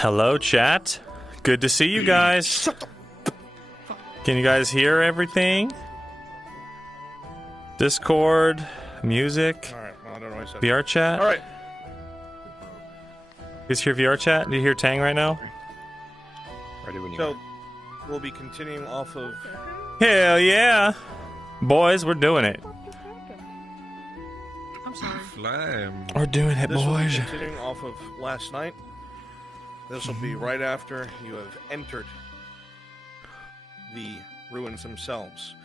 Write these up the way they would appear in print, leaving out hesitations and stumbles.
Hello, chat. Good to see you guys. Can you guys hear everything? Discord, music, All right. Well, I don't know what I said. VRChat. All right. You guys hear VRChat? Do you hear Tang right now? Ready when you So we'll be continuing off of. Hell yeah, boys, we're doing it. I'm sorry. Flame. We're doing it, This will be boys. continuing off of last night. This will be right after you have entered the ruins themselves.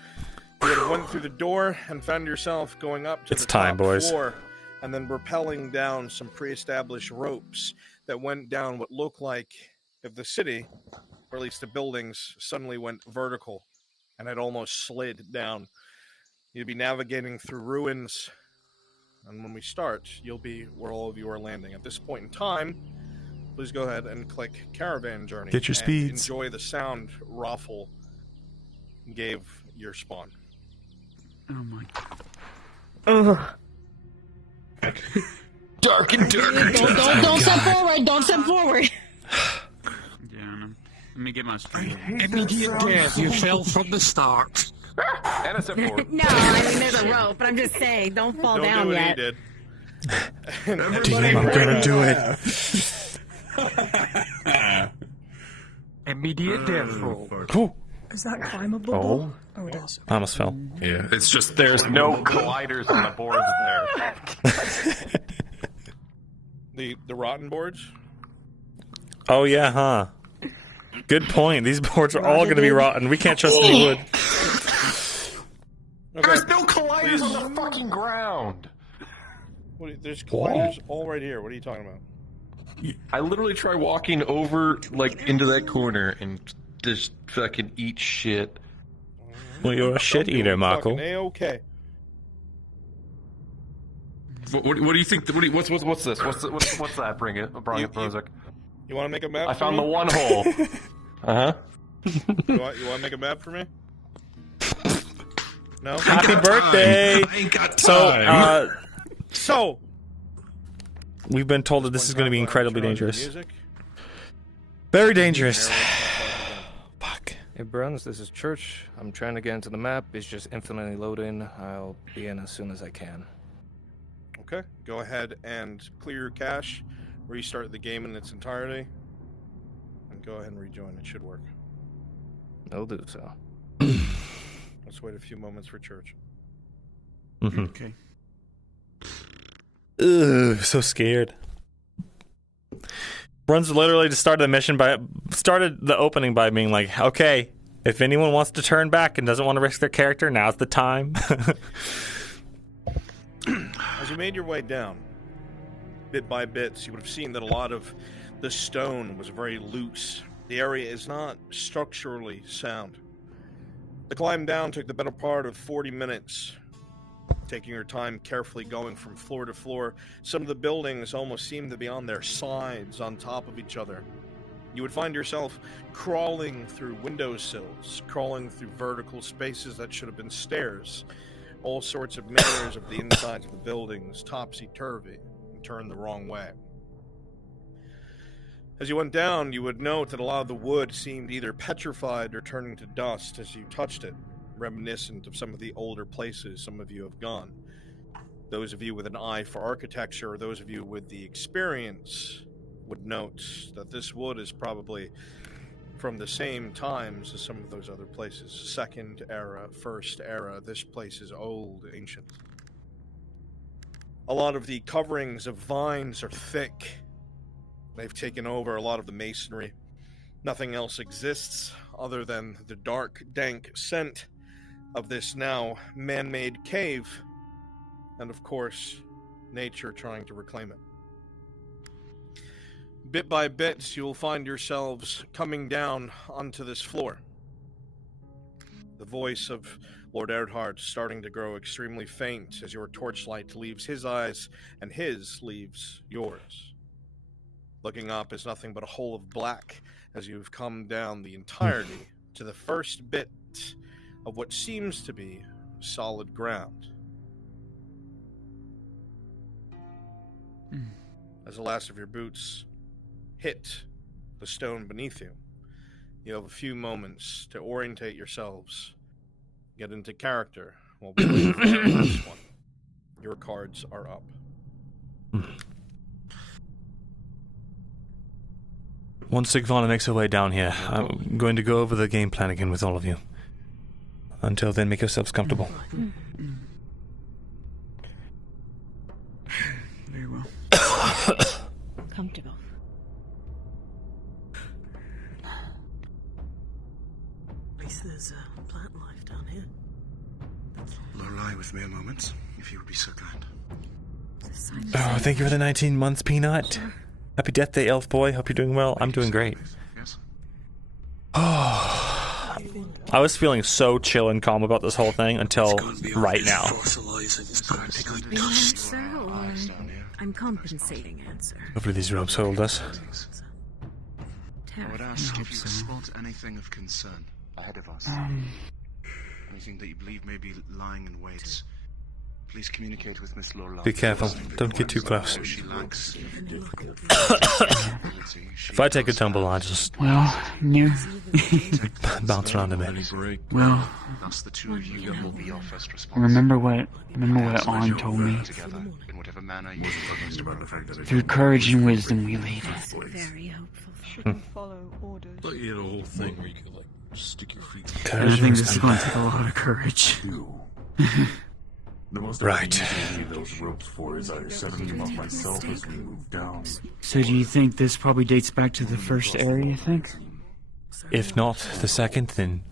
You would have went through the door and found yourself going up to It's the time, top boys. floor, and then rappelling down some pre-established ropes that went down what looked like if the city, or at least the buildings, suddenly went vertical and had almost slid down. You'd be navigating through ruins, and when we start, you'll be where all of you are landing. At this point in time, please go ahead and click Caravan Journey. Get your and speeds. Enjoy the sound Raffle gave your spawn. Oh my. Dark and darker. Don't step forward. Don't step forward. Yeah, no. Let me get my strength. Immediate death. You fell from the start. And a step forward. No, I mean there's a rope, but I'm just saying, don't fall Don't down do what yet. he did. Damn, I'm gonna do it. Immediate death roll. Cool. Is that climbable? Oh, Oh, it is. I almost fell. Yeah, it's just there's no colliders on the boards there. The rotten boards? Oh yeah, huh? Good point. These boards are all gonna be rotten. We can't trust any wood. Okay. There's no colliders on the fucking ground. There's colliders all right here. What are you talking about? I literally try walking over like into that corner and just fucking eat shit. Well, you're a shit eater, Mako. Okay. What do you think? What's this? What's that? Bring it, Brozak. You want to make a map? I for found me? the one hole. Uh huh. You want to make a map for me? No. Happy birthday! I ain't got time. So We've been told that this is going to be incredibly Turn on your dangerous. music. Very dangerous. Fuck. Hey, Bruns, this is Church. I'm trying to get into the map. It's just infinitely loading. I'll be in as soon as I can. Okay. Go ahead and clear your cache. Restart the game in its entirety. And go ahead and rejoin. It should work. I'll do so. Let's wait a few moments for Church. Mm-hmm. Okay. Ugh, so scared. Runs literally just started the opening by being like, okay, if anyone wants to turn back and doesn't want to risk their character, now's the time. As you made your way down, bit by bit, you would have seen that a lot of the stone was very loose. The area is not structurally sound. The climb down took the better part of 40 minutes, taking your time carefully going from floor to floor. Some of the buildings almost seemed to be on their sides, on top of each other. You would find yourself crawling through windowsills, crawling through vertical spaces that should have been stairs, all sorts of mirrors of the insides of the buildings, topsy-turvy, and turned the wrong way. As you went down, you would note that a lot of the wood seemed either petrified or turning to dust as you touched it, reminiscent of some of the older places some of you have gone. Those of you with an eye for architecture, or those of you with the experience, would note that this wood is probably from the same times as some of those other places. Second era, first era, this place is old, ancient. A lot of the coverings of vines are thick. They've taken over a lot of the masonry. Nothing else exists other than the dark, dank scent of this now man-made cave, and of course, nature trying to reclaim it. Bit by bit, you'll find yourselves coming down onto this floor. The voice of Lord Erdhard starting to grow extremely faint as your torchlight leaves his eyes and his leaves yours. Looking up is nothing but a hole of black as you've come down the entirety to the first bit of what seems to be solid ground. As the last of your boots hit the stone beneath you. You have a few moments to orientate yourselves, get into character. While we wait for the next one. Your cards are up. Once Sigvana makes her way down here, I'm going to go over the game plan again with all of you. Until then, make yourselves comfortable. Very well. Comfortable. At least there's plant life down here. Lie with me a moment, if you would be so kind. Oh, thank you for the 19 months, Peanut. Happy Death Day, Elf Boy. Hope you're doing well. I'm doing great. Yes? Oh, I was feeling so chill and calm about this whole thing until right now. The answer, or I'm compensating answer. Hopefully these ropes hold us. I would ask if you spot anything of concern ahead of us. Anything that you believe may be lying in wait. Please communicate with Miss Lorelei. Be careful. Don't get too close. She lacks If I take a tumble, I just Well, new. bounce around a bit. Well, Thus the two of you will be your first response. remember what On told me. Together in whatever manner you focused about the fact that Through courage and wisdom we lead. Very hopeful. Follow orders. Thought you had a whole thing where you could like stick your feet. I think this is going to take a lot of courage. The most Right. I need those ropes for is either setting them up myself as we move down. So do you think this probably dates back to the first area, you think? If not the second, then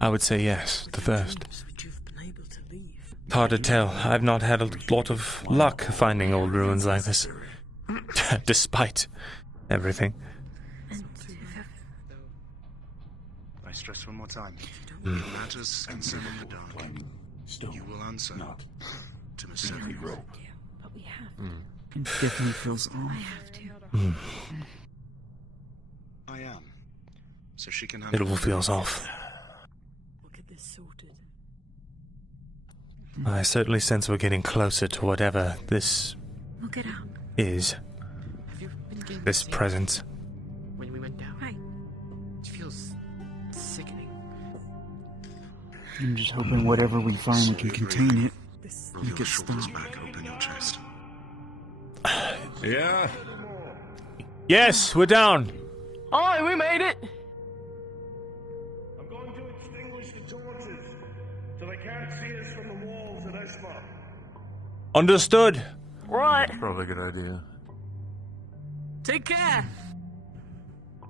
I would say yes, the first. Hard to tell. I've not had a lot of luck finding old ruins like this. Despite everything. I stress one more time. Matters considered the dark. You will answer to Miss Sylvia. But we have. It definitely feels I off. have to. I am. So she can It handle all feels off. We'll get this sorted. I certainly sense we're getting closer to whatever this We'll get out. is. Have you been getting This sick presence. when we went down? Right. It feels sickening. I'm just hoping whatever we find we can contain it. This Roll your shoulders back, open your chest. Yeah. Yes, we're down. Oh, we made it! I'm going to extinguish the torches so they can't see us from the walls at Eshma. Understood. Right. Probably a good idea. Take care!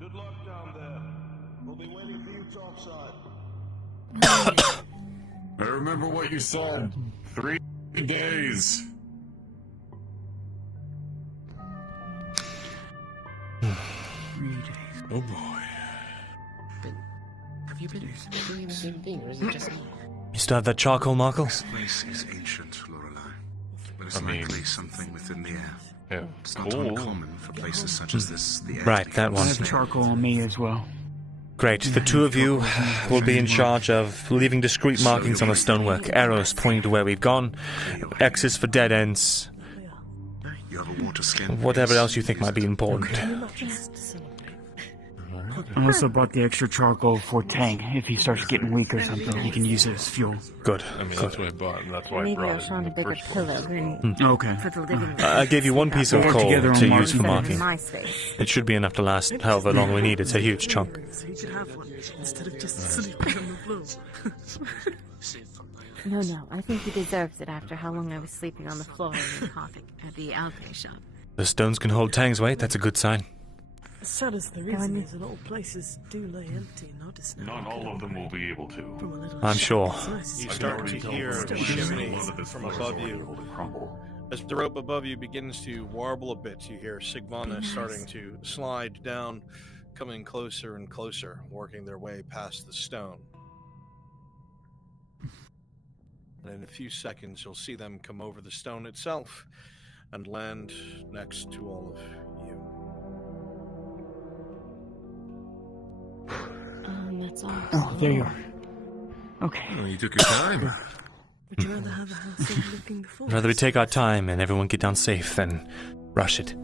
Good luck down there. We'll be waiting for you topside. I remember what you said. 3 days. Oh boy. Have you been doing the same thing, or is it just me? You still have that charcoal, Markle? This place is ancient, Lorelei. But it's I mean- likely something within the air. Yeah. It's not Cool. uncommon for places such as this, the air Right, to that become one. I have charcoal on me as well. Great. The two of you will be in charge of leaving discreet markings on the stonework, arrows pointing to where we've gone, X's for dead ends, You have a water skin. whatever else you think might be important. I also bought the extra charcoal for Tang. If he starts getting weak or something, he can use it as fuel. Good. I mean, that's what I bought, and that's why I Maybe brought I it was in trying to the bigger first place. pillow than Okay. for the living room. I gave you one piece of Work coal together on to marking. use for marking. My space. It should be enough to last however long we need. It's a huge chunk. So you could have one instead of just sleeping on the floor. No. I think he deserves it after how long I was sleeping on the floor in the coffee at the Alpe shop. The stones can hold Tang's weight. That's a good sign. As sad as the reason is, a lot of places do lay empty and notice now. Not all of them will be able to. From a little I'm sure. It's nice. You start to hear a chimney from above you. Able to crumble. As the rope above you begins to warble a bit, you hear Sigvana starting to slide down, coming closer and closer, working their way past the stone. And in a few seconds, you'll see them come over the stone itself and land next to all of you. That's all. Oh, there you are. Okay. Oh, you took your time. Would you rather have a house overlooking the I'd forest? rather we take our time and everyone get down safe than rush it.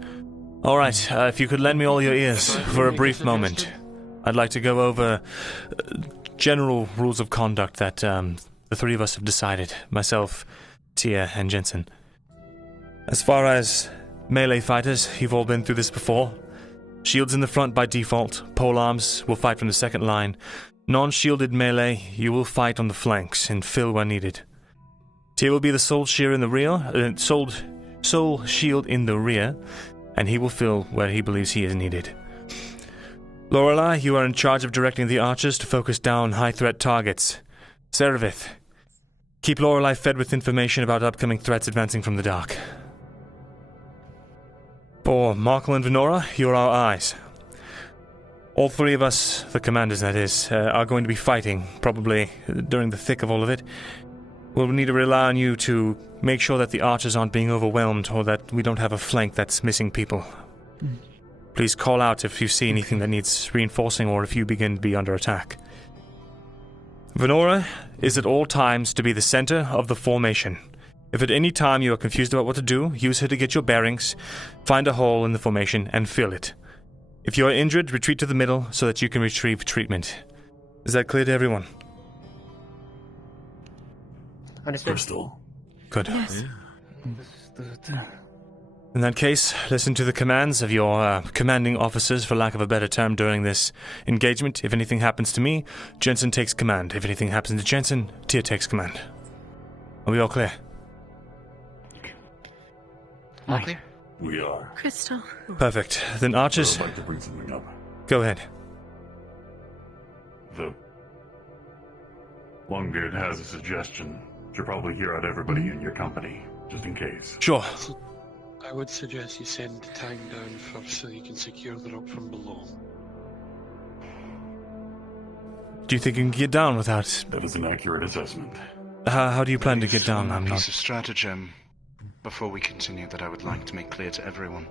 All right, if you could lend me all your ears for a brief moment. I'd like to go over general rules of conduct that the three of us have decided. Myself, Tia, and Jensen. As far as melee fighters, you've all been through this before. Shields in the front by default. Polearms will fight from the second line. Non-shielded melee, you will fight on the flanks and fill where needed. Tia will be the sole shield in the rear, sole shield in the rear, and he will fill where he believes he is needed. Lorelei, you are in charge of directing the archers to focus down high-threat targets. Serevith, keep Lorelei fed with information about upcoming threats advancing from the dark. For Markle and Venora, you're our eyes. All three of us, the commanders that is, are going to be fighting, probably during the thick of all of it. We'll need to rely on you to make sure that the archers aren't being overwhelmed or that we don't have a flank that's missing people. Please call out if you see anything that needs reinforcing or if you begin to be under attack. Venora is at all times to be the center of the formation. If at any time you are confused about what to do, use her to get your bearings, find a hole in the formation, and fill it. If you are injured, retreat to the middle so that you can retrieve treatment. Is that clear to everyone? Understood. Crystal. Good. Yes. In that case, listen to the commands of your commanding officers, for lack of a better term, during this engagement. If anything happens to me, Jensen takes command. If anything happens to Jensen, Tia takes command. Are we all clear? All clear? We are. Crystal. Perfect. Then archers... I'd like to bring something up. Go ahead. The Longbeard has a suggestion. Should probably hear out everybody in your company, just in case. Sure. I would suggest you send Tang down first so you can secure the rope from below. Do you think you can get down without... That is an accurate assessment. How do you plan to get down? I'm Piece not... of stratagem before we continue that I would like to make clear to everyone.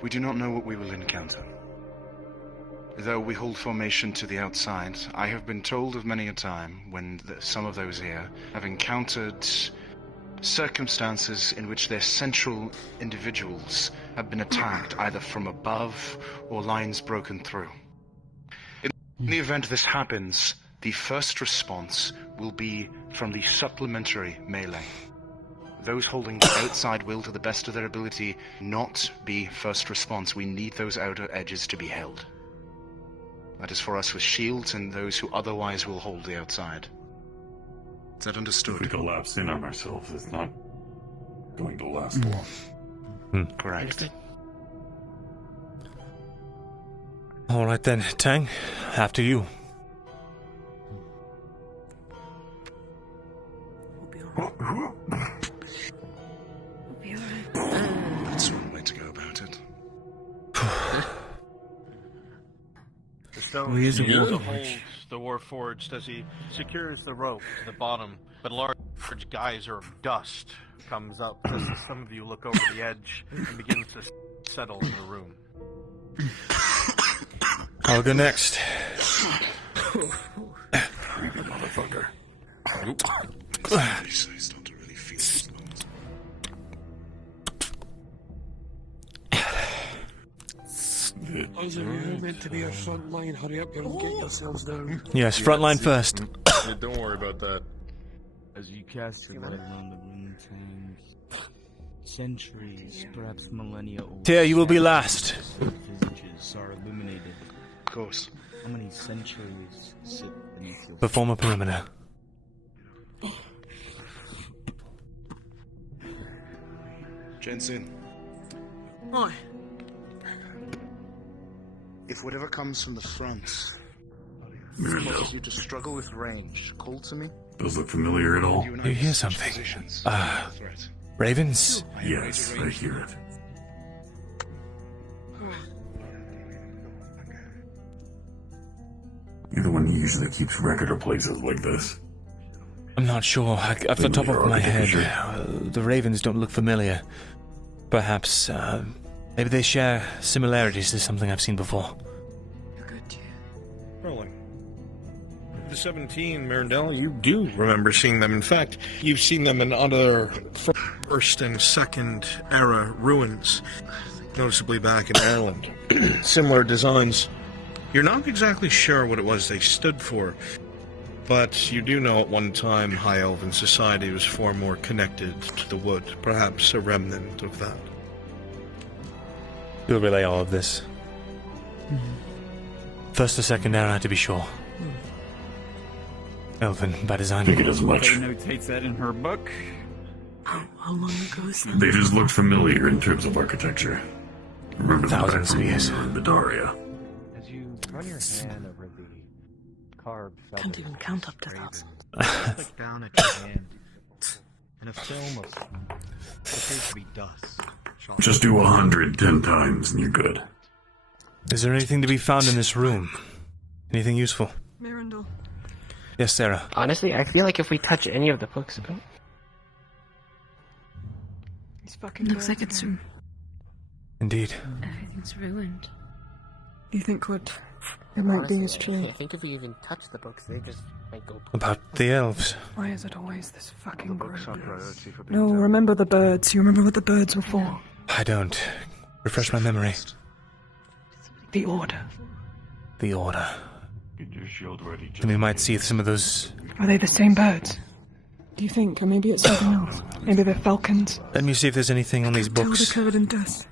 We do not know what we will encounter. Though we hold formation to the outside, I have been told of many a time when some of those here have encountered circumstances in which their central individuals have been attacked either from above or lines broken through. In the event this happens, the first response will be from the supplementary melee. Those holding the outside will, to the best of their ability, not be first response. We need those outer edges to be held. That is for us with shields and those who otherwise will hold the outside. Is that understood? If we collapse in on ourselves, it's not going to last long. Correct. All right then, Tang. After you. That's one way to go about it. The stone holds the Warforged as he secures the rope to the bottom, but a large geyser of dust comes up as some of you look over the edge and begins to settle in the room. I'll go next. Creepy motherfucker. Auzera, you're meant to be our front line. Hurry up here and get yourselves down. Yes, front line first. Yeah, don't worry about that. As you cast your light around the room, centuries, perhaps millennia old. Tia, you will be last. Visages are illuminated. Of course. How many centuries sit beneath your... Perform a perimeter. Jensen, Why? if whatever comes from the front Myrindal. causes you to struggle with range, call to me. Does look familiar at all? You hear something? Ravens? Yes, I hear it. You're the one who usually keeps record of places like this. I'm not sure. Off the top of my head, the ravens don't look familiar. Perhaps, maybe they share similarities to something I've seen before. Rolling. The 17, Myrindal, you do remember seeing them. In fact, you've seen them in other first and second era ruins, noticeably back in Ireland. Similar designs. You're not exactly sure what it was they stood for, but you do know at one time High Elven society was far more connected to the wood, perhaps a remnant of that. We'll relay all of this. First or second era, to be sure. Elven, by design. Figured as much. Claire notates that in her book. How long ago is that? They just look familiar in terms of architecture. Remember Thousands of years. in Bedaria. As you run your hand over the carved Can't even count up to thousands. Look down at your hand, and a film of what appears to be dust. Just do 110 times and you're good. Is there anything to be found in this room? Anything useful? Myrindal. Yes, Sarah. Honestly, I feel like if we touch any of the books... Looks like it's... Indeed. Everything's ruined. You think what it might be is true? I think if we even touch the books, they just might go... About the elves. Why is it always this fucking group? No, remember the birds. You remember what the birds were for? I don't. Refresh my memory. The Order. The Order. Get your shield ready. And we might see some of those... Are they the same birds? Do you think? Or maybe it's something else. Maybe they're falcons. Let me see if there's anything on these Tell books. they're covered in dust.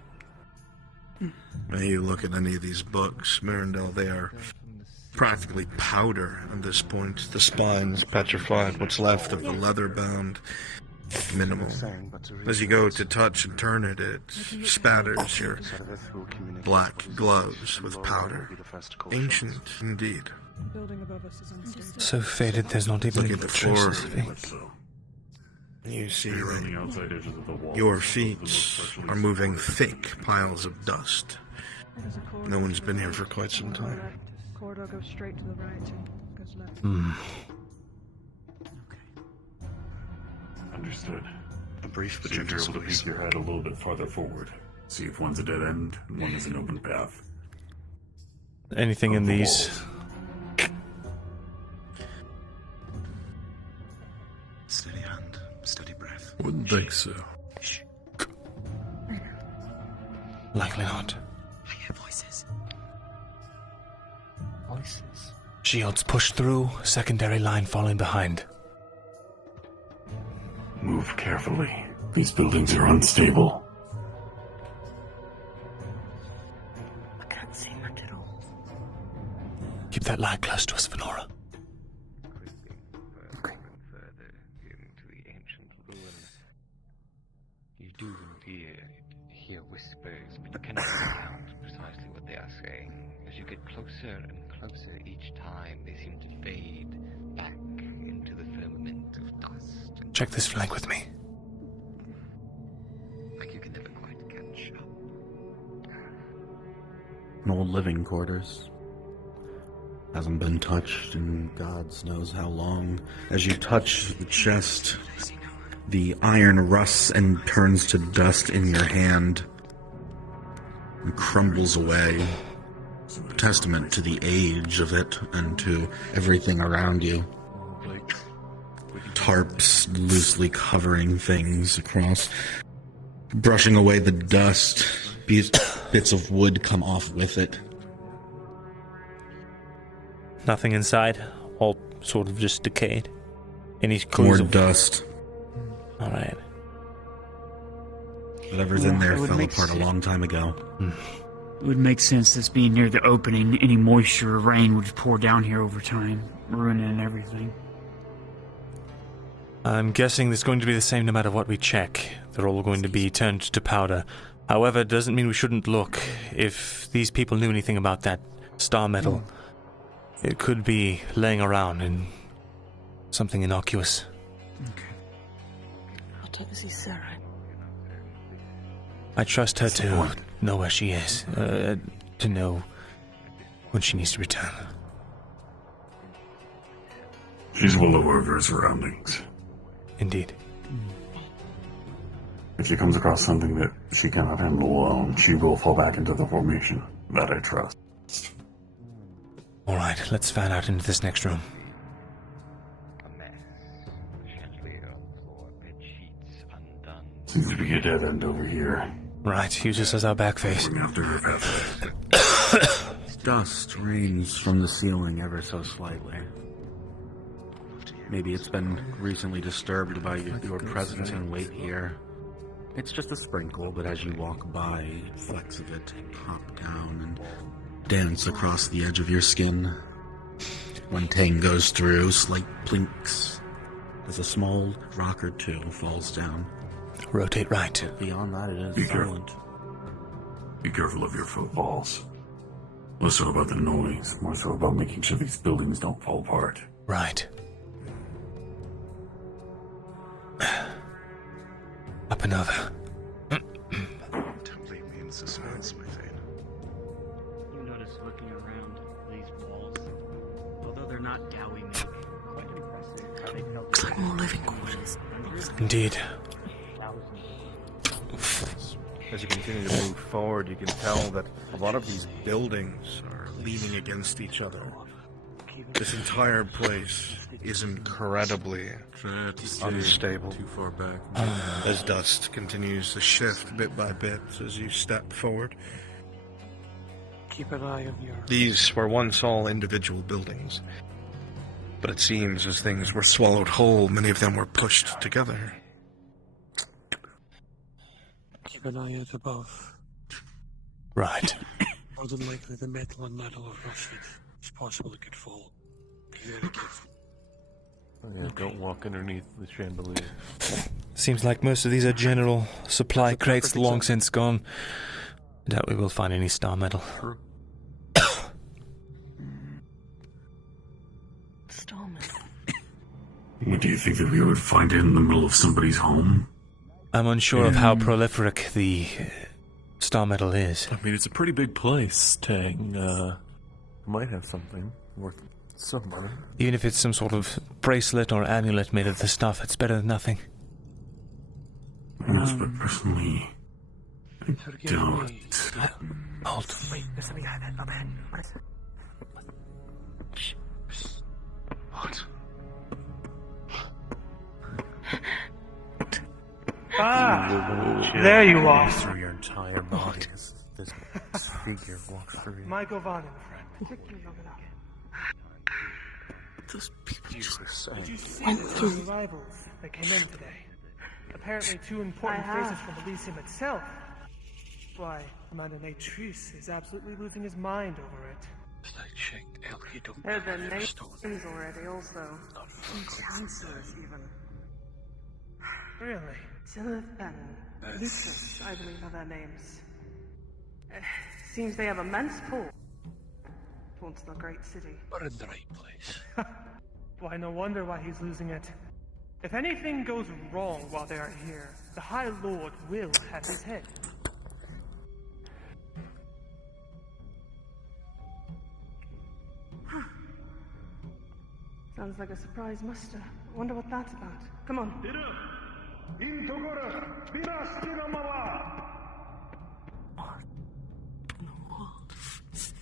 Now you look at any of these books, Myrindal, they are practically powder at this point. The spine's petrified, what's left of the leather bound, minimal. As you go to touch and turn it, it spatters your black gloves with powder. Ancient indeed. So faded there's not even Look at the floor. traces of ink. You see your feet are moving thick piles of dust. No one's been here for quite some time. Corridor goes straight to the right and goes left. Understood. A brief but you're able to peek your head a little bit farther forward. See if one's a dead end and one is an open path. Anything in these? Steady hand, steady breath. Wouldn't think so. Likely not. I hear voices. Voices? Shields pushed through, secondary line falling behind. Move carefully. These buildings are unstable. I can't see much at all. Keep that light close to us, Venora. You do hear whispers, but you cannot make out precisely what they are saying. As you get closer and closer each time, they seem to fade back into the firmament of dust. Check this flank with me. Like you can never quite catch up. An old living quarters. Hasn't been touched in God knows how long. As you touch the chest, the iron rusts and turns to dust in your hand and crumbles away. A testament to the age of it and to everything around you. Tarps loosely covering things across, brushing away the dust. Bits of wood come off with it. Nothing inside. All sort of just decayed. Any More clues of dust. All right. Whatever's in there fell apart a long time ago. It would make sense, this being near the opening. Any moisture or rain would pour down here over time, ruining everything. I'm guessing it's going to be the same no matter what we check. They're all going to be turned to powder. However, it doesn't mean we shouldn't look. If these people knew anything about that star metal, it could be laying around in something innocuous. I'll take to see Sarah. I trust her to know where she is, to know when she needs to return. She's well aware of her surroundings. Indeed. If she comes across something that she cannot handle alone, she will fall back into the formation. That I trust. All right, let's fan out into this next room. Seems to be a dead end over here. Right, use this as our back face. After her pathway. Dust rains from the ceiling ever so slightly. Maybe it's been recently disturbed by your presence and weight here. It's just a sprinkle, but as you walk by, flecks of it pop down and dance across the edge of your skin. When Tang goes through, slight plinks as a small rock or two falls down. Rotate right. Beyond that, it is Be silent. Be careful of your footfalls. Less so about the noise, more so about making sure these buildings don't fall apart. Right. Up and over. Don't leave me in suspense, my Thane. You notice looking around these walls, although they're not doughy made, quite impressive how they held It's like more living quarters. Indeed. As you continue to move forward, you can tell that a lot of these buildings are leaning against each other. This entire place is incredibly unstable. Too far back. As dust continues to shift bit by bit as you step forward. Keep an eye on your... These were once all individual buildings, but it seems as things were swallowed whole, many of them were pushed together. Keep an eye out above. Right. More than likely the metal and metal are rusted. It's possible it could fall. Be very careful. Yeah, don't walk underneath the chandelier. Seems like most of these are general supply crates long since gone. I doubt we will find any star metal. Star metal. What do you think that we would find it in the middle of somebody's home? I'm unsure of how prolific the star metal is. I mean, it's a pretty big place, Tang. Might have something worth some money. Even if it's some sort of bracelet or amulet made of the stuff, it's better than nothing. Yes, but personally, I doubt. Hold. Wait, there's something behind that. Up ahead. What is it? Shh. What? Ah! There you are. Through your entire body as this figure walks through you. Michael Vaughn, friend. Those people just Did you see went the through. arrivals that came in today? Apparently two important faces from Elysium itself. Why, Commander Natrice is absolutely losing his mind over it. I checked, Ellie, don't Heard their get names stolen. already, also. Some chancellors, even. Really? Tillith and Lucas, I believe, are their names. Seems they have immense pull towards the great city. We're in the right place. Why, no wonder why he's losing it. If anything goes wrong while they are here, the High Lord will have his head. Sounds like a surprise muster. Wonder what that's about. Come on.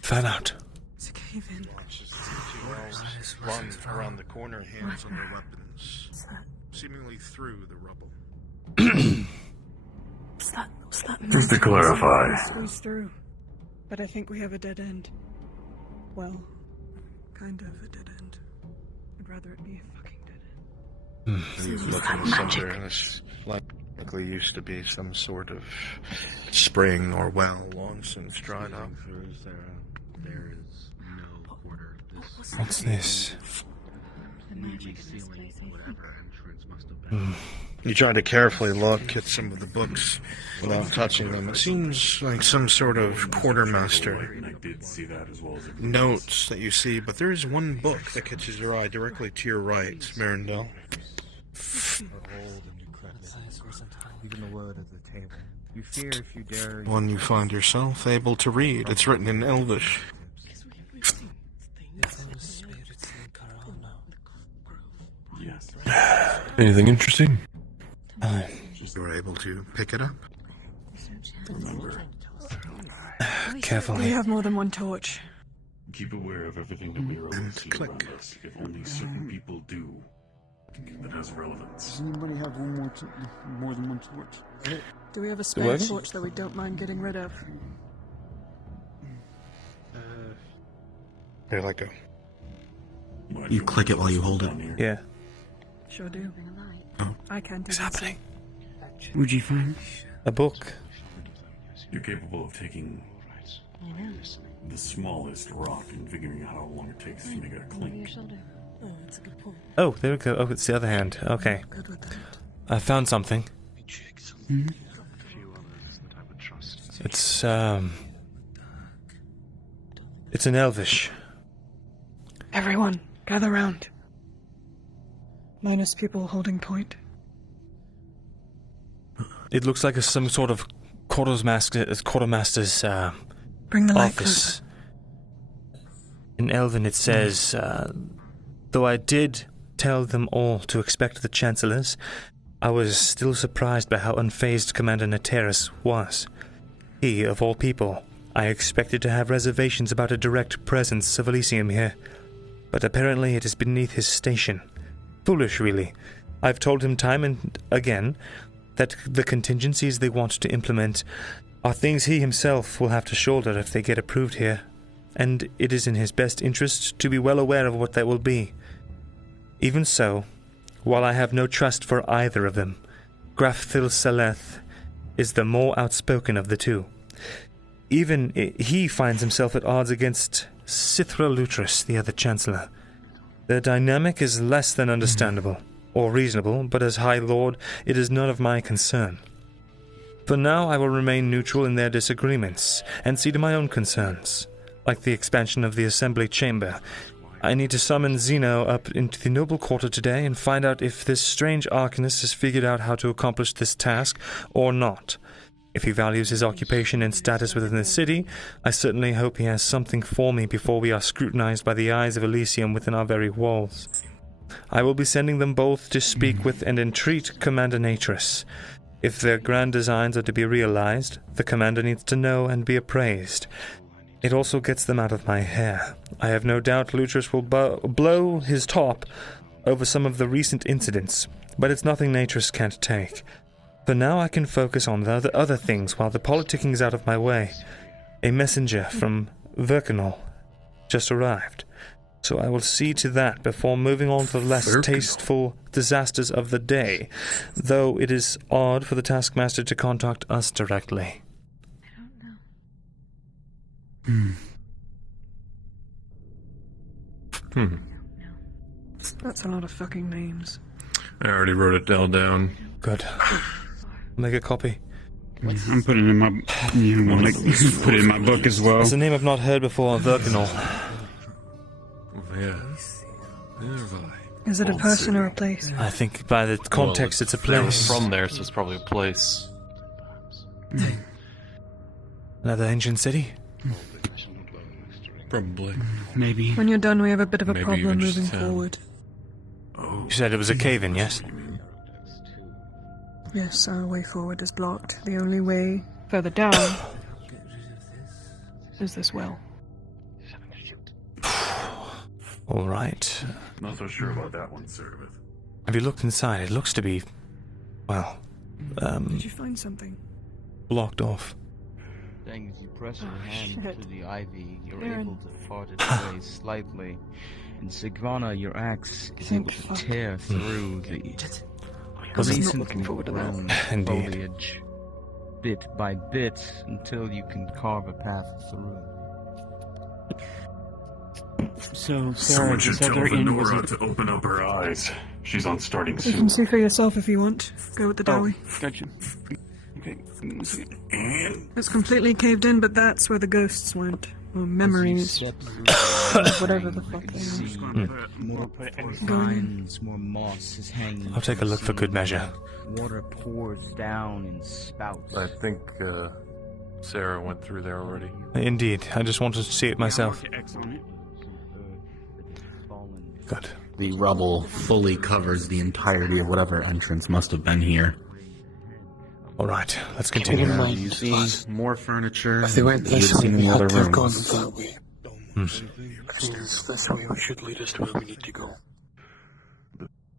Fan out. It's a cave in. Run around the corner, hands on their weapons, seemingly through the rubble. What's that? Just to clarify. Squeeze through. But I think we have a dead end. Well, kind of a dead end. I'd rather it be a fucking dead end. He's looking at somewhere, and this likely used to be some sort of spring or well, long since dried up. There is no quarter. What's this? The magic in this place, I think. You try to carefully look at some of the books without touching them. It seems like some sort of quartermaster I did see that as well as a notes that you see, but there is one book that catches your eye directly to your right, Myrindal. Even the word at the table. You fear if you dare. One you find yourself able to read. It's written in Elvish. Yes. Anything interesting? You were able to pick it up. Remember, Carefully. We have more than one torch. keep aware of everything that we are able to see around us. If only certain people do, that has relevance. Does anybody have more than one torch? Do we have a spare torch that we don't mind getting rid of? Here, let go. You click it while you hold it. Yeah. Sure do. Oh. I can't. What's happening? What'd you find? A book. You're capable of taking the smallest rock and figuring out how long it takes to make it a clink. Oh, that's a good point. Oh, there we go. Oh, it's the other hand. Okay. I found something. Hmm? It's an Elvish. Everyone, gather round. Minus people holding point. It looks like some sort of quartermaster's Bring the light office. In Elven it says, though I did tell them all to expect the Chancellors, I was still surprised by how unfazed Commander Neteris was. He, of all people, I expected to have reservations about a direct presence of Elysium here, but apparently it is beneath his station. Foolish, really. I've told him time and again that the contingencies they want to implement are things he himself will have to shoulder if they get approved here, and it is in his best interest to be well aware of what that will be. Even so, while I have no trust for either of them, Graf Thesalor is the more outspoken of the two. Even he finds himself at odds against Cithra Lutris, the other Chancellor. Their dynamic is less than understandable, or reasonable, but as High Lord, it is none of my concern. For now, I will remain neutral in their disagreements, and see to my own concerns, like the expansion of the Assembly Chamber. I need to summon Zeno up into the Noble Quarter today and find out if this strange Arcanist has figured out how to accomplish this task, or not. If he values his occupation and status within the city, I certainly hope he has something for me before we are scrutinized by the eyes of Elysium within our very walls. I will be sending them both to speak with and entreat Commander Natris. If their grand designs are to be realized, the Commander needs to know and be appraised. It also gets them out of my hair. I have no doubt Lutris will blow his top over some of the recent incidents, but it's nothing Natris can't take. For now I can focus on the other things while the politicking is out of my way. A messenger from Verkanol just arrived, so I will see to that before moving on to the less tasteful disasters of the day, though it is odd for the taskmaster to contact us directly. That's a lot of fucking names. I already wrote it all down. Good. Make a copy. I'm putting it in my. You want to put it in my book as well. It's a name I've not heard before. Verkanol. Is it a person or a place? I think by the context it's a place. From there, so it's probably a place. Another ancient city? Probably. Maybe. When you're done, we have a bit of a Maybe problem even just moving a town. forward. You said it was a cave-in, yes? Yes, our way forward is blocked. The only way further down is this well. All right. Not so sure about that one, sir. Have you looked inside? It looks to be, well, Did you find something? blocked off. Then as you press your hand shit. to the ivy, you're Myrin. able to fart it away slightly. And Sigrana, your axe, is able to tear through the recently grown Indeed. foliage, bit by bit, until you can carve a path through. So, Sarah, Someone should this tell other inn was Venora it? to open up her eyes. She's on starting You soon. can see for yourself if you want. Go with the dowie. Gotcha. Okay. And It's completely caved in, but that's where the ghosts went. Or memories. Whatever the fuck they are. More vines, more moss is hanging. I'll take a look for good measure. Water pours down in spouts. I think Sarah went through there already. Indeed. I just wanted to see it myself. X on it. Good. The rubble fully covers the entirety of whatever entrance must have been here. All right, let's continue. You see more furniture. If they went than you'd this way, seen in we the had other to have gone rooms. that way. Because this way should lead us to where we need to go.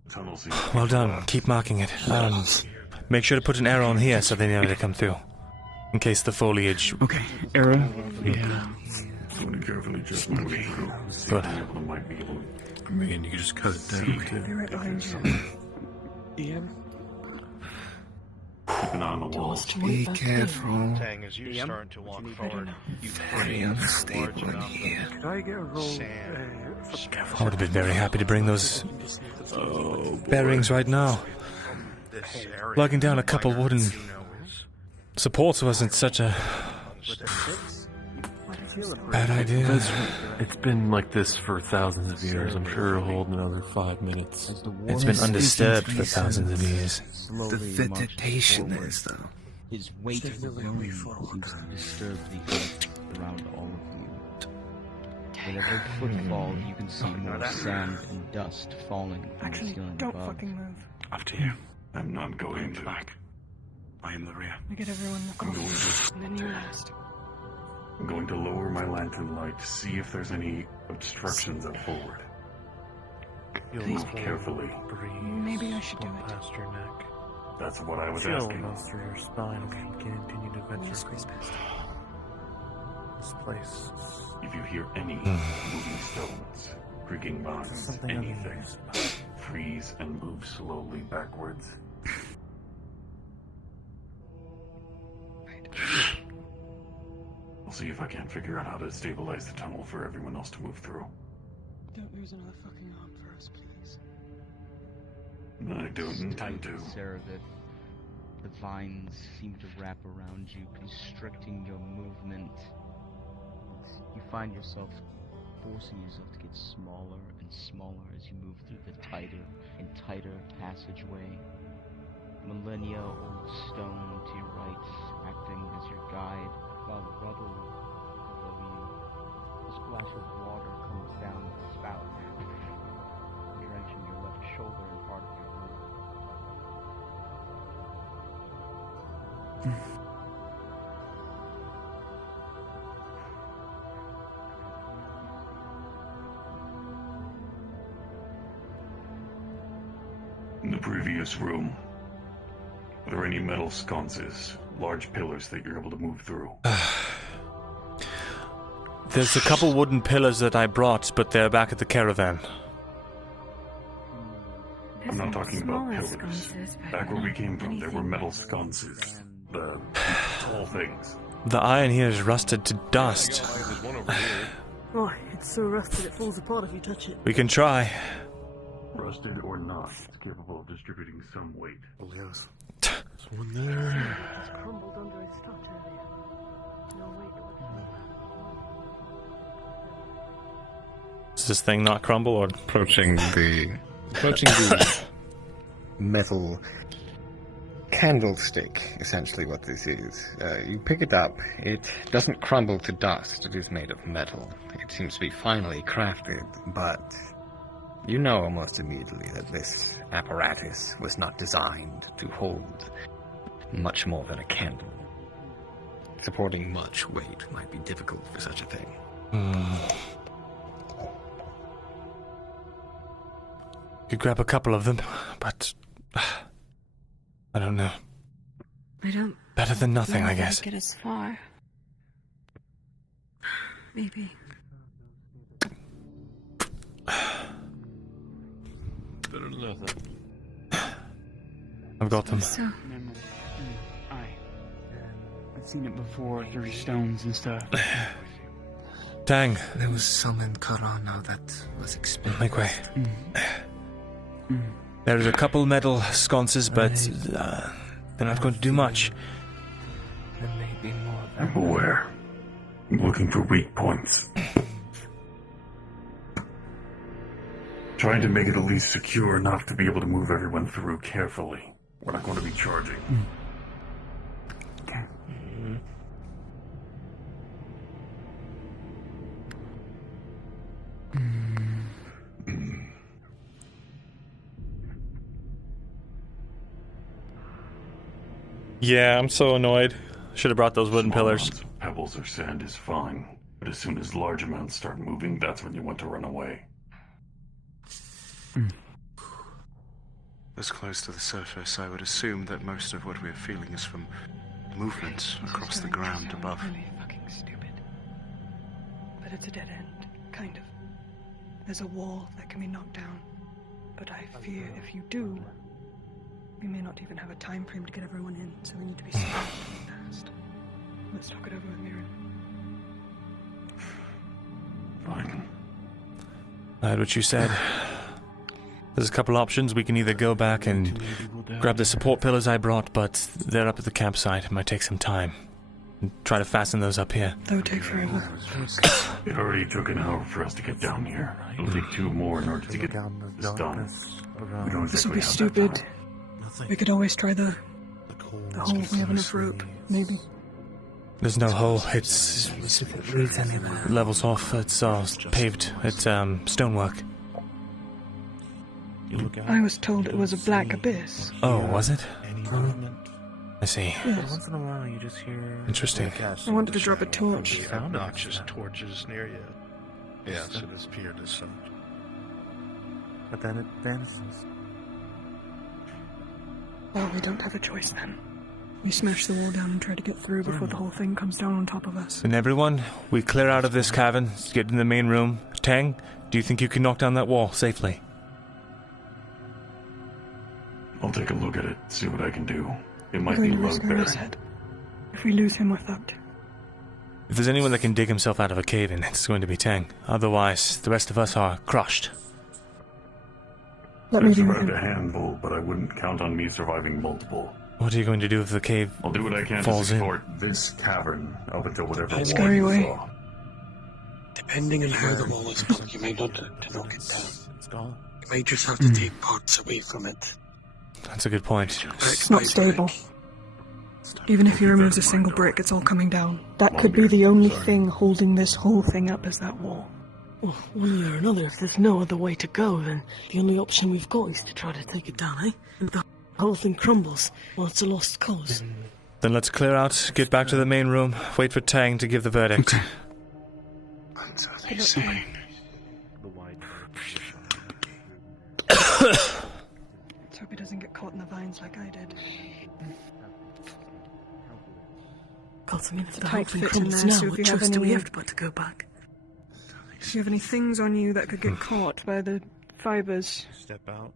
Tunnel seems Well done. Keep marking it. Make sure to put an arrow on here so they know to come through. In case the foliage... Okay, arrow. Yeah. I'm going to carefully just move through. Good. I mean, you can just cut it down, too. Be right behind you. Ian? Keep an eye on the walls. Be careful. Tang, as you start to walk forward, you Very unstable in here. Could I get a roll? I would have been very happy to bring those bearings right now. Lugging down a couple wooden supports wasn't such a bad idea. It's been like this for thousands of years. I'm sure it'll hold another 5 minutes. It's been undisturbed for thousands of years. The vegetation is, though. His weight alone seems to disturb the earth around all of you. With every footfall, you can see more sand and dust falling from the ceiling Don't above. fucking move. After you. I'm not going to. Back. I am the rear. We get everyone across. And then you last. I'm going to lower my lantern light to see if there's any obstructions up forward. Move carefully. Maybe I should do it. Past your neck. That's what I was Chill asking. goes through your spine. You can continue to venture across this place. If you hear any moving stones, creaking vines, anything, freeze and move slowly backwards. I'll see if I can't figure out how to stabilize the tunnel for everyone else to move through. Don't lose another fucking arm for us, please. I don't intend to. Cerebit. The vines seem to wrap around you, constricting your movement. You find yourself forcing yourself to get smaller and smaller as you move through the tighter and tighter passageway. Millennia-old stone to your right, acting as your guide, while the rubble below you. A splash of water comes down the spout, drenching your left shoulder and part of your In the previous room, are there any metal sconces, large pillars that you're able to move through? There's a couple wooden pillars that I brought, but they're back at the caravan. I'm not talking about pillars. Back where we came from, there were metal sconces. The tall things. The iron here is rusted to dust. Oh, it's so rusted it falls apart if you touch it. We can try. Rusted or not, it's capable of distributing some weight. Oh, yes. There's one there. It's crumbled under his touch earlier. No weight Does this thing not crumble or Approaching the metal candlestick, essentially what this is. You pick it up, it doesn't crumble to dust, it is made of metal. It seems to be finely crafted, but you know almost immediately that this apparatus was not designed to hold much more than a candle. Supporting much weight might be difficult for such a thing. Could grab a couple of them, but I don't know. I don't. Better than nothing, I guess. Get as far. Maybe. Better than nothing. I've got them. So. I've seen it before through stones and stuff. Tang. There was some in Karana that was expensive. Make way. There's a couple metal sconces, but they're not going to do much. There may be more I'm aware. I'm looking for weak points. Trying to make it at least secure enough to be able to move everyone through carefully. We're not going to be charging. Okay. Yeah, I'm so annoyed. Should have brought those wooden Small pillars. amounts of pebbles or sand is fine, but as soon as large amounts start moving, that's when you want to run away. this close to the surface, I would assume that most of what we're feeling is from movement across the ground above. Really fucking stupid. But it's a dead end, kind of. There's a wall that can be knocked down. But I fear if you do, we may not even have a time frame to get everyone in, so we need to be smart and fast. Let's talk it over with Myrin. Fine. I heard what you said. There's a couple options. We can either go back and grab the support pillars I brought, but they're up at the campsite. It might take some time. And try to fasten those up here. That would take forever. It already took an hour for us to get down here. It'll take 2 more in order to get this done. We don't This would exactly be have stupid. that time. We could always try the hole if we have enough rope. Maybe. There's no hole. It's levels off. It's paved. It's stonework. I was told it was a black abyss. Oh, was it? I see. Yes. Once in a while, you just hear. Interesting. I wanted to drop a torch. Obnoxious torches near you. Yes, it has appeared as such. But then it vanishes. Well, we don't have a choice then. We smash the wall down and try to get through before the whole thing comes down on top of us. And everyone, we clear out of this cavern, get in the main room. Tang, do you think you can knock down that wall safely? I'll take a look at it, see what I can do. It might We're be going to risk luck there. his head. If we lose him, we're fucked. If there's anyone that can dig himself out of a cave-in, it's going to be Tang. Otherwise, the rest of us are crushed. Let me I've do with survived him. a handful, but I wouldn't count on me surviving multiple. What are you going to do if the cave I'll do what I can to falls in? support this cavern up until whatever wall Scurry you away. saw. Depending on how the wall is built, you may not have to knock it down. You may just have to take parts away from it. That's a good point. It's not stable. Even if he removes a single brick, it's all coming down. That could be the only thing holding this whole thing up is that wall. Well, one way or another, if there's no other way to go, then the only option we've got is to try to take it down, eh? And if the whole thing crumbles, well, it's a lost cause. Then let's clear out, get back to the main room, wait for Tang to give the verdict. Let's hope he doesn't get caught in the vines like I did. God, I mean, if The the whole pipe thing fits in crumbles there, now, so if what you have choice do we any- have but to go back? If you have any things on you that could get caught by the fibers, Step out,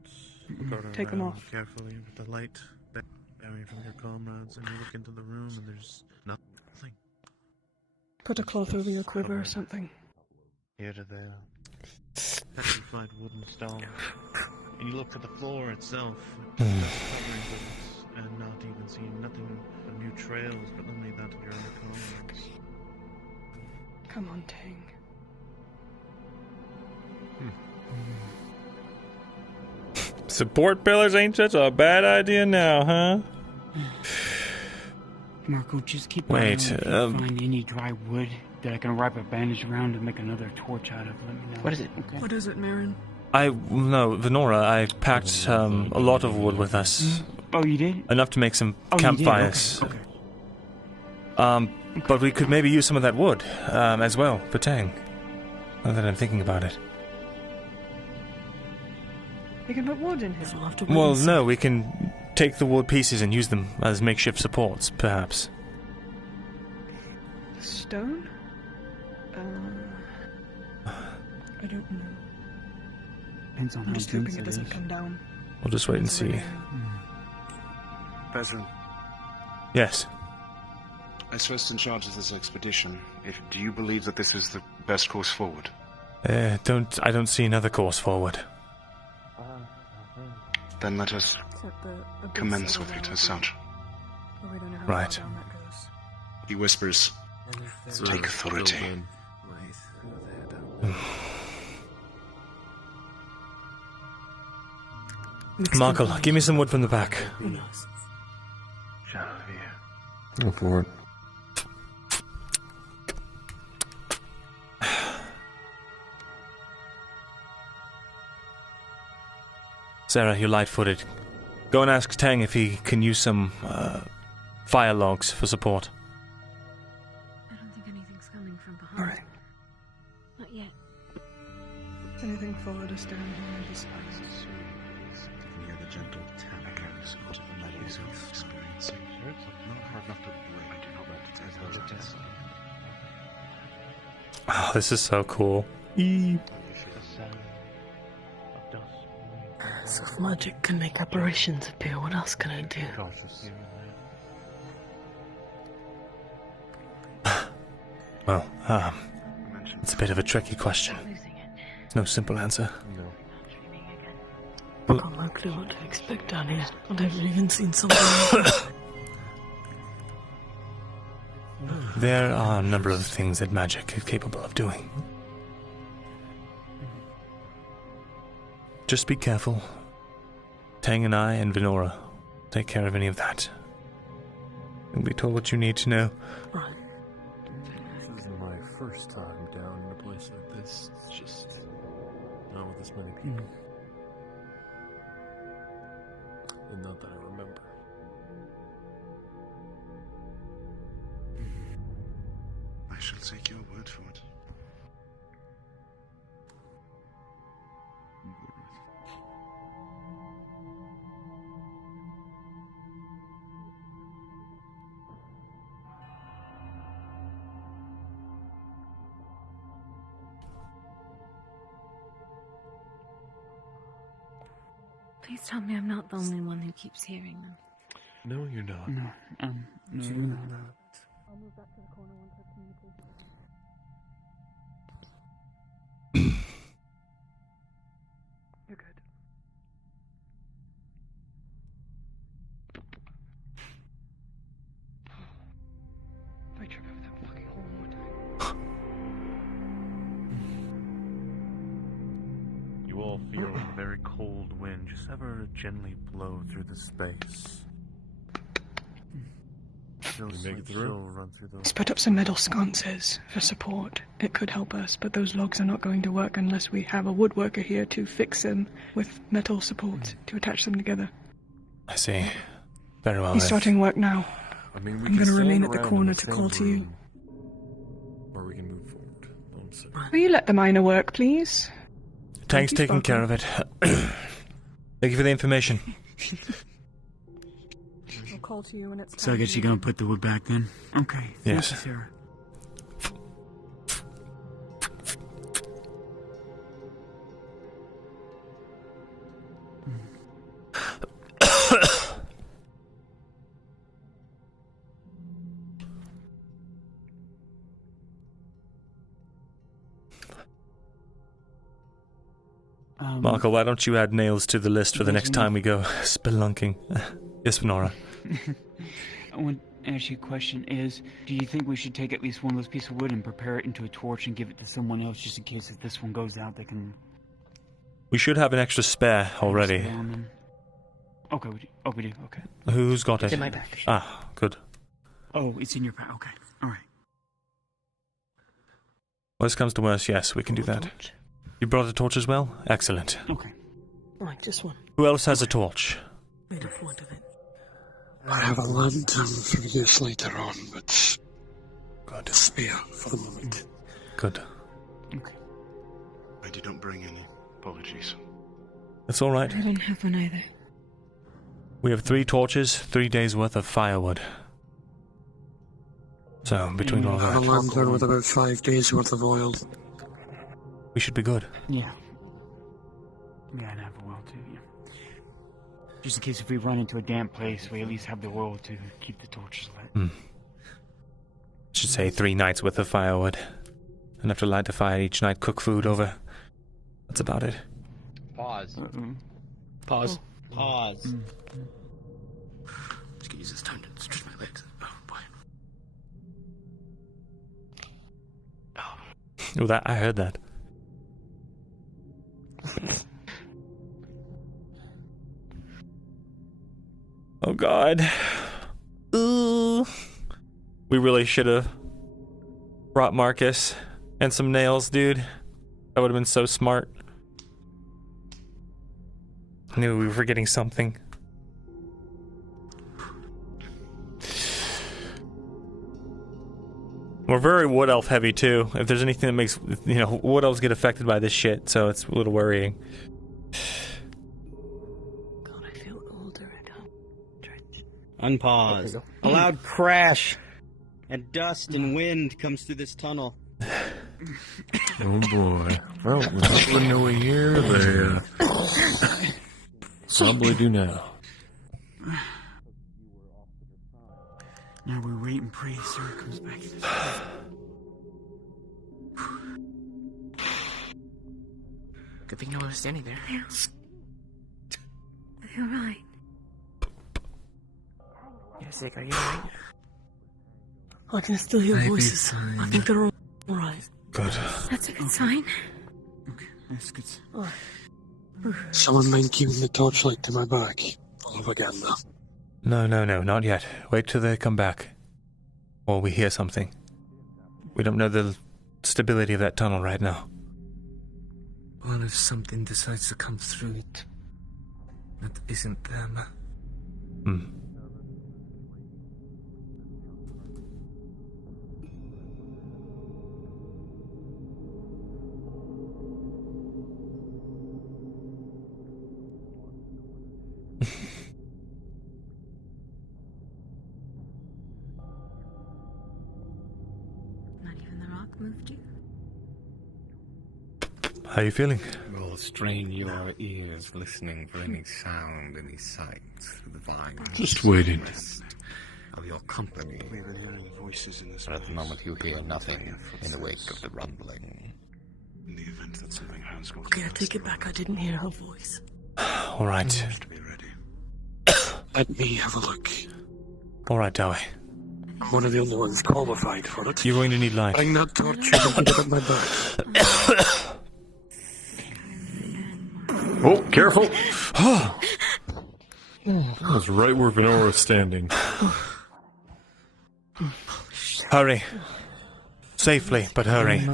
look take them around off. carefully with the light bearing from your comrades, and you look into the room, and there's nothing. Put a cloth over your quiver or something. Here to there. Petrified wooden stone. And you look to the floor itself, just covering with it, and not even seeing nothing but new trails, but only that of your own comrades. Come on, Tang. Support pillars ain't such a bad idea now, huh? Marco, just keep Wait, an eye on if you find any dry wood that I can wrap a bandage around and make another torch out of. Let me know. What is it? Okay. What is it, Myrin? No, Venora, I packed a lot of wood with us. Oh, you did? Enough to make some Oh, you did? campfires. Okay. But we could maybe use some of that wood, as well, for Tang. Now that I'm thinking about it. You can put wood in here. Well, no, we can take the wood pieces and use them as makeshift supports, perhaps. Stone? I don't know. Depends on I'm how just dense hoping it doesn't come down. We'll just wait and see. Vesryn, Yes. as first in charge of this expedition, do you believe that this is the best course forward? I don't see another course forward. Then let us Except the commence with it as such. But we don't know how Right. far down that goes. He whispers, take authority. Markle, give me some wood from the back. Who knows? Go for it. Sarah, you're light-footed. Go and ask Tang if he can use some fire logs for support. I don't think anything's coming from behind. Alright. Not yet. If anything followed us down here, I despise. Near the gentle tap into the metal he's experiencing. Not hard enough to break. I do not want to take those. Oh, this is so cool. So if magic can make apparitions appear, what else can I do? Well, it's a bit of a tricky question. There's no simple answer. I've got no clue what to expect down here. I've never even seen something like that. There are a number of things that magic is capable of doing. Just be careful. Tang and I and Venora take care of any of that. You'll be told what you need to know. Right. This is my first time down in a place like this. It's just not with this many people. And not that I remember. I shall take your word for it. Please tell me I'm not the only one who keeps hearing them. No, you're not. No, no, you're not. I'll move back to the corner once I've communicated. You're good. If I trip over that fucking hole one more time. You all feel a very cold wind just ever gently blow through the space. Make it through. Run through those. Let's put up some metal sconces for support. It could help us, but those logs are not going to work unless we have a woodworker here to fix them with metal support to attach them together. I see. Very well. He's then. starting work now. I mean, I'm going to remain at the corner to call to you. Or we can move forward. I'm sorry. Will you let the miner work, please? Tang's taking care of it. Thank you for the information. I'll call to you when it's time. So I guess you're gonna put the wood back then? Okay. Yes. Thank you, Sarah. Marco, why don't you add nails to the list for the next time we go spelunking? Yes, Venora. I want to ask you a question is, do you think we should take at least one of those pieces of wood and prepare it into a torch and give it to someone else just in case if this one goes out they can... We should have an extra spare already. Okay, we do. Oh, we do, okay. Who's got it? It's in my bag. Ah, good. Oh, it's in your bag, okay. Alright. Worst comes to worst, yes, we can do that. You brought a torch as well? Excellent. Okay. Right, just one. Who else has a torch? Made of wood of it. I have a lantern for use later on, but good. Spare for the moment. Good. Okay. I did not bring any. Apologies. That's all right. I don't have one either. We have 3 torches, 3 days worth of firewood. So, between all I have a that, lantern with about 5 days worth of oil. we should be good. Yeah. Yeah, and have a well too, yeah. Just in case if we run into a damp place, we at least have the oil to keep the torches lit. Should say 3 nights worth of firewood. Enough to light a fire each night, cook food over. That's about it. Pause. Pause. Pause. Just gonna use this time to stretch my legs. Oh boy. Oh, that I heard that. Oh God. Ooh. We really should have brought Marcus and some nails, dude. That would have been so smart. I knew we were forgetting something. We're very wood elf heavy too. If there's anything that makes, wood elves get affected by this shit, so it's a little worrying. God, I Unpause. A loud crash and dust and wind comes through this tunnel. Oh boy. Well, we probably know we're here. They probably do now. Now we wait and pray Sarah comes back. Good thing you were standing there. You're right. You're sick, are you alright? I can still hear voices. I think they're all right. Good. That's a good sign. That's good. Someone mind keeping the torchlight to my back. Propaganda. No, not yet. Wait till they come back. Or we hear something. We don't know the stability of that tunnel right now. What if something decides to come through it that isn't them? Not even the rock moved you? How are you feeling? Well, strain your ears, listening for any sound, any sight through the vines. Just waiting. Of your company. We were hearing voices in this But at the place. moment you hear nothing in the wake of the rumbling. In the event that something has got Okay, I take it back. I didn't hear her voice. All right. to be ready. Let me have a look. All right, Dowie. I'm one of the only ones qualified for it. You're going to need light. Bring that torch and put it at my back. Oh, careful! That was right where Venora was standing. Hurry. Safely, but hurry.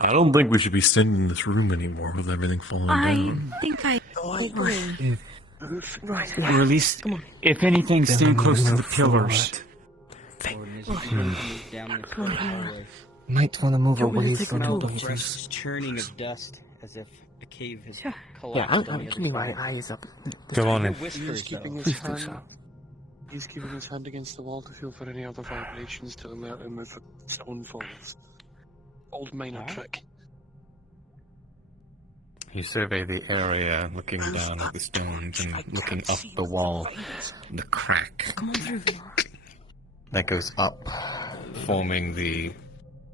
I don't think we should be standing in this room anymore with everything falling down. I think I... Right. Or at least, if anything, stand close to the pillars. Might want to move Do you want me away to take from a it, tool? don't you think? Fresh churning of dust as if a cave has Yeah, collapsed. I'm keeping my eyes up. Go on in. Whispers, He's keeping though. his hand. He's keeping his hand against the wall to feel for any other vibrations to alert him if a stone falls. Old miner trick. You survey the area, looking down at the stones and looking up the wall. The crack Come on through. that goes up, forming the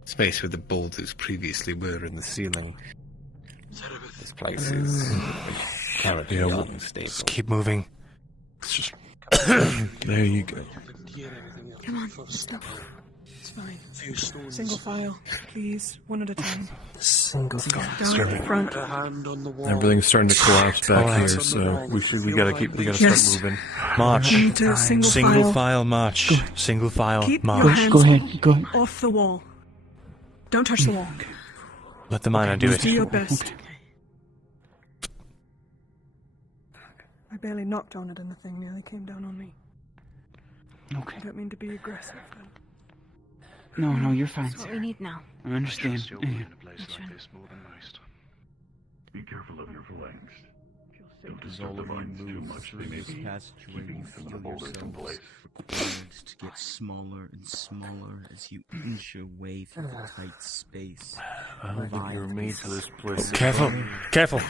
space where the boulders previously were in the ceiling. This place is carried unstable. Just keep moving. There you go. Come on, stop. It's fine. Single file, please. One at a time. Single Down at the front. A hand on the wall. Everything's starting to collapse back Alright. here, so we gotta Yes. start moving. March. Into single Single file. file march. Single file Keep your march. hands Go ahead, go ahead. off the wall. Don't touch the wall. Let the miner do Do it. your best. I barely knocked on it and the thing nearly came down on me. Okay. I don't mean to be aggressive, but No, you're fine. That's what we need now. I understand. Be careful of your flanks. Don't disturb the vines too much. They may be keeping some of the boulders in place. Birds to get smaller and smaller as you inch your way through the tight space. I don't think you were made for this place. Careful. Careful.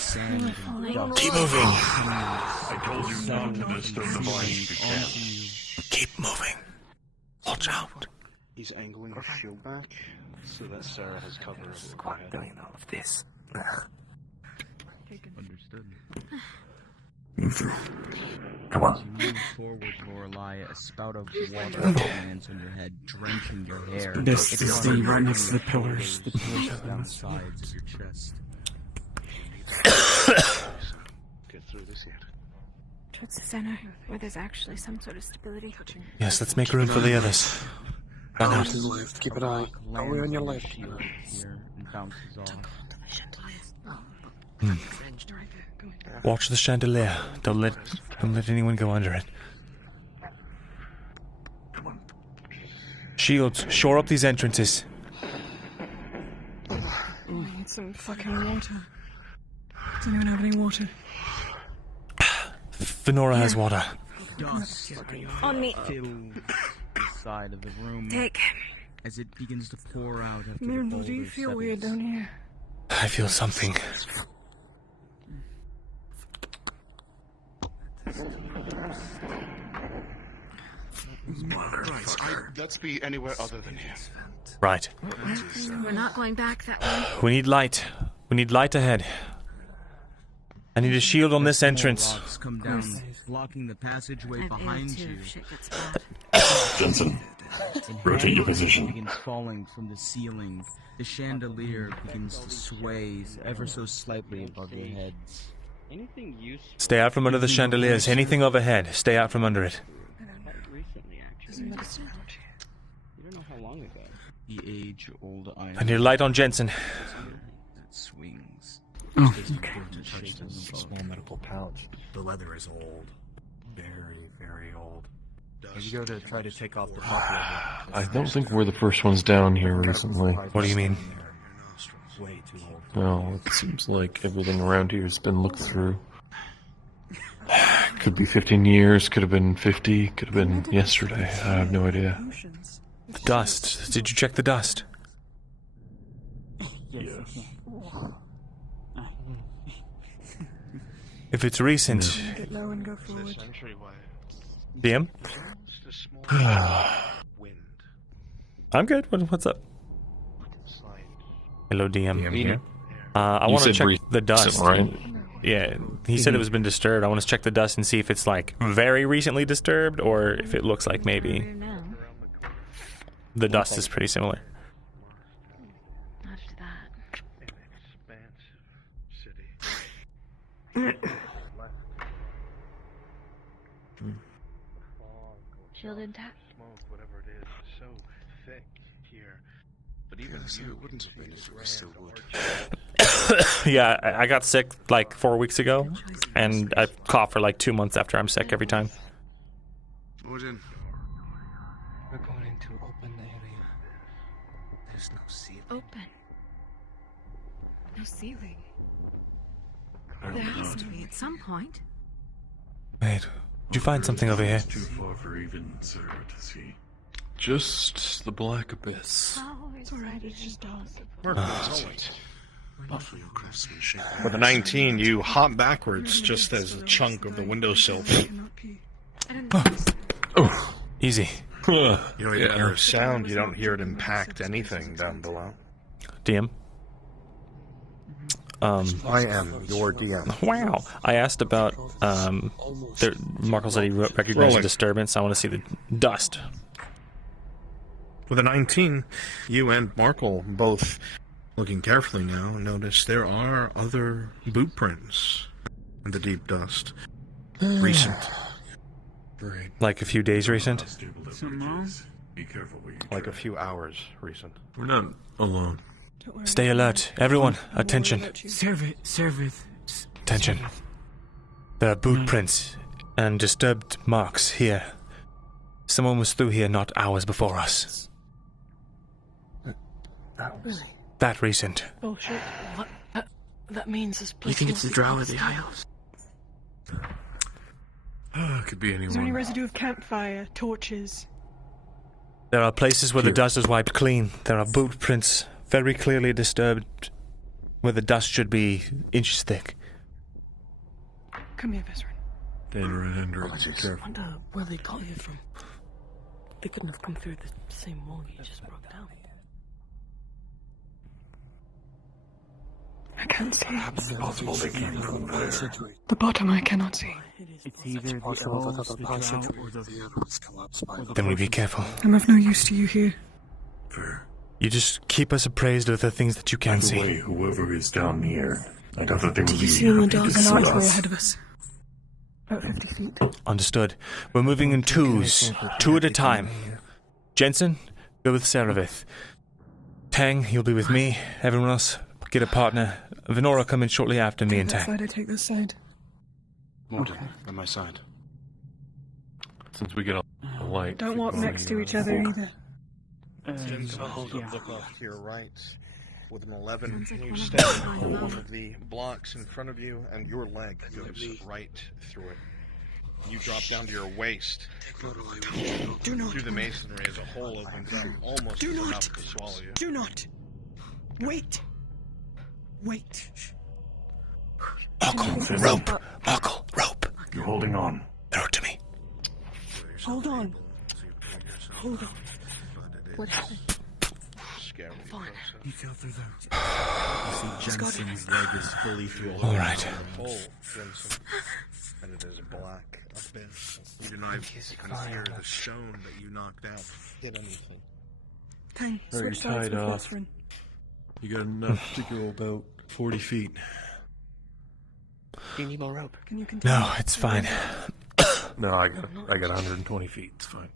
Keep moving. I told you not to disturb the vines. Keep moving. Watch out. He's angling his shield back so that Sarah has cover over her head. Doing all of this. Understood. Move through. Come on. As you move forward, Lorelei, a spout of water lands on your head, drenching your hair. This It's is starting the right to next to the run pillars. The pillars down the sides of your chest. Get through this yet. Towards the center, where there's actually some sort of stability. Yes, let's make room for the others. Run Out out. to the left. Keep an eye. Only on your left. Here and bounces off. Watch the chandelier. Don't let anyone go under it. Shields, shore up these entrances. fucking water. Does anyone have any water? Venora has water. Dust On me. fills the side of the room Take. as it begins to pour out after the Myrindal, do you boulder feel weird settles. down here? I feel something. Let's be anywhere other than here. Right. We're not going back that way. We need light. We need light ahead. I need a shield on this entrance. Rocks come down, blocking the passageway I've behind air too you. if shit gets bad. Jensen, rotate your position. Begins falling from the ceiling. The chandelier begins to sway ever so slightly above your heads. Anything useful? Stay out from under the chandeliers. Anything overhead, stay out from under it. Recently, actually. You don't know how long ago. The age-old iron. I need light on Jensen. That swings. Oh. Small medical pouch. The leather is old. Very, very old. If you go to try to take off the top leather, I don't think we're the first ones down here recently. What do you mean? way too old. Well, it seems like everything around here has been looked through. Could be 15 years, could have been 50, could have been yesterday. I have no idea. The dust. Did you check the dust? Yes. If it's recent... Get low and go forward. DM? I'm good. What's up? Hello, DM. here. I You want to said check the dust. right? Yeah, he said it was been disturbed. I want to check the dust and see if it's like very recently disturbed or if it looks like maybe the dust is pretty similar. After that. Shield intact. Whatever it is, so thick here. But even it wouldn't have been if it was still wood. Yeah, I got sick like 4 weeks ago, and I cough for like 2 months after I'm sick every time. Odin. We're going into open area. There's no ceiling. Open. No ceiling. I There don't has know. to be at some point. Wait, did you find something over here? Too far for even Sarah to see. Just the black abyss. Oh, it's alright, it's just dust. For your craftsmanship. With a 19, you hop backwards just as a chunk of the windowsill. Easy. You don't even hear a sound, you don't hear it impact anything down below. DM? I am your DM. Wow. I asked about, Markle said he recognized a Rolling. disturbance. I want to see the dust. With a 19, you and Markle, both looking carefully now, notice there are other boot prints in the deep dust. Recent. Like a few days recent? Be careful what you Like a few hours recent. We're not alone. Stay alert. Everyone, attention. Serveth. Attention. There are boot prints and disturbed marks here. Someone was through here not hours before us. Really? That recent. Bullshit. What? That means this You place think it's must the be drow of the poisoned. Isles? Could be Is there any anyone. residue of campfire, torches? There are places where the dust is wiped clean. There are boot prints very clearly disturbed where the dust should be inches thick. Come here, Vesryn. Then right under it. I Be just careful. wonder where they got you from. They couldn't have come through the same wall you just broke down. I can't see. It's possible they came from there. The bottom I cannot see. It's either the elves, the drow, or the... Then we be careful. I'm of no use to you here. Fair. You just keep us appraised of the things that you can Either see. way, whoever is down here, I doubt that they Do will you be see in the happy dark to an see archway us. ahead of us? About 50 feet. Understood. We're moving in twos, 2 at a time. Jensen, go with Serevith. Tang, you'll be with me. Everyone else, get a partner. Venora, come in shortly after me and Take that Tang. side, I take this side. Morton, on my side. Since we get a light. Don't walk next to each other either. Look yeah. off to your right. With an 11, Sounds like you one of step us going on one alone. of the blocks in front of you, and your leg goes right through it. You drop down to your waist. Do not. Through the masonry as a hole opens up, almost Do enough not. to swallow you. Do not. Wait. Wait. Markle, rope. Markle, rope. You're holding on. Throw it to me. Hold on. Hold on. What happened? Scary. Fine. You fell through the... You see Jensen's leg is fully through a hole. All right. Hole, Jensen. And it is a black abyss. You do not even hear the stone that you knocked out hit anything. Time. Are you Switch sides tied with off? Vesryn. You got enough to go about 40 feet. Do you need more rope? Can you continue? No, it's fine. No, I got 120 feet. It's fine.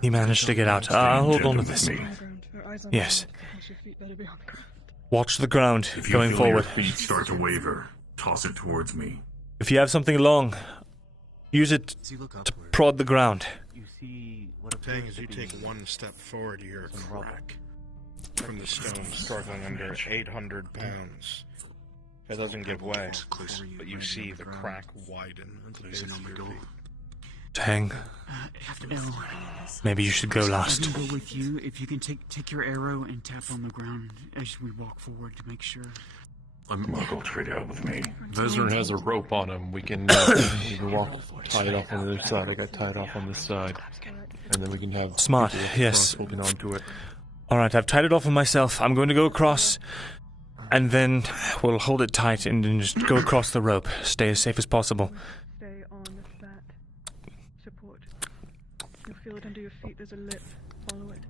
He managed to get out. I'll hold on to this. Yes. Watch the ground If you going feel forward. your feet start to waver, toss it towards me. If you have something long, use it to prod the ground. You see what The thing is, you take one step forward, you hear a crack from the stone struggling under 800 pounds. It doesn't give way, but you see the crack widen at the base of your feet. Dang. Maybe you should go I last. can go with you if you can take your arrow and tap on the ground as we walk forward to make sure. Markle, trade out with me. Vesryn has a rope on him. We can walk, tie it off on the other side. I got tied off on this side. And then we can have... Smart, people yes. holding on to it. Alright, I've tied it off on myself. I'm going to go across, and then we'll hold it tight and then just go across the rope. Stay as safe as possible. Stay on that support. You'll feel it under your feet. There's a lip. Follow it.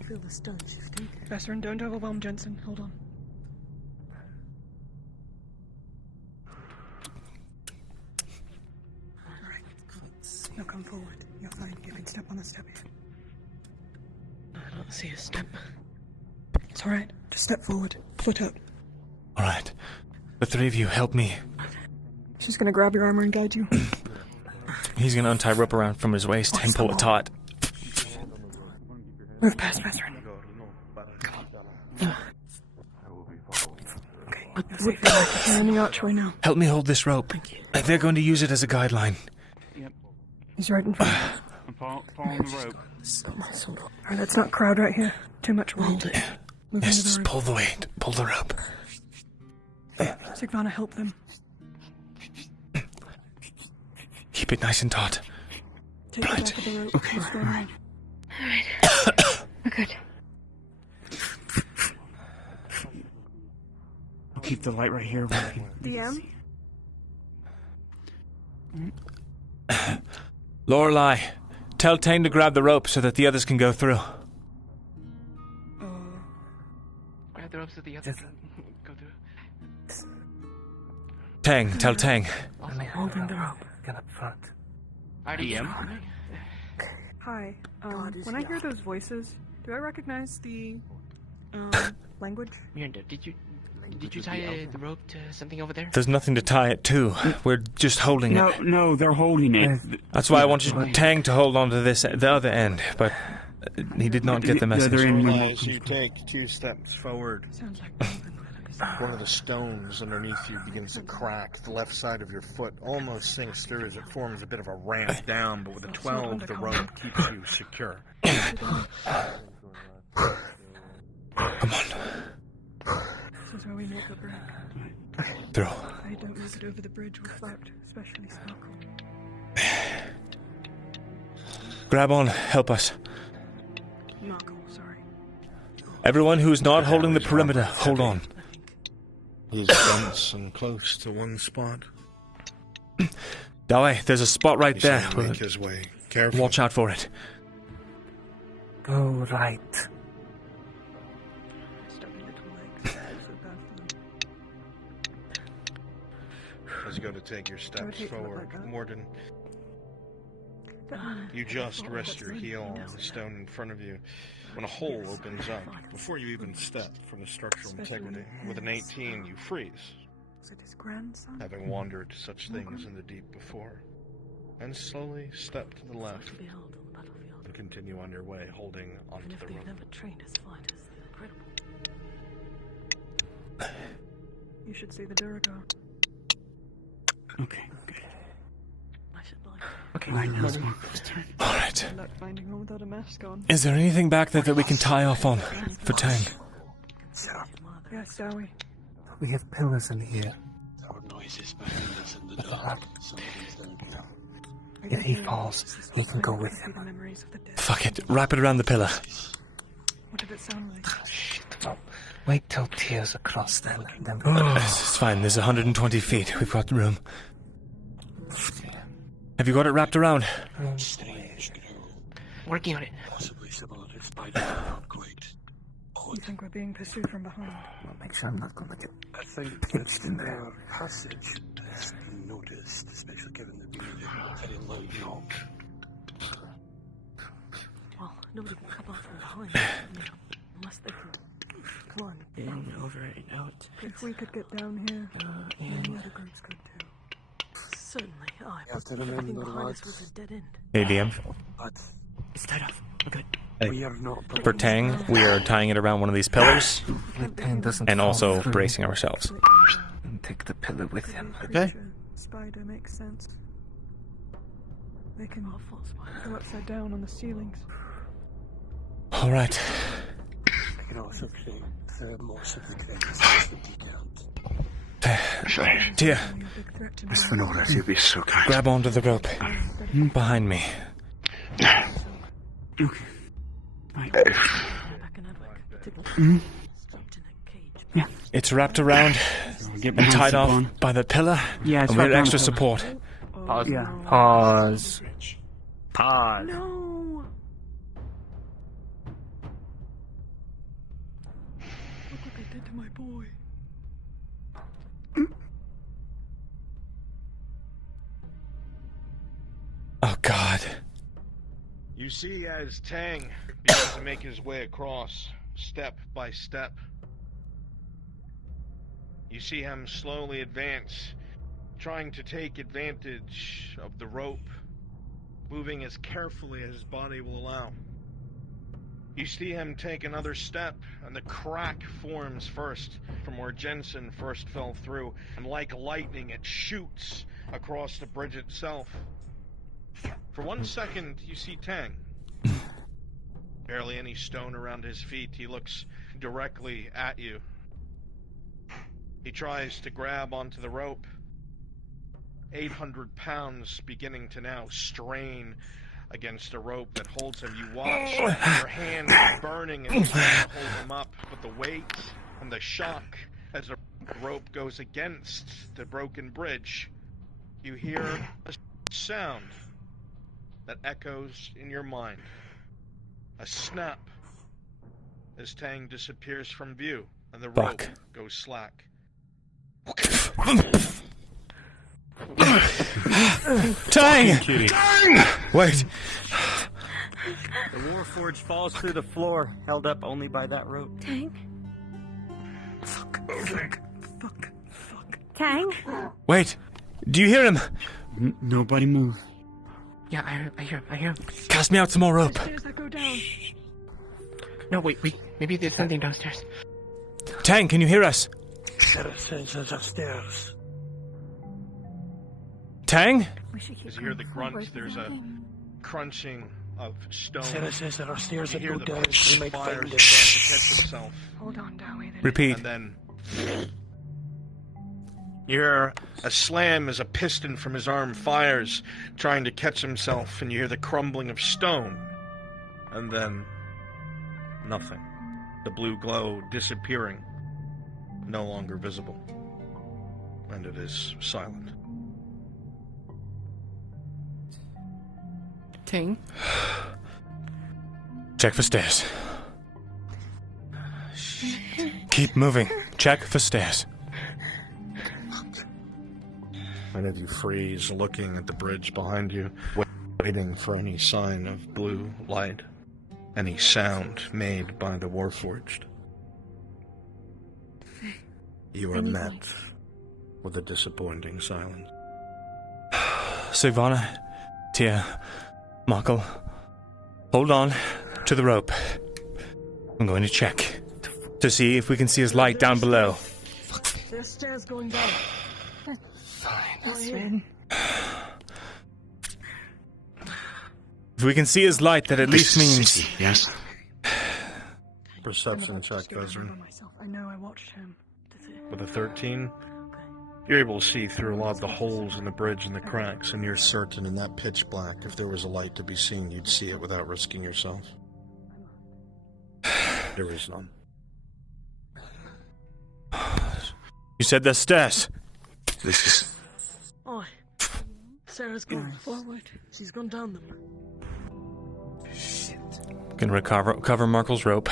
I feel the stone shifting. Vesryn, don't overwhelm Jensen. Hold on. Alright. Now come forward. You're fine. You can step on the step here. I don't see a step. It's alright. Just step forward. Foot up. Alright. The three of you, help me. She's gonna grab your armor and guide you. He's going to untie rope around from his waist and pull it taut. Move past Vesryn. Okay, you're in the archway now. Help me hold this rope. They're going to use it as a guideline. He's right in front of us. I'm following the rope. Alright, let's not crowd right here. Too much room. Hold it. Move Yes, into the just room. pull the weight. Pull the rope. Sigvana, help them. Keep it nice and taut. Take the back of the rope. Okay, right. Alright. We're good. I'll keep the light right here. DM? Lorelei, tell Tane to grab the rope so that the others can go through. Grab the rope so the others can go through. Tang, tell Tang. I'm holding the rope. Get up front. DM? Hi. When I hear those voices, do I recognize the language? Myrindal, did you tie the rope to something over there? There's nothing to tie it to. We're just holding it. No, they're holding it. That's why I wanted Tang to hold on to the other end, but he did not get the message. As you take 2 steps forward, one of the stones underneath you begins to crack. The left side of your foot almost sinks through as it forms a bit of a ramp down, but with a 12, the rope keeps you secure. Come on. This is where we make or break. Through. I don't make it over the bridge without especially Sparkle. Grab on. Help us. Markle, sorry. Everyone who's not holding the perimeter, hold on. He's dense and close to one spot. Dawei, there's a spot right He's there. trying to make his way. Careful. Watch out for it. Go right. As you go to take your steps forward, Morden, Don't you just rest your heel on the stone in front of you when a hole opens up before you even step from the structural integrity. With an 18, you freeze, Was it his grandson? having wandered such things in the deep before, and slowly step to the left and continue on your way, holding onto Even if the they've rope. never trained as fighters, they're incredible. You should see the Durgar. Okay. I should like. Okay, right now it's Marco's turn. Alright. Good luck finding one without a mask on. Is there anything back there that we can tie off on for Tang? Yes, Zowie. We have pillars in here. If he falls, he can go with him. Fuck it, wrap it around the pillar. What did it sound like? Oh, wait till Tears across then, and then It's fine, there's 120 feet. We've got room. Have you got it wrapped around? Working on it. You think we're being pursued from behind? Well, make sure I'm not going to get pitched in there. Passage has been noticed, especially given the very loud knock. Well, nobody can come up from behind, unless they can. Come on. In over it out. If we could get down here, many other groups could too. Certainly. You have to remember, Everything behind us lads. was a dead end. Hey, DM. It's tied off. We're good. We are not For Tang, we are tying it around one of these pillars and also bracing ourselves. And take the pillar with him. Okay. Spider makes sense. They can go upside down on the ceilings. Alright. I can also create most of the crevices that you can't. Tia, Miss Fenora, you'd be so kind. grab onto the rope. Behind me. Okay. Right. Yeah. It's wrapped around Get and tied off on. by the pillar. Yeah, it's and we wrapped had around extra the support. Pause. Yeah. Pause. Pause. No! Look what they did to my boy. Oh, God. You see as Tang begins to make his way across, step by step. You see him slowly advance, trying to take advantage of the rope, moving as carefully as his body will allow. You see him take another step, and the crack forms first from where Jensen first fell through, and like lightning it shoots across the bridge itself. For 1 second, you see Tang. Barely any stone around his feet. He looks directly at you. He tries to grab onto the rope. 800 pounds beginning to now strain against a rope that holds him. You watch your hand burning and trying to hold him up, but the weight and the shock as the rope goes against the broken bridge, you hear a sound that echoes in your mind. A snap as Tang disappears from view and the rope goes slack. Tang! Tang! Wait. The Warforged falls through the floor, held up only by that rope. Tang? Fuck. Tang? Wait. Do you hear him? Nobody move. Yeah, I hear him. Cast me out some more rope. Stairs that go down. No, wait. Maybe there's something downstairs. Tang, can you hear us? Sarah says there's upstairs. Tang? As you hear the grunts, there's a crunching of stone. Sarah says there are stairs You that hear go the down. push We might fires find trying it. to catch himself. Hold on, Dowie. Repeat. And then you hear a slam as a piston from his arm fires, trying to catch himself, and you hear the crumbling of stone. And then nothing. The blue glow disappearing, no longer visible. And it is silent. Ting? Check for stairs. Keep moving. Check for stairs. And as you freeze, looking at the bridge behind you, waiting for any sign of blue light, any sound made by the Warforged, you are met with a disappointing silence. Silvana, Tia, Markle, Hold on to the rope. I'm going to check to see if we can see his light down below. There's stairs going down. Vesryn. If we can see his light, that at least means... Yes? Perception check, Vesryn. I know, I watched him. With a 13, you're able to see through a lot of the holes in the bridge and the cracks, and you're certain in that pitch black, if there was a light to be seen, you'd see it without risking yourself. There is none. You said there's stairs. This is... Oi. Sarah's gone forward. She's gone down them. Gonna recover Markle's rope,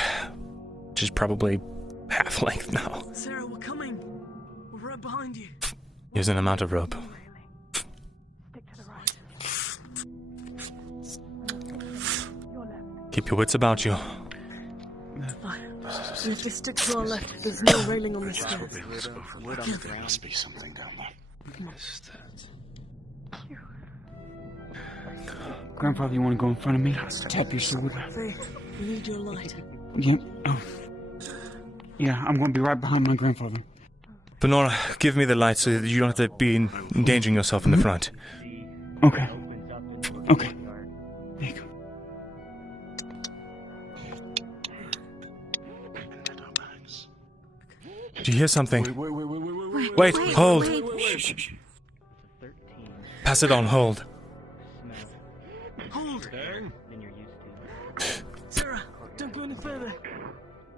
which is probably half length now. Sarah, we're coming. We're right behind you. Here's an amount of rope. Keep your wits about you. And if we stick to our left, there's no railing on the stairs. There must be something down there. Grandfather, you want to go in front of me? Tap your sword. Faye, we need your light. Yeah, I'm going to be right behind my grandfather. Benora, give me the light so that you don't have to be endangering yourself in the front. Okay. Okay. There you go. Do you hear something? Wait, hold. Wait. Pass it on, hold. Hold! Sarah, don't go any further.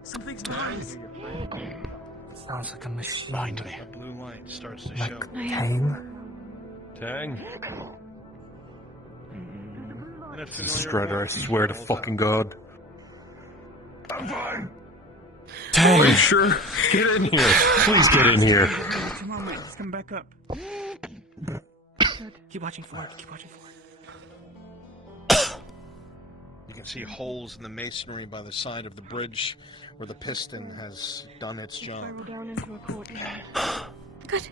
Something's behind us. Sounds like a machine. A blue light starts to show. Tang. It's a Strider, I swear to fucking God. I'm fine. Tang! Are you sure? Get in here. Please get in here. Come on, mate. Let's come back up. Keep watching forward. Keep watching forward. You can see holes in the masonry by the side of the bridge where the piston has done its job. Spiral down into a courtyard. Good. It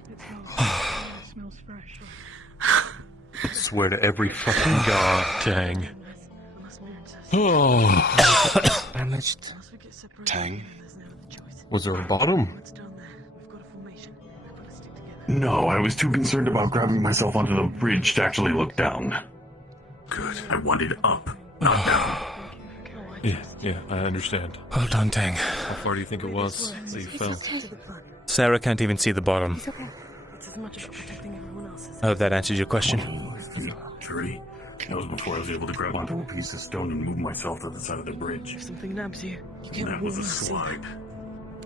smells fresh. I swear to every fucking God, Tang. Oh. Damaged. Tang? Was there a bottom? No, I was too concerned about grabbing myself onto the bridge to actually look down. Good. I wanted up, not down. Yeah, I understand. Hold on, Tang. How far do you think it was that you fell? Sarah can't even see the bottom. It's as much about protecting everyone else as I hope that answers your question. 30. That was before I was able to grab onto a piece of stone and move myself to the side of the bridge. if something nabs you. You can't That was a move us. slide.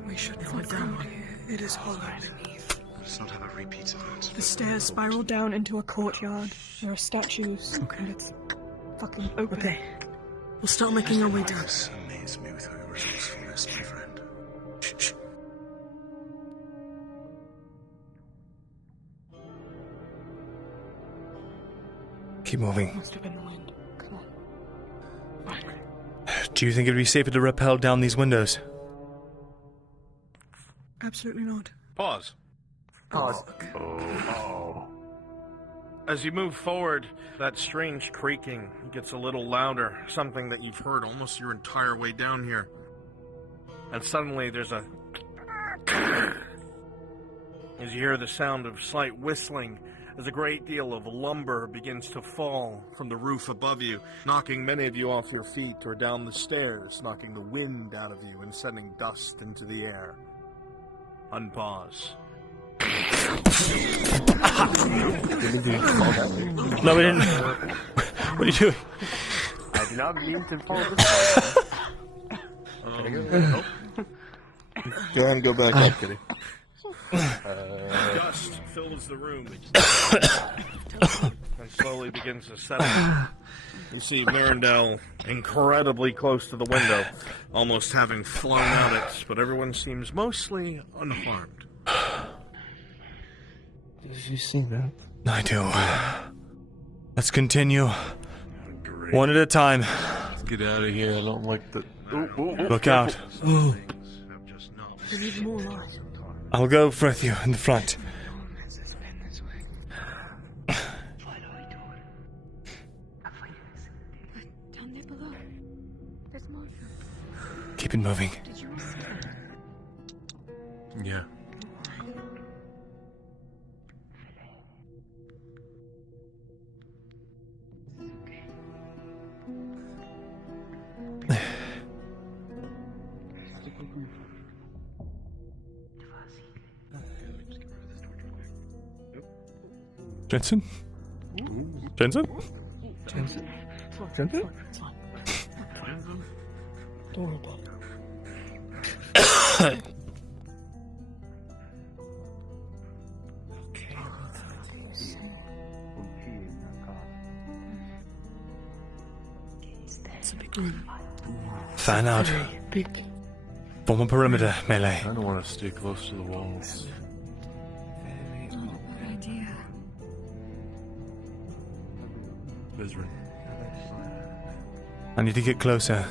We shouldn't have down here. It is hollow beneath. Let's not have a repeat of that. The stairs spiral down into a courtyard. There are statues. And it's fucking open. Okay. We'll start making our way down. Amaze me with your resourcefulness, my friend. Keep moving. Must have been the wind. Come on. Do you think it would be safer to rappel down these windows? Absolutely not. Pause. Oh. As you move forward, that strange creaking gets a little louder, something that you've heard almost your entire way down here. And suddenly there's a... As you hear the sound of slight whistling, as a great deal of lumber begins to fall from the roof above you, knocking many of you off your feet or down the stairs, knocking the wind out of you and sending dust into the air. Unpause. No, we didn't. What are you doing? I did not mean to fall this way. Go ahead and go back up, Kitty. Dust fills the room and slowly begins to settle. You see Myrindal incredibly close to the window, almost having flown out it, but everyone seems mostly unharmed. Did you see that? I do. Let's continue. One at a time. Let's get out of here. I don't like the... Look out. We need more light. I'll go with you in the front. Down there below. Keep it moving. Yeah. Jensen? Jensen? Jensen? Jensen? Don't worry about it. It's a big room. Fan out. Big. Form a perimeter, melee. I don't want to stay close to the walls. Good idea. Vesryn. I need to get closer.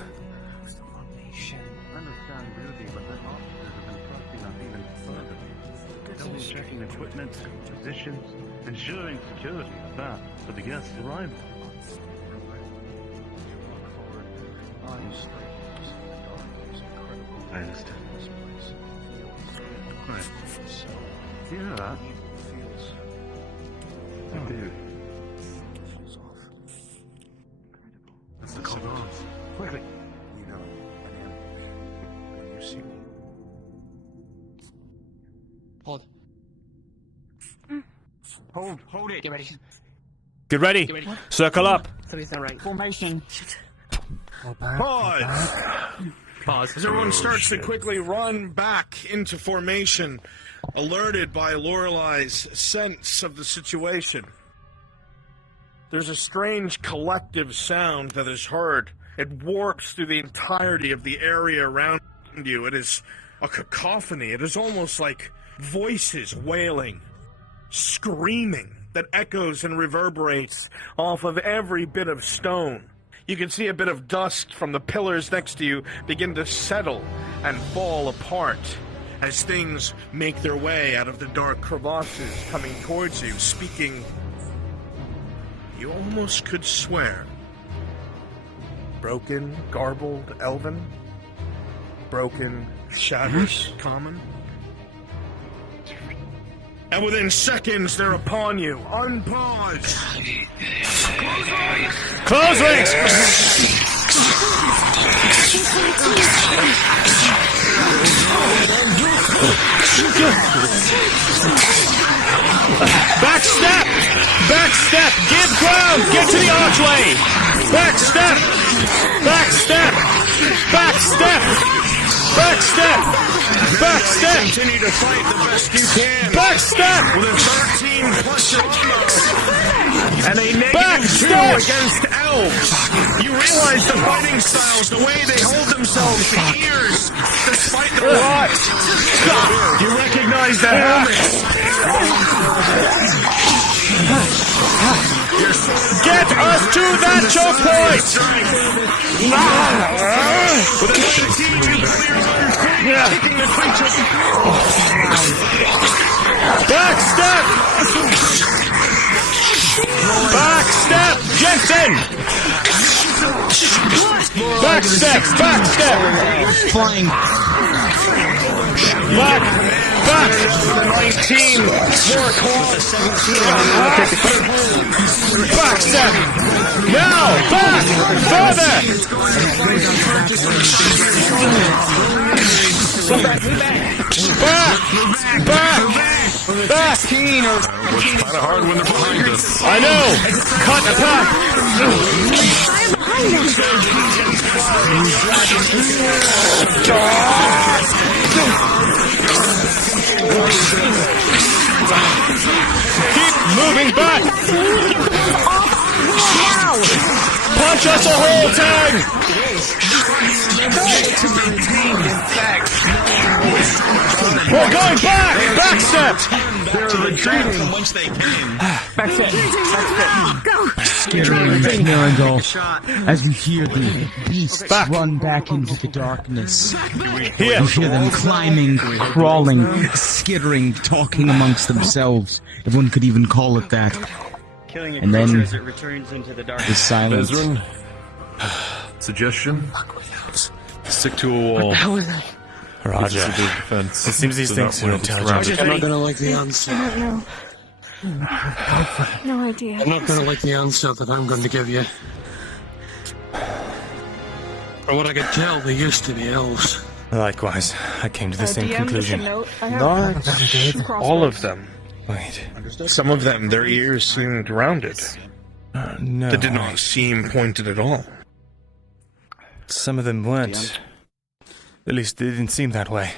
Checking equipment, positions, ensuring security of that for the guest's arrival. I understand. Right. Do you hear that? I do. That's the call off. Quickly. You know, when you see me. Hold it. Get ready. Get ready. Circle up. Something's not right. Formation. Pause! Pause. As everyone starts to quickly run back into formation, alerted by Lorelai's sense of the situation. There's a strange collective sound that is heard. It warps through the entirety of the area around you. It is a cacophony. It is almost like voices wailing, screaming, that echoes and reverberates off of every bit of stone. You can see a bit of dust from the pillars next to you begin to settle and fall apart as things make their way out of the dark crevasses coming towards you, speaking, you almost could swear, broken, garbled Elven, broken, shattered common. And within seconds, they're upon you. Unpause! Close ranks! Back step! Back step! Give ground! Get to the archway! Back step! Back step! Back step! Back step! Back step! Continue to fight the best you can. Back step! With a 13 plus your armor. And a -2 against elves. You realize the fighting styles, the way they hold themselves, the ears, despite the rot. You recognize the helmets. Get us to that choke point! With a 19, you pull your own trigger, kicking the creature. Back step! Back step! Jensen! Back step! Back step! Flying. Back! Back! 19, more claws. 17. Back step! Now! Back! Further! Back! Back! Back! It's kind of hard when they're behind us. I know! Cut a path! Keep moving back! Punch us a whole time! We're going back! Back step! They're retreating from whence they came. Back step. Skittering Myrindal as you hear the beasts run back into the darkness. Here. You hear them climbing, crawling, skittering, talking amongst themselves, if one could even call it that. And then as it returns into the dark. the silence. Vesryn, suggestion? Stick to a wall. What the hell is that? Roger. It seems these things are intelligent. I'm not going to like the answer. I don't know. No idea. I'm not going to like the answer that I'm going to give you. From what I could tell, they used to be elves. Likewise, I came to the same DM, conclusion. just a note. I have Not all of them. Wait. Some of them, their ears seemed rounded. No. They did not seem pointed at all. Some of them weren't. At least they didn't seem that way.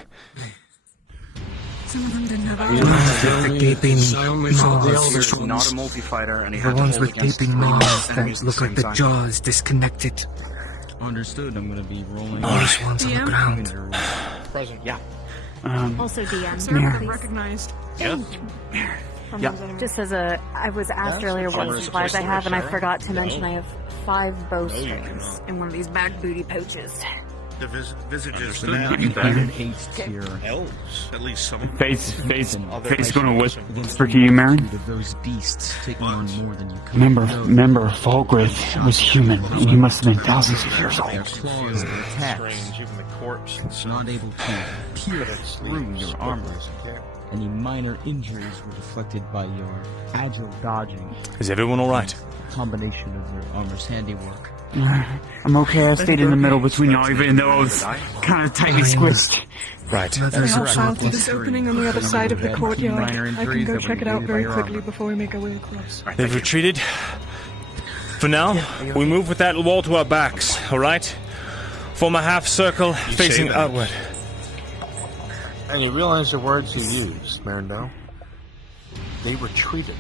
Some of them didn't have The gaping maws. Not a multi-fighter, and he The had to ones hold with against gaping three maws that enemies at look the like same the time. jaws disconnected. Understood. I'm going to be rolling. Those ones on the DM? ground. Present, yeah. Also, DM. Sarah please. recognized. Yes. From Yeah. those enemies. Just as I was asked earlier what supplies I have, and I forgot to mention I have 5 bowstrings in one of these back booty pouches. The visages Understood. Haste here. elves, at least some. Face gonna whisper to you, Myrin. Those beasts taking on more than you could. Remember, Falgrith was human, and he must have been thousands of years Their old. claws, their attacks, Strange, even the corpse. not able to pierce through your armor. Any minor injuries were deflected by your agile dodging. Is everyone alright? Combination of your armor's handiwork. I'm okay. I stayed in the middle between y'all, even though I was kind of tightly squished. Right. They all filed through this opening on the other side of the courtyard. I can go check it out very quickly before we make our way across. They've retreated. For now, we move with that wall to our backs, alright? Form a half circle facing outward. And you realize the words you used, Myrindal? They retreated.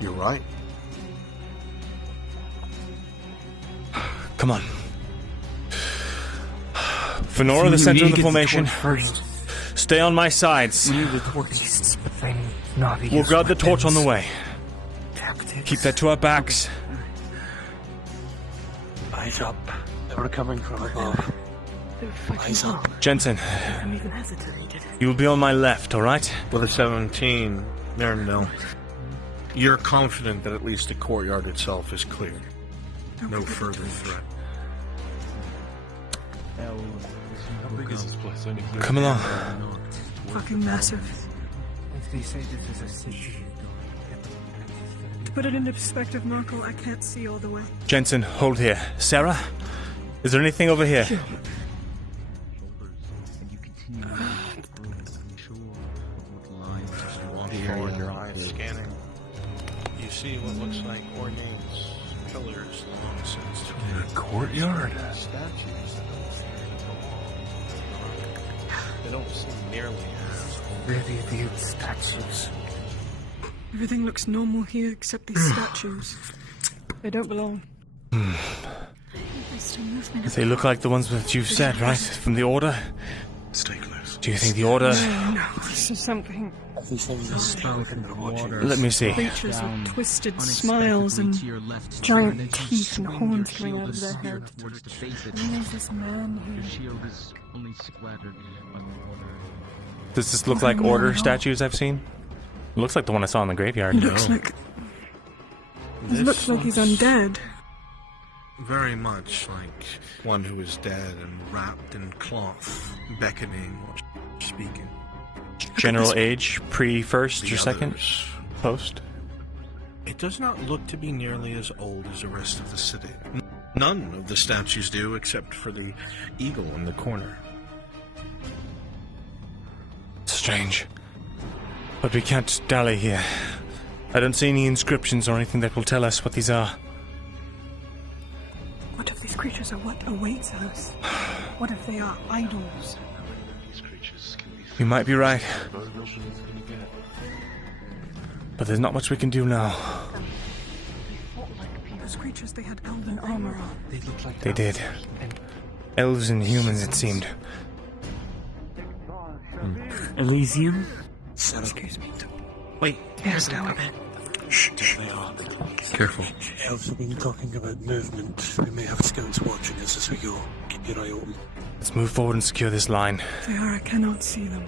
You're right. Come on. Fenora, the center of the formation. First, Stay on my sides. we need the torches, but then not the We'll guard the torch on the way. Tactics. Keep that to our backs. Eyes up. They were coming from above. Eyes up. Jensen, I'm even hesitated. you will be on my left, alright? With a 17, Myrindal, you're confident that at least the courtyard itself is clear. No further threat. How big is this place? I mean, Come along. Fucking massive. If they say this is a city, To put it into perspective, Marco, I can't see all the way. Jensen, hold here. Sarah, is there anything over here? Forward your eyes scanning. You see what looks like ornate pillars long since a courtyard. Statues that don't seem to go on. They don't seem nearly as really weird statues. Everything looks normal here except these statues. They don't belong. They look like the ones that you've said, right? From the Order? Stay close. Do you think the Order... No, this is something. These things are spoken in the water. Let me see. Creatures with twisted smiles and giant teeth and horns coming out of their head. And then there's this man here. Does this look like Order statues I've seen? It looks like the one I saw in the graveyard. It looks like he's undead. very much like one who is dead and wrapped in cloth, beckoning or speaking. General age, pre-first The or second? others. Post? It does not look to be nearly as old as the rest of the city. None of the statues do, except for the eagle in the corner. Strange. But we can't dally here. I don't see any inscriptions or anything that will tell us what these are. What if these creatures are what awaits us? What if they are idols? You might be right. But there's not much we can do now. Those creatures, they had elven armor on. They look like They did. Elves and humans, it seemed. Elysium? Excuse me. Wait. Yes, now a bit. Shh, there they are. Careful. Elves have been talking about movement. We may have scouts watching us as we go. Keep your eye open. Let's move forward and secure this line. If they are, I cannot see them.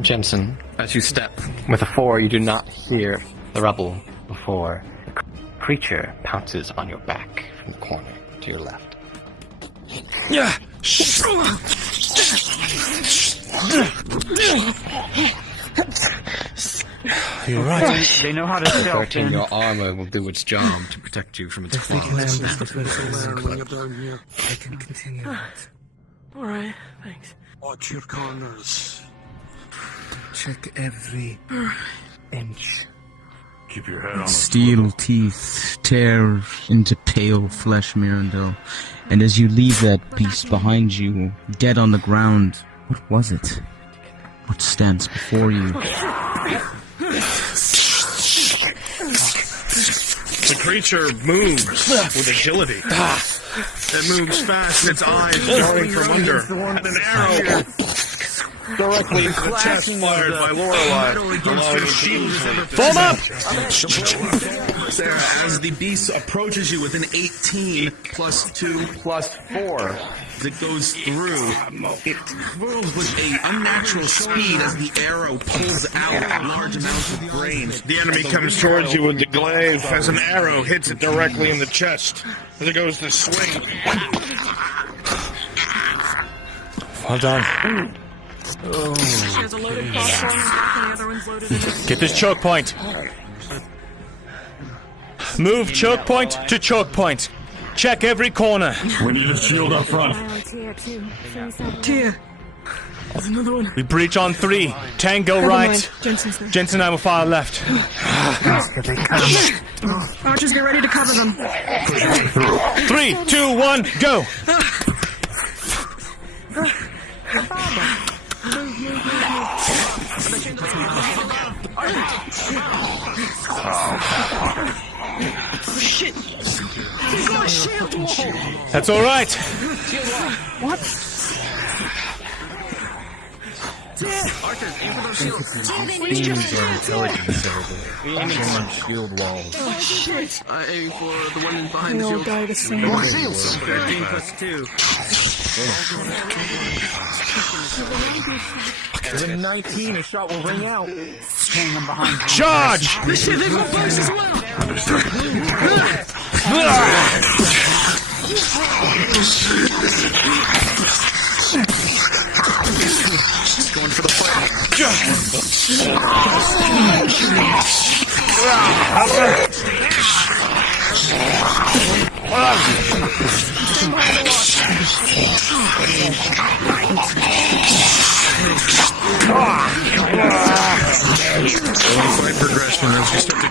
Jensen, as you step with a 4, you do not hear the rubble before the creature pounces on your back from the corner to your left. Yeah. You're right. They know how to stealth. Protecting your armor will do its job to protect you from its If they can claws. ambush the first When you're down here, I can continue that. Alright, thanks. watch your corners. Check every inch. Keep your head on a Steel teeth tear into pale flesh, Myrindal. And as you leave that beast behind you, dead on the ground, what was it? What stands before you? The creature moves with agility. It moves fast, its eyes darting from under, and an arrow directly into the chest fired by Lorelei, allowing the shield to Form up! Sarah, as the beast approaches you with an 18 plus 2 plus 4 that goes through, it whirls with an unnatural speed as the arrow pulls out large amounts of brain. The enemy comes towards you with the glaive as an arrow hits it directly in the chest as it goes to swing. Well done. Get this choke point. Move choke point to choke point. Check every corner. We need a shield up front. Tia. There's another one. We breach on 3. Tango Never right. mind. Jensen's there. Jensen and I will fire left. Archers, get ready to cover them. 3, 2, 1, go. Shit! They got a shield wall! That's all right. What? Archers, aim for those shields. Beams are intelligence over. Human shield walls. Oh shit! I aim for the one in behind They the all shield. die the same. 13 plus 2. Within 19, a shot will ring out. Hang them behind. Charge! This shit, they got bows as well! Going for the fight. Fight progression as you start to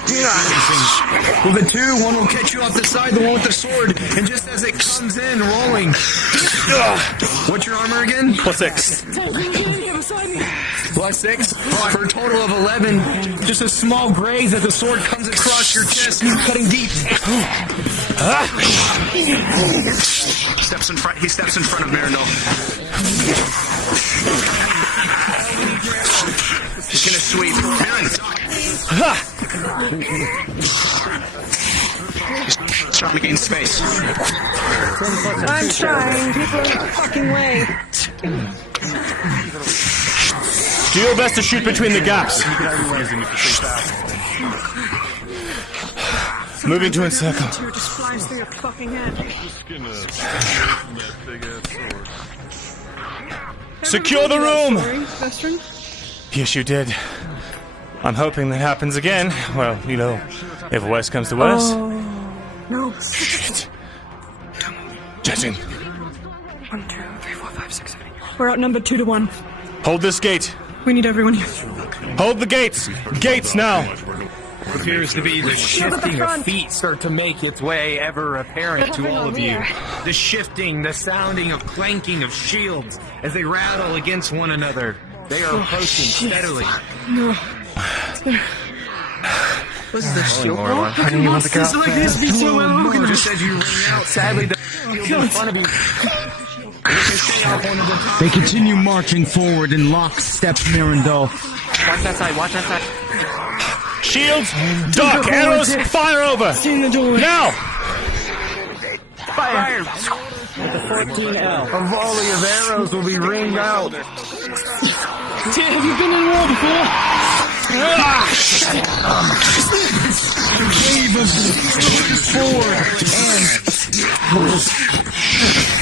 with a 2, one will catch you off the side, the one with the sword, and just as it comes in, rolling. What's your armor again? Plus 6. Plus 6 for a total of 11. Just a small graze as the sword comes across your chest, cutting deep. He steps in front of Myrindal. He's gonna sweep. Myrin! He's trying to gain space. I'm trying. People are in the fucking way. Do your best to shoot between the gaps. Moving to encircle. Tear just flies through your fucking head. Secure the room! Vesryn? Yes, you did. I'm hoping that happens again. Well, you know, if worse comes to worse. Oh, no. Shit. Jensen. 1, 2, 3, 4, 5, 6, 7, 8. We're outnumbered 2 to 1. Hold this gate. We need everyone here. Hold the gates. Gates now. It appears to be the shifting of feet start to make its way ever apparent to all of you. The shifting, the sounding of clanking of shields as they rattle against one another. They are approaching steadily. No. What's the shield wall? How can monsters like this be so well organized? Just as you ring out, sadly, the shield in front of you. They continue marching forward in lockstep, Myrindal. Watch that side, watch that side. Shields, duck, arrows, fire over. Now. Fire! With the 14L. A volley of arrows will be ringed out. Tia, have you been in war before? Wave of forward and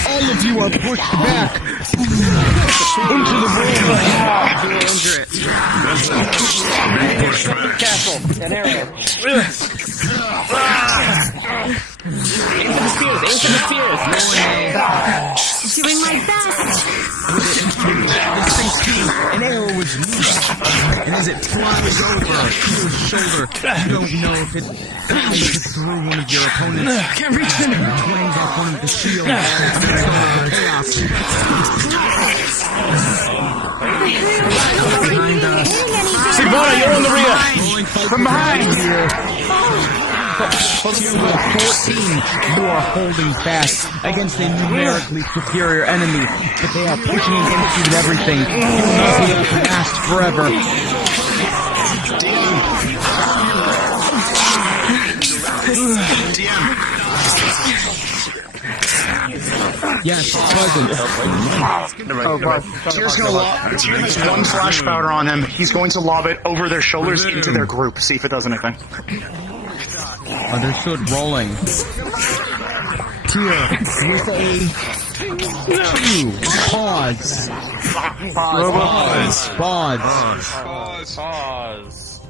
all of you are pushed back into the room. Castle, an arrow. Aim for the spears. Doing my best. An arrow was loose, and as it flies over your shoulder, you don't know if it passes through one of your opponents. Can't reach them. Twanged off one of the shields. Sigmara, you're on the rear. From behind. 14, you are holding fast against a numerically superior enemy, but they are pushing against you with everything. You will not be able to last forever. Yes, Tier's gonna lob. Tier has one flash powder on him. He's going to lob it over their shoulders into their group. See if it does anything. Understood. Rolling. Tier with a 2. Pause.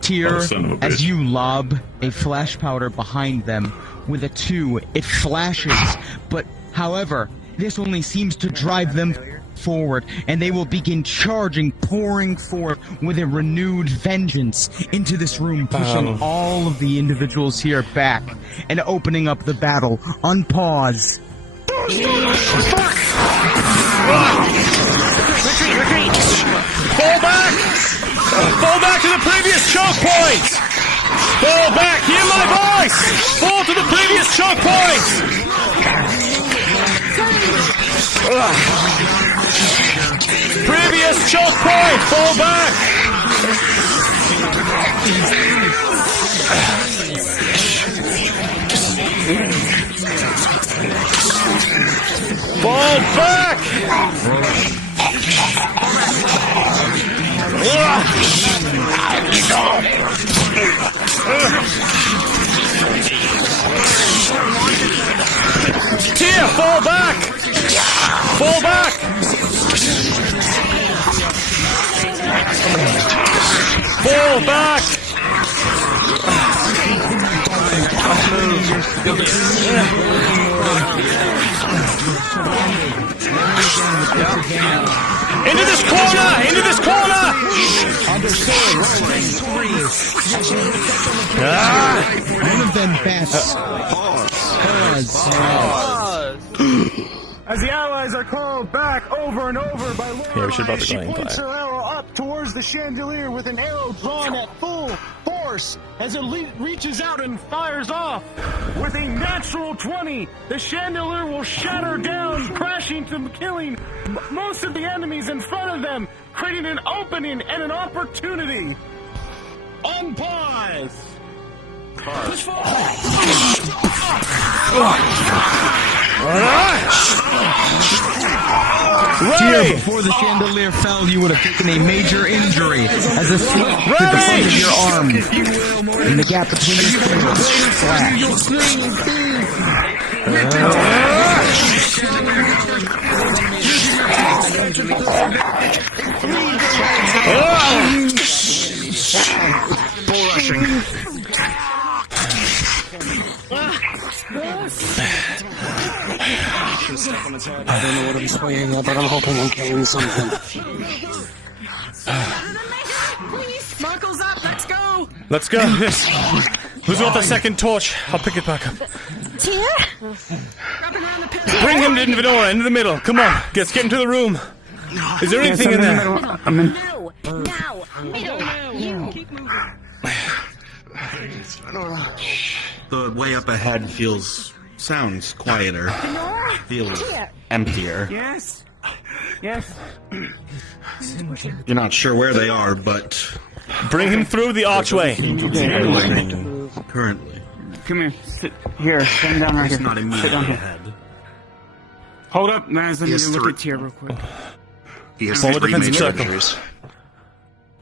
Tier, as you lob a flash powder behind them with a 2, it flashes, but however, this only seems to drive them forward, and they will begin charging, pouring forth with a renewed vengeance into this room, pushing all of the individuals here back and opening up the battle. Unpause. Retreat! Fall back! Fall back to the previous choke point! Fall back! Hear my voice! Fall to the previous choke point! Previous choke point! Fall back! Fall back! Tier, fall back! Fall back! Fall back! Into this corner! Into this corner! One of them bats. As the allies are called back over and over by Laura, she points her arrow up towards the chandelier with an arrow drawn at full force as it reaches out and fires off. With a natural 20, the chandelier will shatter down, crashing to killing most of the enemies in front of them, creating an opening and an opportunity. Unpause! Push forward! Tier, before the chandelier fell, you would have taken a major injury as a slip to the front of your arm. In the gap between your fingers. Bull rushing. I don't know what I'm swaying at, but I'm hoping I'm killing something. Sparkles up, let's go! Let's go, yes. Who's got the second torch? I'll pick it back up. Tier? Bring him into the middle. Come on, let's get into the room. Is there anything in there? I'm in. No, now, middle. You keep moving. The way up ahead sounds quieter. Feels emptier. Yes. Yes. You're not sure where they are, but bring him through the archway. Currently. Come here. Sit here. Stand down right here. It's not Sit immediately down here. ahead. Hold up, Maz. Let me Yes, look three. at Tier real quick. He has Forward 3 defensive major circle. injuries.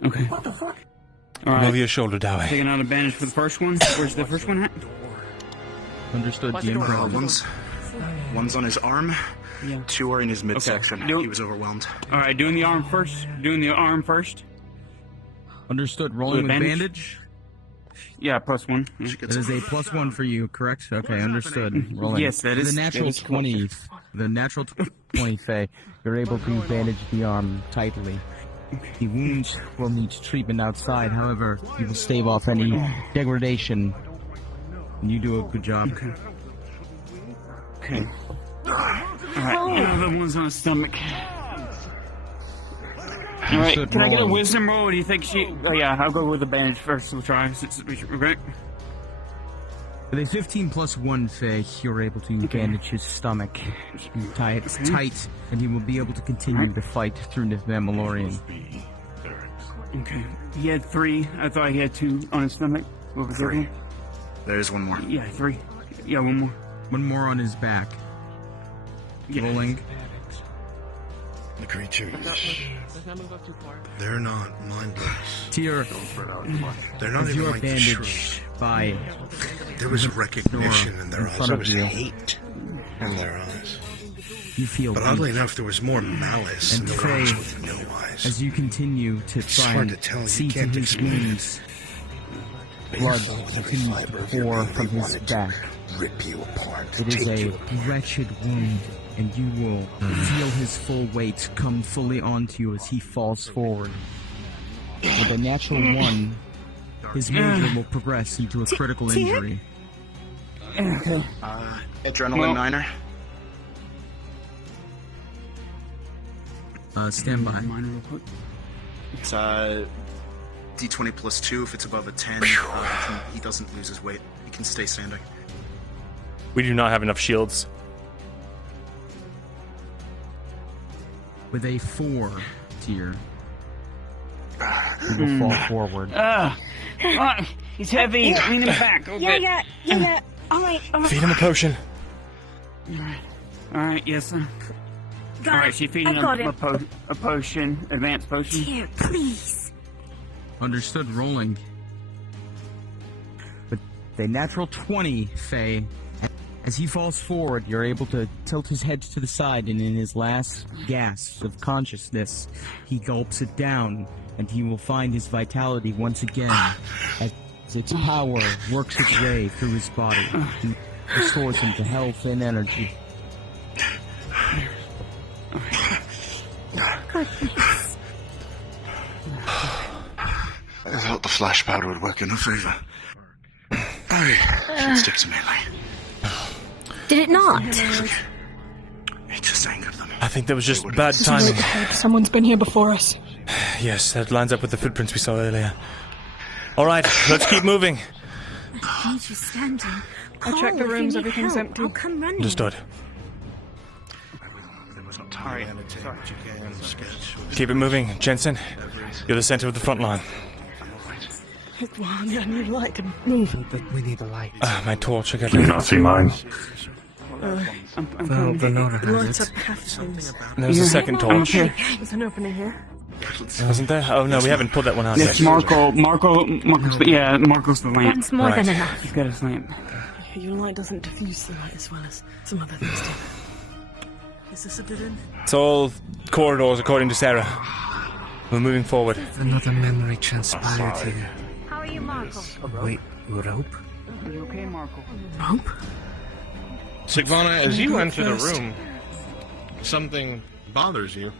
Okay. What the fuck? All right. Move your shoulder, Dowie. Taking out a bandage for the first one. Where's the first one at? Understood, Problems. One's on his arm. Yeah. 2 are in his midsection. Okay. He was overwhelmed. All right, doing the arm first. Understood. Rolling with bandage. Yeah, +1. That is a +1 for you, correct? Okay, understood. Rolling. Yes, that is. The natural 20. The natural 20, Faye. You're able to bandage the arm tightly. The wounds will need treatment outside. However, you will stave off any degradation. And you do a good job. Okay. Alright, the one's on his stomach. Alright, can I get a wisdom roll? Or do you think she... Oh yeah, I'll go with the bandage first. We'll try. Right? With a 15 + 1, Faye, you're able to bandage his stomach. Tie it tight, and he will be able to continue the fight through the Mandalorian. Okay. He had 3. I thought he had 2 on his stomach. What was 3. There's 1 more. Yeah, 3. Yeah, 1 more. 1 more on his back. Yeah. Rolling. The creatures, they're not mindless. Tier, they're not even like the shrooms. By there was recognition in their eyes. There was hate in their eyes. You feel but oddly enough, there was more malice in the ones with no eyes. As you continue to try and see to his wounds, blood continues to pour from his back. Rip you apart. It is a wretched wound, and you will feel his full weight come fully onto you as he falls forward. With a natural 1, his major will progress into a critical injury. Okay. Adrenaline 9er. Stand by. It's D20 + 2. If it's above a 10, he doesn't lose his weight. He can stay standing. We do not have enough shields. With a 4 tier, he will fall forward. He's heavy. Lean him back. Yeah. All right. Feed him a potion. All right. Yes, sir. All right. She's feeding him a potion, advanced potion. Here, please. Understood. Rolling. With a natural 20, Faye. As he falls forward, you're able to tilt his head to the side, and in his last gasp of consciousness, he gulps it down, and he will find his vitality once again as its power works its way through his body. He restores him to health and energy. Goodness. I thought the flash powder would work in her favor. Should stick to melee. Did it not? It just angered them. I think that was just bad timing. Someone's been here before us. Yes, that lines up with the footprints we saw earlier. All right, let's keep moving. I need you standing. I'll check the rooms. Everything's empty. I'll come running. Understood. Alright, Keep it moving, Jensen. You're the center of the front line. Well, I need a light to move. But we need a light. My torch, I got Do you not see mine? Well, the Nora has it. There's a second torch. There's an opening here. Wasn't there? Oh no, we haven't put that one out Yes, yet. Marco's the lamp. That's more than enough. He's got his lamp. Your light doesn't diffuse the light as well as some other things do. Is this a dead end? It's all corridors according to Sarah. We're moving forward. Another memory transpired here. How are you, Marco? Wait, rope? Are you okay, Marco? Rope? Sigvana, as you enter the first. room, something bothers you.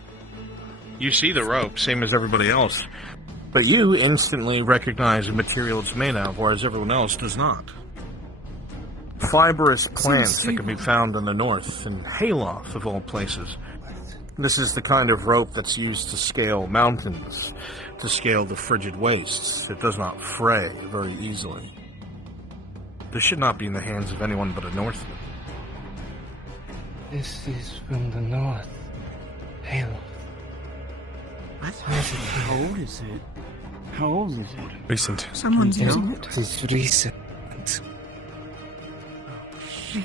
You see the rope, same as everybody else, but you instantly recognize the material it's made of, whereas everyone else does not. Fibrous plants that can be found in the north, in Hayloft of all places. This is the kind of rope that's used to scale mountains, to scale the frigid wastes. It does not fray very easily. This should not be in the hands of anyone but a Northman. This is from the north. Halo. How old is it? How old is it? Recent. Someone's using it. It's recent.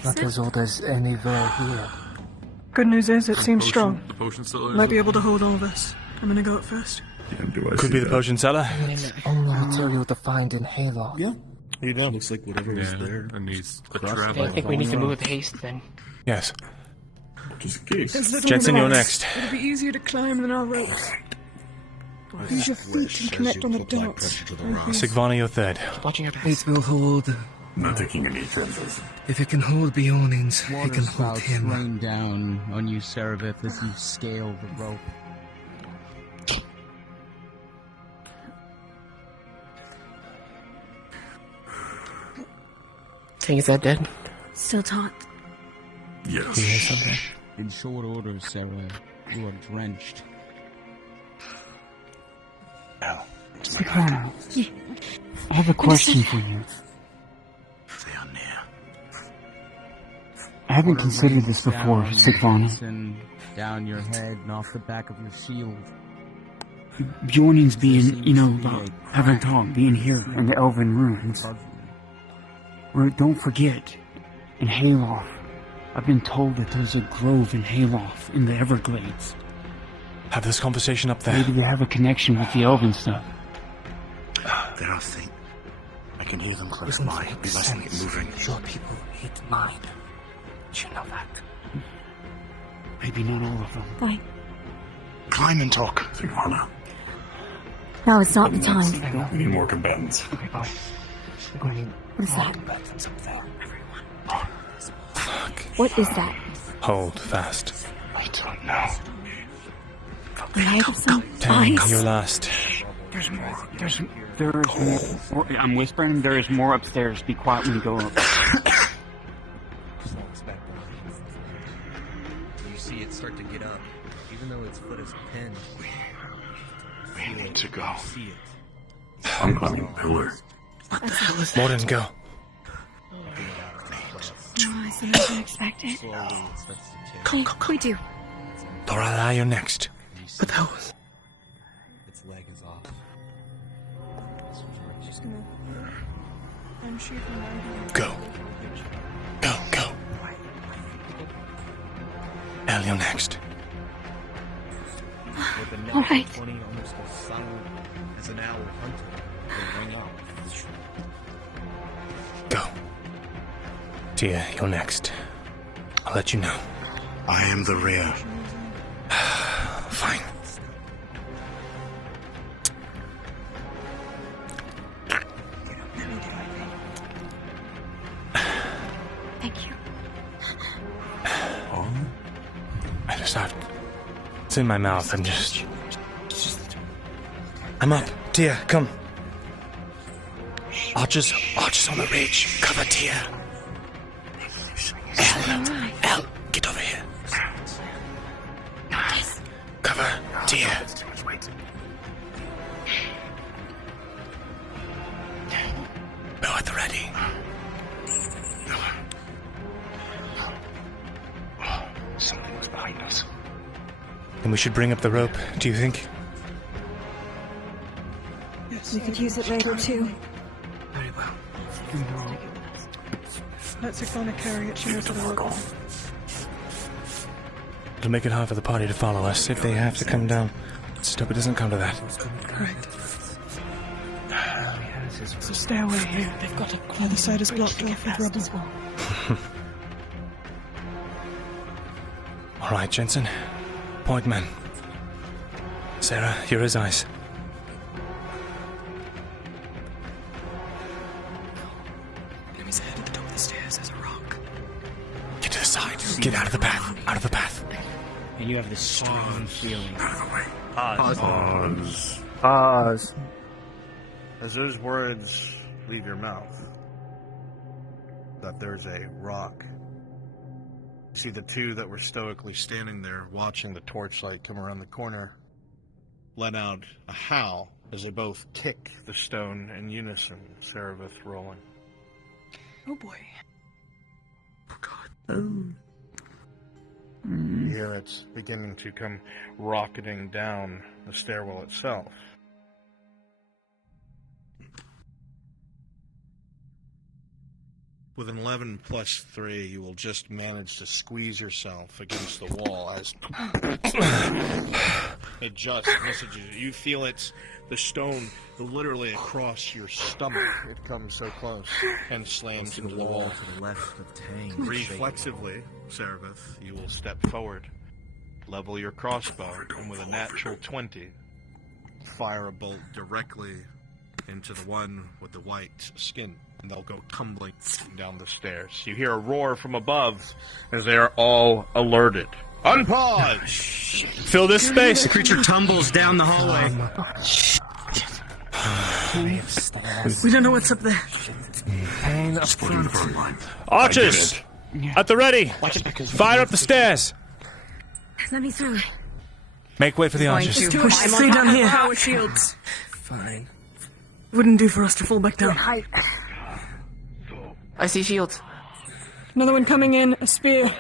Not as old as anywhere here. Good news is it seems strong. The potion seller? Might be able to hold all this. I'm gonna go up first. Could be the potion seller. Only material to find in Halo. Yeah. you doing? Looks like whatever was there. And he's I think we need to move with haste then. Yes. Just in case. There's little Jensen, you're rocks. next. It'll be easier to climb than our ropes. Use your feet and connect on the dots. Sigvana, you're third. Watching out. It will hold. Not taking any chances. If it can hold Bionings, it can hold him. Rain down on you, Seraph, as you scale the rope. Thing is that dead? Still taut. Yes. Do you hear something? In short order, Sarah, you are drenched. Sigvana, I have a question for you. They are near. I haven't considered this before, Sigvana. And down your head and off the back of your shield. Bjorning's being, having a talk, being here in the Elven ruins. Where, don't forget, in Hayloft, I've been told that there's a grove in Hayloft in the Everglades. Have this conversation up there. Maybe they have a connection with the Elven stuff. There are things. I can hear them close by. Be less than moving. Your people hate mine. You know that. Maybe not all of them. Fine. Climb and talk. Sigvana. No, it's not the time. We need more combatants. Okay, bye. What is that? Combatants up there. Fuck. What is that? Hold fast. I don't know. Light of some Dang, ice. you're last. There's more. There is more. I'm whispering. There is more upstairs. Be quiet when you go up. You see it start to get up, even though its foot is pinned. We need to go. See it. I'm climbing a pillar. What the hell is Morden, go. Oh, I didn't expect it. Come, we do. Lorelei, you're next. What the hell was... Its leg is off. Just gonna unsheath my knife. Go. Go. Elle, you're next. All right. 20 almost as silent as an owl hunter. They ring out. Go. Tia, you're next. I'll let you know. I am the rear. Fine. Thank you. I just have... It's in my mouth. I'm up. Tia, come. Archers on the ridge. Cover Tia. Elle, get over here. Yes. Cover Tia. Bow at the ready. Something was behind us. Then we should bring up the rope, do you think? Yes. We could use it later, too. Very well. Let Sigvana carry it. She knows how to work. It'll make it hard for the party to follow us if they have to come down. Let's hope it doesn't come to that. Correct. So stay away here. They've got the other side is blocked off with rubble. All right, Jensen. Point man. Sarah, you're his eyes. Enemy's ahead at the top of the stairs. There's a rock. Get to the side. Get out of the path. Out of the path. And you have this strong feeling. Pause. As those words leave your mouth, that there's a rock. You see the two that were stoically standing there watching the torchlight come around the corner let out a howl as they both kick the stone in unison, Seraph rolling. Oh boy. Oh God. You hear it's beginning to come rocketing down the stairwell itself. With an 11 plus 3, you will just manage to squeeze yourself against the wall It just messages you. You feel the stone literally across your stomach. It comes so close and slams into the wall. To the left of Tang. Reflexively, Cerebeth, you will step forward, level your crossbow, and with a natural 20, fire a bolt directly into the one with the white skin. And they'll go tumbling down the stairs. You hear a roar from above as they are all alerted. Unpause! Fill this space! The creature tumbles down the hallway. We don't know what's up there. Pain up front. Archers! At the ready! Fire up the stairs! Let me through. Make way for the archers. Push, stay down here. Power shields. Fine. Wouldn't do for us to fall back down. I see shields. Another one coming in. A spear.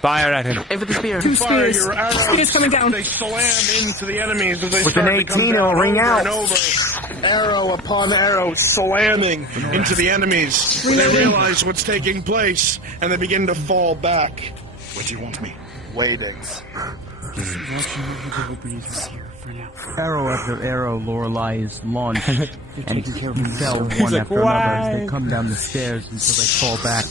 Fire at him. Aim for the spear. Two Fire spears. your arrows. Spears coming down. They slam into the enemies as they With start an to come 18, down it'll ring over out. and over. Arrow upon arrow slamming into the enemies. They realize what's taking place and they begin to fall back. Where do you want me? Waiting. Arrow after arrow, Lorelei is launched and fell one after another as they come down the stairs until they fall back.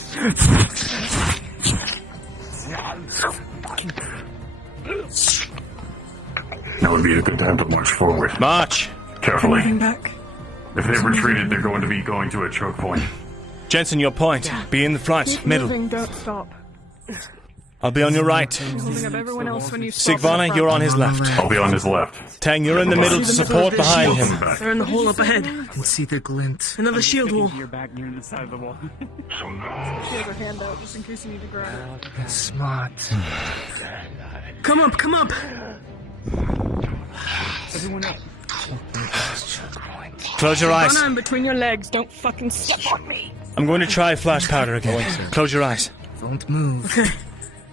Now would be a good time to march forward. March! Carefully. Moving back. If they've retreated, they're going to be going to a choke point. Jensen, your point. Be in the front, Keep middle. moving, don't stop. I'll be on your right. Holding up everyone else when you stop. Sigvana, you're on his left. I'll be on his left. Tang, you're in the middle to support behind him. They're in the hall up ahead. I can see their glint. Another shield wall. You're back near the side of the wall. She has her hand out just in case you need to grab it. Smart. Come up, come up. Everyone up. Close your eyes. Run on between your legs. Don't fucking step on me. I'm going to try flash powder again. Close your eyes. Don't move. Okay.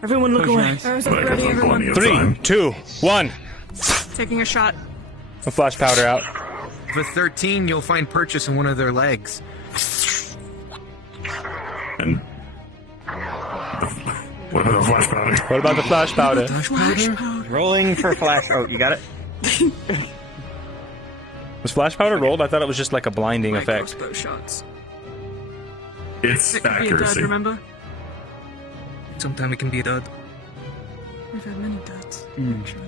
Everyone look away. Arrows up ready, everyone. 3, 2, 1. Taking a shot. A flash powder out. With 13, you'll find purchase in one of their legs. And what about the flash powder? What about the flash powder? Flash powder? Rolling for flash. Oh, you got it? Was flash powder rolled? I thought it was just like a blinding effect. Crossbow shots. It's It could be a dud, accuracy. remember? Sometimes it can be a dud. We've had many duds, actually.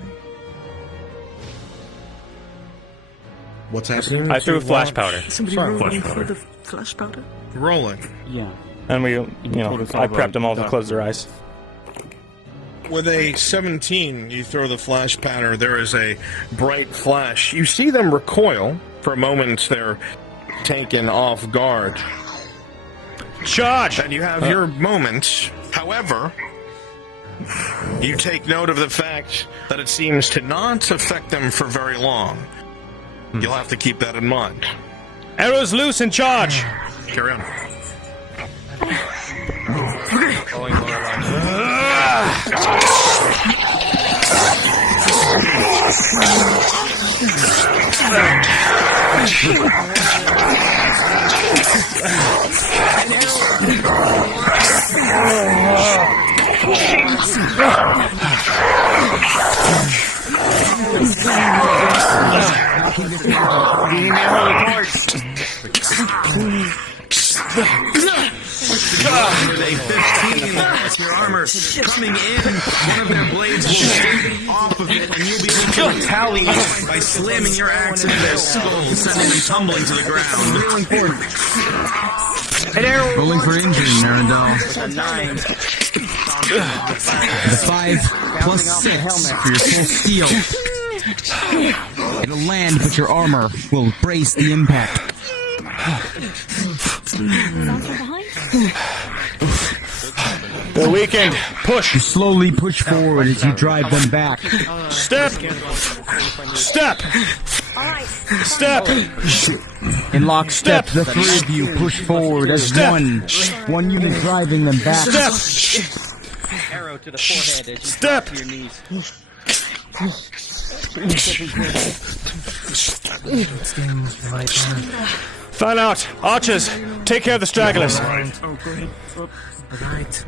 What's happening? I threw a flash powder. Somebody rolling for the flash powder. Rolling. Yeah. And I prepped them all to close their eyes. With a 17, you throw the flash powder. There is a bright flash. You see them recoil. For a moment, they're taken off guard. Charge! And you have your moment. However, you take note of the fact that it seems to not affect them for very long. You'll have to keep that in mind. Arrows loose and charge! Carry on. With a 15, your armor coming in, one of their blades will shoot off of it, and you'll be able to retaliate by slamming your axe into their skull, sending them tumbling to the ground. Really important. Rolling for injury, Myrindal. The 5 plus 6 for your full steel. It'll land, but your armor will brace the impact. They're weakened. Push. You slowly push forward as you drive them back. Step. Step. Step. In lockstep, the 3 of you push forward as one unit driving them back. Step. Arrow to the forehead as you Step. drop to your knees. Fan out. Archers, take care of the stragglers. Oh, great. Right.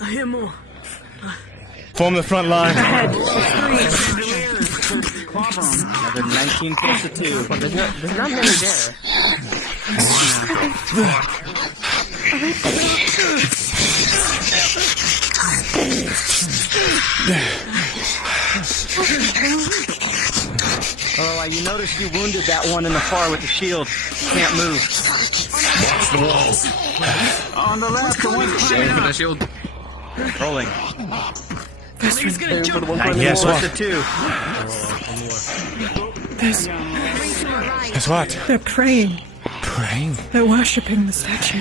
I hear more. Form the front line. Another 19 plus a 2. Well, there's not many there. Oh, you noticed you wounded that one in the far with the shield. Can't move. Watch the walls. On the left, the one climbing For the up. shield. Rolling. He's gonna jump. Yes, what? Yes, what? They're praying. Praying? They're worshipping the statue.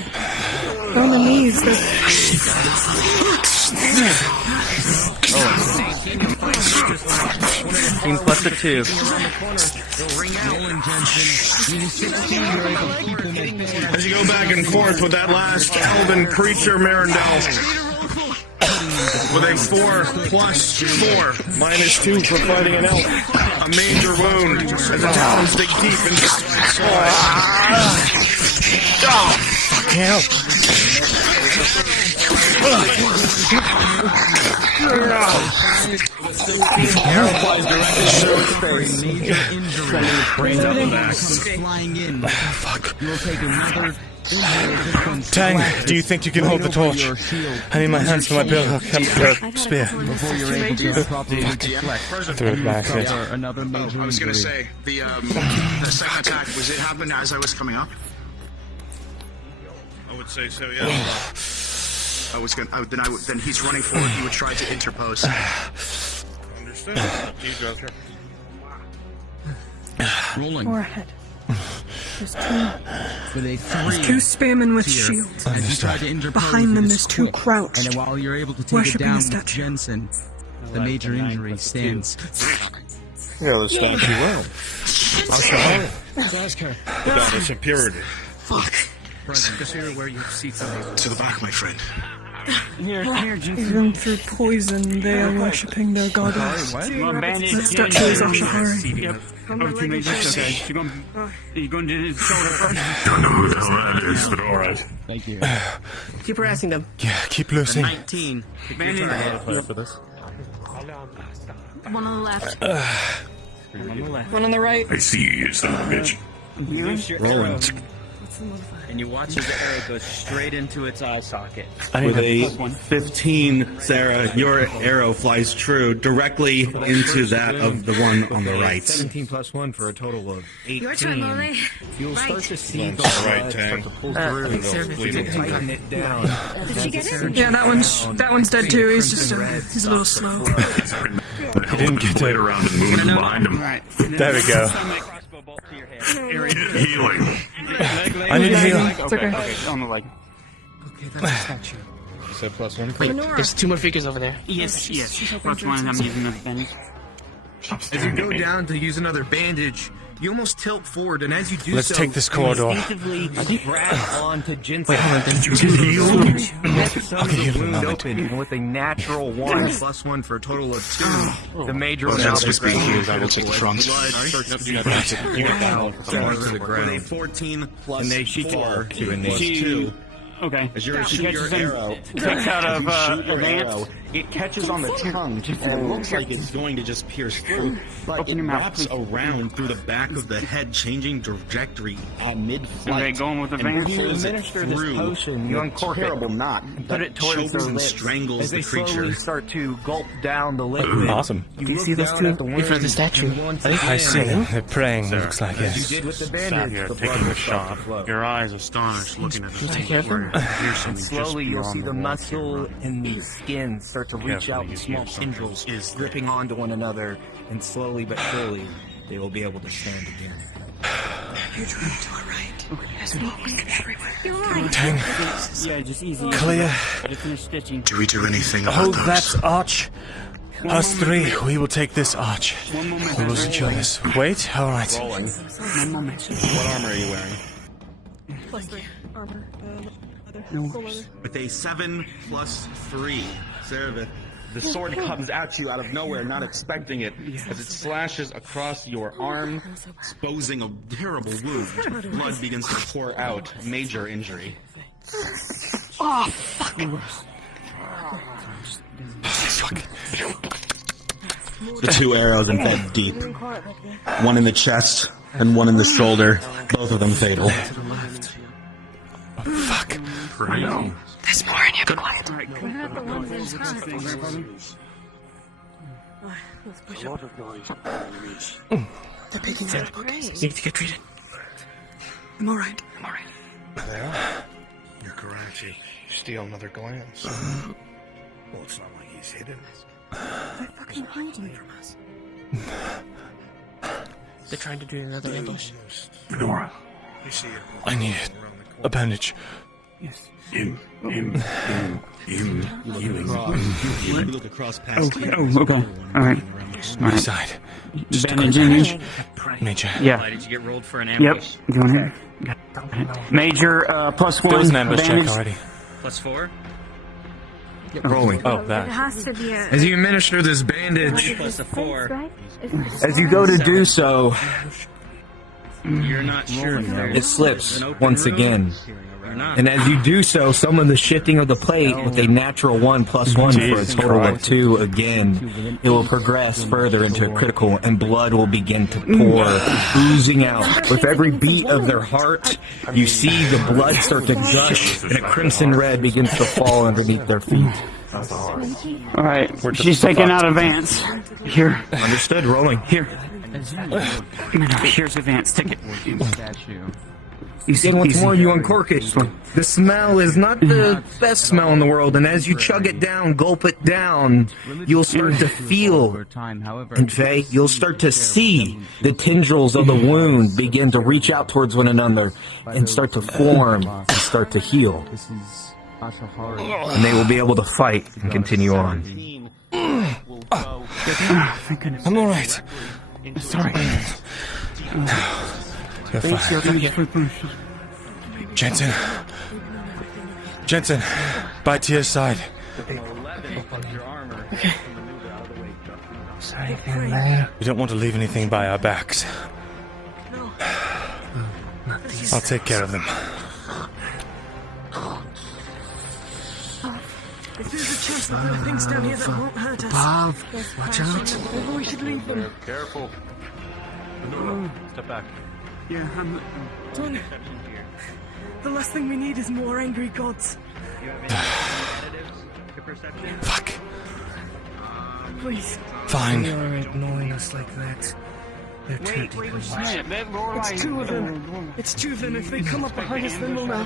They're on their knees. They're... 19 plus a 2. As you go back and forth with that last elven creature, Myrindal, with a 4+4, -2 for fighting an elf. A major wound as the talons dig deep into the soul. Hell. Flying in. Fuck. You'll take another. Tang, do you think you can hold the torch? I need my hands for my billhook spear. Before you're able to properly Throw it back. Yes. Another major I was going to say, the second attack, was it happen as I was coming up? I would say so, yeah. Then he's running forward, he would try to interpose. Understood. You go. Rolling. Or ahead. There's With two spearmen with shields. Behind them there's two crouched. And while you're able to take it worshipping down the with statue. Jensen, the major injury stands. Yeah, the statue will. Without its impurity. Fuck. Consider where you see something. To the back, my friend. Even through poison, they are worshipping their goddess. The statue is Ashahari. Yep. Okay, Major. Okay. You're going to do his shoulder first. Don't know who the hell that is, but alright. Thank you. Keep harassing them. Yeah, keep loosing. 19. For this. One on the left. One on the right. I see you, son of a bitch. Use your Rolling. arrow. And you watch as the arrow goes straight into its eye socket. With a 15, Sarah, your arrow flies true directly into that of the one on the right. 17 plus 1 for a total of 18. Your turn, Lily. You'll start to see the Right, blood Tang. start to pull through. You'll tighten it down. Did she get it? Yeah, that one's dead too. He's just he's a little slow. He didn't get Played it. around and moved behind him. There we go. Healing. I need to heal. It's okay. On the leg. Okay, that's a statue. You said +1? Wait, there's 2 more figures over there. Yes. Plus one, I'm using another bandage. As you go down to use another bandage, you almost tilt forward, and as you do Let's so, take this you corridor. instinctively grab onto Jensen. Wait, hold on. Did you get healed? I'll get healed in a wound moment. open, and with a natural 1 plus 1 for a total of 2, the major Well, will that's now just being healed. I will take the trunks. blood starts to down to the ground. With a 14 plus And they 4 to an She- 2. Okay. As you're She shooting catches your him, arrow, takes out of arrow, advance. it catches on the tongue, and it looks like it's going to just pierce through, but Open it your mouth, wraps please. around through the back of the head, changing trajectory at mid-flight. Okay, going with and advance. pulls it Administer this through potion, you in a uncork it, terrible knot Put that it towards chokes their and lips. strangles As the they slowly creature. start to gulp down the liquid. Awesome. You see those two? In front of the statue. I see them. They're praying, it looks like, You yes. did with the bandage, the blood will start to flow. Your eyes astonished looking at You take care of them? And slowly you'll see the muscle and the skin start to reach out in small tendrils, gripping onto one another, and slowly but surely they will be able to stand again. You're trying to our right. There's walls everywhere. You're right. Tang, Yeah, just easy. clear. Just finish stitching. Do we do anything about Hold those? that arch. Us three, we will take this arch. One moment. We will secure this. Wait, alright. One moment. What armor are you wearing? +3 armor. Leather. Full leather. With a 7 plus 3, Sarah, the sword comes at you out of nowhere, not expecting it, as it slashes across your arm, exposing a terrible wound. Blood begins to pour out, major injury. Oh, fuck. The 2 arrows embed deep. One in the chest and one in the shoulder. Both of them fatal. Fuck. There's more in here, be quiet. We're not the ones in time. Let's push A up. lot of noise from enemies. They're picking up. Great. You need to get treated. I'm alright. I'm alright. There. Your karate. Steal another glance. Well, it's not like he's hidden. They're fucking hiding from us. They're trying to do another ambush. Fedora. I need a bandage. Yes. You look across past you. Okay. Alright. My side. Bandage image. Major. Yeah. Did you get rolled for an Yep. ambush? Go ahead. Major, +1. There was an ambush check bandage. already. +4? Rolling. Oh, It that. has to be a... As you administer this bandage, +4. as you go to do so, You're not sure if there's it slips an open once room again. or not. And as you do so, some of the shifting of the plate with a natural 1 +1 for a Jesus total Christ. of 2 again, it will progress further into a critical, and blood will begin to pour, oozing out. With every beat of their heart, you see the blood start to gush, and a crimson red begins to fall underneath their feet. Alright. She's taking out advance. Here. Understood. Rolling. Here. Here's advance. Take it. Easy, once more, you uncork it. The smell is not the best smell in the world, and as you chug it down, gulp it down, you'll start to feel, and Faye, you'll start to see the tendrils of the wound begin to reach out towards one another and start to form and start to heal. And they will be able to fight and continue on. Thank goodness. I'm alright. Sorry. You're fine. Jensen. Jensen. By Tia's side. We don't want to leave anything by our backs. I'll take care of them. If there's a chance that there are things down here that won't hurt us. Bob, watch out. Maybe we should leave them. Careful. Step back. Yeah, Done. The last thing we need is more angry gods. Fuck. Please. Fine. They are ignoring us like that. They're taking us. It's 2 of them. It's 2 of them. If they come up behind us, then we'll know.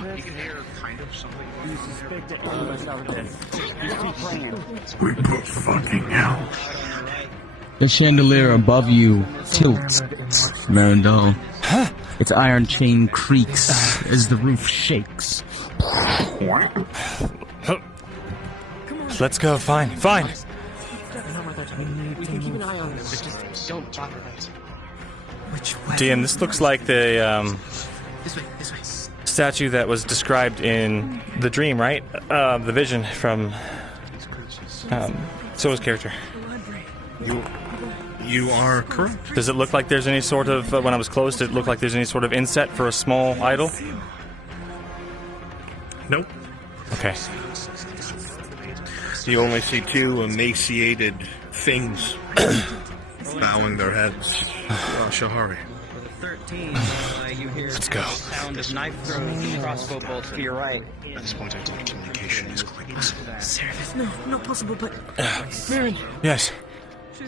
We put fucking hell. The chandelier above you tilts, Myrindal. Its iron chain creaks as the roof shakes. Let's go. Fine. Fine. We can keep an eye on them, but just don't bother them. Which way? DM, this looks like the This way, this way. statue that was described in the dream, right? The vision from Soa's character. You are correct. Does it look like there's any sort of, when I was close, did it look like there's any sort of inset for a small idol? Nope. Okay. You only see 2 emaciated things bowing their heads. Shahari. 13, you hear Let's go. the sound of knife throws, crossbow bolts to your right. At this point, I think communication is clicked. No, not possible, but... Myrin, Yes.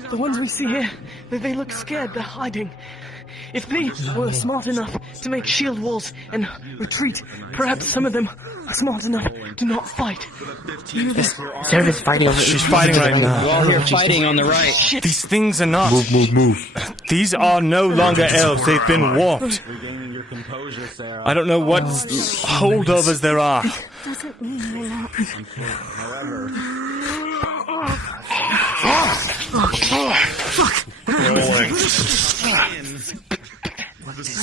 the ones we see here, they look scared. They're hiding. If they were smart enough to make shield walls and retreat, perhaps some of them are smart enough to not fight. Sarah's fighting over. She's fighting right now. We're all here fighting on the right. These things are not. Move. These are no longer elves. They've been warped. Regaining your composure, Sarah. I don't know what holdovers there are. Doesn't mean we're not. However,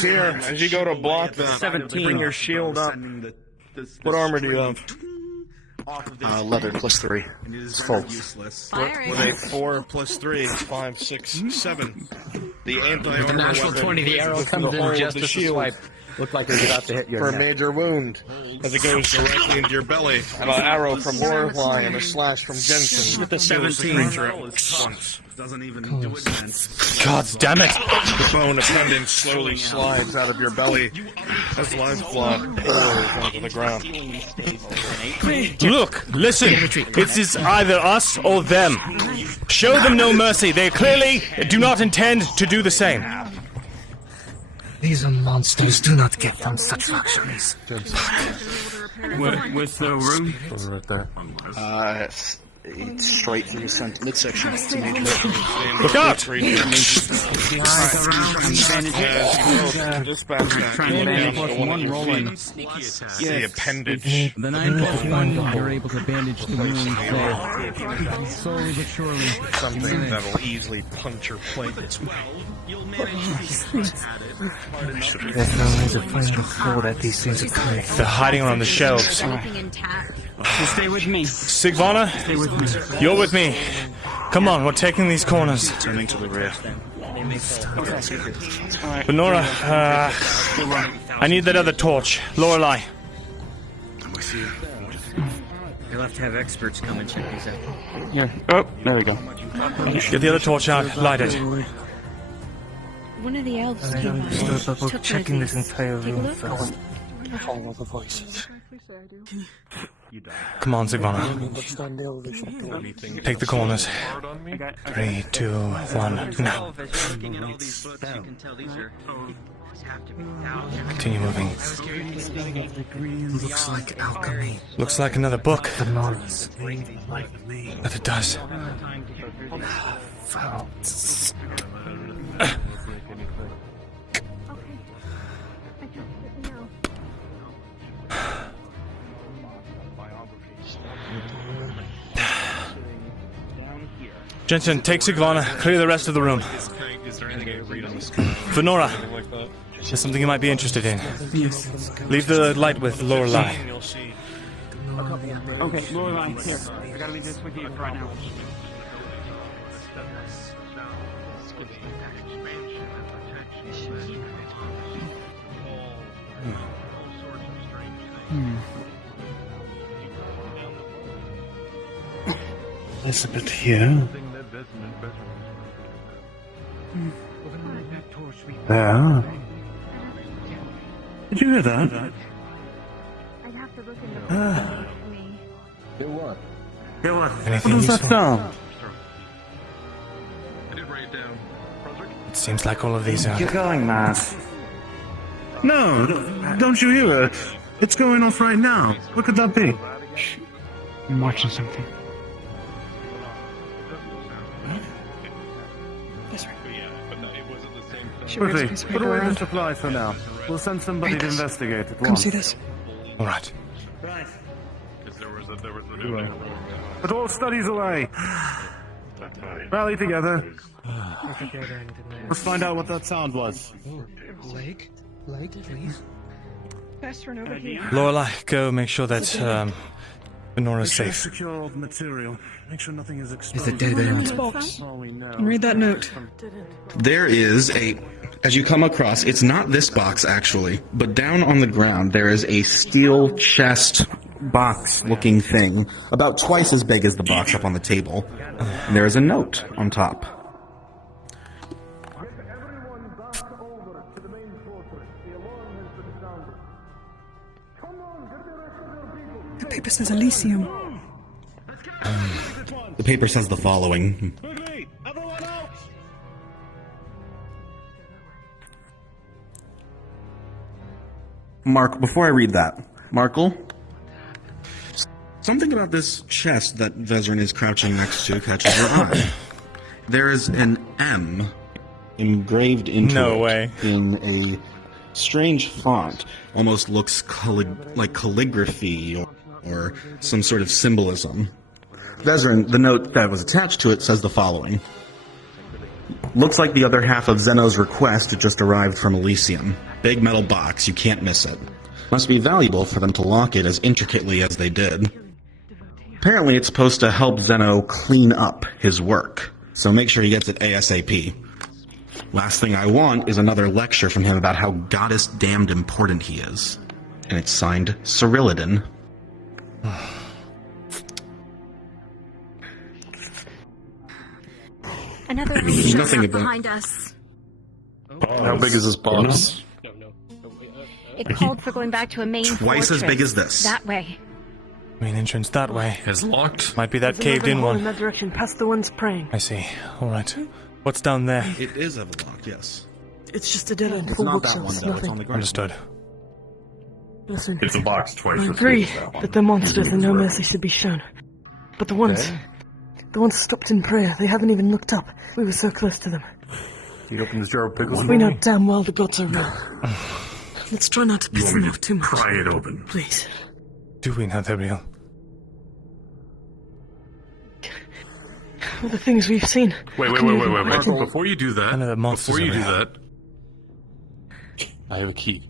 Here, as you go to block them, 17. bring your shield up. What armor do you have? Leather +3. It's full. With a 4 + 3, 5, 6, 7. The anti-armor With a natural weapon 20, the arrow is comes the whole in of just the as a shield. swipe. Looked like it was about to hit your for neck. a major wound as it goes directly into your belly. And an arrow from Lorelei and a slash from Jensen. With the 17. Doesn't even do it then. God damn it! The bone appendage slowly slides out of your belly as lifeblood pours onto the ground. Look, listen. It is either us or them. Show them no mercy. They clearly do not intend to do the same. These are monsters. Do not give them such luxuries. Where's the room? Right there. It's straight through the midsection. Look out! The appendage. The 9+1, you're able to bandage the wound there. Slowly but surely. Something that'll easily punch your plate. There's no way to find the floor that these things are coming. They're hiding around the shelves. So stay with me. Sigvana, you're with me. Come on, we're taking these corners. Turning to the rear. Benora, I need that other torch. Lorelei. I'm with you. You'll have to have experts come and check these out. Here. Oh, there we go. Get the other torch out. Light it. one of the elves I came am by. just about took checking my this things. entire Take a room look. first. Follow the voices. Come on, Sigvana. Take the corners. 3, 2, 1, now. Continue moving. Looks like alchemy. Looks like another book. The knowledge. But it does. Jensen, take Sigvana. Clear the rest of the room. Venora, there's something you might be interested in. Leave the light with Lorelei. Okay, Lorelei, here. I gotta leave this with you right now. Elizabeth here. There. Did you hear that? I'd have to look in the Hear what? Hear what? What does that sound? It seems like all of these are... You're going mad. No, don't you hear it? It's going off right now. What could that be? Shh. I'm watching something. Quickly, put away the supplies for now. We'll send somebody to investigate it. Come see this. All right. Put all studies away. Rally together. Let's find out what that sound was. Lake, please. Vesryn over here. Lorelei, go make sure that Venora's safe. Secure all the material. Make sure nothing is exposed. It's a dead end. Box. And read that note. There is a, as you come across, it's not this box actually, but down on the ground there is a steel chest box looking thing, about twice as big as the box up on the table. And there is a note on top. The paper says Elysium. The paper says the following. Mark, before I read that, Markle, something about this chest that Vesryn is crouching next to catches your eye. There is an M engraved into it in a strange font. Almost looks like calligraphy or some sort of symbolism. Vesryn, the note that was attached to it says the following. Looks like the other half of Zeno's request just arrived from Elysium. Big metal box, you can't miss it. Must be valuable for them to lock it as intricately as they did. Apparently it's supposed to help Zeno clean up his work, so make sure he gets it ASAP. Last thing I want is another lecture from him about how goddess damned important he is. And it's signed Cyrillidan. Another There's nothing up about- behind us. How big is this box? It called for going back to a main Twice as fortress. big as this. That way. Main entrance that way. Is locked. Might be that There's caved another in hall one. in that direction, past the ones praying. I see. Alright. What's down there? It is Everlocked, yes. It's just a dead end, It's full not that bookshelves, one, though. It's nothing. on the ground. Understood. Listen, It's a box twice I as agree big as that one. that the monsters and no mercy should be shown. But the ones stopped in prayer, they haven't even looked up. We were so close to them. You open this jar of pickles? We know damn well the gods are real. Let's try not to You piss want them me off to too much. pry it open? Please. Do we know they're real? All the things we've seen. Wait. Before you do that, I have a key.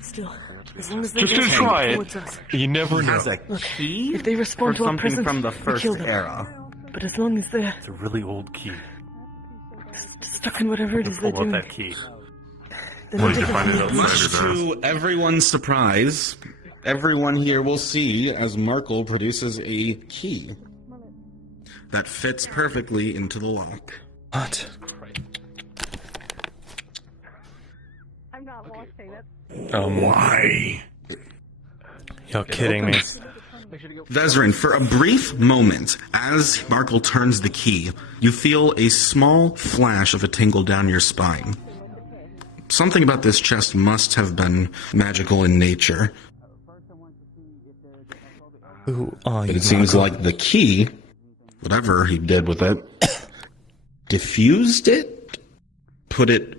Still, as long as they Just don't to try come it. towards us. You never know. Has a Look, key? if they respond Or to our something presence, from the we first kill them. era. But as long as they're It's a really old key. stuck in whatever it is they're Pull out doing, that key. then What they did you find it can- outside Much his to everyone's surprise, everyone here will see as Markle produces a key that fits perfectly into the lock. What? I'm not watching it. Why? You're kidding me. Vesryn, for a brief moment, as Markle turns the key, you feel a small flash of a tingle down your spine. Something about this chest must have been magical in nature. Who are you? But it seems Markle? like the key, whatever he did with it, diffused it, put it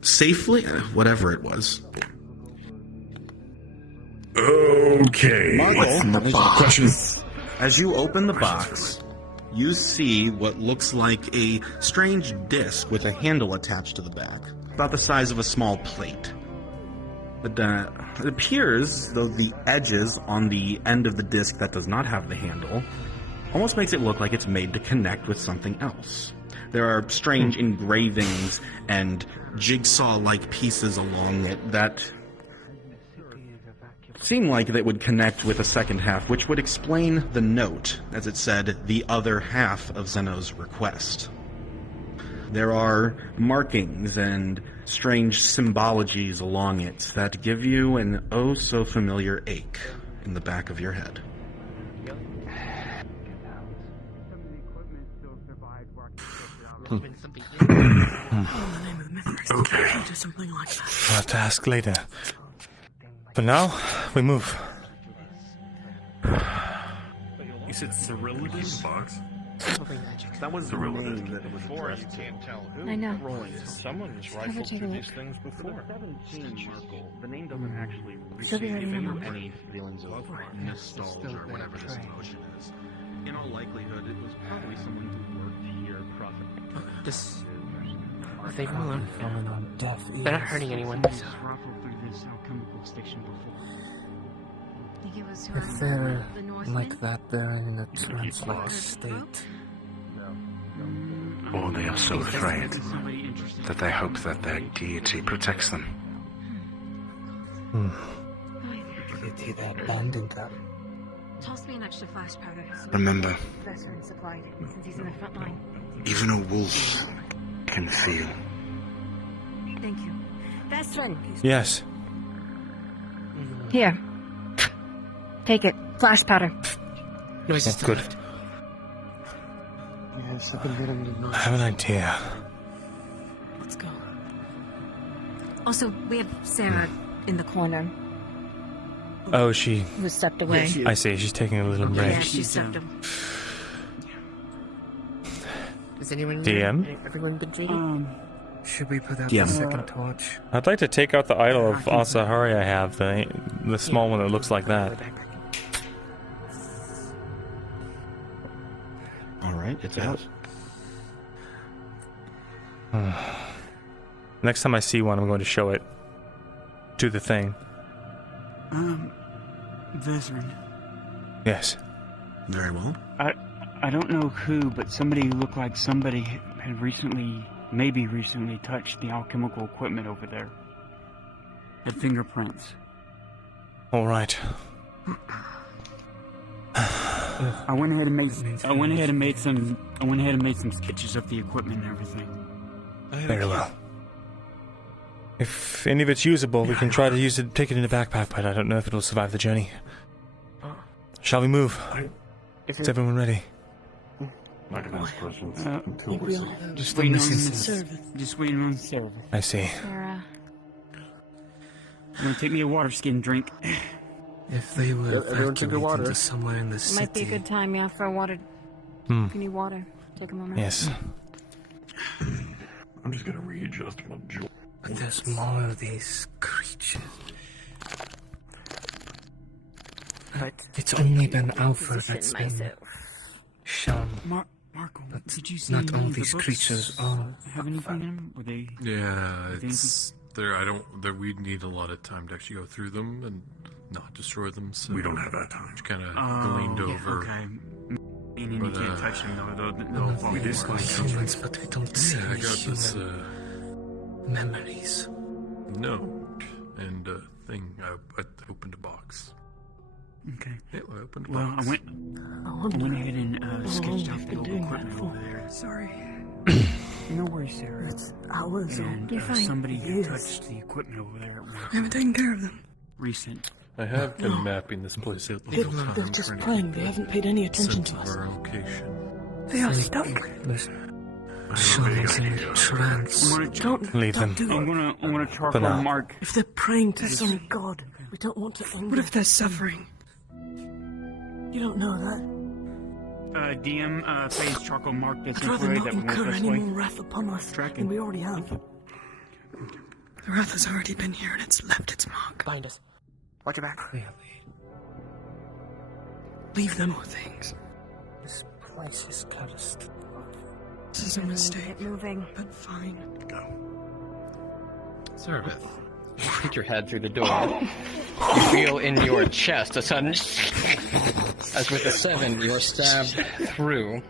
safely, whatever it was. Okay. Markle, questions. As you open the box, you see what looks like a strange disc with a handle attached to the back, about the size of a small plate. But it appears though the edges on the end of the disc that does not have the handle almost makes it look like it's made to connect with something else. There are strange engravings and jigsaw-like pieces along it that seem like they would connect with a second half, which would explain the note, as it said, the other half of Zeno's request. There are markings and strange symbologies along it that give you an oh-so-familiar ache in the back of your head. Okay. I'll have to ask later. For now, we move. You said Cyrillidan box? That was Cyrillidan. the name that it was before. You can't tell who. I know. Someone was Never rifled through taken these it. things before. The name doesn't actually So they already know. any feelings of nostalgia or whatever this emotion is. In all likelihood, it was probably someone who worked here, prophet. Just leave them alone. Falling on deaf ears. They're not hurting anyone. Think it was If they're like that, they're in a trance-like state. Or they are so afraid that they hope that their deity protects them. Deity that abandoned them. Toss me an extra flash powder. Remember, Vesryn supplied, since he's in the front line. even a wolf can feel. Thank you. Vesryn! Yes. Here. Take it. Flash powder. Oh, good. I have an idea. Let's go. Also, we have Sarah in the corner, Oh, she... who stepped away. I see, she's taking a little break. Yeah, she stepped away. Is anyone DM? Everyone been treated? Should we put out Yeah. the second torch? I'd like to take out the idol of Auzera I have, the small one that looks like that. Alright, it's out. Next time I see one, I'm going to show it to the thing. Vesryn. Yes. Very well. I don't know who, but somebody looked like somebody had maybe recently touched the alchemical equipment over there. Had fingerprints. All right. I went ahead and made some sketches of the equipment and everything. Very well. If any of it's usable, we can try to take it in a backpack, but I don't know if it'll survive the journey. Shall we move? Is everyone ready? I can ask questions. Just waiting on service. I see. Sarah. You want to take me a water skin drink? If they were evacuated into somewhere in the city... Might be a good time, yeah, for a water. If you need water, take a moment. Yes. I'm just gonna readjust my jaw. But there's more of these creatures. But it's only been Alpha that's been shown. Marco, but did you see not all any of the these books creatures are have anything in them? Were they? Yeah, it's there. We need a lot of time to actually go through them and not destroy them. So We don't have that time. Kind of gleaned over. Okay. Meaning you can't touch them though. They'll fall like humans, but we don't see I got this memories. note and thing. I opened a box. Okay. Yeah, I opened a Well, box. I went ahead and sketched out the old equipment over there. Sorry. No worries, Sarah. It's hours And You're fine. somebody Years. touched the equipment over there at work. I haven't taken care of them. Recent. I have been No. mapping this place out the They're, whole time. they're just trying to playing. get They haven't paid any attention sense to of us. our location. They are stuck. Someone's in trance. Leave them. I'm gonna For charcoal now. mark. If they're praying to some god, we don't want to anger. What if they're suffering? You don't know that. DM phase charcoal mark this I'd rather employee not that went incur this any way. more wrath upon us than we already have. The wrath has already been here and it's left its mark. Bind us. Watch your back. Leave them things. This place is cursed. This is a mistake. Moving. But fine. Servith, you peek your head through the door. You feel in your chest a sudden... As with a 7, you're stabbed through.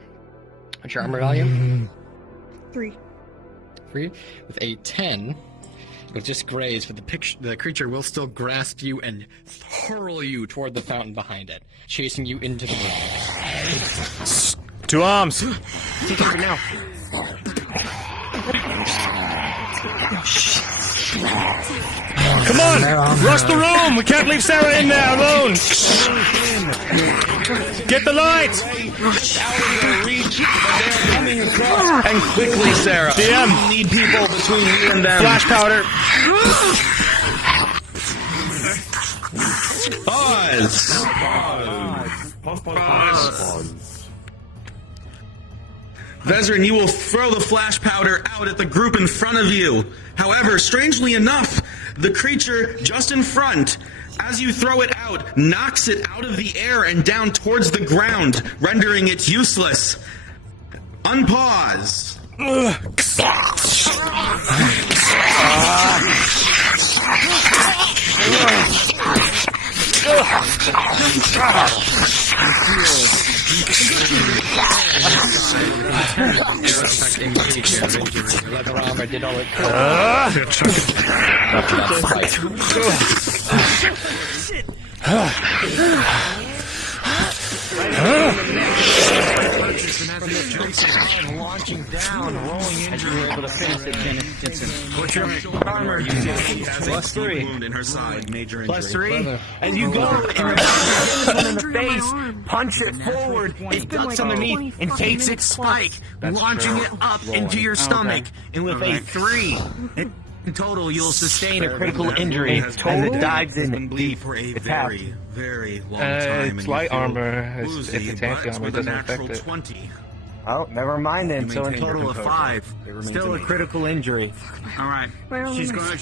What's your armor value? 3. 3. With a 10, you'll just graze, but the creature will still grasp you and hurl you toward the fountain behind it, chasing you into the room. 2 arms! Take over now. Come on! Rush the room! We can't leave Sarah in there alone! Get the light! And quickly, Sarah. DM! You need people between you and them. Flash powder! Pause. Vesryn, you will throw the flash powder out at the group in front of you. However, strangely enough, the creature just in front, as you throw it out, knocks it out of the air and down towards the ground, rendering it useless. Unpause. Leather armor did all it launching down, rolling into you, able to finish it. What's your armor? You see +3. Wound in her side, major injury. +3. And you go and in the face, punch it forward. It ducks underneath and takes its spike, launching it up into your stomach. And with a 3. In total, you'll sustain a critical injury as it dives in deep. For a It's very, very long time. It's light armor. If it's anti-armor, it doesn't affect it. 20. Oh, never mind then. So in maintain your total of composure. 5. Still a critical injury. Alright. She's going,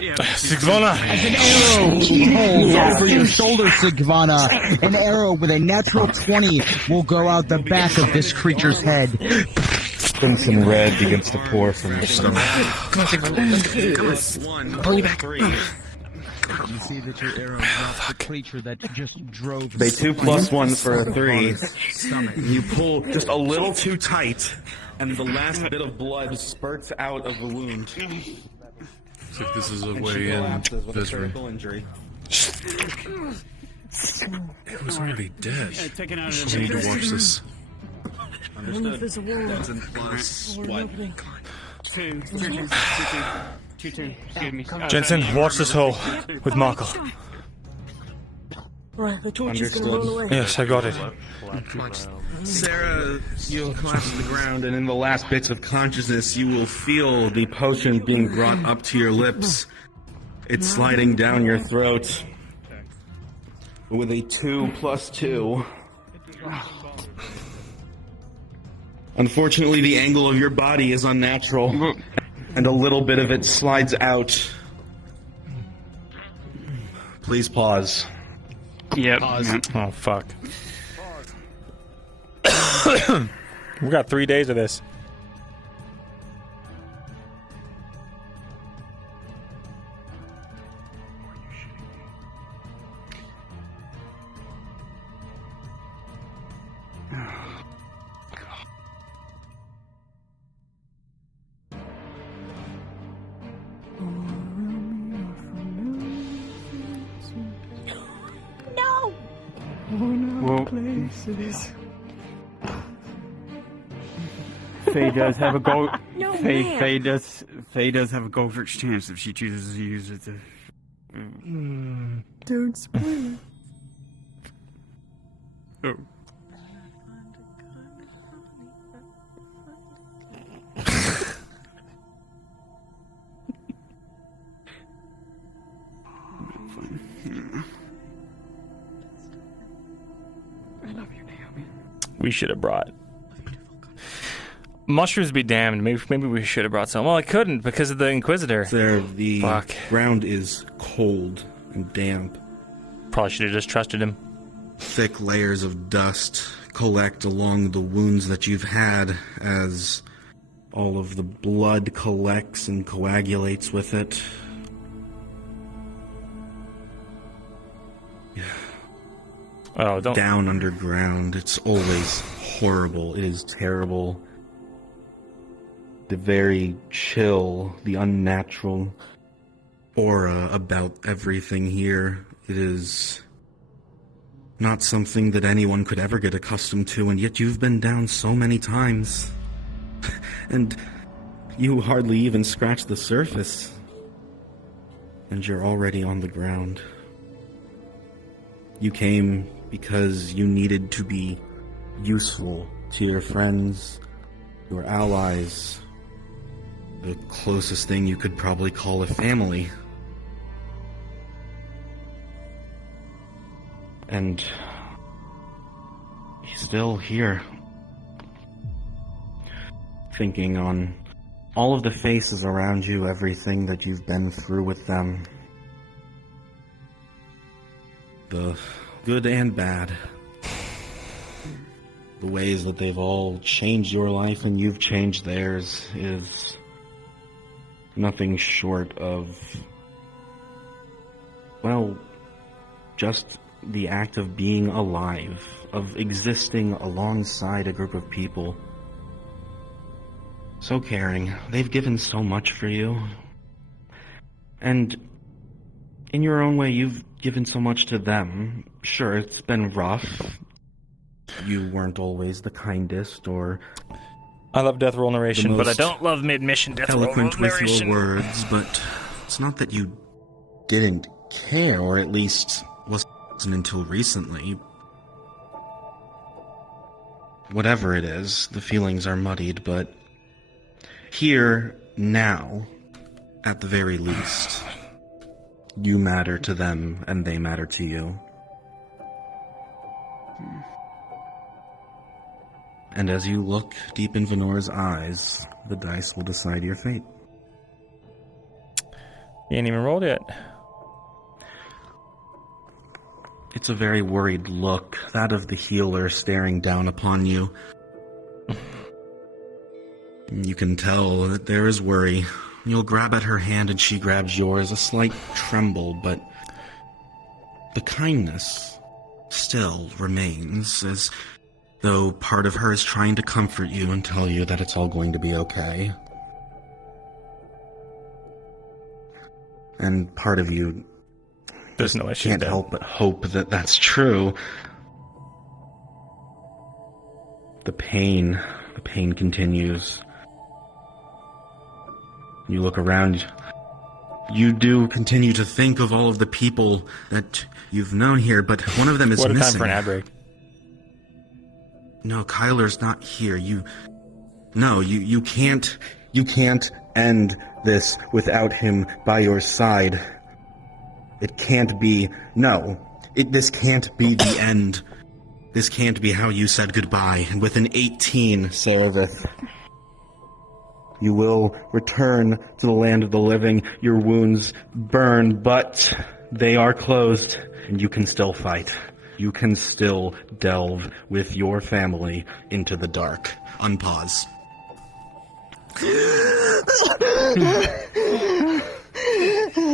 yeah. Sigvana! As an arrow holds over your shoulder, Sigvana, an arrow with a natural 20 will go out the back of this creature's head. Crimson red begins to pour from your stomach. Come on, pull me back. You see that your arrow drops the creature that just drove. They 2+1 for a 3. You pull just a little too tight, and the last bit of blood spurts out of the wound. Looks like this is a way in. Vesryn. Injury. It was already dead. Yeah, taken out We need to watch this. Understood. There's a wall. That's in plus Or an what? opening. Two. Excuse me. Jensen, watch this hole with Markle. Right, the torch is gonna roll away. Yes, I got it. Sarah, you'll collapse to the ground, and in the last bits of consciousness, you will feel the potion being brought up to your lips. It's sliding down your throat. With a 2+2. Unfortunately, the angle of your body is unnatural, and a little bit of it slides out. Please pause. Yep. Oh, fuck. We got 3 days of this. No! Well, Faye does have a gold. No, man. Faye does have a Goldrick's chance if she chooses to use it. Don't spoil it. Oh. I love you, Naomi. We should have brought mushrooms. Be damned. Maybe we should have brought some. Well, I couldn't because of the Inquisitor. There, the Fuck. ground is cold and damp. Probably should have just trusted him. Thick layers of dust collect along the wounds that you've had as all of the blood collects and coagulates with it. Oh, don't. Down underground, it's always horrible. It is terrible. The very chill, the unnatural aura about everything here. It is not something that anyone could ever get accustomed to, and yet you've been down so many times. And you hardly even scratched the surface. And you're already on the ground. You came because you needed to be useful to your friends, your allies, the closest thing you could probably call a family. And he's still here, thinking on all of the faces around you, everything that you've been through with them. The good and bad. The ways that they've all changed your life and you've changed theirs is nothing short of, well, just the act of being alive, of existing alongside a group of people. So caring. They've given so much for you. And in your own way, you've given so much to them. Sure, it's been rough. You weren't always the kindest or... I love death roll narration, but I don't love mid-mission death roll eloquent with narration. your words, but it's not that you didn't care, or at least wasn't until recently. Whatever it is, the feelings are muddied, but here, now, at the very least, you matter to them and they matter to you. And as you look deep in Venor's eyes, the dice will decide your fate. You ain't even rolled yet. It's a very worried look, that of the healer staring down upon you. You can tell that there is worry You'll grab at her hand and she grabs yours, a slight tremble, but the kindness still remains, as though part of her is trying to comfort you and tell you that it's all going to be okay. And part of you can't help but hope that that's true. The pain continues. You look around. You do continue to think of all of the people that you've known here, but one of them is missing. What a time for an ad break. No, Kyler's not here. You can't end this without him by your side. It can't be. This can't be the end. This can't be how you said goodbye. And with an 18, Serevith, you will return to the land of the living. Your wounds burn, but they are closed, and you can still fight. You can still delve with your family into the dark. Unpause.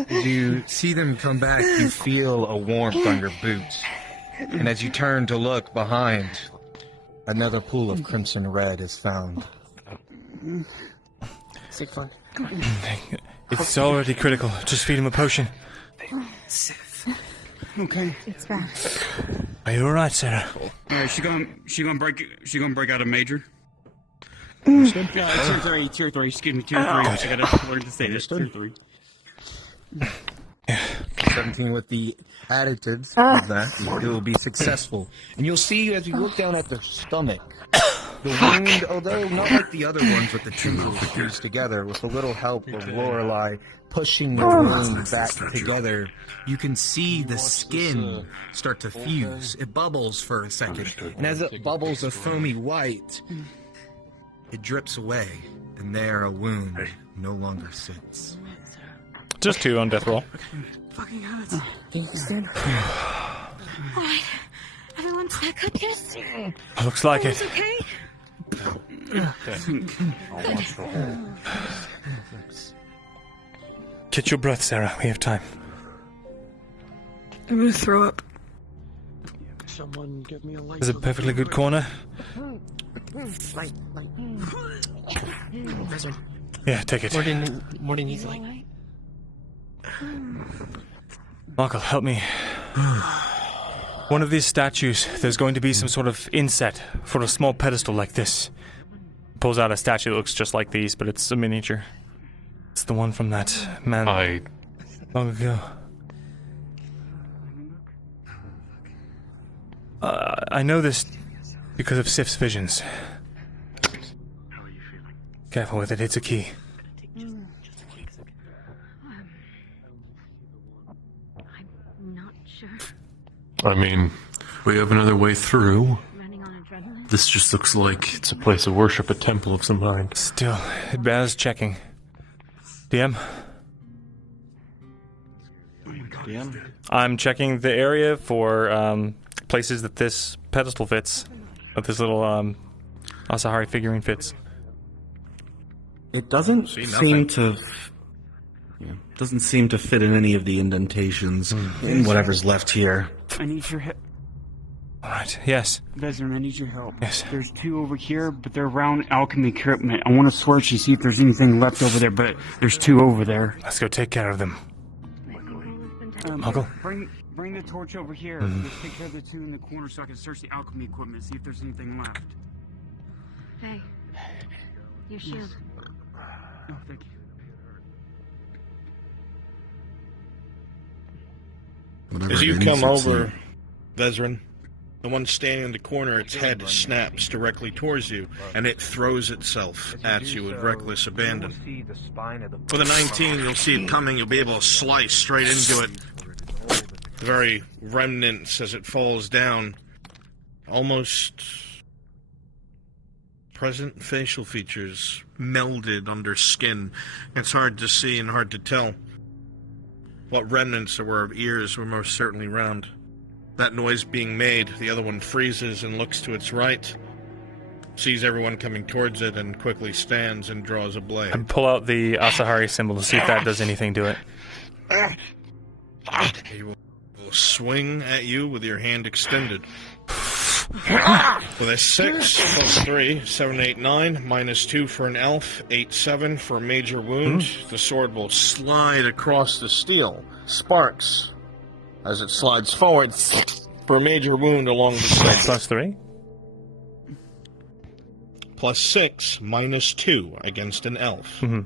As you see them come back, you feel a warmth on your boots. And as you turn to look behind, another pool of crimson red is found. Sigford. It's already critical. Just feed him a potion. Okay. It's back. Are you alright, Sarah? Alright, she gonna break out a major. Mm. Yeah, tier 3, excuse me, tier 3. I gotta learn to say this, tier 3. 17 with the additives of that, it will be successful. And you'll see as you look down at the stomach, the wound, although not like the other ones with the tendrils fused together, with a little help of Lorelei pushing the wound back together, you can see the skin start to fuse. It bubbles for a second, and as it bubbles a foamy white, it drips away, and there a wound no longer sits. Just 2 on death roll. Fucking hell, Alright, everyone's back up, yes? Looks like it. Okay? Get your breath, Sarah. We have time. I'm gonna throw up. Someone give me a light. There's a perfectly good corner. Light. Vesryn. Yeah, take it. More than easily. Michael, help me. One of these statues, there's going to be some sort of inset for a small pedestal like this. Pulls out a statue that looks just like these, but it's a miniature. It's the one from that man long ago. I know this because of Sif's visions. Careful with it, it's a key. I mean, we have another way through. This just looks like it's a place of worship, a temple of some kind. Still, it bears checking. DM? I'm checking the area for places that this pedestal fits. That this little Asahari figurine fits. It doesn't seem to... doesn't seem to fit in any of the indentations in whatever's left here. I need your help. Alright, yes. Vesryn, I need your help. Yes. There's 2 over here, but they're around alchemy equipment. I want to search and see if there's anything left over there, but there's 2 over there. Let's go take care of them. Uncle? Bring the torch over here. Let's take care of the 2 in the corner so I can search the alchemy equipment, see if there's anything left. Hey, your shield. Oh, thank you. As you come over, Vesryn, the one standing in the corner, its head snaps directly towards you, and it throws itself at you with reckless abandon. With a 19, you'll see it coming, you'll be able to slice straight into it. The very remnants as it falls down, almost present facial features melded under skin. It's hard to see and hard to tell. What remnants there were of ears were most certainly round. That noise being made, the other one freezes and looks to its right. sees everyone coming towards it and quickly stands and draws a blade. I pull out the Asahari symbol to see if that does anything to it. He will swing at you with your hand extended. With a 6 plus 3, 7, 8, 9, minus 2 for an elf, 8, 7 for a major wound. The sword will slide across the steel. Sparks as it slides forward for a major wound along the steel. Plus 3? Plus 6, minus 2 against an elf. Mm-hmm.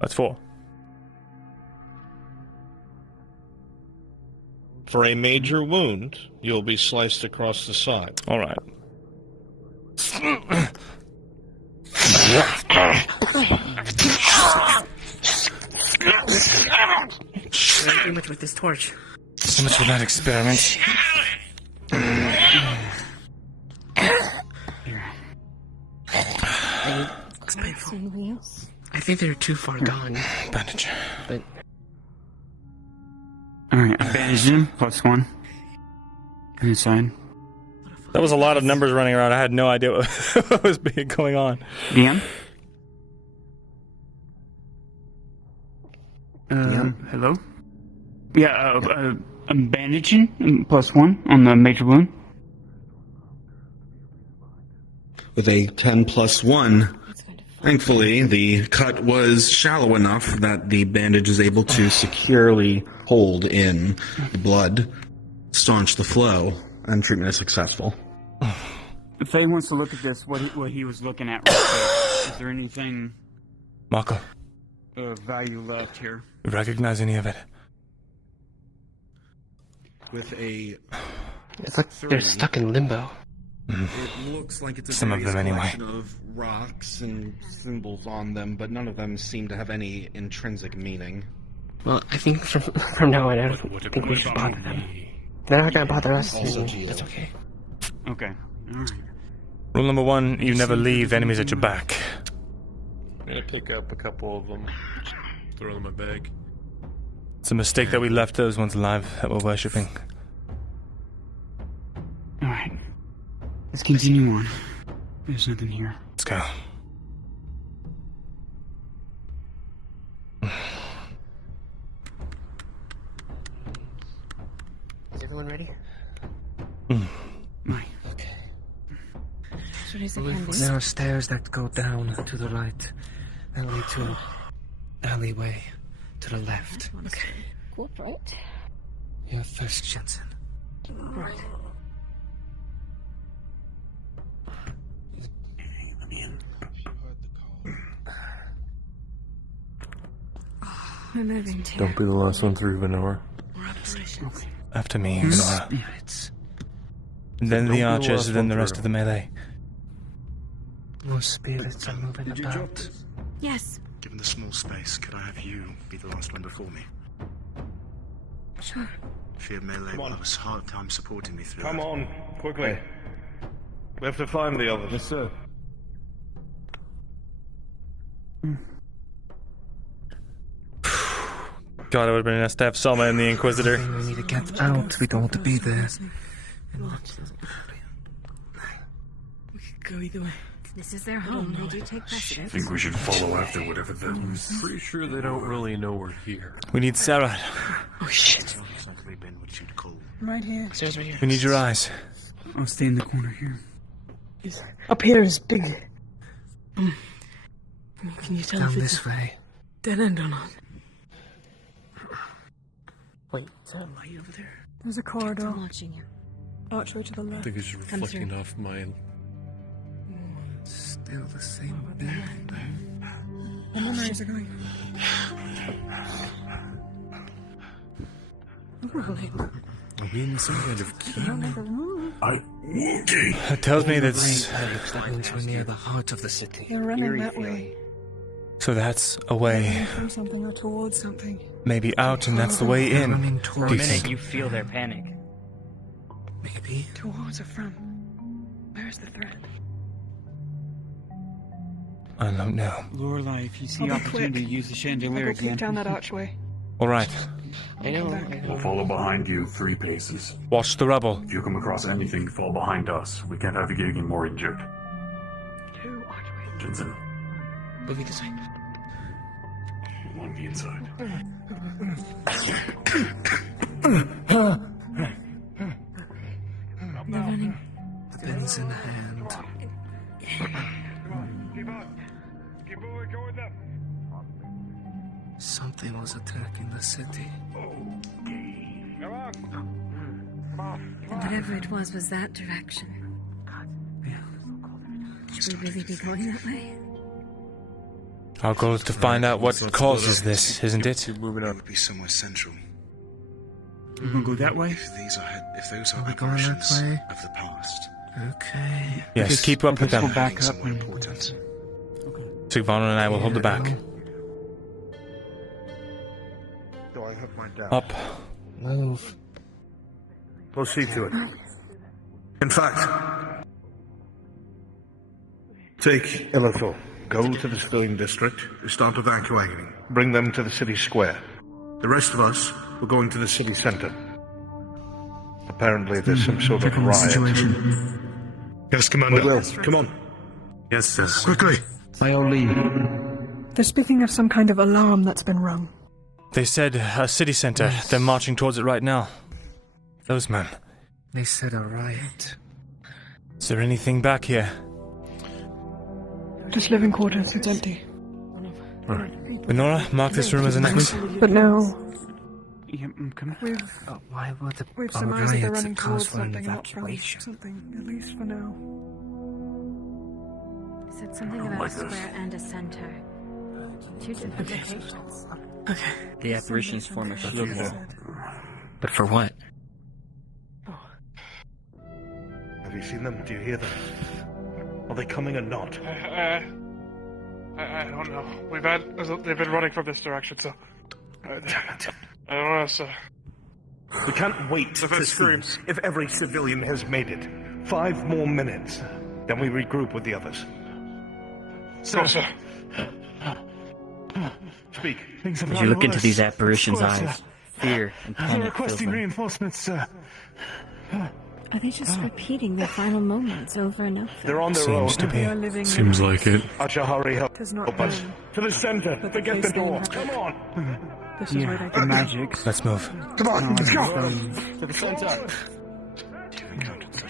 That's 4. For a major wound, you'll be sliced across the side. All right. Too much with this torch. So much for that experiment. It's painful. I think they're too far gone. Bandage. But alright, I bandaged him, +1. Inside. That was a lot of numbers running around. I had no idea what was going on. DM? Hello? Yeah, I'm bandaging, +1 on the major wound. With a 10 plus 1, thankfully, the cut was shallow enough that the bandage is able to securely hold in the blood, staunch the flow, and treatment is successful. If Faye wants to look at this, what he was looking at right there, is there anything Mako, of value left here? you recognize any of it? With a... It's like they're stuck in limbo. It looks like it's a Some of them anyway. collection of rocks and symbols on them, but none of them seem to have any intrinsic meaning. Well, I think from now on, I don't think we should bother them. They're not gonna bother us. That's okay. Okay. Alright. Rule number 1, you never leave enemies at your back. I'm gonna pick up a couple of them, throw them in my bag. It's a mistake that we left those ones alive that we're worshipping. Alright. Let's continue on. There's nothing here. Let's go. Is everyone ready? Right. Okay. There are stairs that go down to the right and lead to an alleyway to the left. Okay. Cool, right? You're first, Jensen. Right. We're moving too. Don't be the last one through, Venora. After me, Venora. Then the archers, then the rest of the melee. More spirits are moving Did you drop about. this? Yes. Given the small space, could I have you be the last one before me? Sure. Fear melee will have a hard time supporting me through. Come on, quickly. We have to find the others. Yes, sir. God, it would have been nice to have Selma and the Inquisitor. We need to get out. We don't want to be there. We could go either way. This is their home. They do take I precedence. think we should follow after whatever that was. Pretty sure they don't really know we're here. We need Sarah. Oh shit. I'm right here. Stairs right here. We need your eyes. I'll stay in the corner here. Up here is big. Can you tell Down if it's this way. dead end or not? Wait, is there a light over there? There's a corridor. I'm watching you. Archway to the I left. think it's reflecting off my... Still the same thing. And then eyes are going. Are we in some kind of key? It tells me that's... That means we're near the heart of the city. They're running that way. So that's a way. From something or towards something. Maybe out, and that's the way in. For a Do you minute, think? you feel their panic. Maybe. Towards or from? Where's the threat? I don't know. Lorelei, if you see I'll be opportunity, quick. use the I'll chandelier go peek again. down that archway. All right. I know. We'll follow behind you 3 paces. Watch the rubble. If you come across anything, fall behind us. We can't have you getting more injured. Jensen. Moving this way. On the inside. They're running. The pen's in hand. Something was attacking the city. And whatever it was that direction. Should we really be going that way? Our goal is to find out what causes this, isn't it? Moving up. It would be somewhere central. We're gonna go that way? If those are we going that apparitions way? of the past. Okay. Yes, keep up with them. Go back up. Important. Sigvana and I will hold the back. Do I have my dad? Up. Move. We'll see to it. In fact, take Illithor. Go to the civilian district. Start evacuating. Bring them to the city square. The rest of us, we're going to the city center. Apparently there's some sort of riot. Yes, Commander. We will. Come on. Yes, sir. Quickly. By all leave. They're speaking of some kind of alarm that's been rung. They said a city center. They're marching towards it right now. Those men. They said a riot. Is there anything back here? Just living quarters, it's empty. Benora, mark this room as an exit. But no. Yeah, I'm coming. Why would We've a surmised that they're riot running cause towards for an something, not from evacuation? something, at least for now. It said something about a square and a center. Two different locations. Okay. The apparitions form a shield wall. But for what? Have you seen them? Do you hear them? Are they coming or not? I don't know. They've been running from this direction, so. I don't know, sir. We can't wait to see if every civilian has made it. 5 more minutes. Then we regroup with the others. Sir. Speak. As you look into these apparitions' eyes, fear and They're panic fills requesting them. reinforcements, sir. Are they just repeating their final moments over and over? They're on their own. Seems to They are be. living Seems like it. Achahari, help Does not us. know To the center. that Forget the case door. thing Come happened. on. This is where they The go. magic. Let's move. Come on. Let's go. To the center.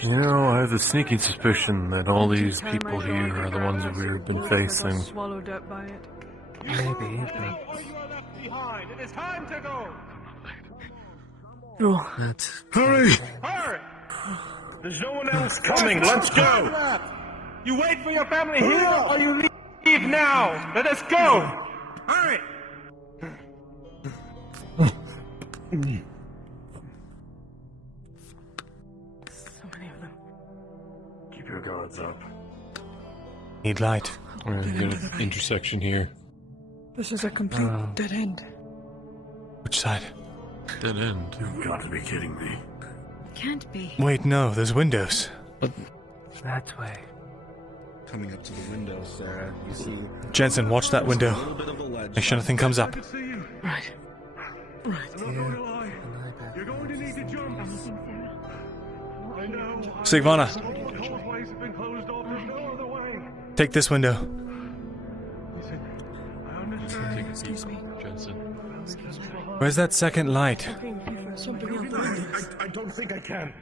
You know, I have the sneaking suspicion that all these people here are the ones that we've been facing. Swallowed up by it. Maybe. Behind. It is time to go. Roll. That's Hurry. Hurry. There's no one else coming. Let's go. You wait for your family here, or you leave now. Let us go. Hurry. So many of them. Keep your guards up. Need light. We're gonna get an intersection here. This is a complete dead end. Which side? Dead end. You've got to be kidding me. Can't be. Wait, no, there's windows. that way. Coming up to the window, Sarah, you see Jensen, watch that window. Make sure nothing comes up. Right. Right. You're going to need to jump. I know. Sigvana, Doorways have been closed off. There's no other way. take this window. Listen, I understand. Excuse me. Jensen. Where's that second light? Something out the window. I don't think I can.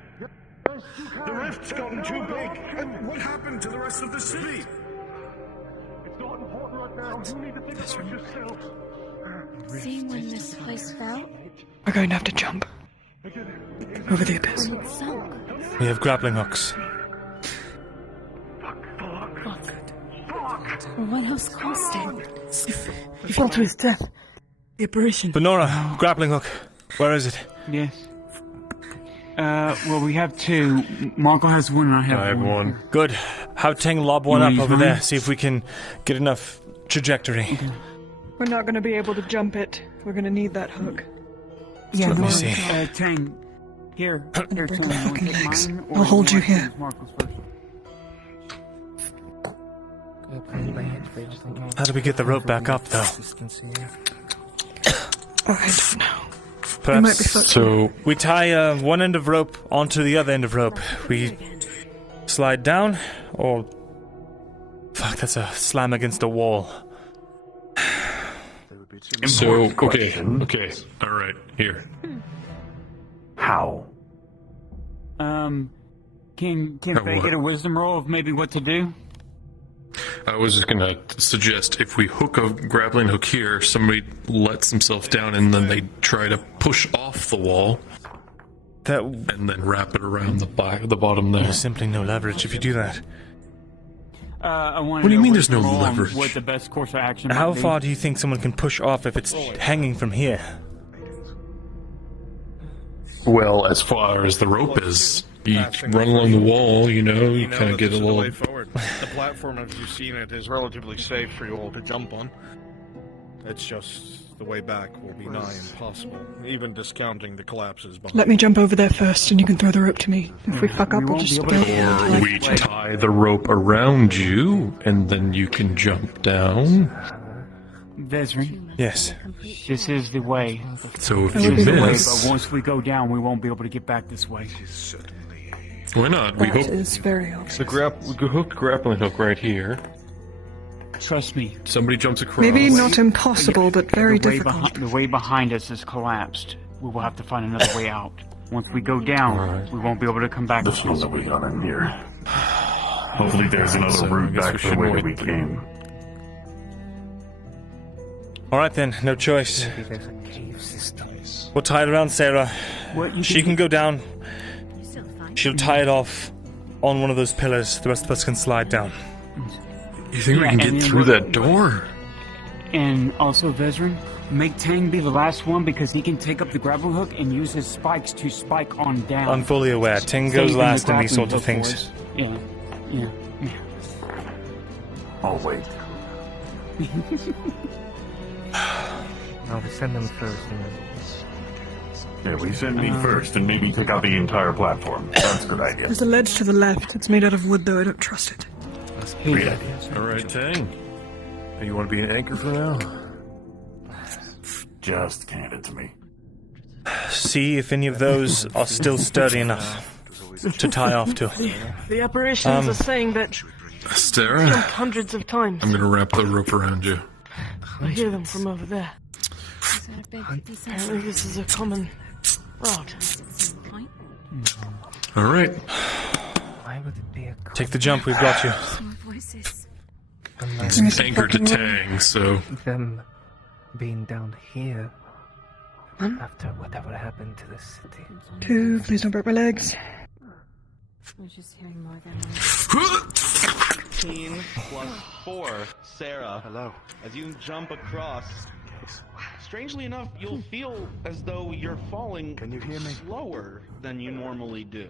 The rift's gotten too big. And what happened to the rest of the city? It's not important right now. You need to think about yourself. Seeing when this place fell, We're going to have to jump. Over the abyss. when it sunk. We have grappling hooks. Well, what else caused it? He fell to his death. The apparition. Benora, grappling hook. Where is it? Yes. Well, we have 2. Marco has 1 and I have one. Good. Have Teng lob one You up wanna use over mine? there. See if we can get enough trajectory. We're not going to be able to jump it. We're going to need that hook. Yeah, Let me see. Tang. Here, Tang. You want to take mine, or I'll hold you want to here. use Marco's first? How do we get the rope back up, though? Oh, I don't know. Perhaps might be flexible. we tie one end of rope onto the other end of rope. We slide down, or Fuck, that's a slam against a wall. So, okay, alright, here. How? Can Faye get a wisdom roll of maybe what to do? I was just gonna suggest if we hook a grappling hook here, somebody lets himself down and then they try to push off the wall. And then wrap it around the bottom there. There's simply no leverage if you do that. What do you mean there's no leverage? What the best course of action How might be? far do you think someone can push off if it's hanging from here? Well, as far as the rope is, you run along the wall, you kind of get a little... The way forward. The platform, as you've seen it, is relatively safe for you all to jump on. It's just the way back will be nigh impossible, even discounting the collapses behind. Let me jump over there first, and you can throw the rope to me. If we fuck up, we'll just Or we tie the rope around you, and then you can jump down. Vesryn? Yes. This is the way. So if This you is the way, miss... but once we go down, we won't be able to get back this way. Why not? We hook very we hooked grappling hook right here. Trust me. Somebody jumps across. Maybe not impossible, but very the way difficult. The way behind us is collapsed. We will have to find another way out. Once we go down, we won't be able to come back. There's no way on in here. Hopefully there's another route back to the way that we came. Alright then, no choice. We'll tie it around Sarah. She can go down. She'll tie it off on one of those pillars. The rest of us can slide down. You think we can get through that door? And also, Vesryn, make Tang be the last one because he can take up the grappling hook and use his spikes to spike on down. I'm fully aware. Ting goes Saving last the in these sorts of grappling things. hook for us. Yeah. I'll wait. No, we send them first. Yeah, we send me first and maybe pick out the entire platform. That's a good idea. There's a ledge to the left. It's made out of wood, though. I don't trust it. Great idea. Alright, Tang. You want to be an anchor for now? Just hand it to me. See if any of those are still sturdy enough to tie off to. The apparitions are saying that Sarah? jumped hundreds of times. I'm gonna wrap the rope around you. I hear them from over there. Apparently this is a common route. Alright. Take the jump, we've got you. It's anchored to Tang, so... Them being down here after whatever happened to the city. 2, please don't break my legs. I was just hearing more than 15 plus 4, Sarah. Hello. As you jump across, strangely enough, you'll feel as though you're falling slower than you normally do.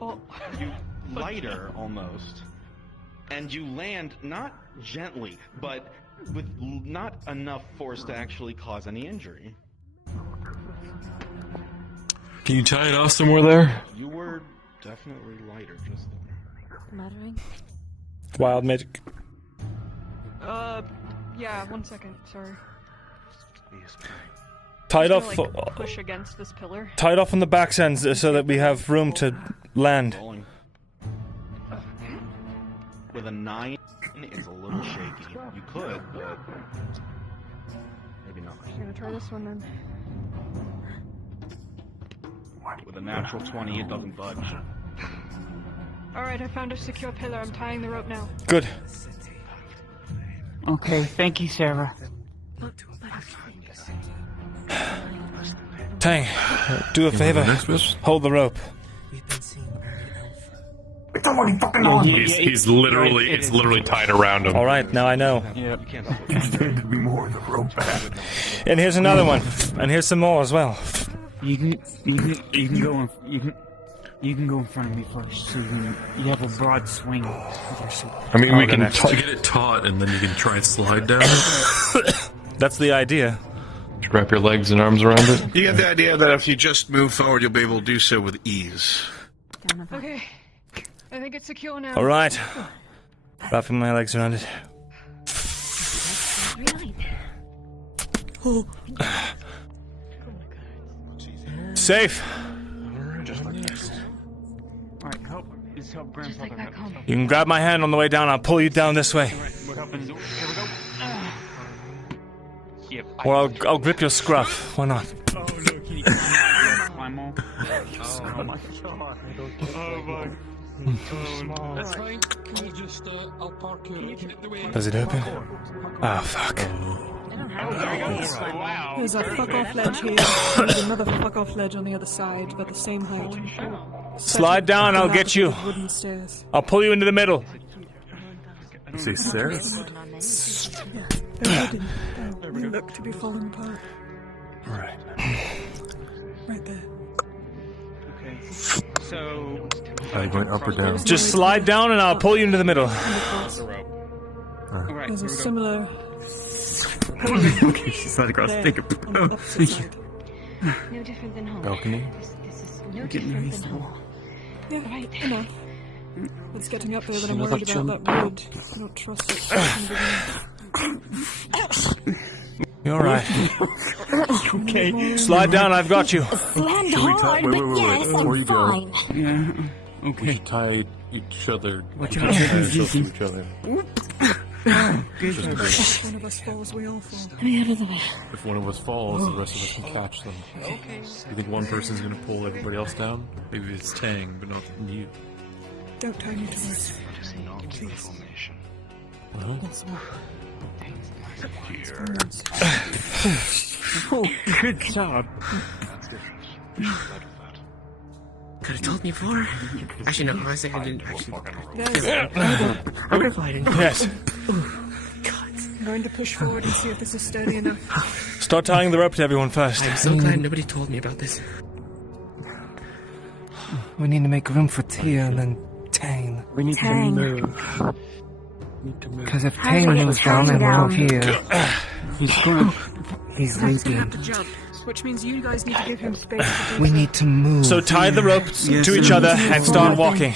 Lighter, almost. And you land not gently, but with not enough force to actually cause any injury. Can you tie it off somewhere there? You were definitely lighter just then. Muttering? Wild magic. Yeah, 1 second, sorry. Tie it Just off. gonna, push against this pillar. Tie it off on the back ends so that we have room to land. With a 9, it's a little shaky. You could, but maybe not. I'm gonna try this one then. With a natural 20, it doesn't budge. Alright, I found a secure pillar. I'm tying the rope now. Good. Okay, thank you, Sarah. Tang, do a favor. Hold the rope. He's literally, it's literally tied around him. Alright, now I know. Yep. Handed me more of the rope back. And here's another one. And here's some more as well. You can go in front of me first, so you have a broad swing with your sword. I mean, we can get it taut, and then you can try and slide down it. That's the idea. Wrap your legs and arms around it. You get the idea that if you just move forward, you'll be able to do so with ease. Okay. I think it's secure now. Alright. Wrapping my legs around it. Safe. Alright, help. Just help Grandfather. back home. You can grab my hand on the way down. I'll pull you down this way. We're helping. Here we go. Yep. Or I'll grip your scruff. Why not? Oh no, can you climb on? Oh my god. Oh my. That's fine. We'll just, I'll park you. Does it open? Oh, fuck. Wow. There's a fuck-off ledge here. There's another fuck-off ledge on the other side, about the same height. Slide down, I'll get you. Wooden stairs. I'll pull you into the middle. See stairs? Yeah, they're wooden. They look to be falling apart. Alright. Right there. Okay. So. Are you going up or down? Just slide down and I'll pull you into the middle. Alright, There's a similar. Okay, she's not across. Take it. No different than home. Balcony? This is no Getting different used than to home. Yeah, enough. It's getting up there that I'm worried about that wood. I don't trust it. You alright? Okay. Slide down, I've got you. Slammed hard, but yes, Before you I'm go, fine. Yeah. we Okay. should tie each other. Watch tie out. ourselves to each other. If one of us falls, we all fall. Let me out of the way. If one of us falls, the rest of us can catch them. You think one person's gonna pull everybody else down? Maybe it's Tang, but not you. Don't tie me to this. Please. Well, Once more. Oh, good job. Could have told me before. Actually, no, I was saying I didn't actually. I'm gonna fly in. Yes. I'm going to push forward and see if this is sturdy enough. Start tying the rope to everyone first. I'm so glad nobody told me about this. We need to make room for Teal and Tang. We need to move. Because if How Tang do we moves get down and we're all down? here, he's That's gonna leaking. have to jump, which means you guys need to give him space to do We so. need to move. So tie the rope to each other and start walking.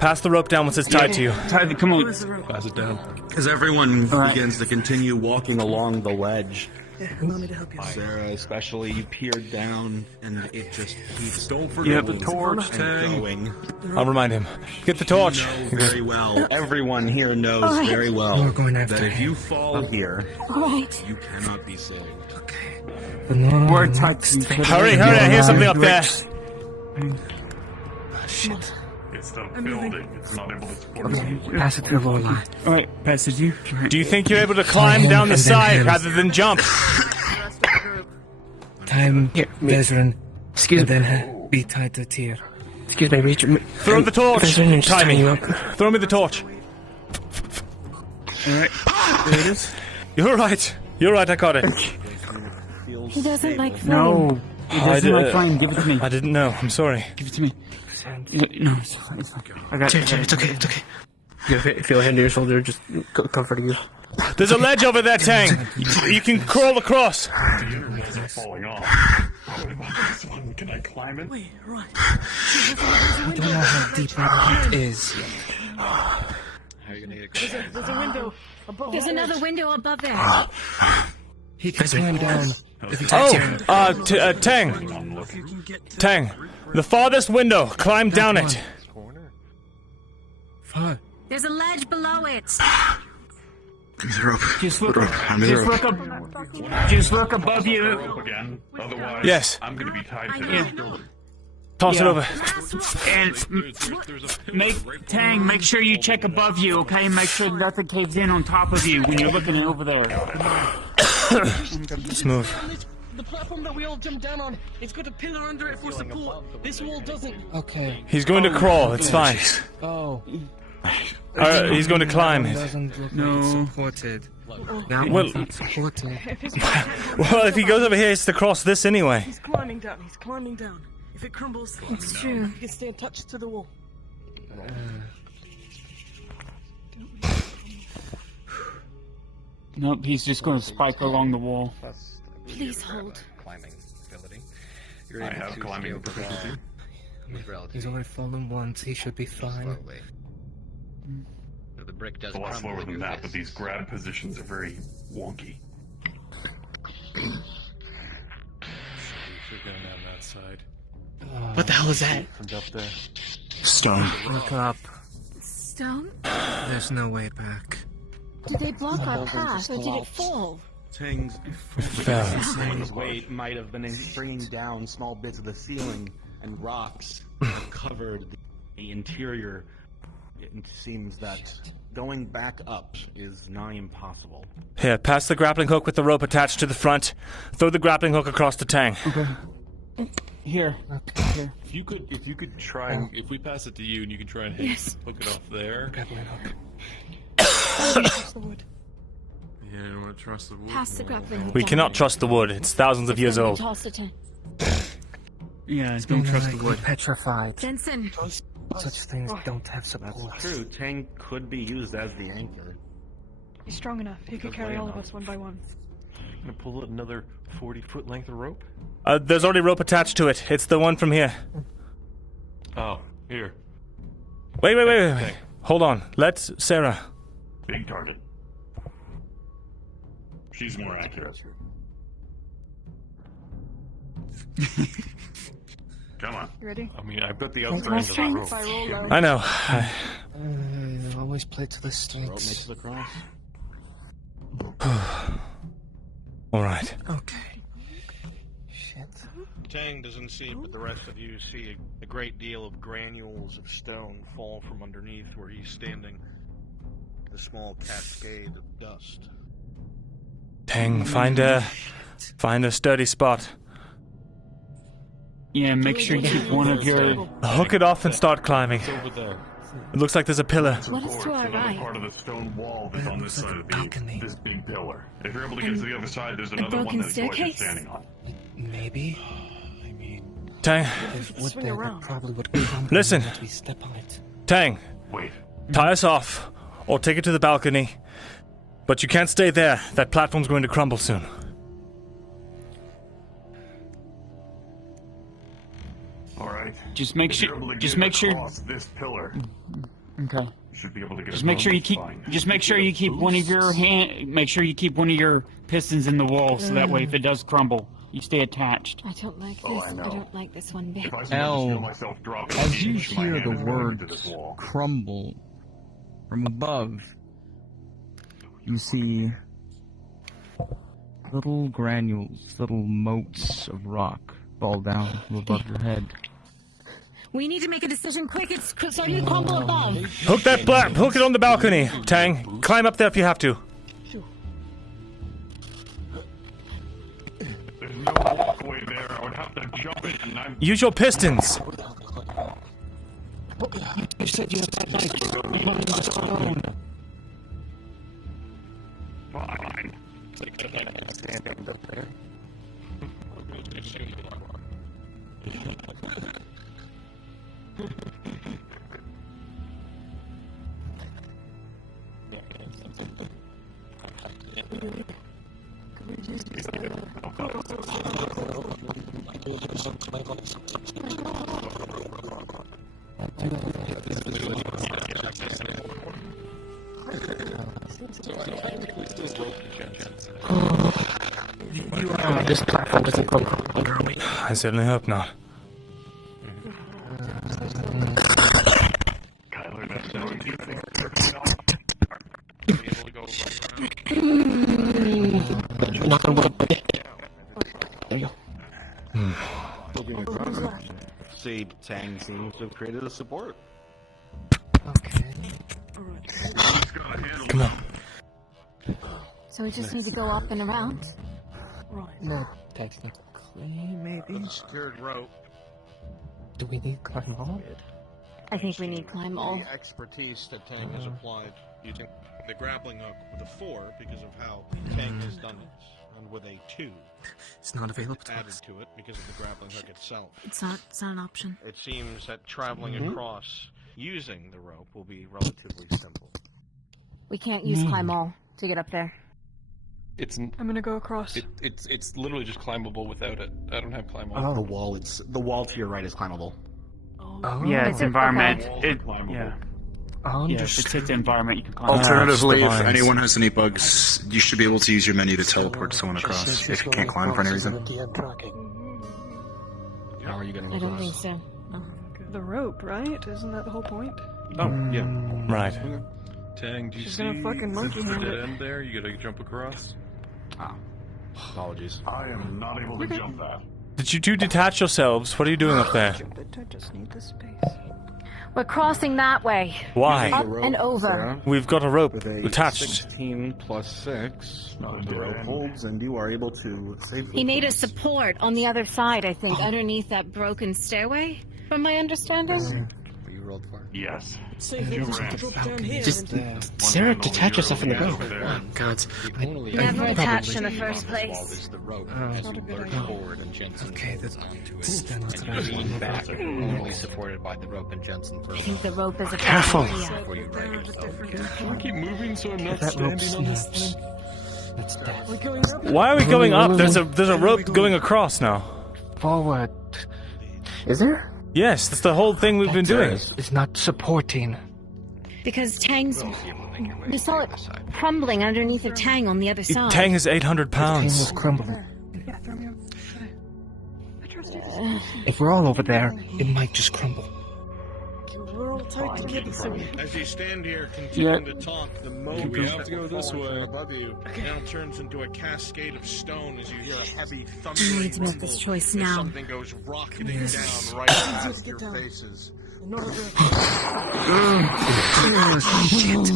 Pass the rope down once it's tied to you. Tie the, come on. pass it down. As everyone begins to continue walking along the ledge, Yeah, allow me to help you. Sarah especially, you peered down and it just keeps You have the torch, and Tang. going. I'll remind him. Get the torch. You know very well, everyone here knows Alright. very well We're going after that if him. you fall here, Alright. you cannot be saved. We're tied to each other. Hurry, hurry, I hear something up there. Shit. It's the building. It's not able to support us. Pass it to the line. Alright, pass it you. Do you think you're able to climb him down the and then side him. rather than jump? Time, Vesryn. Excuse and me. then be tied to Teal. Excuse me, reach. Throw the torch. Vesryn, just Tie tie me. you up. Throw me the torch. Alright, there it is. You're right. You're right, I got it. He doesn't like flame. No. He doesn't like flame. Give it to me. I didn't know. I'm sorry. Give it to me. No, it's fine. It's fine. I got it. It's okay, it's okay. You feel a hand on your shoulder, just comforting you. There's a ledge over there, Tang. You can crawl across. Falling off. What about this one? Can I climb it? Wait, right. I don't know how deep that is. How are you gonna get There's a window above. There's another window above there. He can climb down. If he ties you. Tang. Tang. The farthest window. Climb down it. Fuck. There's a ledge below it. Give me the rope. Just look, Hand me the rope. just look above you. Rope again. Otherwise, Yes. I'm gonna be tied to this building. Toss it over. And make sure you check above you, okay? Make sure nothing caves in on top of you when you're looking over there. Let's move. The platform that we all jumped down on, it's got a pillar under it for support. This wall doesn't. Okay. He's going to crawl. It's fine. Oh. He's going to climb it. Doesn't look No. like it's supported. That Well- one's not supported. Well, if he goes over here, he has to cross this anyway. He's climbing down. He's climbing down. If it crumbles, It's true. he can stay attached to the wall. Nope, he's just going to spike along the wall. Please hold. climbing ability. You're I able have to climbing scale the proficiency. wall with relative He's only fallen once. He should be fine. slowly. So the brick does It's a lot crumble slower in than your that, face. but these grab positions are very wonky. Should go down that side. What the hell is that? From up there. Stone. Look up. Stone? There's no way back. Did they block our path, or did it fall? Tang's Fell. weight might have been bringing down small bits of the ceiling, and rocks covered the interior. It seems that going back up is nigh impossible. Here, pass the grappling hook with the rope attached to the front. Throw the grappling hook across the Tang. Okay. Here. Here. If you could try and if we pass it to you and you can try and hook it off there. Yeah, you want to trust the wood? Pass the grappling hook. We cannot trust the wood. It's thousands of years old. Toss it in. Yeah, don't trust the wood. Petrified. Jensen. Such things don't have support. That's true. Tang could be used as the anchor. He's strong enough. He could carry all of us one by one. Gonna pull another 40-foot length of rope? There's already rope attached to it. It's the one from here. Oh, here. Wait. Hold on. Let's Sarah. Big target. She's more accurate. Come on. You ready? I mean, I've got the outside of the rope. If I roll low. I know. Always play to the Rope strengths. makes the cross. All right. Okay. Shit. Tang doesn't see, but the rest of you see a great deal of granules of stone fall from underneath where he's standing. A small cascade of dust. Tang, find a sturdy spot. Yeah, make sure you keep one of your... Hook it off and start climbing. It's over there. It looks like there's a pillar. What is to our Another right? part of the stone wall that's on this side of this big pillar. If you're able to get to the other side, there's another one broken that's what you're staircase? standing on. Maybe. Tang, Wood there probably would crumble listen. once we step on it. Tang, Wait. tie us off, or take it to the balcony. But you can't stay there. That platform's going to crumble soon. All right. Just make If sure... you're able to Just get make sure... across this pillar, Okay. you should be able to get Just make sure you keep... Just make sure you keep one of your hand... Make sure you keep one of your pistons in the wall, so that way if it does crumble, you stay attached. I don't like this. I don't like this one bit. As you hear the words crumble from above, you see little granules, little motes of rock fall down from above your head. We need to make a decision quick. It's starting to crumble above. Hook hook it on the balcony, Tang. Climb up there if you have to. There's no walkway there. I would have to jump it, and I'm... Use your pistons. You said you had that knife behind the stone. Fine. Standing up there. This platform doesn't crumble under our weight. I certainly hope not. Knock on wood. There you go. See, Tang seems to have created a support. Okay. Come on. So we just need to go up and around. Right. No, technically, maybe. Secured rope. Do we need climb all? I think we need climb all. The expertise that Tang has applied using the grappling hook with a 4 because of how Tang has done this, and with a 2. It's not available to added us. to it because of the grappling hook itself. It's not an option. It seems that traveling across using the rope will be relatively simple. We can't use climb all to get up there. I'm gonna go across. It's literally just climbable without it. I don't have climb Oh. The wall to your right is climbable. Oh. Yeah, it's environment. Okay. Yeah. Yeah, if it's environment, you can climb. Alternatively, if anyone has any bugs, you should be able to use your menu to teleport someone across if you can't climb for any reason. How are you going to I don't think so. No. the rope, right? Isn't that the whole point? Oh, yeah. Right. Tang, do you She's see gonna fucking monkey the hand dead it. end there? You gotta jump across. Ah, apologies. I am not able to jump that. Did you two detach yourselves? What are you doing up there? I just need the space. We're crossing that way. Why? Up and over. We've got a rope With a attached. 16 plus 6, the rope holds, and you are able to safely. He needed support on the other side, I think, underneath that broken stairway, from my understanding. You rolled for? Yes. Just Sarah, detach yourself from the rope. Oh, God. Never attached in the first place. The rope forward and Jensen okay, that's and lean back, only supported by the rope and Jensen for I think the rope is a Careful. before you right yourself. Can we keep moving so I'm not that rope standing on this snaps. thing? That's death. Why are we going up? There's a rope going across now. Forward. Is there? Yes, that's the whole thing we've been doing. It's not supporting. Because Tang's... We saw it crumbling underneath the Tang on the other side. Tang is 800 pounds. Tang was crumbling. If we're all over there, it might just crumble. We're all tight together, so As you stand here continuing to talk, the moat We have to go this way. above you now turns into a cascade of stone as you hear a heavy I thundering need to make this rumble choice as now. something goes rocketing down right past your faces.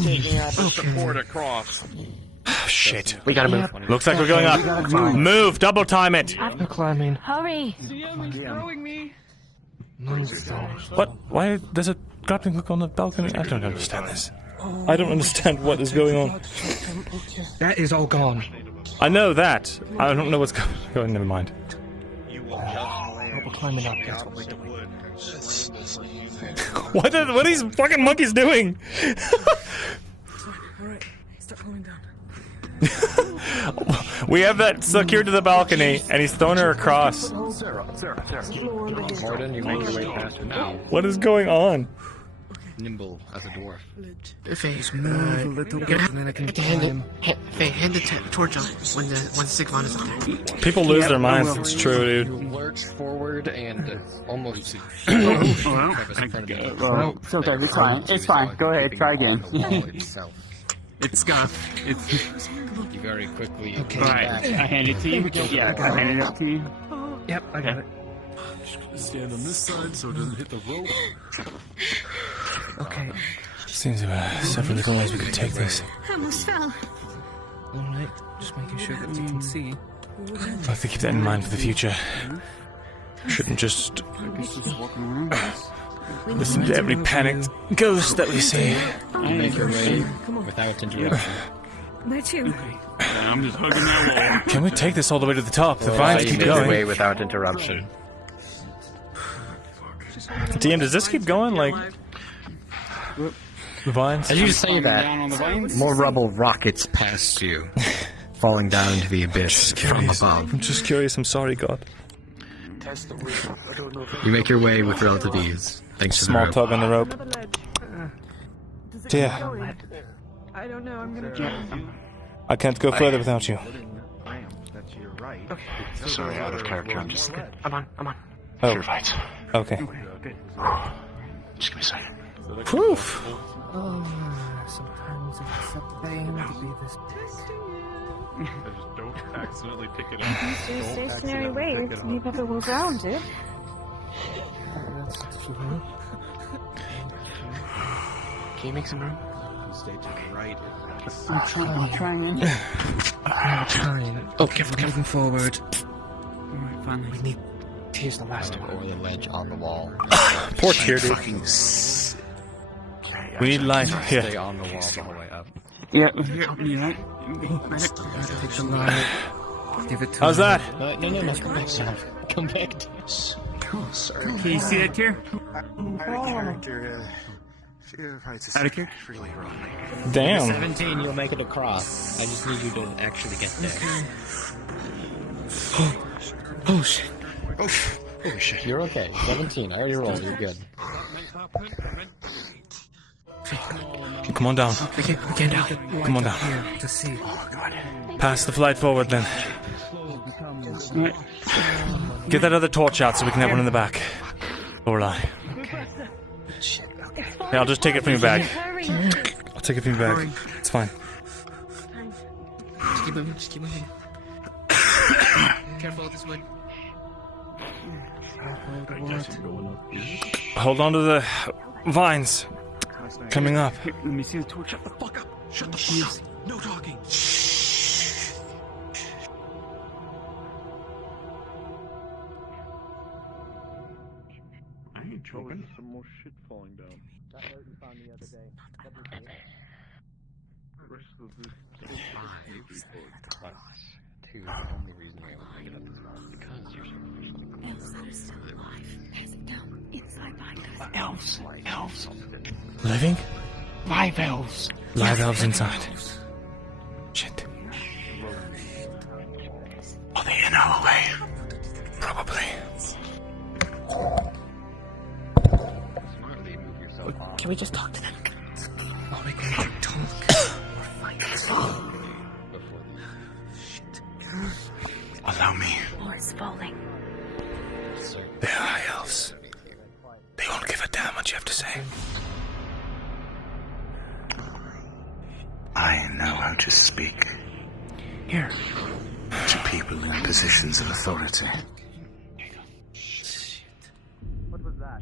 Taking out the support across. Shit. We gotta move. Looks like we're going up. Move, double time it. We're climbing. Hurry! CM is throwing me. What? Why there's a grappling hook on the balcony? I don't understand this. I don't understand what is going on. That is all gone. I know that. I don't know what's going on. Never mind. We're climbing up. That's what we're doing. What are these fucking monkeys doing? Alright, start going down. We have that secured to the balcony, and he's throwing her across. Morden, you make your way past her now. What is going on? Nimble as a dwarf. Face move a little bit, and then I can hand the torch up when the Sigmund is up there. People lose their minds. It's true, dude. You lurch forward and almost. Well, it's okay. It's fine. It's fine. Go ahead. Try again. It's scuff. It's. You very quickly. Okay. Right. I hand it to you. Yeah, I hand it up to you. Yep, I got it. Just gonna stand on this side so it doesn't hit the rope. Okay. Seems several different ways we could take this. I almost fell. Alright, just making sure that we can see. I'll have to keep that in mind for the future. Shouldn't just listen to every panicked ghost that we see. You make your way without interruption. Where to? I'm just hugging that wall. Can we take this all the way to the top? The vines You keep make your way going. without interruption. DM, does this keep going? Like the vines? As you say that, more rubble rockets past you, falling down into the abyss from above. I'm just curious. I'm sorry, God. You make your way with relative ease, thanks to the Small rope. tug on the rope. Yeah. I don't know, I'm gonna try. I can't go further without you. Sorry, out of character. I'm just. I'm on. Oh, You're right. okay. Just give me a second. Proof. Sometimes it's a pain to be this Just don't accidentally pick it up. Stay stationary weight. You never will ground it. Can you make some room? Stay to the right. I'm trying. I'm trying. Oh, careful, moving forward. Alright, finally. We need. Here's the last one. Or the ledge on the wall. Poor Tyr, dude. We need light. Stay Here. on the wall the whole way up. Yeah, here, you right? Take the light. Give it to How's that? No, come back down. Come back down. Can you see that here? Out of character. Out of character? Really wrong. Damn. 17, you'll make it across. I just need you to actually get there. Oh shit. Holy shit. You're okay. 17, I already rolled. You're good. Come on down. We can't down. Come on down. Here to see. Pass the flight forward then. Get that other torch out so we can have one in the back. Lorelai. Okay. Yeah, I'll just take it from your bag. Hurry. I'll take it from your bag. It's fine. Just keep moving, just keep moving. Careful with this wood. Hold on to the vines. Coming up. Let me see the torch. Shut the fuck up. Shut the fuck up. No talking. I ain't choking. Some more shit falling down. That note you found the other day. The rest of this The only reason we able to pick it up is because you're so Elves are still alive. There's a down inside behind us. Elves. Living? Live elves. Live elves inside. Shit. Are they in our way? Probably. Can we just talk to them? Oh, we can talk. Allow me. More is falling. They're high elves. They won't give a damn what you have to say. I know how to speak. Here. To people in positions of authority. What was that?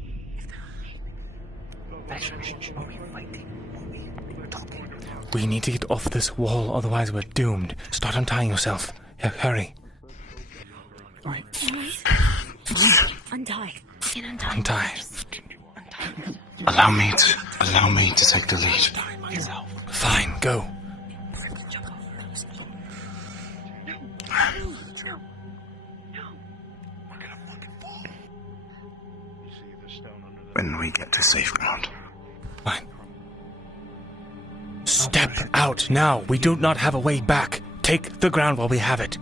We need to get off this wall, otherwise we're doomed. Start untying yourself. Yeah, hurry. Alright. Untie. Untie. Allow me to take the lead. Fine, go. When we get to safe ground. Fine. Step out now. We do not have a way back. Take the ground while we have it.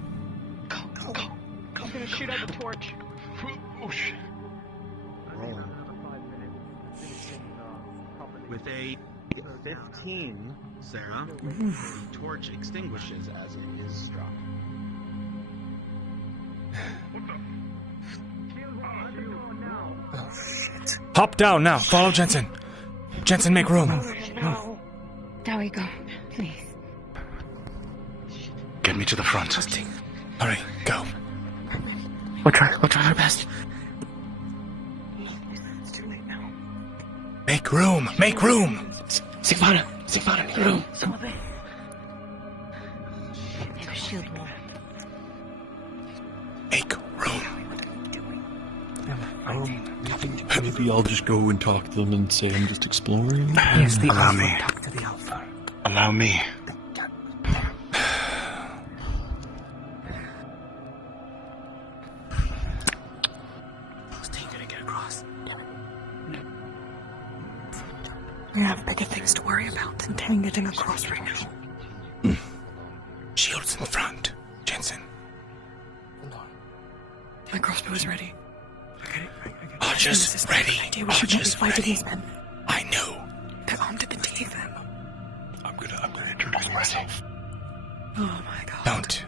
Go. I'm gonna shoot out the torch. With a 15, Sarah, the torch extinguishes as it is struck. Hop down now. Follow Jensen. Jensen, make room. There we go. Please. Get me to the front. Hurry, go. We'll try our best. Make room. Make room. Sigvana, make room. Make a shield wall. Make room. Maybe I'll just go and talk to them and say I'm just exploring. Yes, the Allow alpha. me. Talk to the alpha. Allow me. Stay gonna get across. We have bigger things to worry about than Tang getting across right now. Shields in front. Jensen. My crossbow is ready. Archers ready. We should not be fighting these men. I know. They're armed to the teeth. I'm gonna introduce myself. Oh my god. Don't.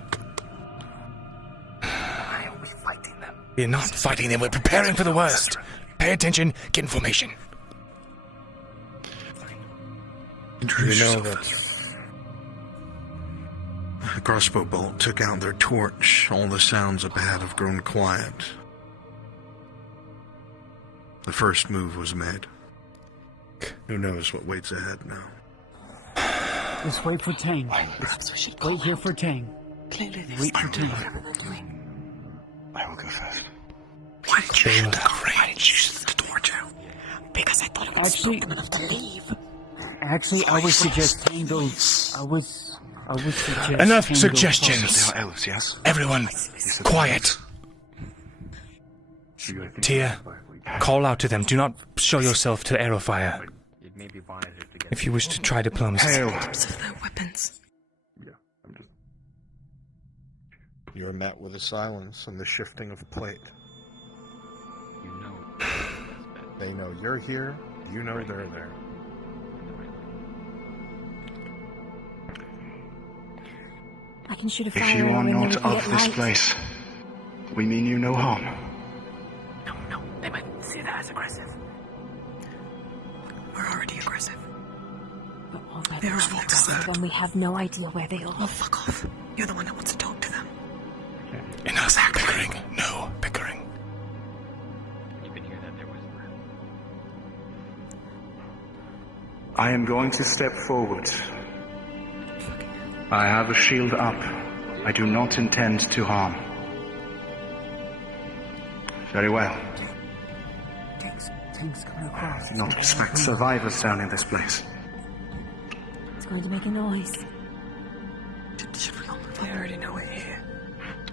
Why are we fighting them? We're not fighting them. We're preparing for the worst. Pay attention. Get in formation. You know that the crossbow bolt took out their torch. All the sounds up ahead have grown quiet. The first move was made. Who knows what waits ahead now? Just wait for Tang. Wait here for Tang. Wait for Tang. I will go first. Why did you shoot the torch out? Because I thought it would stop them enough to leave. Actually, I would suggest Tang goes. I would suggest. Enough Tang suggestions. They are elves, yes? Everyone, quiet. Tia, call out to them. Do not show yourself to arrow fire. If you wish to try diplomacy. Hail. Of their weapons. You are met with a silence and the shifting of a plate. They know you're here. You know they're there. I can shoot a fire If you are arrow and not then we of get this light. place, we mean you no harm. No, they might see that as aggressive. We're already aggressive. They're aggressive, and we have no idea where they are. Oh, fuck off. You're the one that wants to talk to them. Enough bickering. No bickering. You can hear that there was. I am going to step forward. I have a shield up. I do not intend to harm. Very well. Tanks coming across. Do not expect survivors down in this place. It's going to make a noise. I already know it here.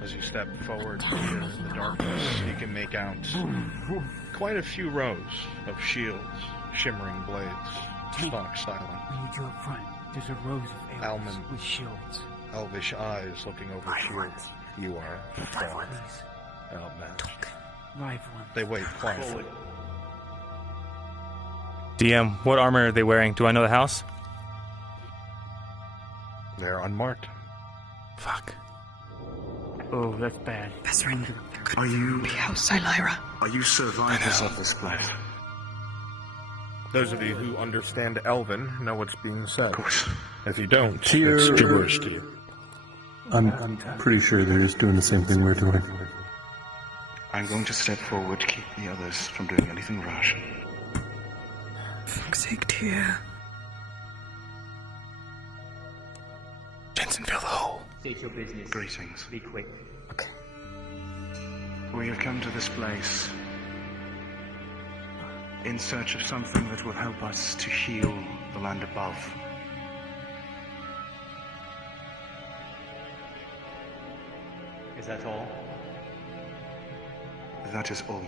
As you step forward in the darkness, you can make out quite a few rows of shields, shimmering blades, stock silent. We need you up front. There's a rows of elves with shields. Elvish eyes looking over shields. You are far outmatched. Live one. They wait quietly. DM, what armor are they wearing? Do I know the house? They're unmarked. Fuck. Oh, that's bad. Vesryn, Are you... be House Silira. Are you survivors of this place? Those of you who understand Elven know what's being said. Of course. If you don't, Here- it's gibberish to you. I'm pretty sure they're just doing the same thing we're doing. I'm going to step forward, keep the others from doing anything rash. Fuck's sake, Tyr. Jensen, fill the hole. State your business. Greetings. Be quick. We have come to this place in search of something that will help us to heal the land above. Is that all? That is all.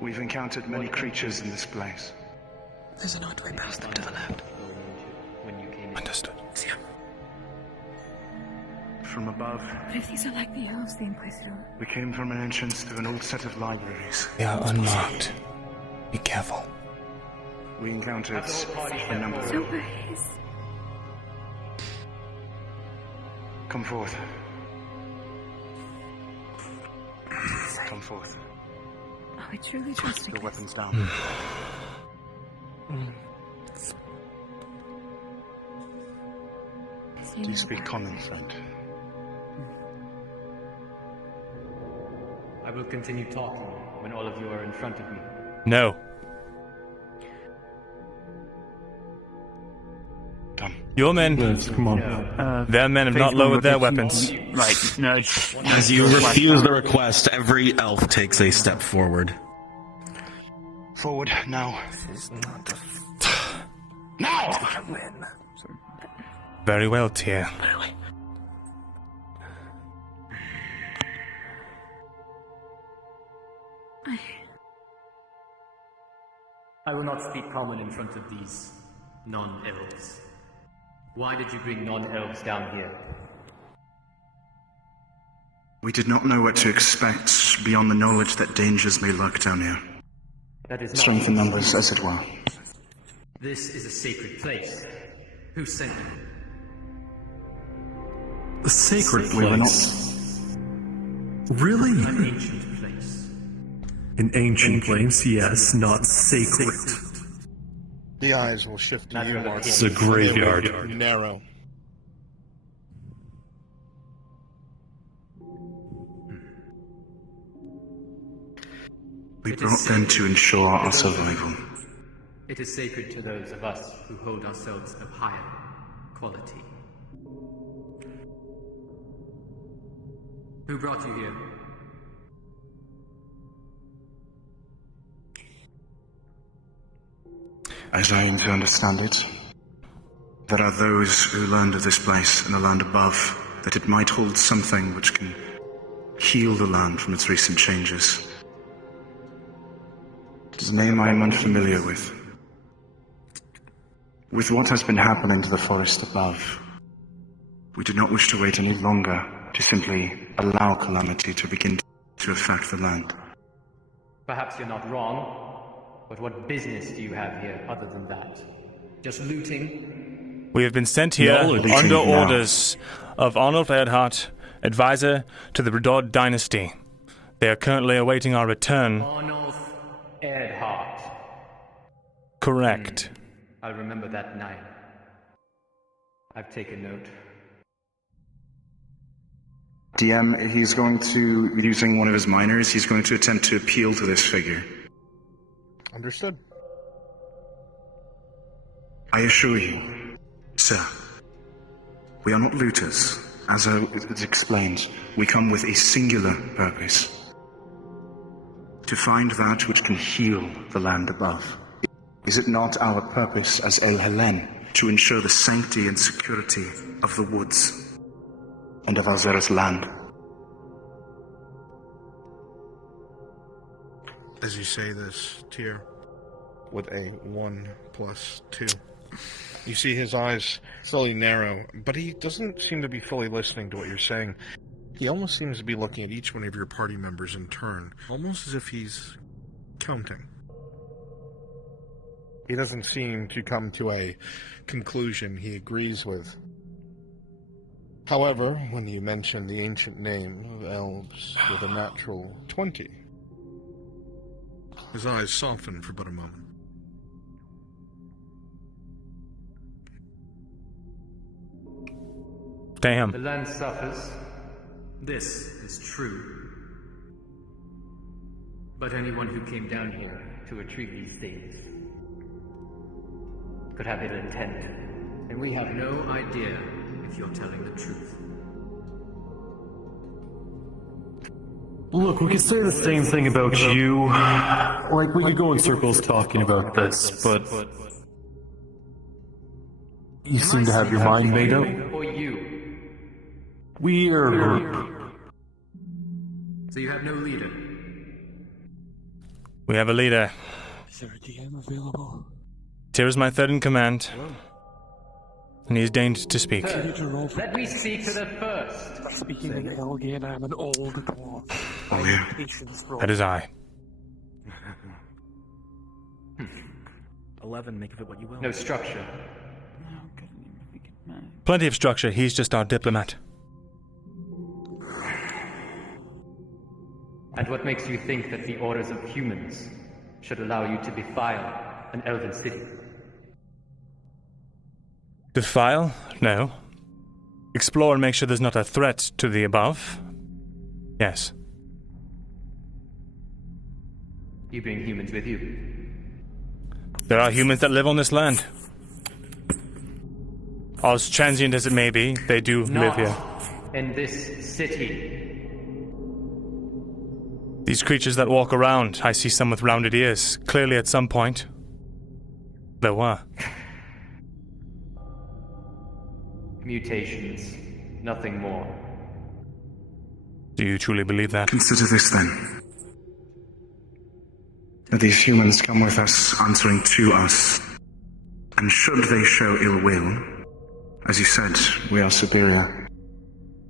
We've encountered many creatures in this place. There's an archway past them to the left. Understood. See him. From above, What if these are like the elves the Inquisitor? we came from an entrance to an old set of libraries. They are unmarked. Be careful. We encountered a number of... So where is... Come forth. Come forth. Are we truly trusting Your weapons down. Do you speak common, friend? I will continue talking when all of you are in front of me. No. Done. Your men. Yes, come on. Their men have not lowered their weapons. Right, nudge. As you refuse the request, every elf takes a step forward. Forward, now. This is not the... Now! Very well, Tyr. I will not speak common in front of these non-elves. Why did you bring non-elves down here? We did not know what to expect beyond the knowledge that dangers may lurk down here. That is not... Strength in numbers, as it were. This is a sacred place. Who sent you? A sacred We were not... place. Really? An ancient place. An ancient place, yes, not sacred. The eyes will shift to you, Mark. It's a graveyard. Narrow. We brought them to ensure our survival. It is sacred to those of us who hold ourselves of higher quality. Who brought you here? As I aim to understand it, there are those who learned of this place in the land above, that it might hold something which can heal the land from its recent changes. It is a name I am unfamiliar with. With what has been happening to the forest above, we do not wish to wait any longer to simply allow calamity to begin to affect the land. Perhaps you're not wrong, but what business do you have here other than that? Just looting? We have been sent here under orders of Arnold Earhart, advisor to the Redod dynasty. They are currently awaiting our return. Arnold Earhart. Correct. I'll remember that night. I've taken note. DM, he's going to, using one of his minors, he's going to attempt to appeal to this figure. Understood. I assure you, sir, we are not looters. As it explained, we come with a singular purpose. To find that which can heal the land above. Is it not our purpose as El Helen to ensure the sanctity and security of the woods and of Auzera's land? As you say this, Tyr, with a 1+2, you see his eyes slowly narrow, but he doesn't seem to be fully listening to what you're saying. He almost seems to be looking at each one of your party members in turn, almost as if he's counting. He doesn't seem to come to a conclusion he agrees with. However, when you mention the ancient name of elves with a natural 20, his eyes soften for but a moment. Damn. The land suffers. This is true. But anyone who came down here to retrieve these things could have ill intent. And we have no idea if you're telling the truth. Look, we could say the same thing about you. Like, we could go in circles talking about this, but you seem to have your mind made up. Or you. We are a group. So you have no leader? We have a leader. Is there a DM available? Tyr is my third in command, and he has deigned to speak. Let me speak to the first. Speaking in Elgin, I'm an old dwarf. Oh, yeah. That is I. 11, make of it what you will. No structure. Plenty of structure, he's just our diplomat. And what makes you think that the orders of humans should allow you to defile an elven city? Defile? No. Explore and make sure there's not a threat to the above? Yes. You bring humans with you? There are humans that live on this land. As transient as it may be, they do live here. In this city. These creatures that walk around, I see some with rounded ears. Clearly at some point, there were. Mutations. Nothing more. Do you truly believe that? Consider this then. That these humans come with us, answering to us. And should they show ill will, as you said, we are superior.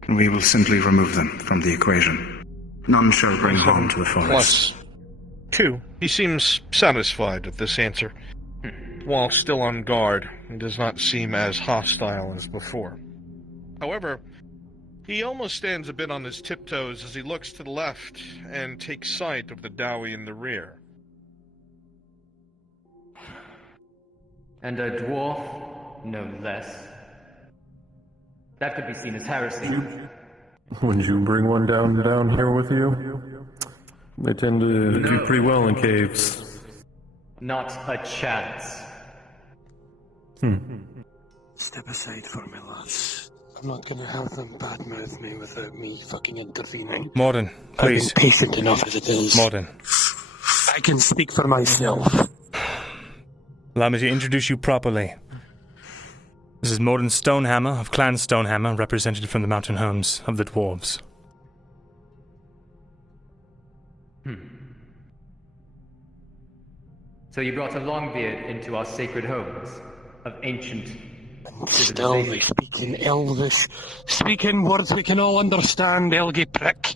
And we will simply remove them from the equation. None shall bring harm to the forest. +2. He seems satisfied with this answer. While still on guard, he does not seem as hostile as before. However, he almost stands a bit on his tiptoes as he looks to the left and takes sight of the Dowie in the rear. And a dwarf, no less. That could be seen as heresy. Would you bring one down here with you? They tend to do pretty well in caves. Not a chance. Step aside for me, lads. I'm not gonna have them badmouth me without me fucking intervening. Morden, please. I've been patient enough as it is. Morden. I can speak for myself. Allow me to introduce you properly. This is Morden Stonehammer of Clan Stonehammer, represented from the mountain homes of the dwarves. So you brought a Longbeard into our sacred homes of ancient Still, they speak in Elvish. Speak in words we can all understand, Elgy prick.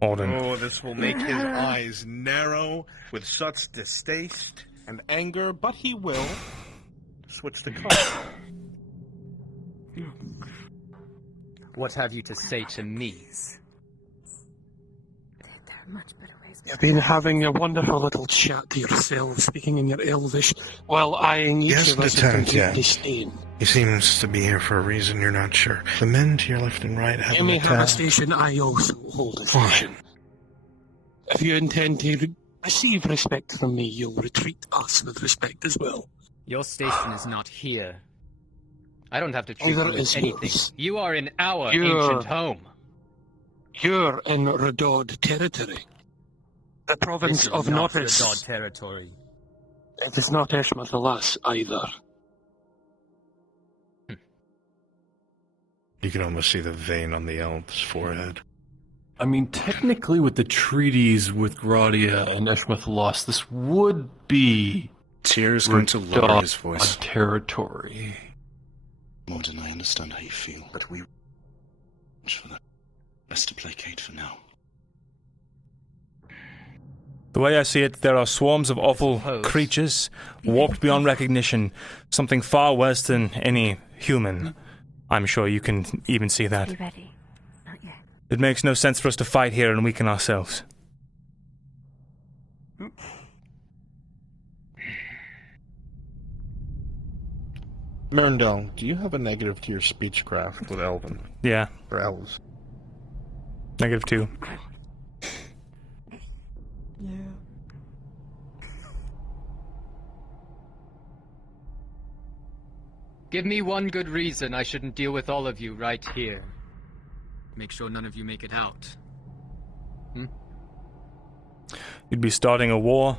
Morden. Oh, this will make his eyes narrow with such distaste and anger, but he will switch the color. What have you to say to me? There are much better ways You've been having a wonderful little chat to yourself, speaking in your Elvish, while eyeing each of us in complete disdain. He seems to be here for a reason you're not sure. The men to your left and right have You may have a station, I also hold a station. If you intend to receive respect from me, you'll retreat us with respect as well. Your station is not here. I don't have to treat Neither you with is anything. yours. You are in our You're- ancient home. You're in Redod territory. The province This is of not Notis. Redod territory. It is not Eshma Thalas either. You can almost see the vein on the elf's forehead. I mean, technically, with the treaties with Gradia and Eshma Thalas, this would be Tyr's going to lower his voice. Territory. Morden, I understand how you feel, but we for that. Best to placate for now. The way I see it, there are swarms of awful creatures, warped beyond recognition, something far worse than any human. I'm sure you can even see that. Be ready. Not yet. It makes no sense for us to fight here and weaken ourselves. Myrindal, do you have a negative to your speechcraft with Elven? Yeah. Or elves? -2. Yeah. Give me one good reason I shouldn't deal with all of you right here. Make sure none of you make it out. You'd be starting a war.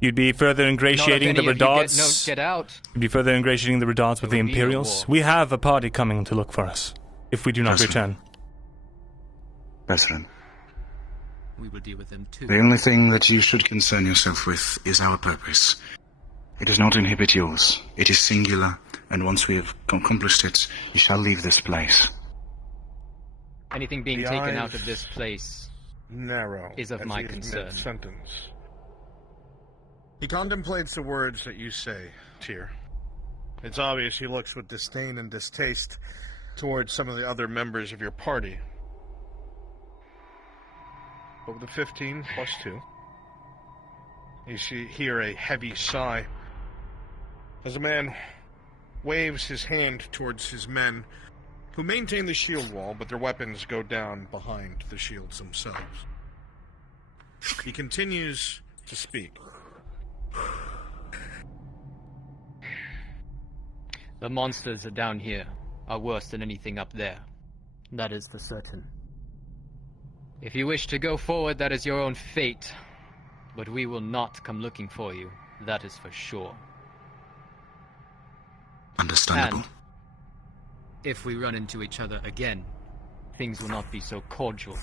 You'd be further ingratiating the Redards. Get out. You'd be further ingratiating the Redards with the Imperials. We have a party coming to look for us, if we do not return. Vesryn, We will deal with them too. the only thing that you should concern yourself with is our purpose. It does not inhibit yours. It is singular, and once we have accomplished it, you shall leave this place. Anything being The taken eyes out of this place narrow is of as my he is concern. mid-sentence. He contemplates the words that you say, Tyr. It's obvious he looks with disdain and distaste towards some of the other members of your party. But with the 15 plus 2, you hear a heavy sigh as a man waves his hand towards his men, who maintain the shield wall, but their weapons go down behind the shields themselves. He continues to speak. The monsters are down here are worse than anything up there. That is for certain. If you wish to go forward, that is your own fate. But we will not come looking for you. That is for sure. Understandable. And if we run into each other again, things will not be so cordial.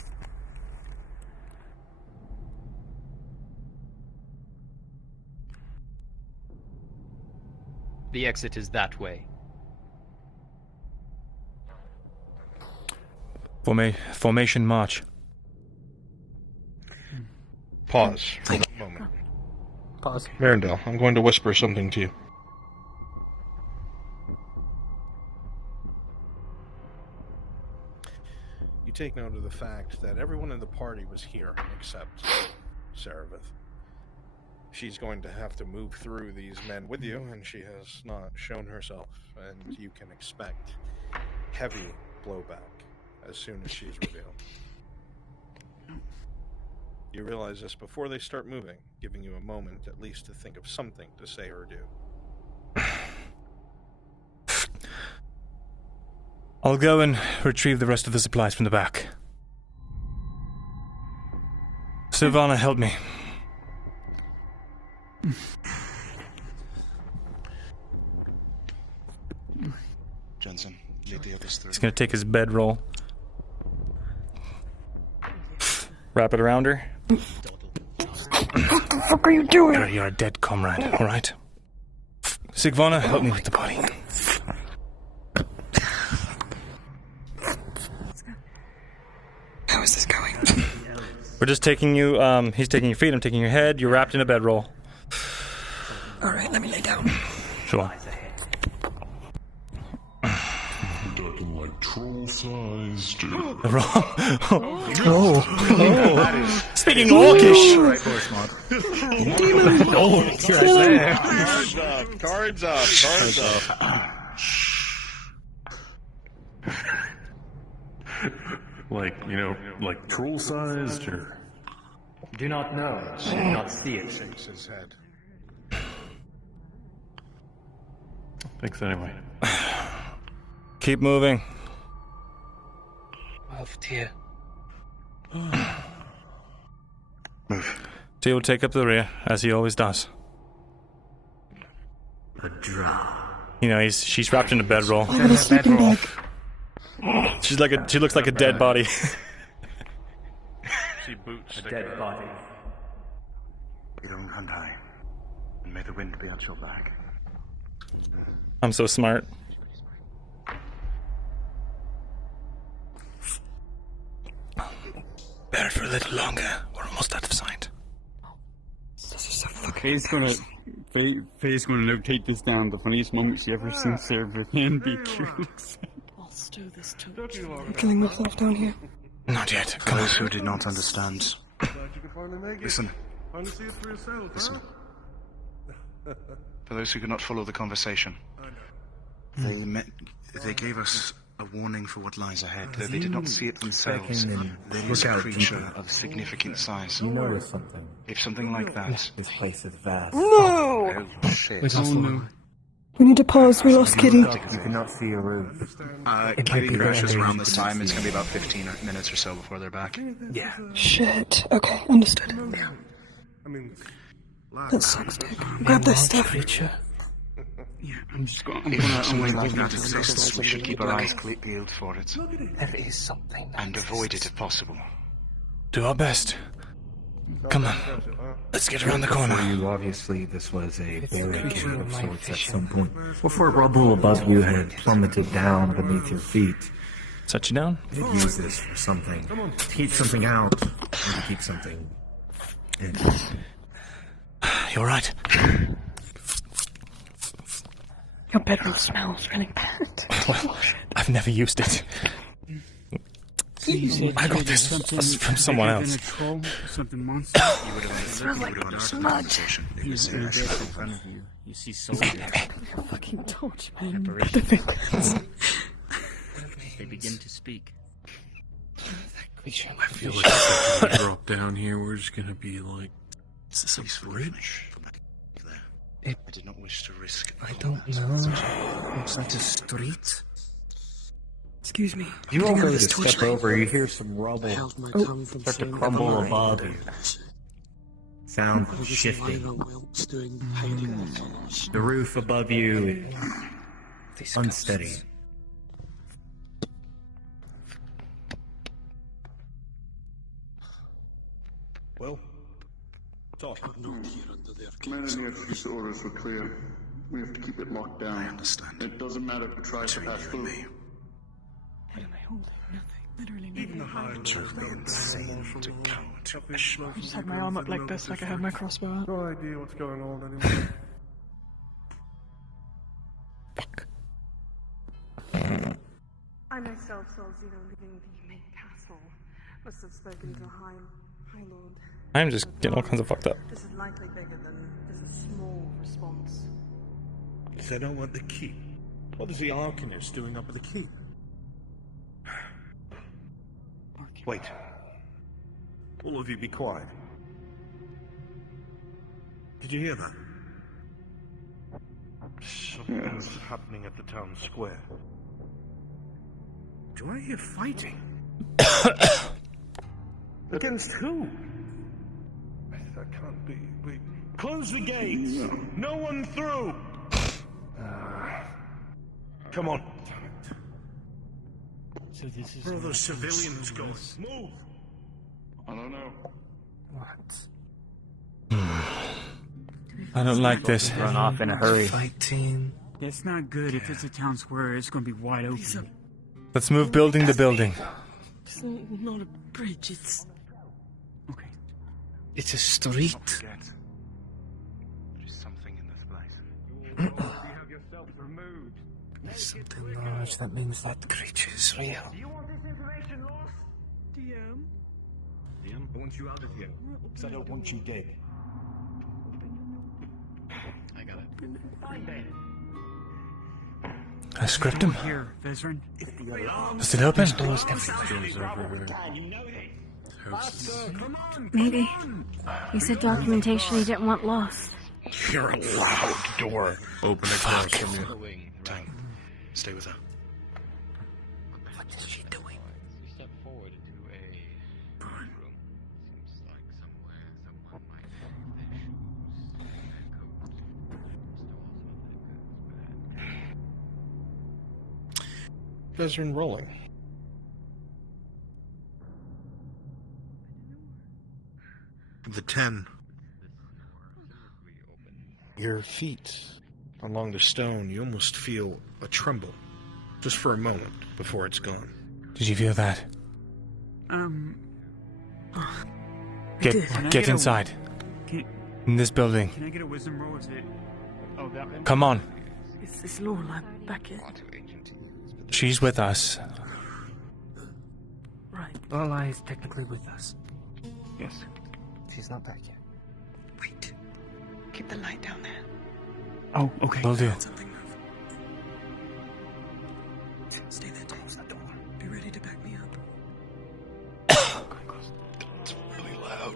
The exit is that way. Formation march. Pause for a moment. Pause. Myrindal, I'm going to whisper something to you. You take note of the fact that everyone in the party was here except Serevith. She's going to have to move through these men with you, and she has not shown herself, and you can expect heavy blowback as soon as she's revealed. You realize this before they start moving, giving you a moment at least to think of something to say or do. I'll go and retrieve the rest of the supplies from the back. Sylvana, help me. Jensen, lead the others through. He's gonna take his bedroll, wrap it around her. What the fuck are you doing? You're a dead comrade, alright? Sigvana, help me with the body. How is this going? We're just taking you, he's taking your feet, I'm taking your head, you're wrapped in a bedroll. Alright, let me lay down. Sure. talking like troll-sized or... Speaking Orcish! Cards up. Like, you know, like troll-sized or... Do not know. I did not see it. Shakes his head. Thanks anyway. Keep moving. Of Tia. Move. Tia will take up the rear, as he always does. A draw. You know, she's wrapped in a bedroll. I got a sleeping bag. She looks like a dead body. She boots A dead body. Be on hand high, and may the wind be at your back. I'm so smart. Bear it for a little longer. We're almost out of sight. Faye's gonna take this down. The funniest moments you ever seen Server can be curious. I'll stow this torch. I'm killing myself down here. Not yet. For those who did not understand, listen. Listen. For those who could not follow the conversation, they gave us a warning for what lies ahead, though they did not see it themselves. There is a creature of significant size. You notice something. If something like that... This place is vast. No! Oh, shit. We need to pause. We lost Kitty. You cannot see a roof. Kitty crashes around this time. It's going to be about 15 minutes or so before they're back. Yeah. Shit. Okay, understood. That sucks, dude. Grab this stuff. Yeah, I'm If something like that exists, we should keep our eyes peeled for it. There is something. And avoid it if possible. Do our best. Come on. Let's get around the corner. For you, obviously, this was a barricade of sorts at some point. Before rubble above you had plummeted down beneath your feet. Set you down? You could use this for something. To keep something out, or to keep something in. You're right. Your bedroom smells really bad. Well, I've never used it. I got this from someone else. Something monster. You would have understood the conversation. It was in Eshma. You see soldiers. Fucking torch, man. Put the fingers. They begin to speak. I feel like if we drop down here, we're just gonna be like, is this a bridge? I did not wish to risk. I don't know. It's not a street. Excuse me. You all go to step over, you hear some rubble start to crumble above you. Sound shifting. The roof above you is unsteady. Well, talk. Many of these orders were clear. We have to keep it locked down. I understand. It doesn't matter if it tries to pass through. What am I holding? Nothing. Literally Even nothing. Totally insane to count. I just had my arm up like this, like I had my crossbow out. No idea what's going on anymore. I myself saw Zeno leaving the main castle. Must have spoken to High Lord. I'm just getting all kinds of fucked up. This is likely bigger than is a small response. They don't want the keep. What is the Arcanist doing up at the keep? Wait. All of you be quiet. Did you hear that? Something's happening at the town square. Do I hear fighting? Against who? That can't be. Wait. Close the gates! No one through! Come on. So this is Where are those civilians going? Move! I don't know. What? I don't like this. Run off in a hurry. Fighting. That's not good. If it's a town square, it's going to be wide open. Let's move building to building. It's not a bridge, it's... Okay. It's a street. There's something in this place. yourself removed. Something large, that means that creature is real. Do you want this information lost? DM? DM, I want you out of here. Because I don't want you dead. I got it. I script him. Here, Vesryn. Is it open? Maybe. He said documentation he didn't want lost. You're a loud door. Open it across from you. Time. Stay with her. What is she doing? Step forward into a room. Seems like somewhere someone might have their shoes, their coats. Vesryn rolling. The 10. Your feet along the stone, you almost feel a tremble. Just for a moment before it's gone. Did you feel that? Can I Get inside. In this building. Can I get a wisdom roll? Is it... Oh, that one? Come on. Is this Lorelai back in? She's with us. Right. Lorelai is technically with us. Yes. She's not back yet. Wait. Keep the light down there. Oh, okay. Will do. Stay there, close that door. Be ready to back me up. It's really loud.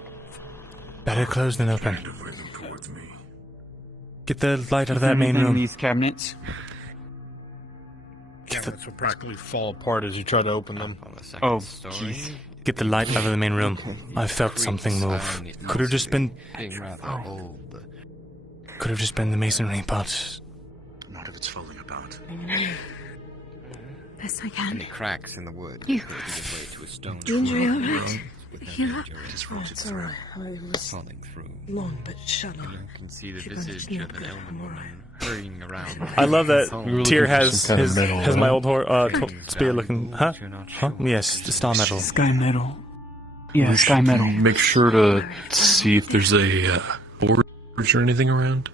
Better close than open. Get the light out of that main Anything in room. these cabinets. Cabinets will practically fall apart as you try to open them. Oh, jeez. Get the light out of the main room. I felt something move. Could have just been... Could have just been the masonry, but... Not if it's falling apart. Best I can. Any cracks in the wood. You. could give way to a stone The injury floor. alright? Yeah. It is Oh, it's alright. I was falling through. long but shallow. You can see the She visage managed of an to Elven woman hurrying around. I love that We were Tyr looking for has some kind of metal, has my right? old spear looking. Huh? Huh? Yes, the star metal. Sky metal. Yeah, We sky should metal. Make sure to see if there's a forge or anything around.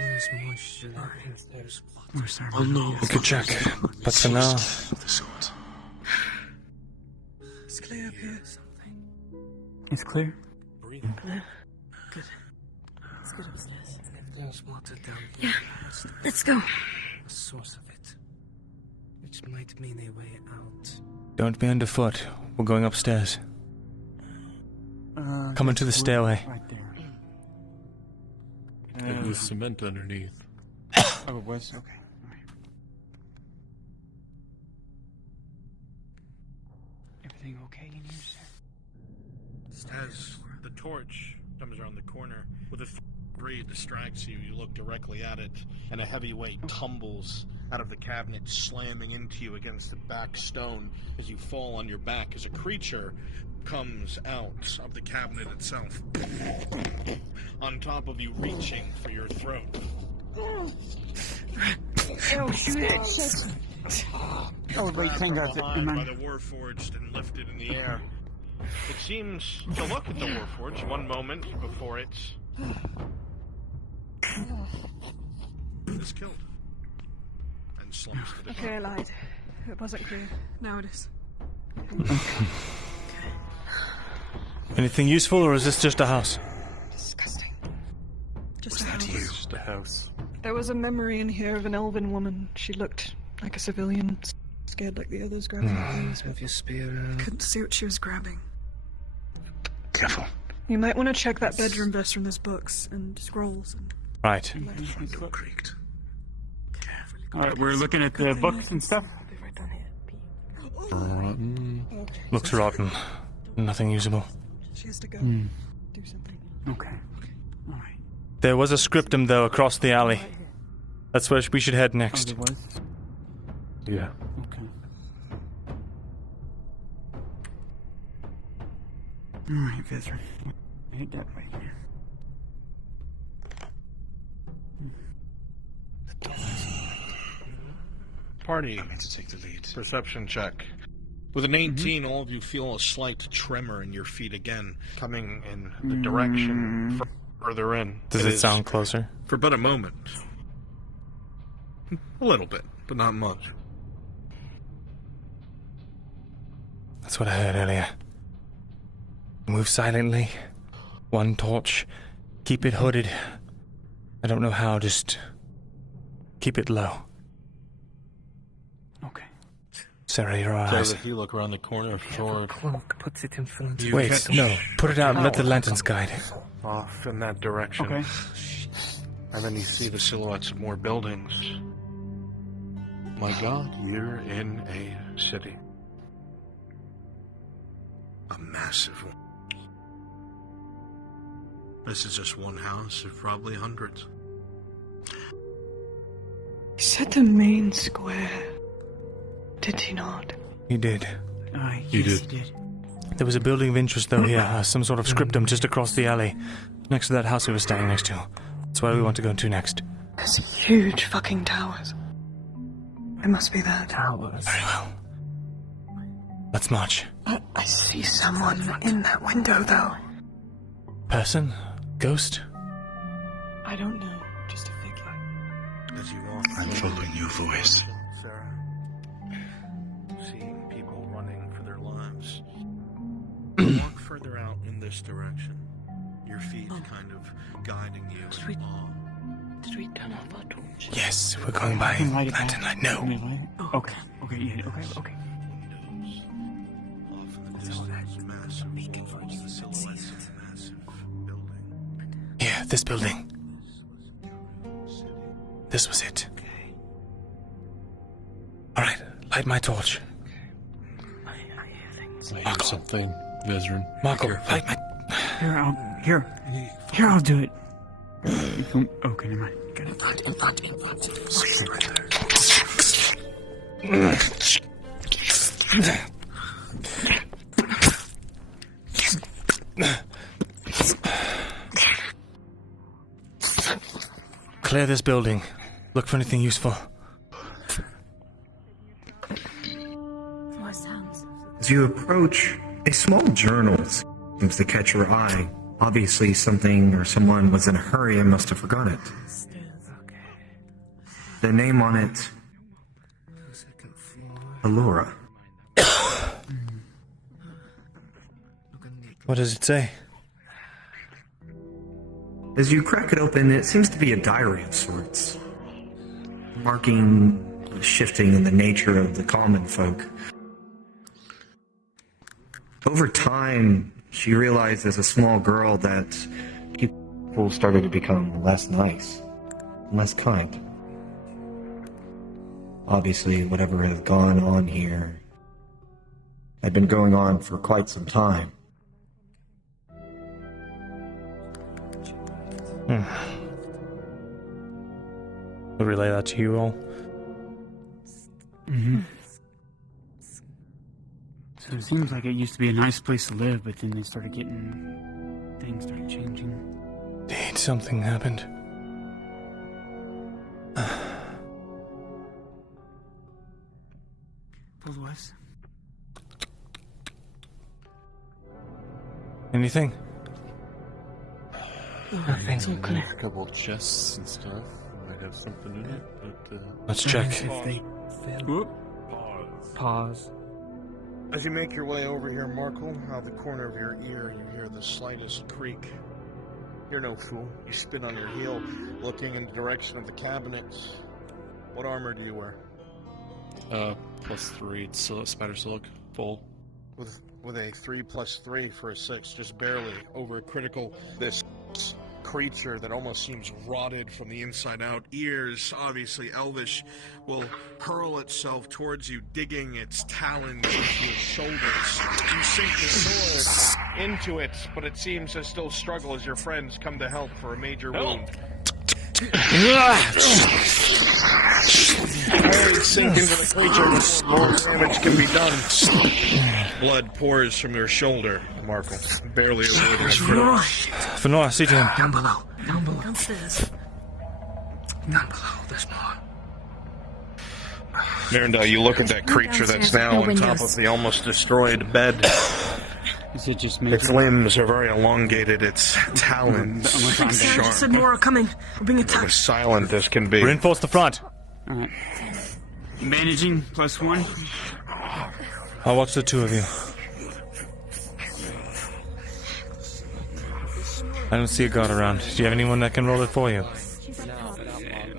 There's moisture there. There's blood. Oh no. We could check, but for now, It's clear up here. It's clear? Clear. Good. Let's get upstairs. There's water down here. Yeah. Let's go. The source of it. Which might mean a way out. don't be underfoot. We're going upstairs. Coming to the stairway. Right there. It was cement underneath. Oh, it was? Okay. Everything okay in here, sir? As the torch comes around the corner, with a three distracts you, you look directly at it, and a heavy weight tumbles out of the cabinet, slamming into you against the back stone as you fall on your back as a creature comes out of the cabinet itself, on top of you, reaching for your throat. Oh, shit! Oh, wait, thank God. By the Warforged and lifted in the air. It seems to look at the Warforged one moment before it's killed and slumps to the Okay, I lied. It wasn't clear. Now it is. Anything useful, or is this just a house? Disgusting. Was Just a that house. you? Just a house. There was a memory in here of an elven woman. She looked like a civilian, scared like the others, grabbing things. With your spear. Couldn't see what she was grabbing. Careful. You might want to check that bedroom vest from those books and scrolls. And Right. Front door creaked. Alright, we're looking at the books and stuff. Rotten. Looks rotten. Nothing usable. She has to go. Do something. Okay. Alright. There was a scriptum, though, across the alley. That's where we should head Oh, next. there was? Yeah. Okay. Alright, Vesryn. Hit that right there. Party. I'm going to take the lead. Perception check. With an 18, all of you feel a slight tremor in your feet again, coming in the direction further in. Does it sound closer? For but a moment. A little bit, but not much. That's what I heard earlier. Move silently. One torch. Keep it hooded. I don't know how, just keep it low. Okay. Sarah, your eyes. If you look around the corner, sword. Cloak puts it in front. Wait, no. Put it out and let the lanterns guide. Off in that direction. Okay. And then you see the silhouettes of more buildings. My God. You're in a city. A massive one. This is just one house of probably hundreds. He said the main square. Did he not? He did. He did. There was a building of interest, though, here. Some sort of scriptum just across the alley. Next to that house we were standing next to. That's where we want to go to next. There's huge fucking towers. It must be that. Towers. Very well. Let's march. I see someone in that window, though. Person? Ghost? I don't know. Just a figure. As you walk, I'm following your voice. Sarah, seeing people running for their lives. Walk further out in this direction. Your feet kind of guiding you. Did we turn off our torch? Yes, we're going by lantern light. No. Okay. Yeah. Okay. Here, this building. This was it. Alright, light my torch. I hear something, Vesryn. Marco, light my... Here, I'll do it. Okay, never mind. Got it. Clear this building. Look for anything useful. More sounds. As you approach, a small journal seems to catch your eye. Obviously, something or someone was in a hurry and must have forgotten it. The name on it, Allura. What does it say? As you crack it open, it seems to be a diary of sorts, marking the shifting in the nature of the common folk. Over time, she realized as a small girl that people started to become less nice, less kind. Obviously, whatever has gone on here had been going on for quite some time. I'll relay that to you all. Mm-hmm. So it seems like it used to be a nice place to live, but then things started changing. Indeed, something happened. Follow us. Anything? Nothing. A couple of chests and stuff. Might have something in it, but... Let's check. Pause. As you make your way over here, Markle, out of the corner of your ear, you hear the slightest creak. You're no fool. You spin on your heel, looking in the direction of the cabinets. What armor do you wear? +3. It's spider silk. Full. With a 3+3 for a 6, just barely over critical. This creature that almost seems rotted from the inside out. Ears, obviously elvish, will hurl itself towards you, digging its talons into its shoulders. You sink the sword into it, but it seems to still struggle as your friends come to help for a major wound. Sink into the creature before more damage can be done. Blood pours from your shoulder, Markle. Barely avoiding a critical. Fenora, see to him. Down below. Downstairs. Down below. There's more. Myrindal, you look at that creature that's now on top of the almost destroyed bed. Is it just me? Its limbs are very elongated, its talons Sarah sharp. said more are coming. We're being attacked. As silent as can be. Reinforce the front. Alright. Managing +1. I'll watch the two of you. I don't see a guard around. Do you have anyone that can roll it for you?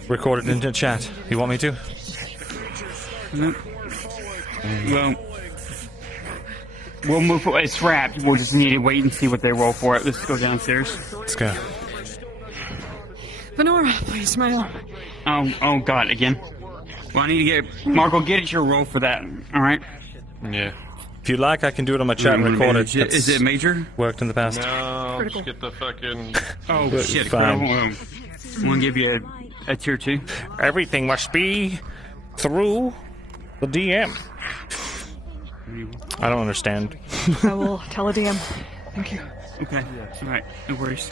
Record it into chat. You want me to? Well, we'll move. It's wrapped. We'll just need to wait and see what they roll for it. Let's go downstairs. Let's go. Venora, please, my arm. Oh God, again. Well, I need to get Marco. Get it your roll for that. All right. Yeah. If you like, I can do it on my chat and record it. Is it major? Worked in the past. No, just get the fucking... Oh, shit. Fine. I'm going to give you a tier 2. Everything must be through the DM. I don't understand. I will tell a DM. Thank you. Okay. Alright. No worries.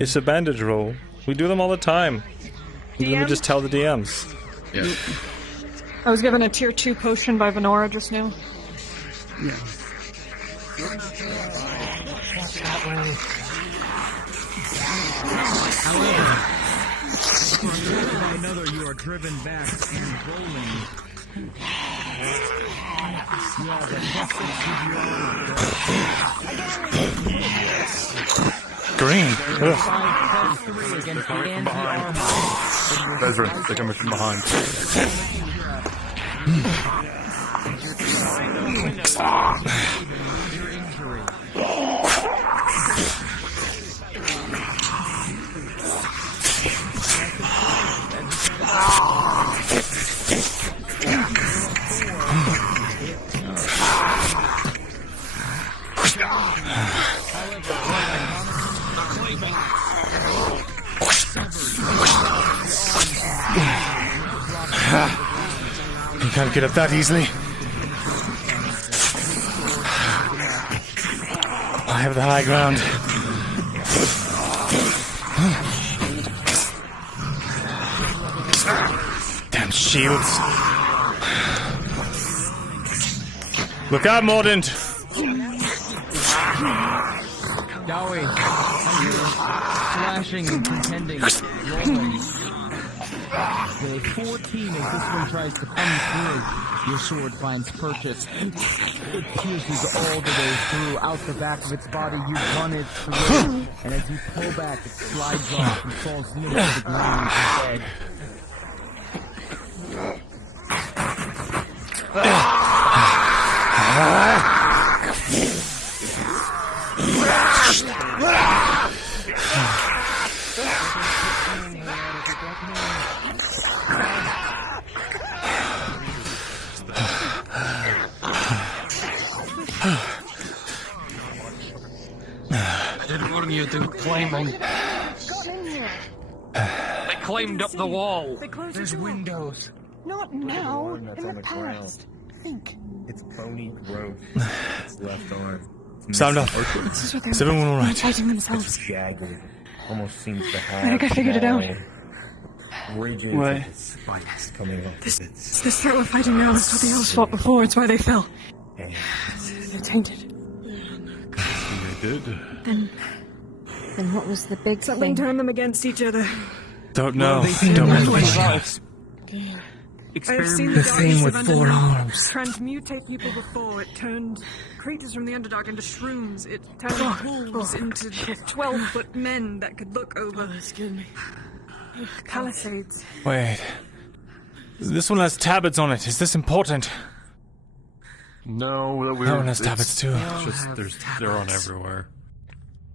It's a bandage roll. We do them all the time. And then we just tell the DMs. Yeah. I was given a tier 2 potion by Venora just now. Yeah. However, by another, you are driven back and rolling. You have a Green. Vesryn, they're coming from behind. You can't get up that easily. I have the high ground. Damn shields. Look out, Mordant! Dowie, slashing and contending, rolling. The 14 as this one tries to come through. Your sword finds purchase. It pierces all the way through, out the back of its body. You run it through, and as you pull back, it slides off and falls near to the ground instead. I didn't want you to claiming. They climbed up the wall. There's windows. Not now, in the past. Think. It's bony growth. It's left arm. Sound off. Is everyone alright? Fighting themselves. It's jagged. Almost seems to have. I think I figured it out. Ridges What? of spikes coming off This of its. this threat we're fighting now is what the elves fought before. It's why they fell. They're tainted. They did. Then what was the big Something thing? turned them against each other. Don't know. Well, Don't they know. I have seen The the thing with darkness of 4 Underdark arms. transmutate people before. It turned creatures from the Underdark into shrooms. It turned wolves into 12-foot men that could look over. Palisades. Wait. This one has tablets on it. Is this important? No, that That one has tablets too. Just they're on everywhere.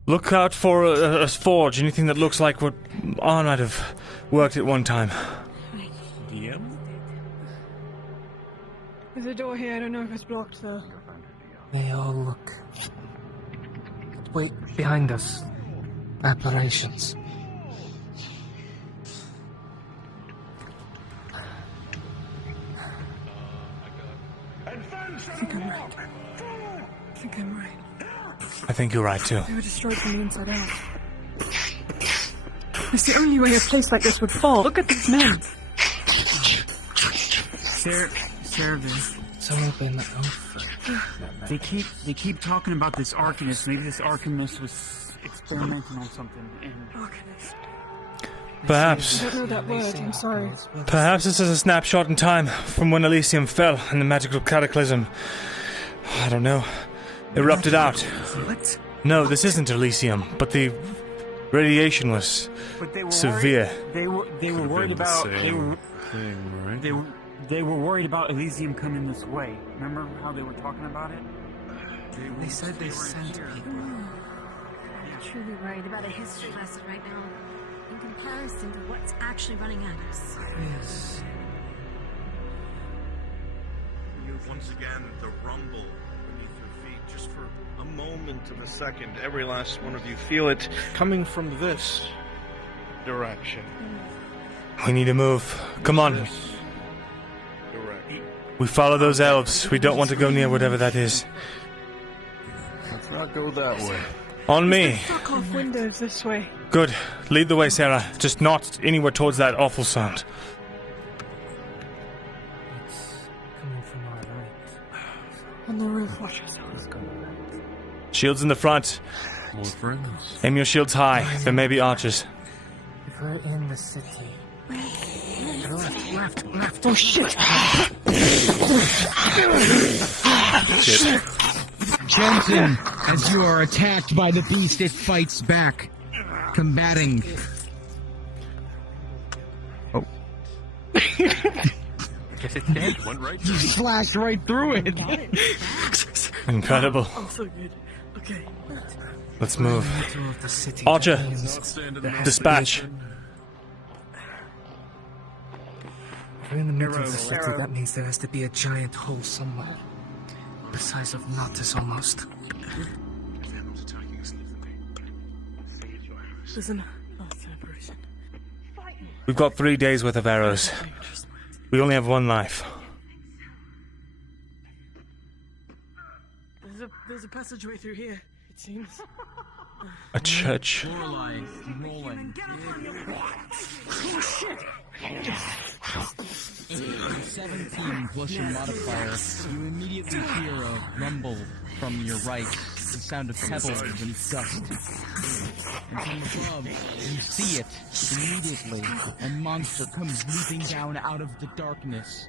Look out for a forge. Anything that looks like what I might have worked at one time. DM? There's a door here. I don't know if it's blocked though. They all look. Wait, behind us. Apparitions. I think I'm right. I think you're right too. They were destroyed from the inside out. It's the only way a place like this would fall. Look at these men. Servus. Someone been They keep talking about this Arcanist. Maybe this Arcanist was experimenting on something. And Perhaps. I don't know that word, I'm sorry. Perhaps this is a snapshot in time from when Elysium fell in the magical cataclysm. I don't know. Erupted out. What? No, this isn't Elysium, but the radiation was severe. They were worried about they were worried about Elysium coming this way. Remember how they were talking about it? They said they sent people. I'm truly worried about a history lesson right now, in comparison to what's actually running at us. Yes. Once again, the rumble beneath your feet, just for a moment of a second, every last one of you feel it coming from this direction. We need to move. Come on. We follow those elves. We don't want to go near whatever that is. Let's not go that way. On me. Fuck off windows this way. Good. Lead the way, Sarah. Just not anywhere towards that awful sound. Coming from our right. On the roof, watch yourselves. Shields in the front. More friends. Aim your shields high. There may be archers. If we're in the city. Left. Oh shit! Shit. Jensen, as you are attacked by the beast, it fights back, combating. Oh. Guess it can't. Went right You slashed right through it. Incredible. Oh, so good. Okay. Let's move. Archer, dispatch. If we're in the middle of the city, that means there has to be a giant hole somewhere. The size of Nottis almost. Listen. Oh, it's an apparition. We've got 3 days worth of arrows. We only have one life. There's a passageway through here, it seems. A church. Rolling. Oh shit! 17 plus your modifier, you immediately hear a rumble from your right, the sound of pebbles and dust. And from above, you see it immediately. A monster comes leaping down out of the darkness,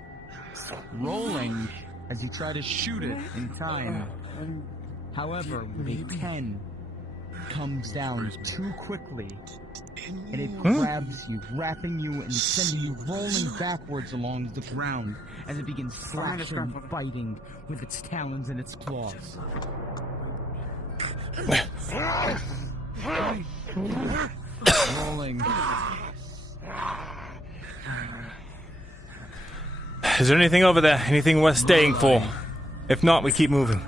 rolling as you try to shoot it in time. However, the pen comes down too quickly, and it grabs you, wrapping you and sending you rolling backwards along the ground as it begins slashing and biting with its talons and its claws. Rolling. Is there anything over there? Anything worth staying for? If not, we keep moving.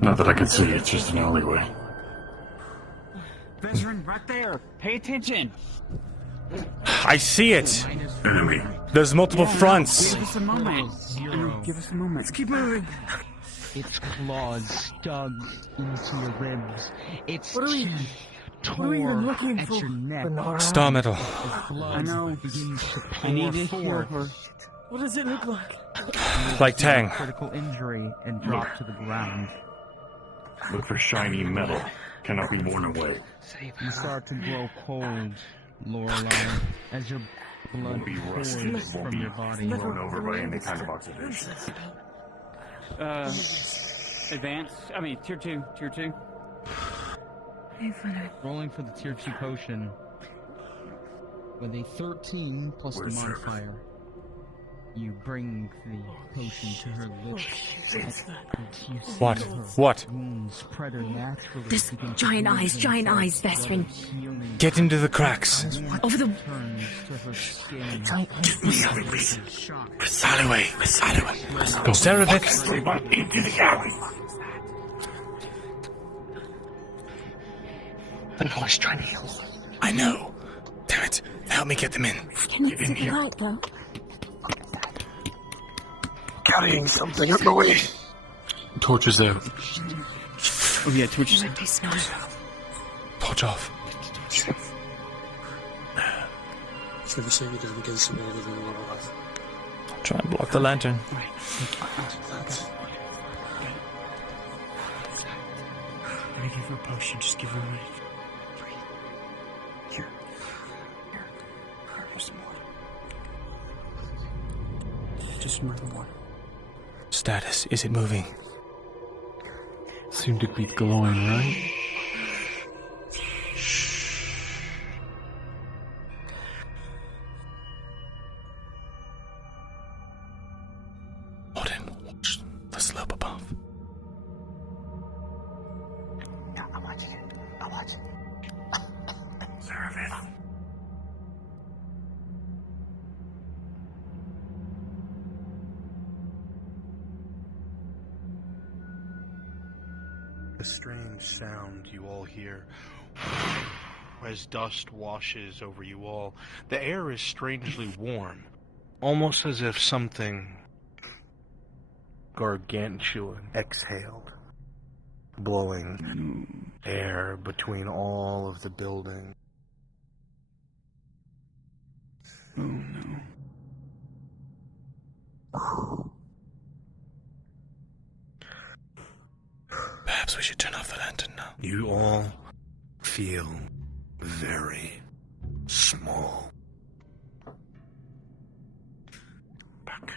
Not that I can see, it's just an alleyway. Vesryn, right there. Pay attention. I see it. Enemy. There's multiple fronts. Give us a moment. Give us a moment. Let's keep moving. Its claws dug into your ribs. Its teeth tore even looking at for? your neck. Star metal. I know. I need to heal her. What does it look like? Like Tang. Critical injury and drop to the ground. Look for shiny metal. Cannot be worn away. You start to grow cold, Lorelei, as your blood Won't be pours rusted, won't from be your body. blown over by any kind of oxidation. Advance. I mean, tier 2. Tier 2. Rolling for the tier 2 potion with a 13 plus the modifier. You bring the potion to her lips. What? What? This giant eyes, Vesryn. Get into the cracks. Over the... This alleyway. Go, Cerevic. Into the alley. I was trying to heal. I know. Damn it. Help me get them in. Can you see the light, though? Carrying something up the way. Torches there. Oh yeah, torches. Torch off. It's never saying you're down against somebody living a lot of life. Try and block the lantern. Let me give her a potion. Just give her a minute. Here. some water. Just some water. Status, is it moving? Seem to be glowing, right? Odin, watch the slope above. Yeah, I'm watching it. I'm watching it. Seraph. A strange sound you all hear as dust washes over you all. The air is strangely warm, almost as if something gargantuan exhaled, blowing air between all of the buildings. Oh no. Perhaps we should turn off the lantern now. You all feel very small. Back.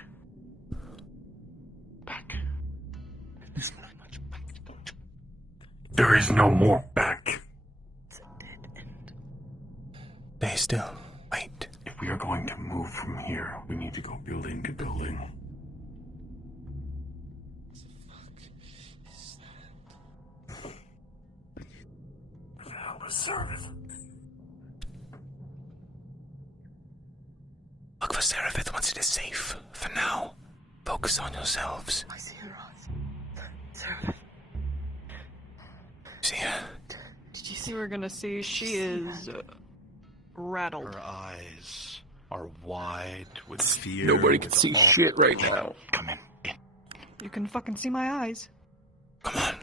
There is no more back. Stay still. Wait. If we are going to move from here, we need to go building to building. Service. Look for Seraph once it is safe. For now, focus on yourselves. I see her eyes. Seraph. See her? Did you see what we're gonna see? She is rattled. Her eyes are wide with fear. Nobody can see shit right now. Come in. You can fucking see my eyes. Come on.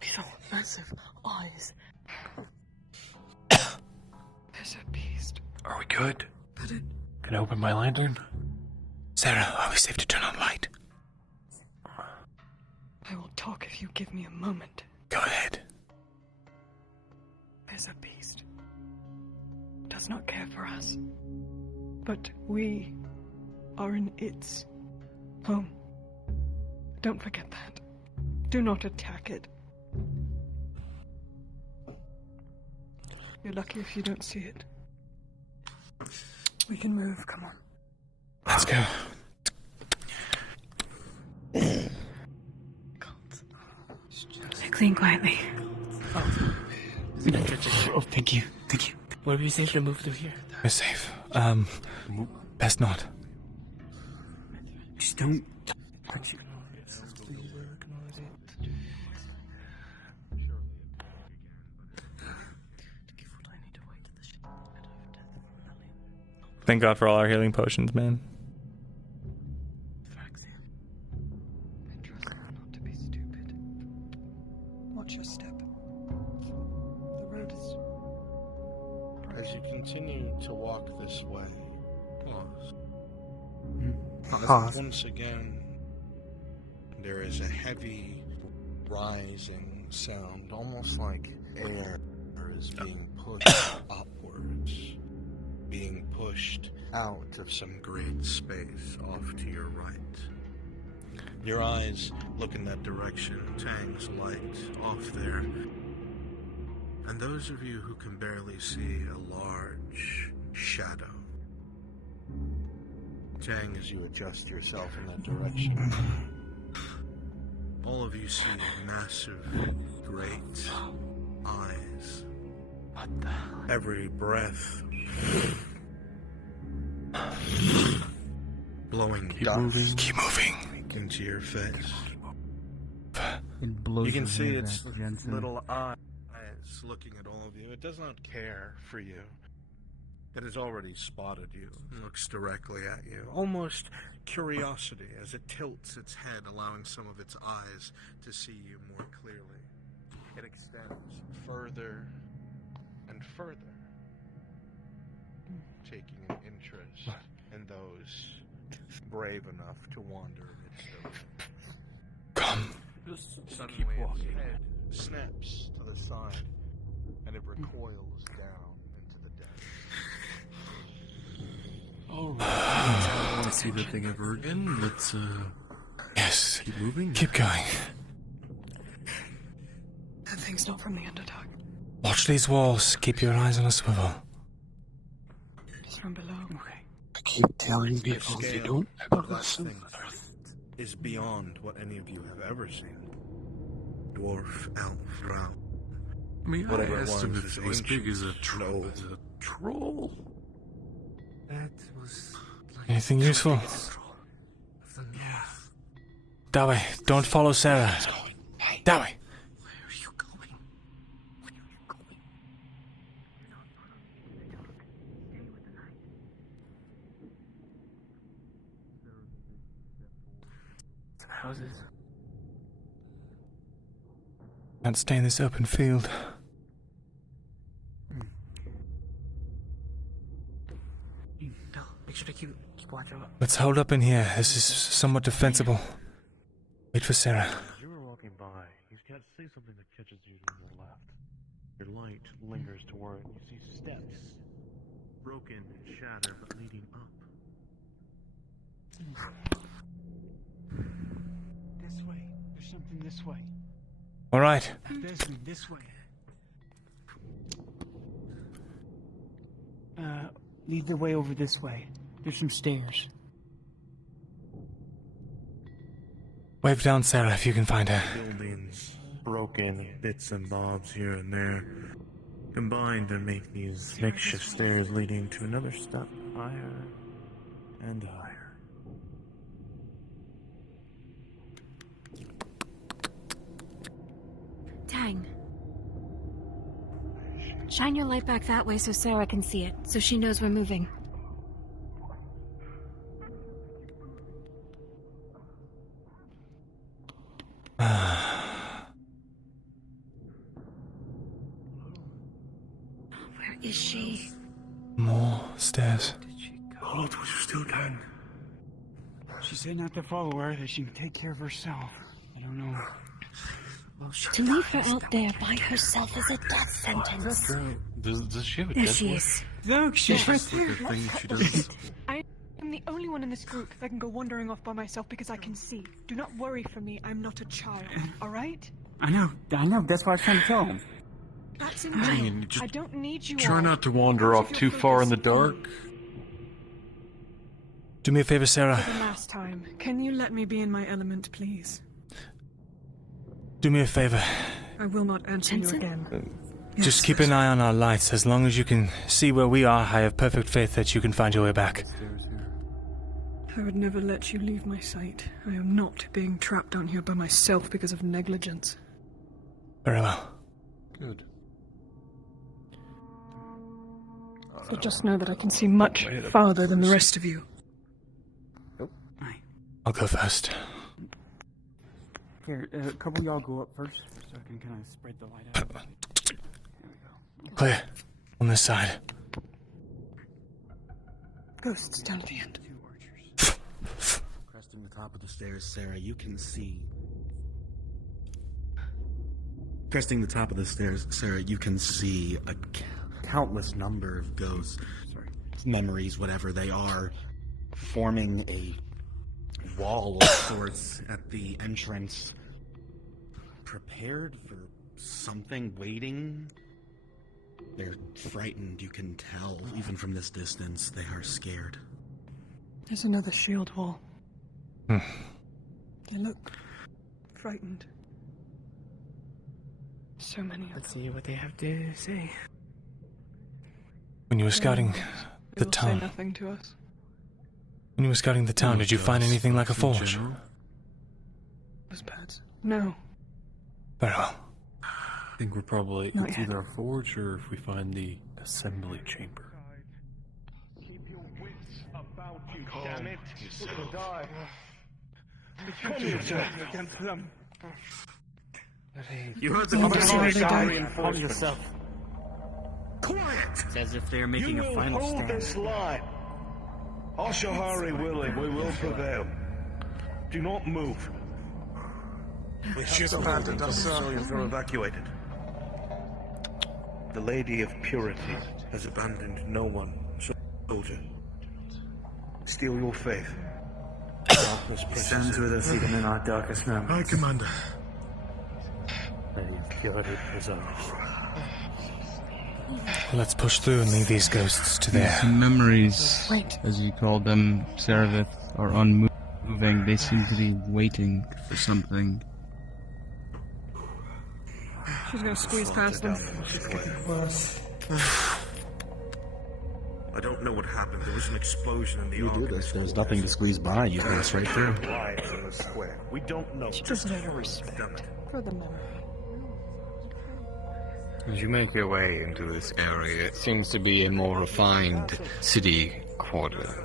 These are massive eyes. There's a beast. Are we good? Can I open my lantern? Sarah, are we safe to turn on light? I will talk if you give me a moment. Go ahead. There's a beast. Does not care for us. But we are in its home. Don't forget that. Do not attack it. You're lucky if you don't see it. We can move, come on. Let's go. Clean quietly. Oh, thank you. Thank you. Where were you safe to move through here? We're safe. Best not. Just don't touch it. Thank God for all our healing potions, man. Watch your step. The road is... As you continue to walk this way, pause. Pause. Once again, there is a heavy, rising sound, almost like air is being pushed upwards, being pushed out of some great space off to your right. Your eyes look in that direction, Tang's light off there. And those of you who can barely see a large shadow. Tang, as you adjust yourself in that direction, all of you see massive, great eyes. Every breath blowing dust Keep moving. into your face. It blows You can your see hair its back, Jensen. little eyes looking at all of you. It does not care for you. It has already spotted you and looks directly at you. Almost curiosity as it tilts its head, allowing some of its eyes to see you more clearly. It extends further and further, taking an interest in those brave enough to wander in its domain. Come. Suddenly its head snaps to the side, and it recoils down into the depths. see the thing ever again, let's Yes. keep moving. Keep going. That thing's not from the Underdark. Watch these walls. Keep your eyes on a swivel. It's from below. I keep telling people they don't ever listen. Is beyond what any of you have ever seen. Dwarf, elf, drow. I mean, Whatever I it asked him was, if it was big as a troll. That was Anything useful? Yeah. That way. Don't follow Sarah. That way. Houses. Can't stay in this open field. No, make sure to keep watch out. Let's hold up in here. This is somewhat defensible. Wait for Sarah. As you were walking by, you can't see something that catches you to the left. Your light lingers toward it. You see steps, broken and shattered, but leading up. This way. There's something this way. All right. This way. Lead the way over this way. There's some stairs. Wave down Sarah if you can find her. Buildings broken, bits and bobs here and there, combined to make these makeshift stairs leading to another step higher and higher. Tang. Shine your light back that way so Sarah can see it, so she knows we're moving. Where is she? More stairs. Oh, it was still done. She said not to follow her, that she can take care of herself. I don't know. Well, To leave her out there by herself is a death sentence. Does she have a There dead she voice? is. Look, she's right Like there. a thing she does. I am the only one in this group that can go wandering off by myself because I can see. Do not worry for me. I'm not a child. All right? I know. That's what I was trying to tell him. That's I enough. mean, just I don't need you try all. not to wander off too far in the dark. Do me a favor, Sarah. For the last time, can you let me be in my element, please? Do me a favor. I will not answer you again. Just keep an eye on our lights. As long as you can see where we are, I have perfect faith that you can find your way back. I would never let you leave my sight. I am not being trapped down here by myself because of negligence. Very well. Good. So just know that I can see much farther than the rest of you. I'll go first. Here, a couple of y'all go up first, so I can kind of spread the light out. Clear. On this side. Ghosts down at the end. Cresting the top of the stairs, Sarah, you can see. Cresting the top of the stairs, Sarah, you can see a countless number of ghosts, memories, whatever they are, forming a wall of sorts at the entrance, prepared for something, waiting. They're frightened, you can tell, even from this distance, they are scared. There's another shield wall. Hmm. They look frightened. So many of them. Let's see what they have to say. When you were scouting They the will say town, nothing to us. when you were scouting the town, did you find anything like a forge? Those pads. No. Very well. I think we're probably Not it's yet. either a forge or if we find the assembly chamber. Keep your wits about you, damn it. You'll die. Come here, sir, against them. You heard the Oh, command. sorry, they died. Reinforcements. yourself. Quiet! It's as if they're making You a will final hold stand. this line. Oshahari willing, we will prevail. Do not move. She's abandoned us, sir. Civilians were evacuated. The Lady of Purity has abandoned no one, soldier. steal your faith. Stands with us even in our darkest moments. Aye, Commander. They've got it preserved. Let's push through and leave these ghosts to These their... memories, as you call them, Serveth, are unmoving. They seem to be waiting for something. She's gonna squeeze past them. I don't know what happened. There was an explosion in the You do this. There's nothing to squeeze by. You pass right through. We don't know. Just out of respect for the memory. As you make your way into this area, it seems to be a more refined city quarter,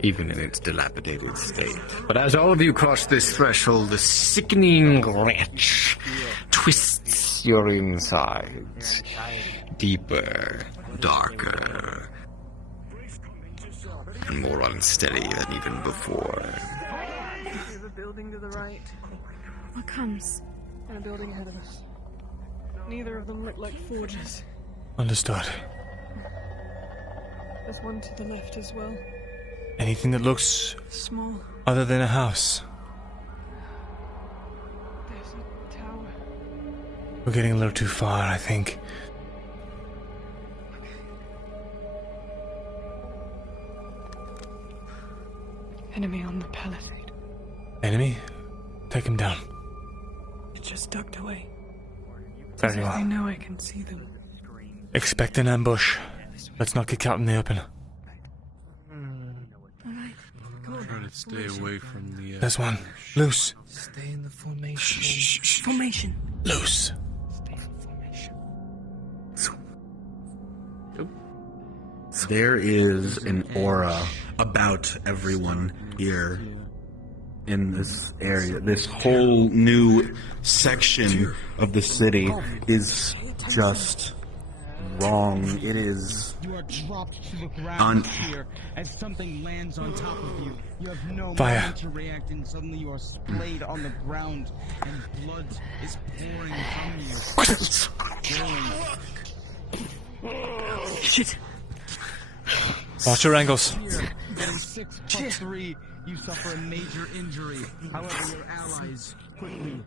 even in its dilapidated state. But as all of you cross this threshold, the sickening wretch twists your insides. Deeper, darker, and more unsteady than even before. There's a building to the right. What comes? And a building ahead of us. Neither of them look like forges. Understood. There's one to the left as well. Anything that looks... Small. other than a house. There's a tower. We're getting a little too far, I think. Enemy on the palisade. Enemy? Take him down. It's just ducked away. Very As if they well. know I can see them. Expect an ambush. Let's not get caught in the open. Try to stay away from the... There's one. Loose. Stay in the formation. Shh. Formation. Loose. Stay in formation. There is an aura about everyone here in this area. This whole new section of the city is just wrong. It is You are dropped to the ground here as something lands on top of you. You have no Fire. moment to react, and suddenly you are splayed on the ground, and blood is pouring from you. Shit. Watch your angles. Getting 6+3, you suffer a major injury. However, your allies quickly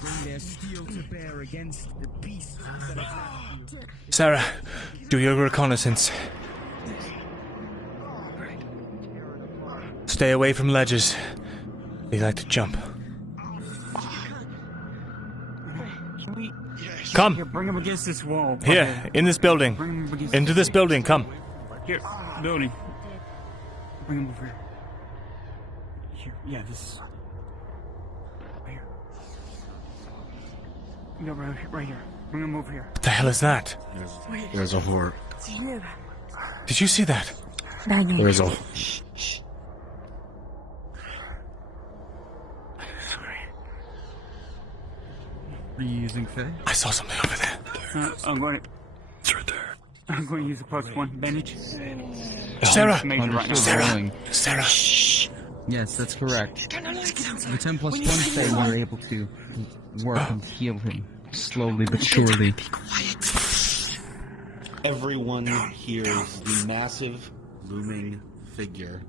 bring their steel to bear against the beast that attacked you. Sarah, do your reconnaissance. Stay away from ledges. They like to jump. Come. Here, bring him against this wall. Here, in this building. Bring him against Into this building, come. Here, building. Bring him over here. Here, yeah, this. Right here. No, right here. Bring him over here. What the hell is that? There's a whore. Did you see that? There's a... Are you using Faye? I saw something over there. I'm going. It's right there. I'm going to use a +1 bandage. Sarah! Sarah! Shh! Yes, that's correct. The 10+1 Faye were able to work and heal him slowly but surely. Everyone hears the massive, looming figure.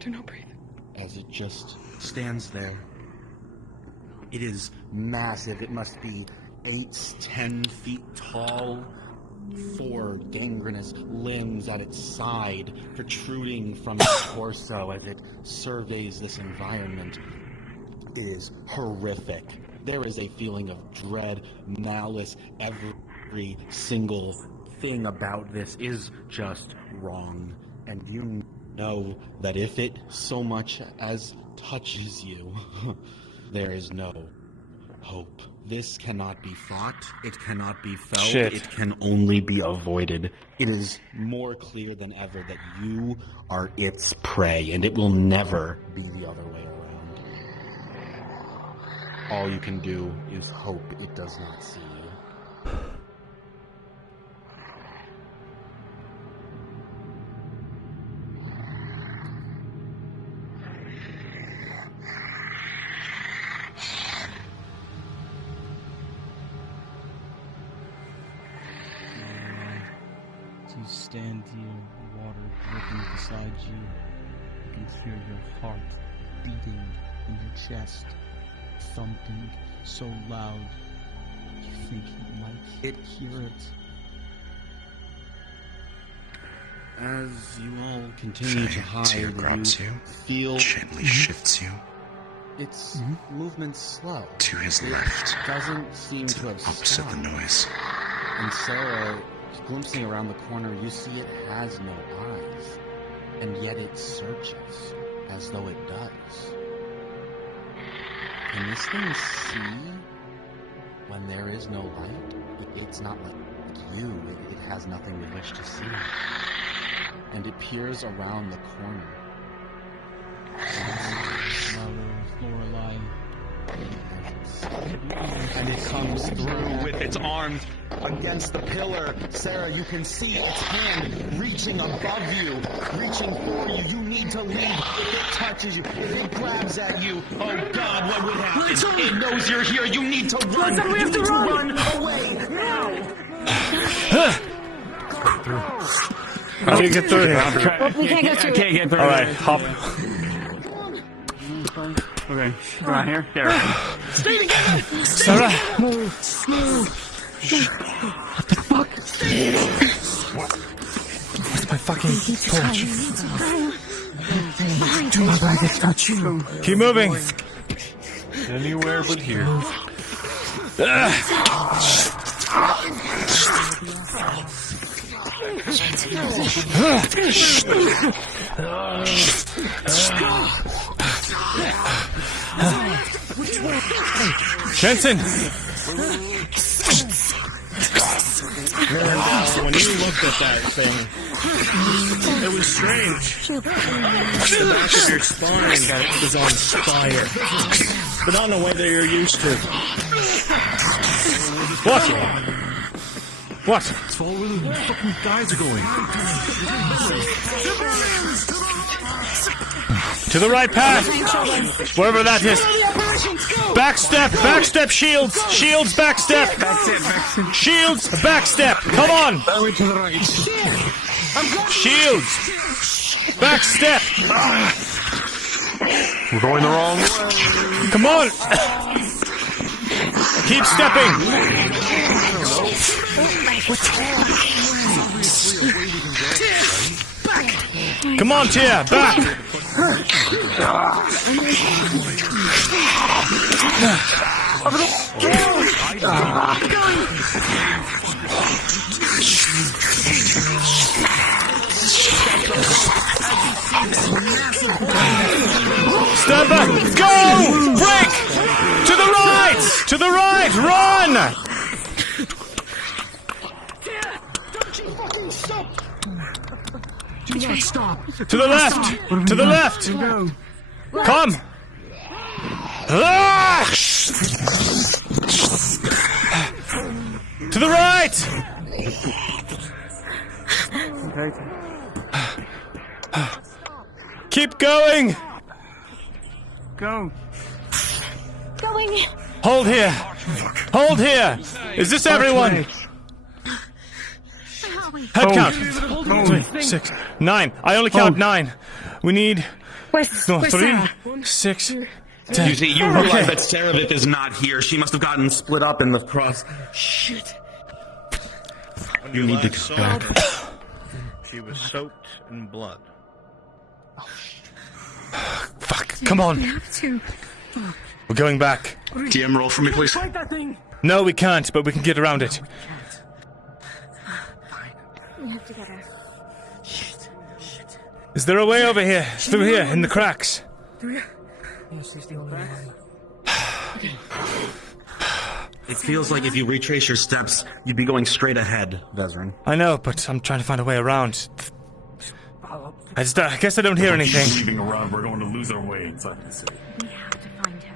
Do not breathe. As it just stands there. It is massive. It must be 8-10 feet tall. 4 gangrenous limbs at its side, protruding from its torso as it surveys this environment. It is horrific. There is a feeling of dread, malice. Every single thing about this is just wrong. And you know that if it so much as touches you, there is no hope. This cannot be fought. It cannot be felt. Shit. It can only be avoided. It is more clear than ever that you are its prey, and it will never be the other way around. All you can do is hope it does not see you. you stand here, water dripping beside you, you can hear your heart beating in your chest, thumping so loud you think you might hear it. As you all continue to hide, Tear grabs you, feel gently shifts you its movement slow. to his left, Doesn't seem to have opposite stopped. the noise. And Sarah, glimpsing around the corner, you see it has no eyes, and yet it searches as though it does. Can this thing see when there is no light? It's not like you. It has nothing with which to see. And it peers around the corner. Lorelei. And it comes through with its arms against the pillar. Sarah, you can see its hand reaching above you, reaching for you. You need to leave. If it touches you, if it grabs at you, oh God, what would happen? It knows you're here. You need to run. Listen, we have to run away now. How do you get through here? We can't go through. Can't get through. Alright, hop. Okay, right here. There. Stay together! Sarah! Move! What the fuck? Where's my fucking torch? Do not let it touch you. Keep moving. Anywhere but here. Jensen! Myrindal, when you looked at that thing, it was strange. The back of your spine was on fire, but not in a way that you're used to. What? What? Follow where the fucking guys are going. To the right path! Wherever that is. Backstep! Backstep shields! Shields backstep! Shields backstep! Come on! To the right. Shields! Backstep! We're going the wrong way. Come on! Keep stepping! Come on, Tia! Back! Stand back! Go! Break! To the right! To the right! Run! Don't you fucking stop! Do not stop. To the left! To the left! Come! Ah! To the right! Keep going! Go. Going. Hold here! Hold here! Is this everyone? Head count. 3, 6, 9. I only count 9. We need... Where's 3, Sarah? 6, 10. You see, you realize that Saravith is not here. She must have gotten split up in the cross. Shit. You need to go back. She was soaked in blood. Fuck, come on. We have to. We're going back. DM roll for me, please. Fight that thing! No, we can't, but we can get around it. We have to get her. Is there a way over here? Through here, in the cracks? Yes, she's the only one. It feels like if you retrace your steps, you'd be going straight ahead, Vesryn. I know, but I'm trying to find a way around. I guess I don't hear anything. Keep leaving around, we're going to lose our way inside the city. We have to find her.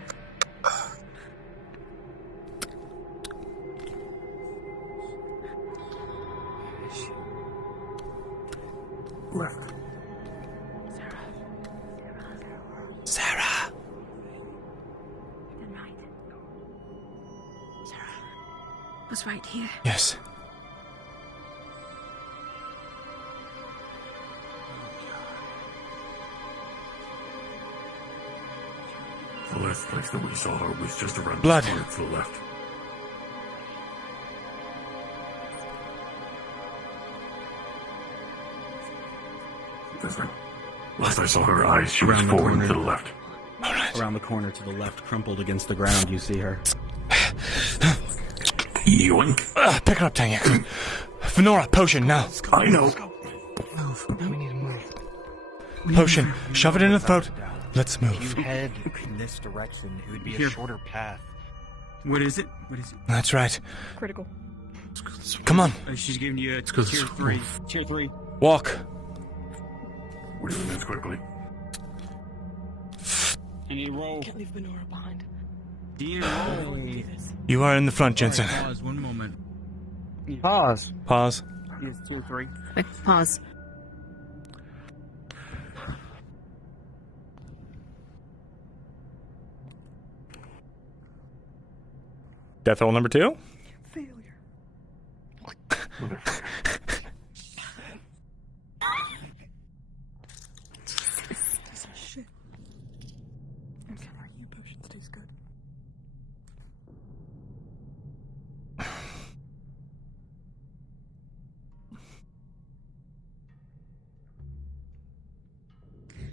Left. Sarah. Then right. Sarah was right here. Yes. last place that we saw her was just around Blood. the corner to the left. Vesryn. Last I saw her eyes, she was Around the forward corner. to the left. Around the corner to the left, crumpled against the ground, you see her. Yoink. Pick her up, Tanya. Venora, potion, now. I know. We need to move. Potion, shove it in the throat. Let's move. If you head in this direction, it would be Here. a shorter path. What is it? What is it? That's right. Critical. Come on. She's giving you a 'cause tier it's 3. wolf. Tier 3. Walk. We're doing this quickly. I need a roll. Can't leave Venora behind. Dean, roll. You are in the front, Jensen. Pause 1 moment. Pause. Pause. He's tier 3. Wait, pause. Death roll number 2? Failure. This is shit. I'm covering you. Potions taste good.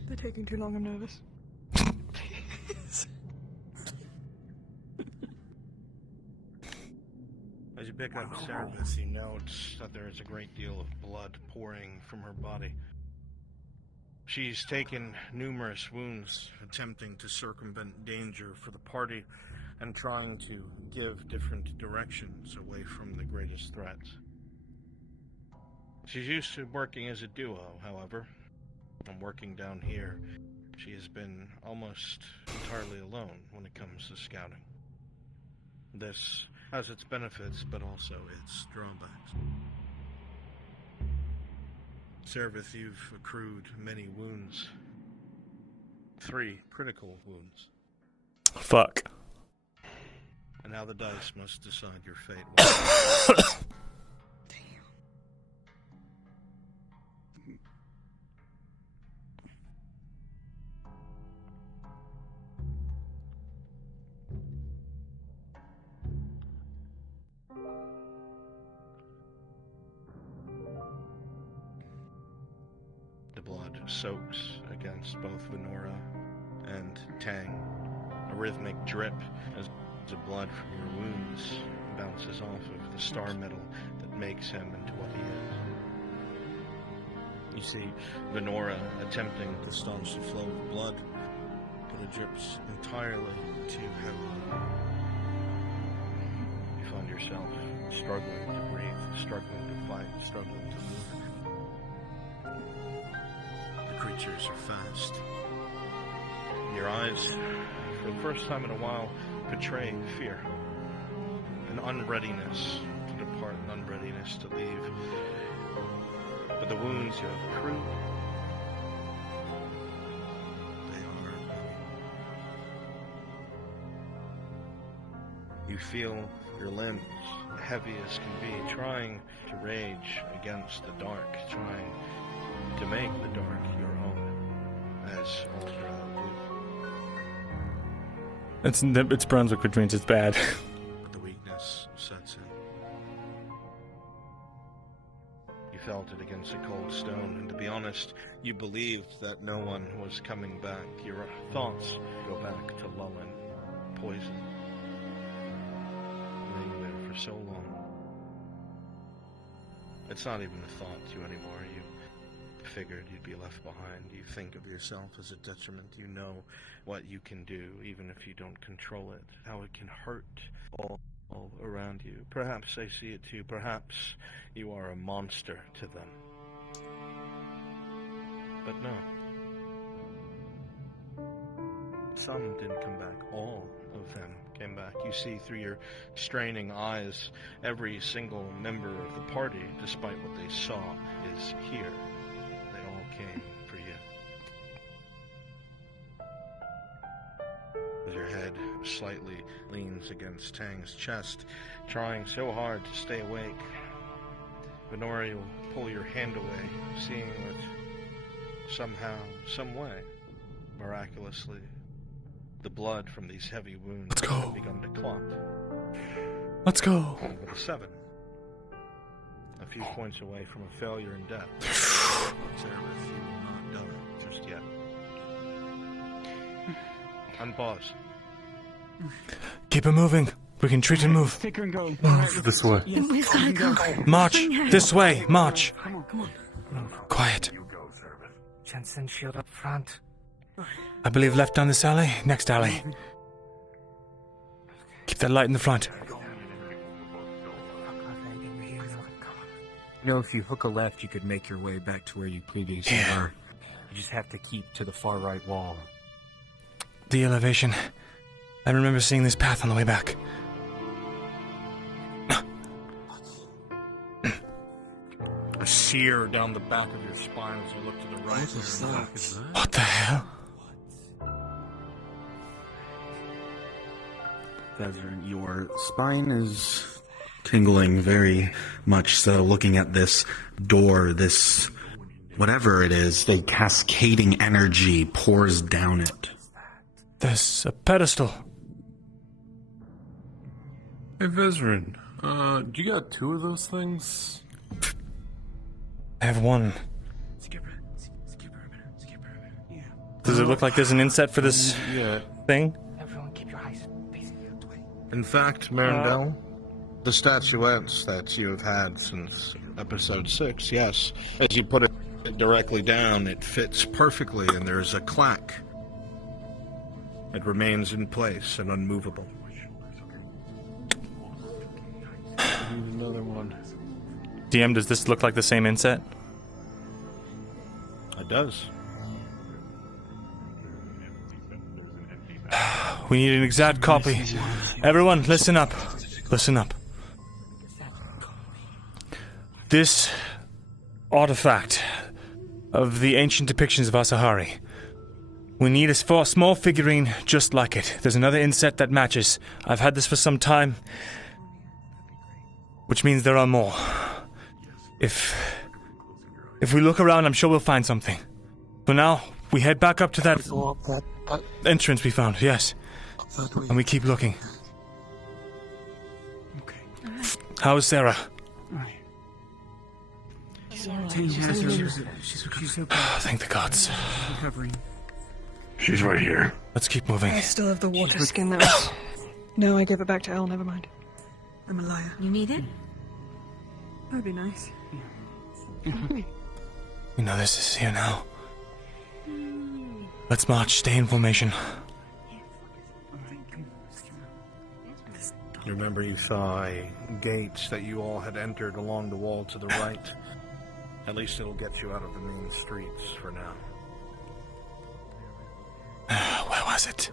They're taking too long. I'm nervous. As you pick up Serapis, you note that there is a great deal of blood pouring from her body. She's taken numerous wounds, attempting to circumvent danger for the party and trying to give different directions away from the greatest threats. She's used to working as a duo, however, and working down here, she has been almost entirely alone when it comes to scouting. This has its benefits, but also its drawbacks. Serapis, you've accrued many wounds. 3 critical wounds. Fuck. And now the dice must decide your fate. The blood soaks against both Venora and Tang. A rhythmic drip as the blood from your wounds bounces off of the star metal that makes him into what he is. You see Venora attempting to staunch the flow of blood, but it drips entirely too heavily. You find yourself struggling to breathe, struggling to fight, struggling to move. The creatures are fast. Your eyes, for the first time in a while, betray fear. An unreadiness to depart, an unreadiness to leave. But the wounds you have accrued, they are many. You feel your limbs heavy as can be, trying to rage against the dark, trying to make the dark your own, as Auzera would. It's Brunswick, which means it's bad. But the weakness sets in. You felt it against a cold stone, and to be honest, you believed that no one was coming back. Your thoughts go back to Lullen, poison, laying there for so long. It's not even a thought to you anymore. You figured you'd be left behind. You think of yourself as a detriment. You know what you can do, even if you don't control it, how it can hurt all around you. Perhaps they see it too. Perhaps you are a monster to them. But no. Some didn't come back. All of them came back. You see through your straining eyes, every single member of the party, despite what they saw, is here. They all came for you. As your head slightly leans against Tang's chest, trying so hard to stay awake, Venora will pull your hand away, seeing that somehow, some way, miraculously, The blood from these heavy wounds Let's go. had begun to clot. Let's go. With a 7. A few points away from a failure in death. Service, you will not die just yet. Unpause. Keep it moving. We can treat and move. Take her and go. Move this way. We've got to go. March this way. March. Come on. Quiet. Jensen, shield up front. I believe left down this alley. Next alley. Keep that light in the front. You know, if you hook a left, you could make your way back to where you previously were. You just have to keep to the far right wall. The elevation. I remember seeing this path on the way back. A sear down the back of your spine as you look to the right. What is that? What the hell? Vesryn, your spine is tingling very much so, looking at this door, this whatever it is, the cascading energy pours down it. There's a pedestal. Hey, Vesryn, do you got 2 of those things? I have 1. Does it look like there's an inset for this thing? Everyone keep your eyes facing the other way. In fact, Myrindal, the statuettes that you have had since episode 6, yes, as you put it directly down, it fits perfectly, and there's a clack. It remains in place and unmovable. Another one. DM, does this look like the same inset? It does. We need an exact copy. Everyone, listen up. Listen up. This artifact of the ancient depictions of Asahari. We need a small figurine just like it. There's another inset that matches. I've had this for some time, which means there are more. If we look around, I'm sure we'll find something. For now, we head back up to that entrance we found, yes. And we keep looking. How is Sarah? She's okay. Thank the gods. Recovering. She's right here. Let's keep moving. I still have the water skin that was... No, I gave it back to Elle, never mind. I'm a liar. You need it? That'd be nice. We know this is here now. Let's march, stay in formation. You remember you saw a gate that you all had entered along the wall to the right. At least it'll get you out of the main streets for now. Where was it?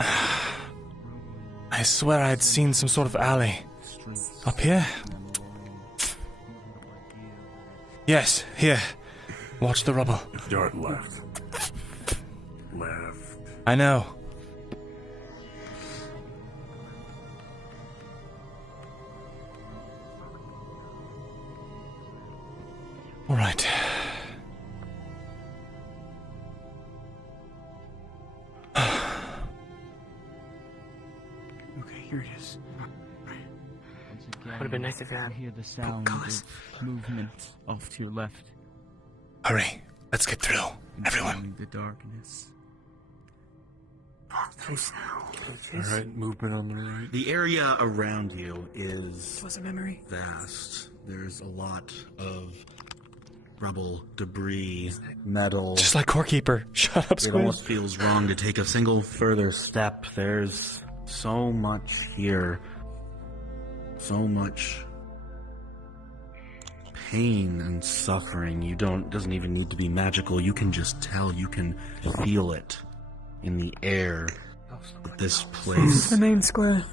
I swear I had seen some sort of alley. Up here? Yes, here. Watch the rubble. Start left. Left. I know. All right. Okay, here it is. Would have been nice if you had hear the sound of movement off to your left. Hurry. Let's get through. Everyone. The darkness. Alright, movement on the right. The area around you is Was a memory. vast. There's a lot of rubble, debris, metal. Just like Corekeeper. Shut up, It Squid. almost feels wrong to take a single further step. There's so much here. So much pain and suffering. Doesn't even need to be magical. You can just tell, you can feel it in the air. That this place The main square.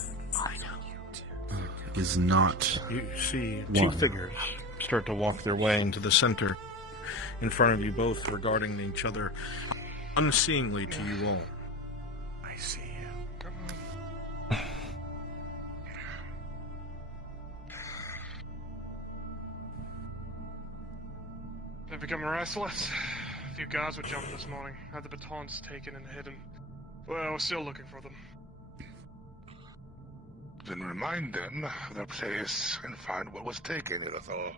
is not You see two one. figures start to walk their way into the center, in front of you both, regarding each other unseeingly to you all. I see you. They're becoming restless. few guards were jumped this morning. Had the batons taken and hidden. Well, we're still looking for them. Then remind them of their place and find what was taken, Ilithor.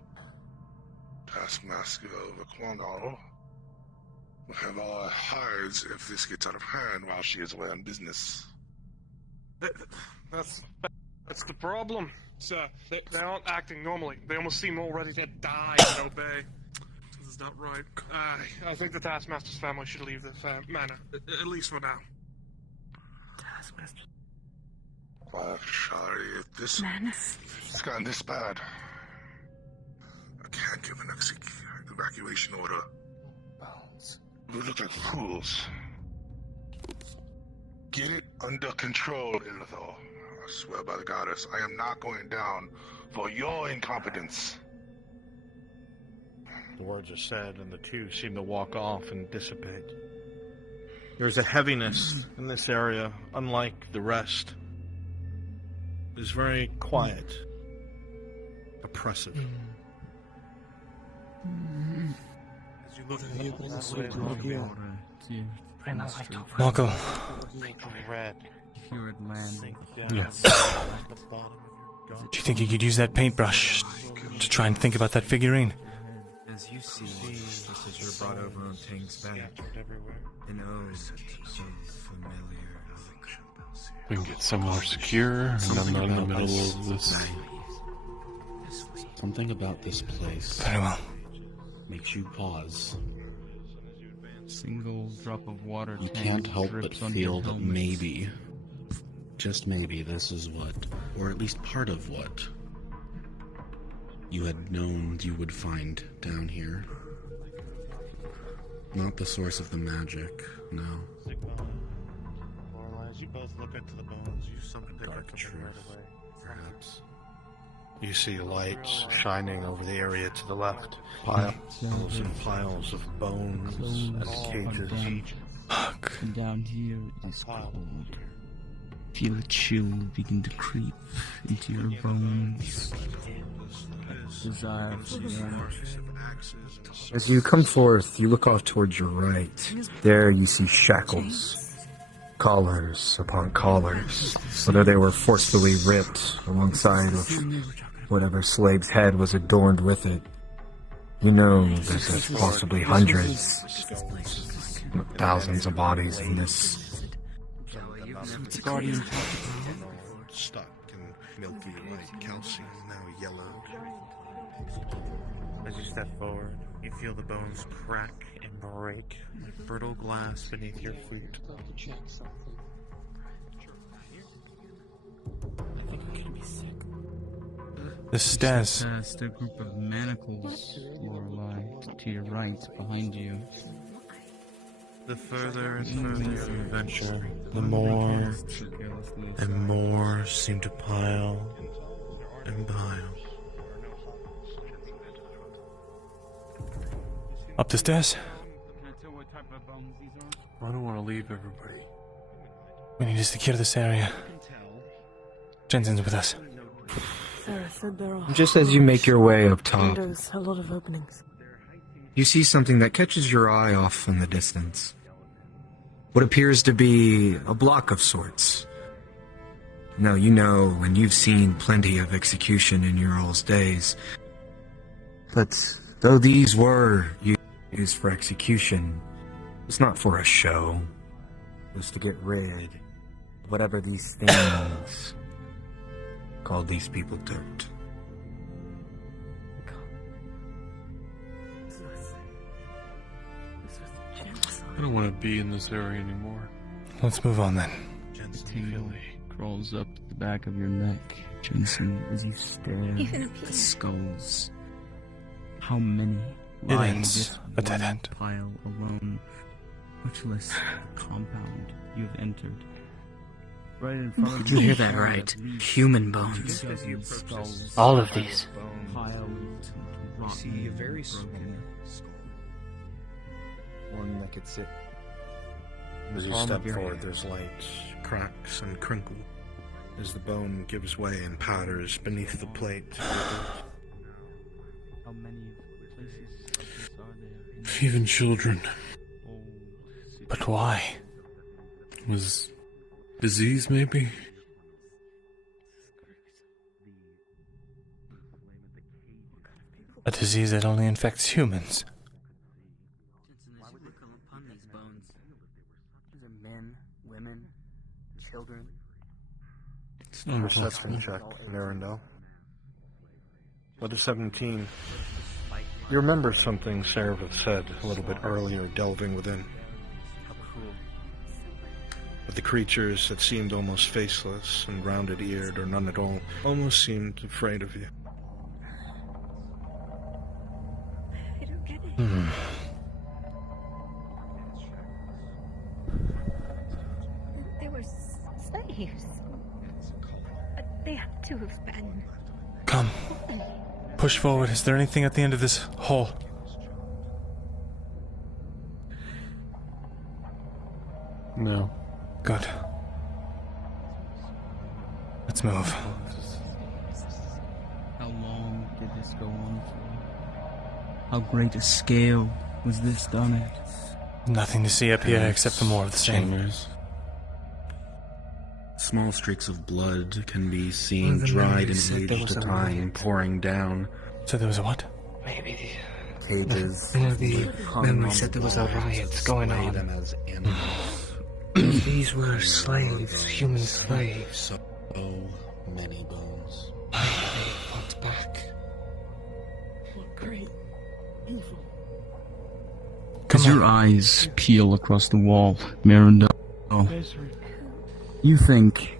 Taskmaster of Aquanal will have our hides if this gets out of hand while she is away on business. That's the problem, sir. They aren't acting normally. They almost seem all ready to die and obey. This is not right. I think the Taskmaster's family should leave the manor, at least for now. Taskmaster. Well, sorry, if this it's gotten this bad, I can't give an evacuation order. We look like fools. Get it under control, Ilithor. I swear by the goddess, I am not going down for your incompetence. The words are said, and the two seem to walk off and dissipate. There's a heaviness in this area, unlike the rest. It's very quiet, oppressive. As you look at the Marco. Yes. Do you think you could use that paintbrush to try and think about that figurine? As you see, just as you're brought over on Tang's back, an ode so familiar. We can get somewhere secure, and I'm not in the middle of this. Something about this place. Very well. Makes you pause. Single drop of water. You can't help but feel that maybe, just maybe, this is what, or at least part of what, you had known you would find down here. Not the source of the magic, no. As you both look into the bones, you summon Dark truth, perhaps. You see lights shining over the area to the left. Piles and piles of bones and cages. And down here it is cold. Feel a chill begin to creep into your bones. Desire for more. As you come forth, you look off towards your right. There you see shackles. Collars upon collars, whether they were forcefully ripped alongside of whatever slave's head was adorned with it. You know there's possibly hundreds, thousands of bodies in this. Stuck in milky white calcium, now yellowed. As you step forward, you feel the bones crack and break like brittle glass beneath your feet. The stairs. Past a group of manacles, Lorelei, to your right, behind you. The further and further you venture, the more and more seem to pile and pile. Up the stairs. I don't want to leave everybody. We need to secure this area. Jensen's with us. Sarah said there are Just as you make your way up top, windows, a lot of openings. you see something that catches your eye off in the distance. What appears to be a block of sorts. Now, you know, and you've seen plenty of execution in your all's days. But though these were used for execution, it's not for a show. It was to get rid of whatever these things called these people dirt. I don't want to be in this area anymore. Let's move on then. The tingle crawls up the back of your neck, Jensen, as you stare at the skulls. How many lie in this a dead end pile alone, much less the compound you've entered. Right in front of Did you hear that right? Human bones. All of these. You see a very small skull. One that could sit. As you step forward, there's lights, cracks, and crinkle as the bone gives way and powders beneath the plate. How many places are there? Even children But why? Was disease, maybe? A disease that only infects humans. Why would they come upon these bones? These are men, women, children. Perception check, Myrindal. With a 17, you remember something Seraph said a little bit earlier, delving within. But the creatures that seemed almost faceless and rounded-eared or none at all almost seemed afraid of you. I don't get it. They were slaves. They had to have been. Come. Push forward. Is there anything at the end of this hall? No. Good. Let's move. How long did this go on for? How great a scale was this done at? Nothing to see up here except for more of the same. Small streaks of blood can be seen dried and aged to time, pouring down. So there was a what? Maybe Cages. the memory said there was a riot going on. Them as animals. These were slaves, human slaves. So many bones. They fought back. What great evil. As your eyes peel across the wall, Myrindal, you think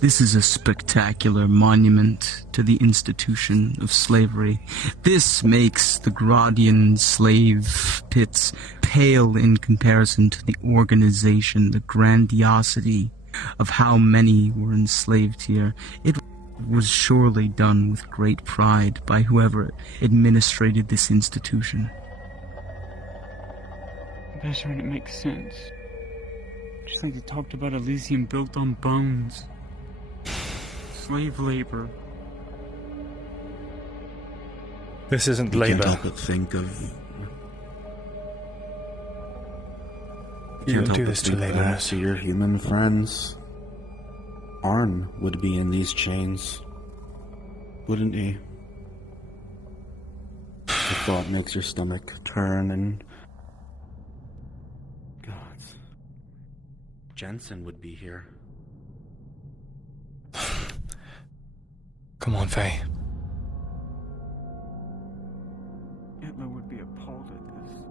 this is a spectacular monument to the institution of slavery. This makes the Gradian slave pits pale in comparison to the organization, the grandiosity of how many were enslaved here. It was surely done with great pride by whoever administrated this institution. Vesryn, it makes sense. Just like they talked about Elysium built on bones. Slave labor. This isn't You labor. can't help but think of... You don't do this to labor. To your human friends. Arn would be in these chains. Wouldn't he? The thought makes your stomach turn and... Gods. Jensen would be here. Come on, Faye. Hitler would be appalled at this.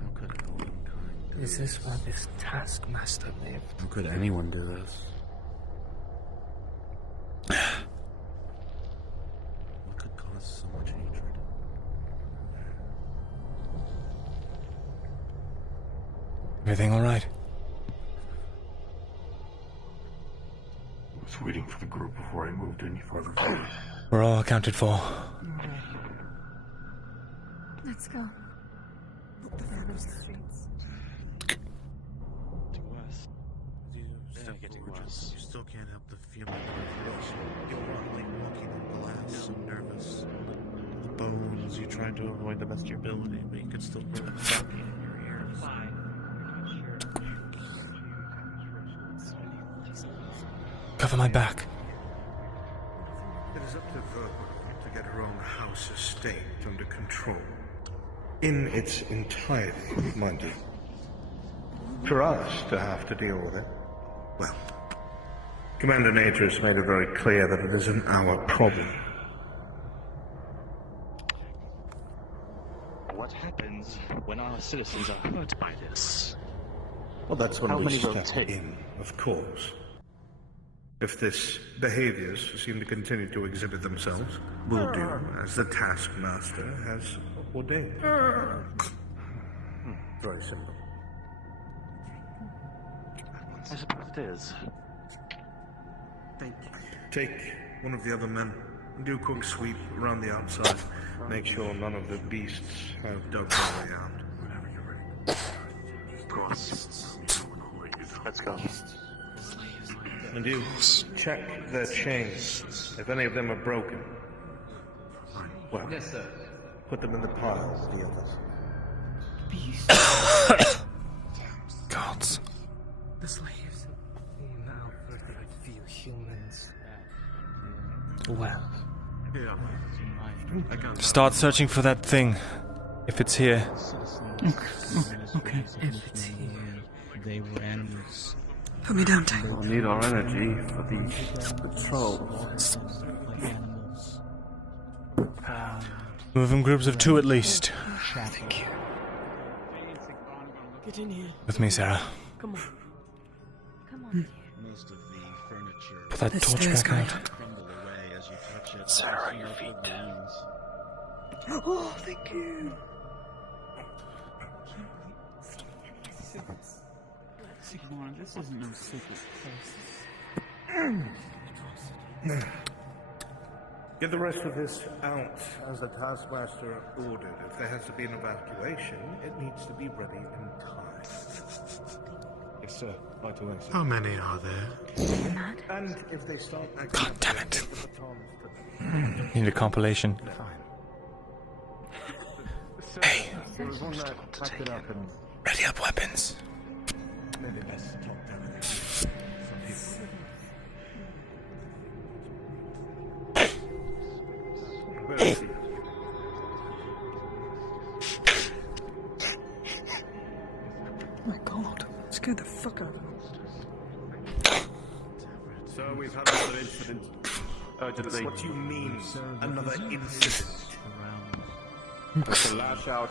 How could Elven kind do Is this where this taskmaster lived? How could anyone do this? What could cause so much hatred? Everything all right? I was waiting for the group before I moved any further. We're all accounted for. Let's go. The farmer's streets. To us. You still can't help the feeling you're running, walking on glass, so nervous. The bones, you tried to avoid the best of your ability, but you could still hear it talking in your ears. Cover my back. It is up to Verba to get her own house estate under control. In its entirety, mind you. For us to have to deal with it, well, Commander Nature has made it very clear that it isn't our problem. What happens when our citizens are hurt by this? Well, that's when How we'll many will step take? in, of course. If this behaviors seem to continue to exhibit themselves, we'll do as the taskmaster has ordained. Very simple. I suppose it is. Take one of the other men and do a quick sweep around the outside. Make sure none of the beasts have dug their way out. Of course. Let's go. And you check their chains. If any of them are broken, well, yes, sir. Put them in the pile with the others. Gods. The slaves. Now I feel humans. Well. Start searching for that thing. If it's here. Okay. If it's here, they were animals. Put me down, Tank. We'll need our energy for the patrols. Move in groups of 2 at least. Thank you. Get in here. With me, Sarah. Come on. Come on. Most of the furniture Put that torch back out. crumble away as you touch it. Sarah, your feet. Oh, thank you. Sigmar, this isn't no secret place. Get the rest of this out as the taskmaster ordered. If there has to be an evacuation, it needs to be ready in time. Yes, sir. Right away, sir. How many are there? And if they start... God damn it. Need a compilation. Hey. Ready up weapons. Maybe best to talk directly to some people. Where is he? Oh my god. Scared the fuck out of me. So we've had another incident. Urgently. What do you mean, another incident? That's a lash out.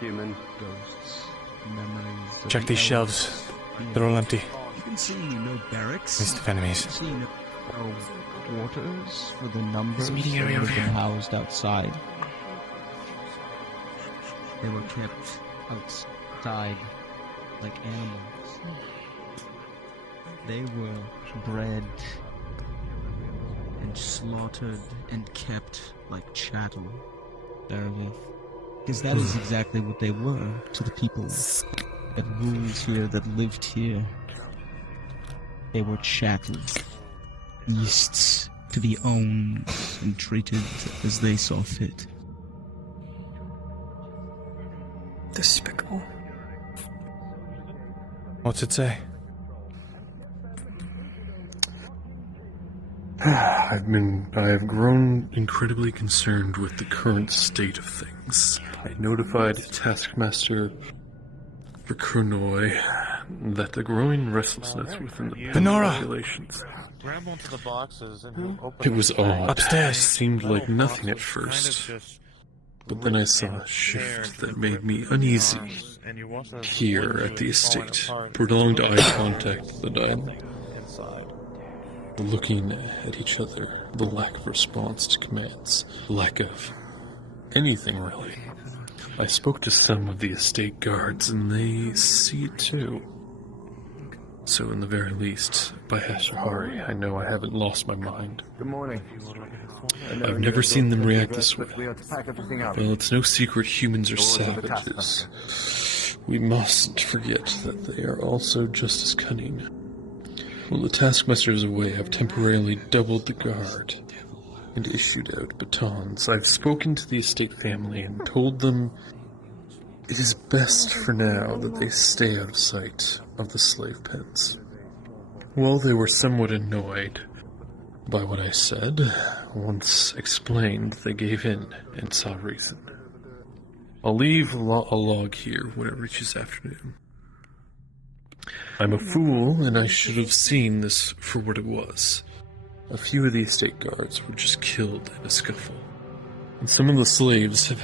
Human. Ghosts. Memories. Check these shelves. They're all empty. You can see no barracks. List of enemies. You can see no quarters for the numbers that meeting would area have over been here. housed outside. They were kept outside like animals. They were bred and slaughtered and kept like chattel. Therewith. Because that is exactly what they were to the people that ruled here, that lived here. They were chattel. Beasts to be owned and treated as they saw fit. Despicable. What's it say? I have grown incredibly concerned with the current state of things. I notified Taskmaster Krunoi that the growing restlessness within the populations. Grab onto the boxes and you open It was odd. Upstairs. It seemed like nothing at first. But then I saw a shift that made me uneasy. Here at the estate, prolonged eye contact that looking at each other, the lack of response to commands, lack of anything really. I spoke to some of the estate guards and they see it too. So in the very least, by Hashahari, I know I haven't lost my mind. Good morning. I've never seen them react this way. We have to pack everything up. Well, it's no secret humans are savages. We mustn't forget that they are also just as cunning. While the Taskmaster is away, I've temporarily doubled the guard and issued out batons. I've spoken to the estate family and told them it is best for now that they stay out of sight of the slave pens. While they were somewhat annoyed by what I said, once explained, they gave in and saw reason. I'll leave a log here when it reaches afternoon. I'm a fool, and I should have seen this for what it was. A few of the estate guards were just killed in a scuffle, and some of the slaves have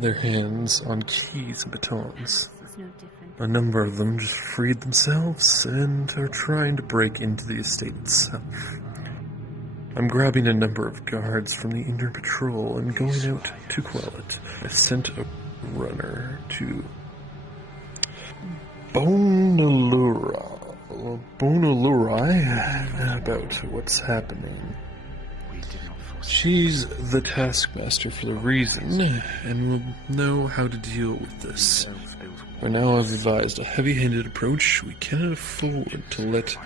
their hands on keys and batons. A number of them just freed themselves and are trying to break into the estate itself. I'm grabbing a number of guards from the inner patrol and going out to quell it. I sent a runner to Bonaluri about what's happening. She's the taskmaster for the reason, and will know how to deal with this. For now I've advised a heavy-handed approach. We cannot afford to let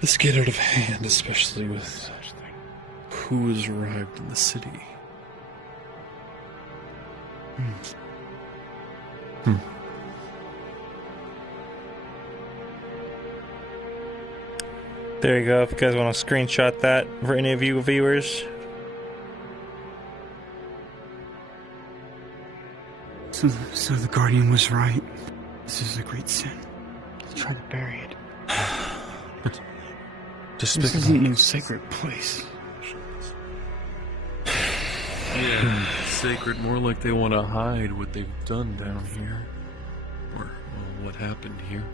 This get out of hand, especially with who has arrived in the city. There you go, if you guys want to screenshot that for any of you viewers. So the Guardian was right. This is a great sin. Try to bury it. This isn't no sacred place. Yeah, sacred, more like they want to hide what they've done down here. Or, well, what happened here.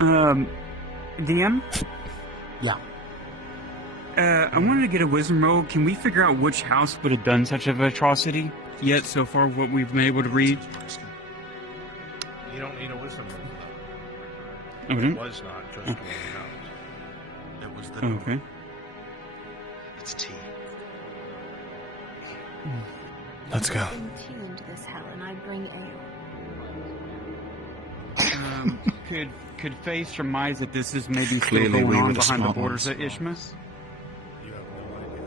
DM? Yeah. I wanted to get a wisdom roll. Can we figure out which house would have done such an atrocity yet so far, what we've been able to read? You don't need a wisdom roll. Okay. It was not just one house. It was the Okay. It's tea. Let's go. Bring tea into this hell, and I bring ale. Could Faye surmise that this is maybe still Clearly going we on were the behind the smart borders ones. of Eshma? You have no idea.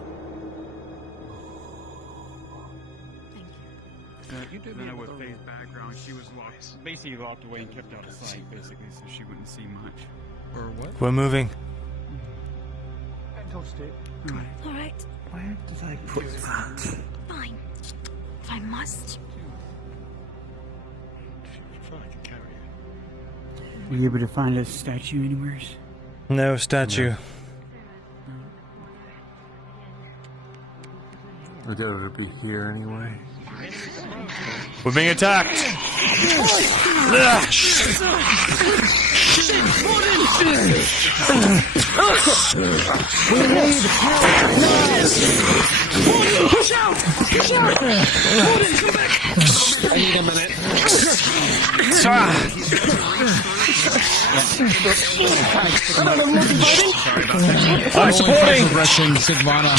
I know with Faye's background, she was basically locked away and kept out of sight, basically, so she wouldn't see much. Or what? We're moving. All right. Where did I put that? Fine. If I must. Were you able to find a statue anywhere? No statue. We gotta be here anyway. We're being attacked! Push out! Push out! Warden, come back! I need a minute. I'm supporting! Rushing Sigvana.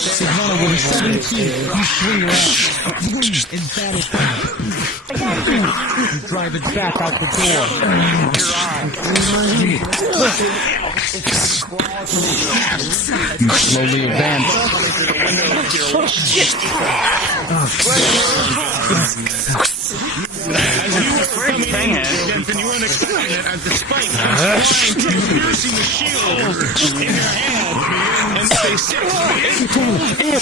Sigvana with a 17. You swing around. Emphatic. Drive it back out the door. You slowly advance. Jensen, you weren't expecting it as the spike comes flying, piercing the shield in your hand, and they sit throwing you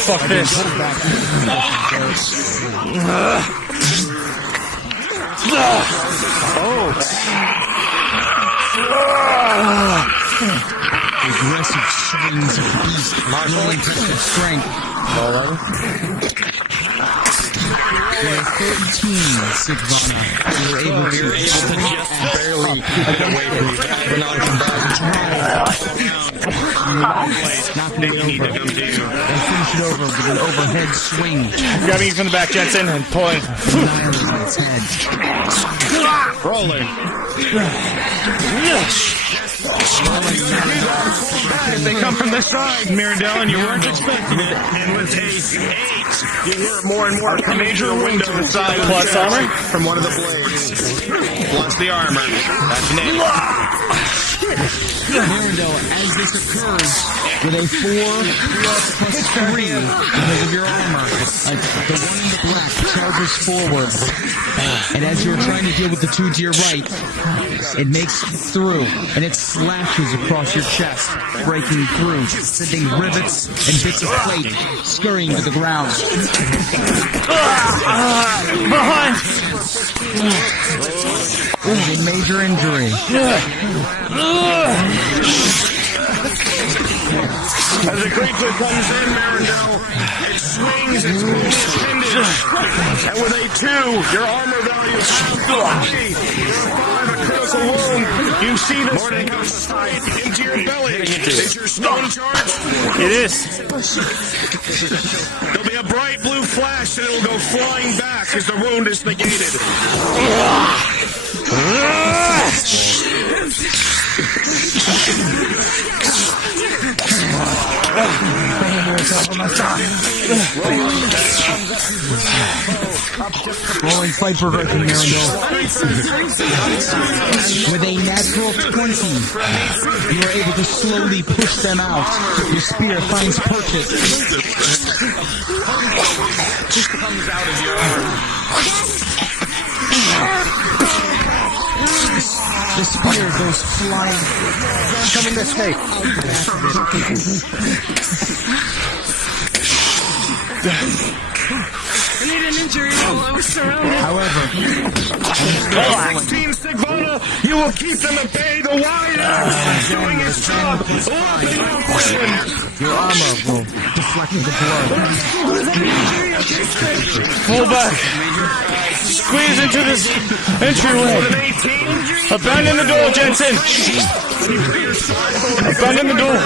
Fuck this. Aggressive swings of beast, low impressive strength. You're 13, Sigvana. You're able to just barely get away from you. Knock it over. And finish it over with an overhead swing. Grabbing you from the back, Jensen, and pulling. Annihilating its head. rolling. If they come from the side, Myrindal, and you weren't expecting it, and with a 8, you hear more and more major wind to the side. Plus armor? From one of the blades. Plus the armor. That's an 8. Myrindal, as this occurs, with a 4+3 because of your armor, the one in the black charges forward, and as you're trying to deal with the two to your right, it makes through, and it slashes across your chest, breaking through, sending rivets and bits of plate scurrying to the ground. Behind! That is a major injury. As the creature comes in, Myrindal, it swings its appendage. And with a 2, your armor value is 3. You're 5, a critical wound. You see this thing go straight into your belly. Is your stone charged? It is. There'll be a bright blue flash and it'll go flying back as the wound is negated. Rolling fight provoking, Myrindal. With a natural 20, you are able to slowly push them out. Your spear finds purchase. Just comes out of your arm. The spear goes flying. Coming this way. I need an injury roll. I was surrounded. However, Team Sigvana, you will keep them at bay. The wire is doing its job. your armor will deflect the blow. Pull back. Squeeze into this entryway. Abandon the door, Jensen. Abandon the door.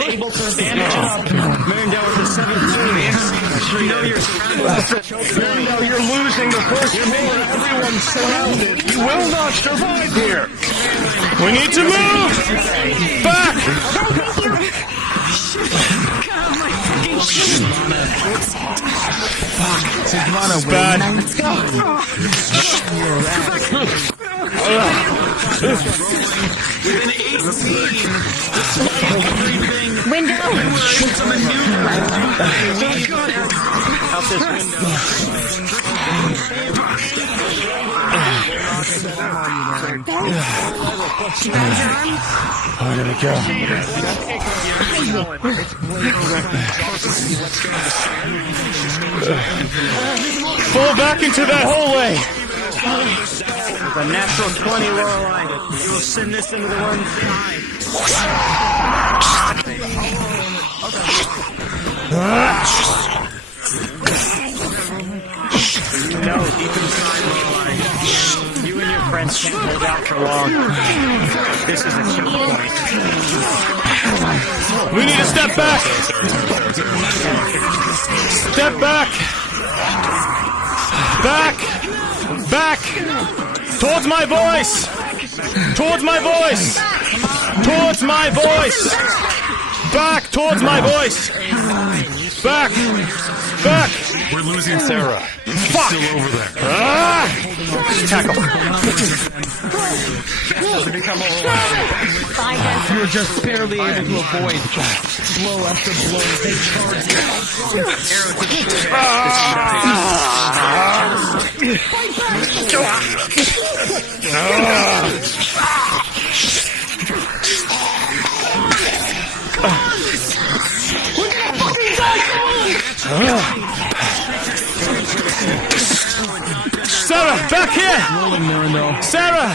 Able to bandage up. Myrindal with a 17. Myrindal, you're losing the first floor. Everyone's surrounded. You will not survive here. We need to move. Back. Sigvana, bad. Within 18. Window. Out this window. Where did it go? Fall back into that hallway. With a natural 20, Lorelei, you will send this into the one's eye. No, deep inside, Lorelei, you and your friends can't hold out for long. This is a choke point. We need to step back. Step back. Back. Back. Towards my voice. Towards my voice. Towards my voice. Back. Towards my voice. Back. Back. We're losing Sarah. Fuck. Still over there. Tackle. You're just barely able to avoid blow after blow. They charge Sarah, back here! Rolling, Myrindal. Sarah!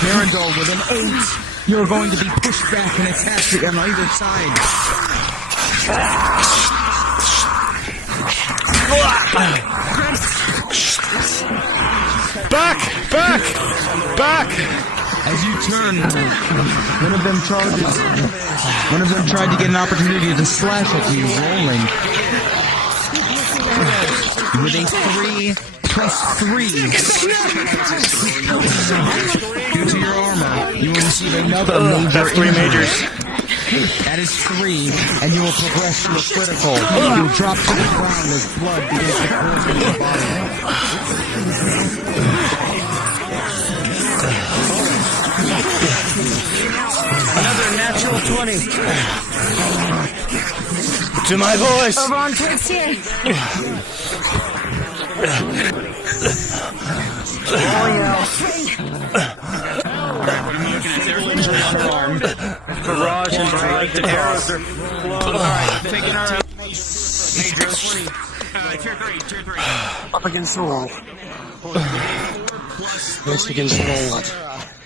Myrindal, with an 8, you're going to be pushed back and attacked on either side. Back! Back! Back! As you turn, one of them charges. One of them tried to get an opportunity to slash at you, rolling. With a 3 plus 3. Due to your armor, you will receive another major. That's 3 majors. That is 3, and you will progress to a critical. You will drop to the ground as blood begins to course from your body. Another natural 20. To my voice. Over on towards here. Barrage and bright. The arrows are flowing. Alright, taking our major 20. Tier 3. Up against the wall. Against the wall.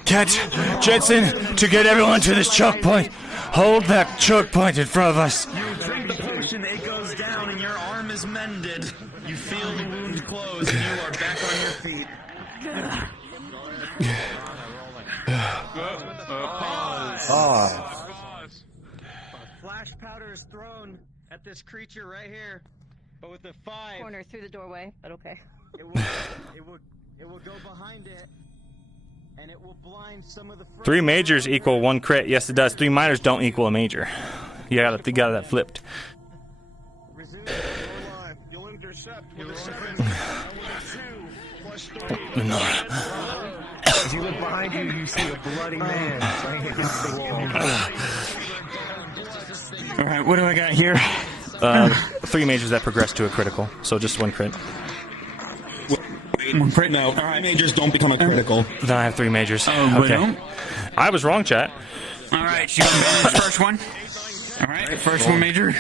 Catch Jensen to get everyone to this choke point. Hold that choke point in front of us. You drink the potion, it goes down, and your arm is mended. You feel the wound close, and you are back on your feet. Pause. Flash powder is thrown at this creature right here, but with the 5. Corner through the doorway, but okay. It will go behind it. 3 majors equal 1 crit. Yes, it does. 3 minors don't equal a major. You got that flipped. As you look behind you, you see a bloody man laying against the wall. Alright, what do I got here? 3 majors that progress to a critical, so just 1 crit. 1 crit? No. Alright, majors don't become a critical. Then I have 3 majors. Oh, okay. well. I was wrong, chat. Alright, she's gonna bandage first one. Alright, first one major.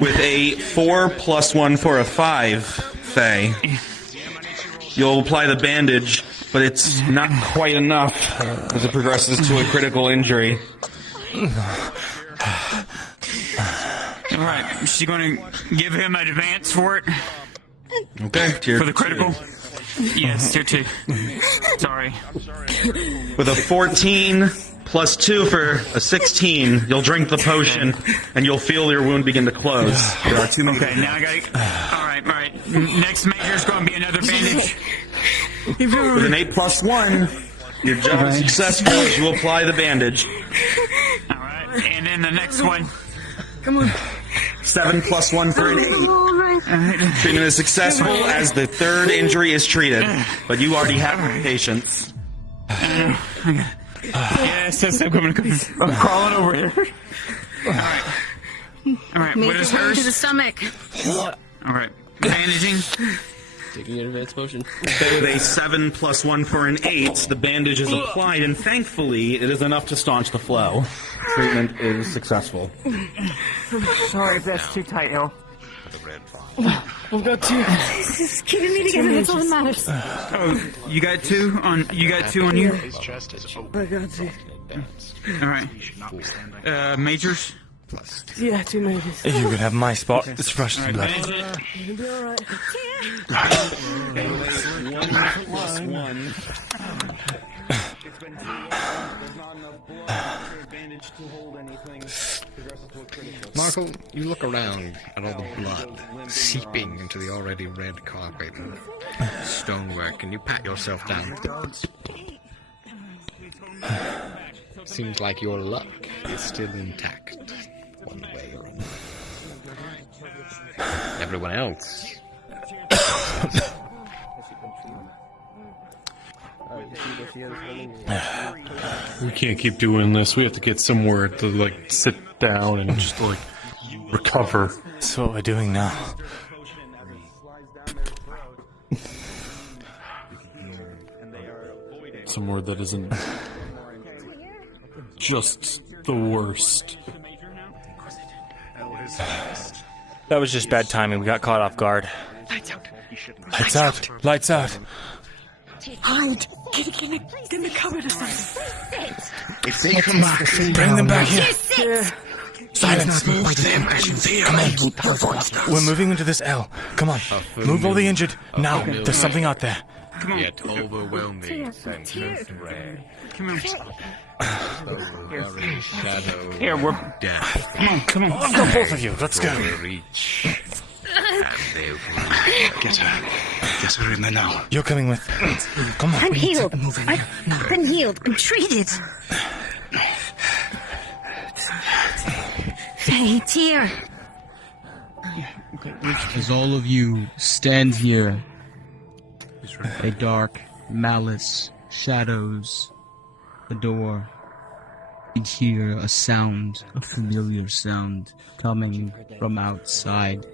With a 4 + 1 for a 5, Faye, you'll apply the bandage, but it's not quite enough as it progresses to a critical injury. Alright, she's gonna give him advance for it. Okay, tier For the critical? 2. Yes, tier 2. Sorry. With a 14 + 2 for a 16, you'll drink the potion, and you'll feel your wound begin to close. There are 2 Okay, now I gotta... Alright. Next major's gonna be another bandage. With an 8 + 1, your job is successful as you apply the bandage. Alright, and then the next one. Come on. 7 + 1 for an 8. Treatment is successful as the 3rd injury is treated, but you already have patience. Yes, I'm coming. I'm crawling over here. Alright, what is hers? To the stomach. Alright, bandaging. Taking an advanced potion. With a 7 + 1 for an 8, the bandage is applied, and thankfully, it is enough to staunch the flow. Treatment is successful. Sorry if that's too tight, El. We've got 2. Just keeping me together. That's all that matters. Oh, you got 2 on you? I got 2. Alright. Majors? Yeah, 2 majors. You could have my spot. It's rushed in blood. You can be alright. 1 + 1. Markle, you look around at all the blood seeping into the already red carpet and stonework, and you pat yourself down. Seems like your luck is still intact, one way or another. Everyone else. We can't keep doing this. We have to get somewhere to, like, sit down and just, like, recover. That's what we're doing now. Somewhere that isn't just the worst. That was just bad timing. We got caught off guard. Lights out. Lights out. Lights out. Hide. Get in the cupboard or something. If they come back, Bring them back here. Yeah. Silence. Move them as you see. Come on, keep your voice down. We're moving into this L. Come on. Move all the injured. Now. There's something out there. Yet overwhelming and rare. Come here. Shadow. Here, we're... Death. Come on. Let's go, both of you. Let's go. Reach. Get her in there now. You're coming with. Come on. I'm healed. I've been healed. I'm treated. Hey, Tyr. As all of you stand here, a dark malice shadows the door. You hear a sound, a familiar sound, coming from outside.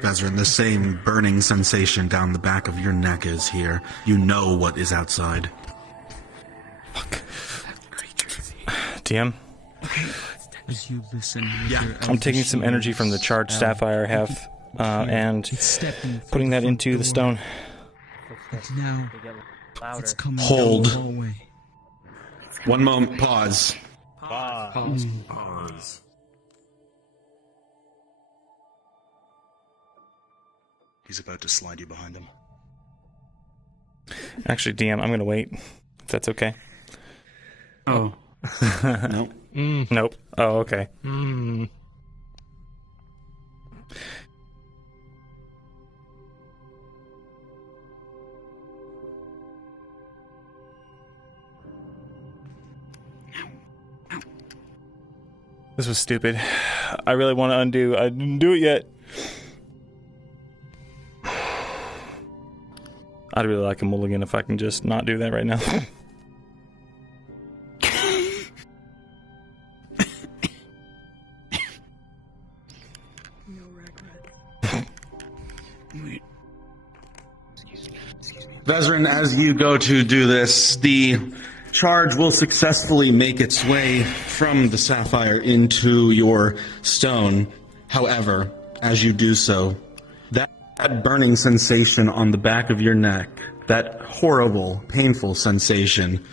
Vesryn, the same burning sensation down the back of your neck is here. You know what is outside. Fuck. DM? As you listen, I'm taking some energy from the charged sapphire I have and putting that into the stone. Now, it's coming Hold. down the hallway. 1 moment, pause. Pause. He's about to slide you behind him. Actually, DM, I'm going to wait. If that's okay. Oh. Nope. Nope. Oh, okay. This was stupid. I really want to undo. I didn't do it yet. I'd really like a mulligan if I can just not do that right now. Vesryn, as you go to do this, the charge will successfully make its way from the sapphire into your stone. However, as you do so, that burning sensation on the back of your neck, that horrible, painful sensation,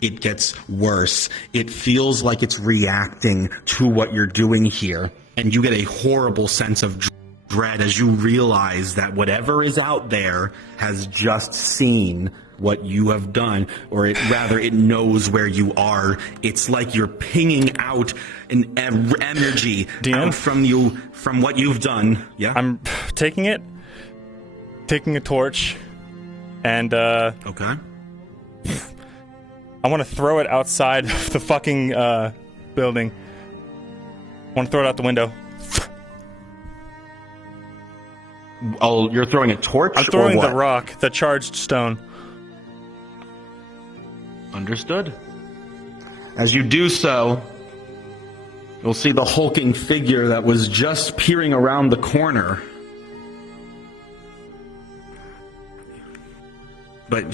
it gets worse. It feels like it's reacting to what you're doing here, and you get a horrible sense of dread as you realize that whatever is out there has just seen what you have done, or it knows where you are. It's like you're pinging out an energy out from you, from what you've done. Yeah, I'm taking a torch, and okay. I want to throw it outside the fucking building. I want to throw it out the window. Oh, you're throwing a torch? I'm throwing or what? the rock, the charged stone. Understood. As you do so, you'll see the hulking figure that was just peering around the corner. But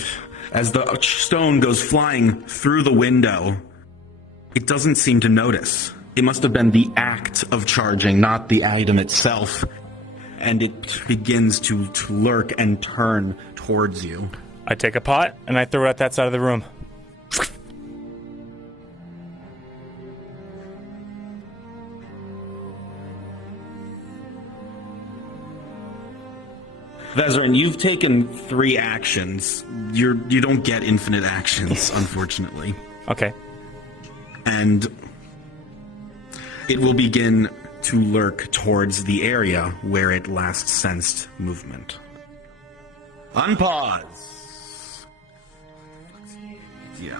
as the stone goes flying through the window, it doesn't seem to notice. It must have been the act of charging, not the item itself. And it begins to lurk and turn towards you. I take a pot and I throw it at that side of the room. Vesryn, you've taken 3 actions. You don't get infinite actions, unfortunately. Okay. And it will begin to lurk towards the area where it last sensed movement. Unpause. Yeah.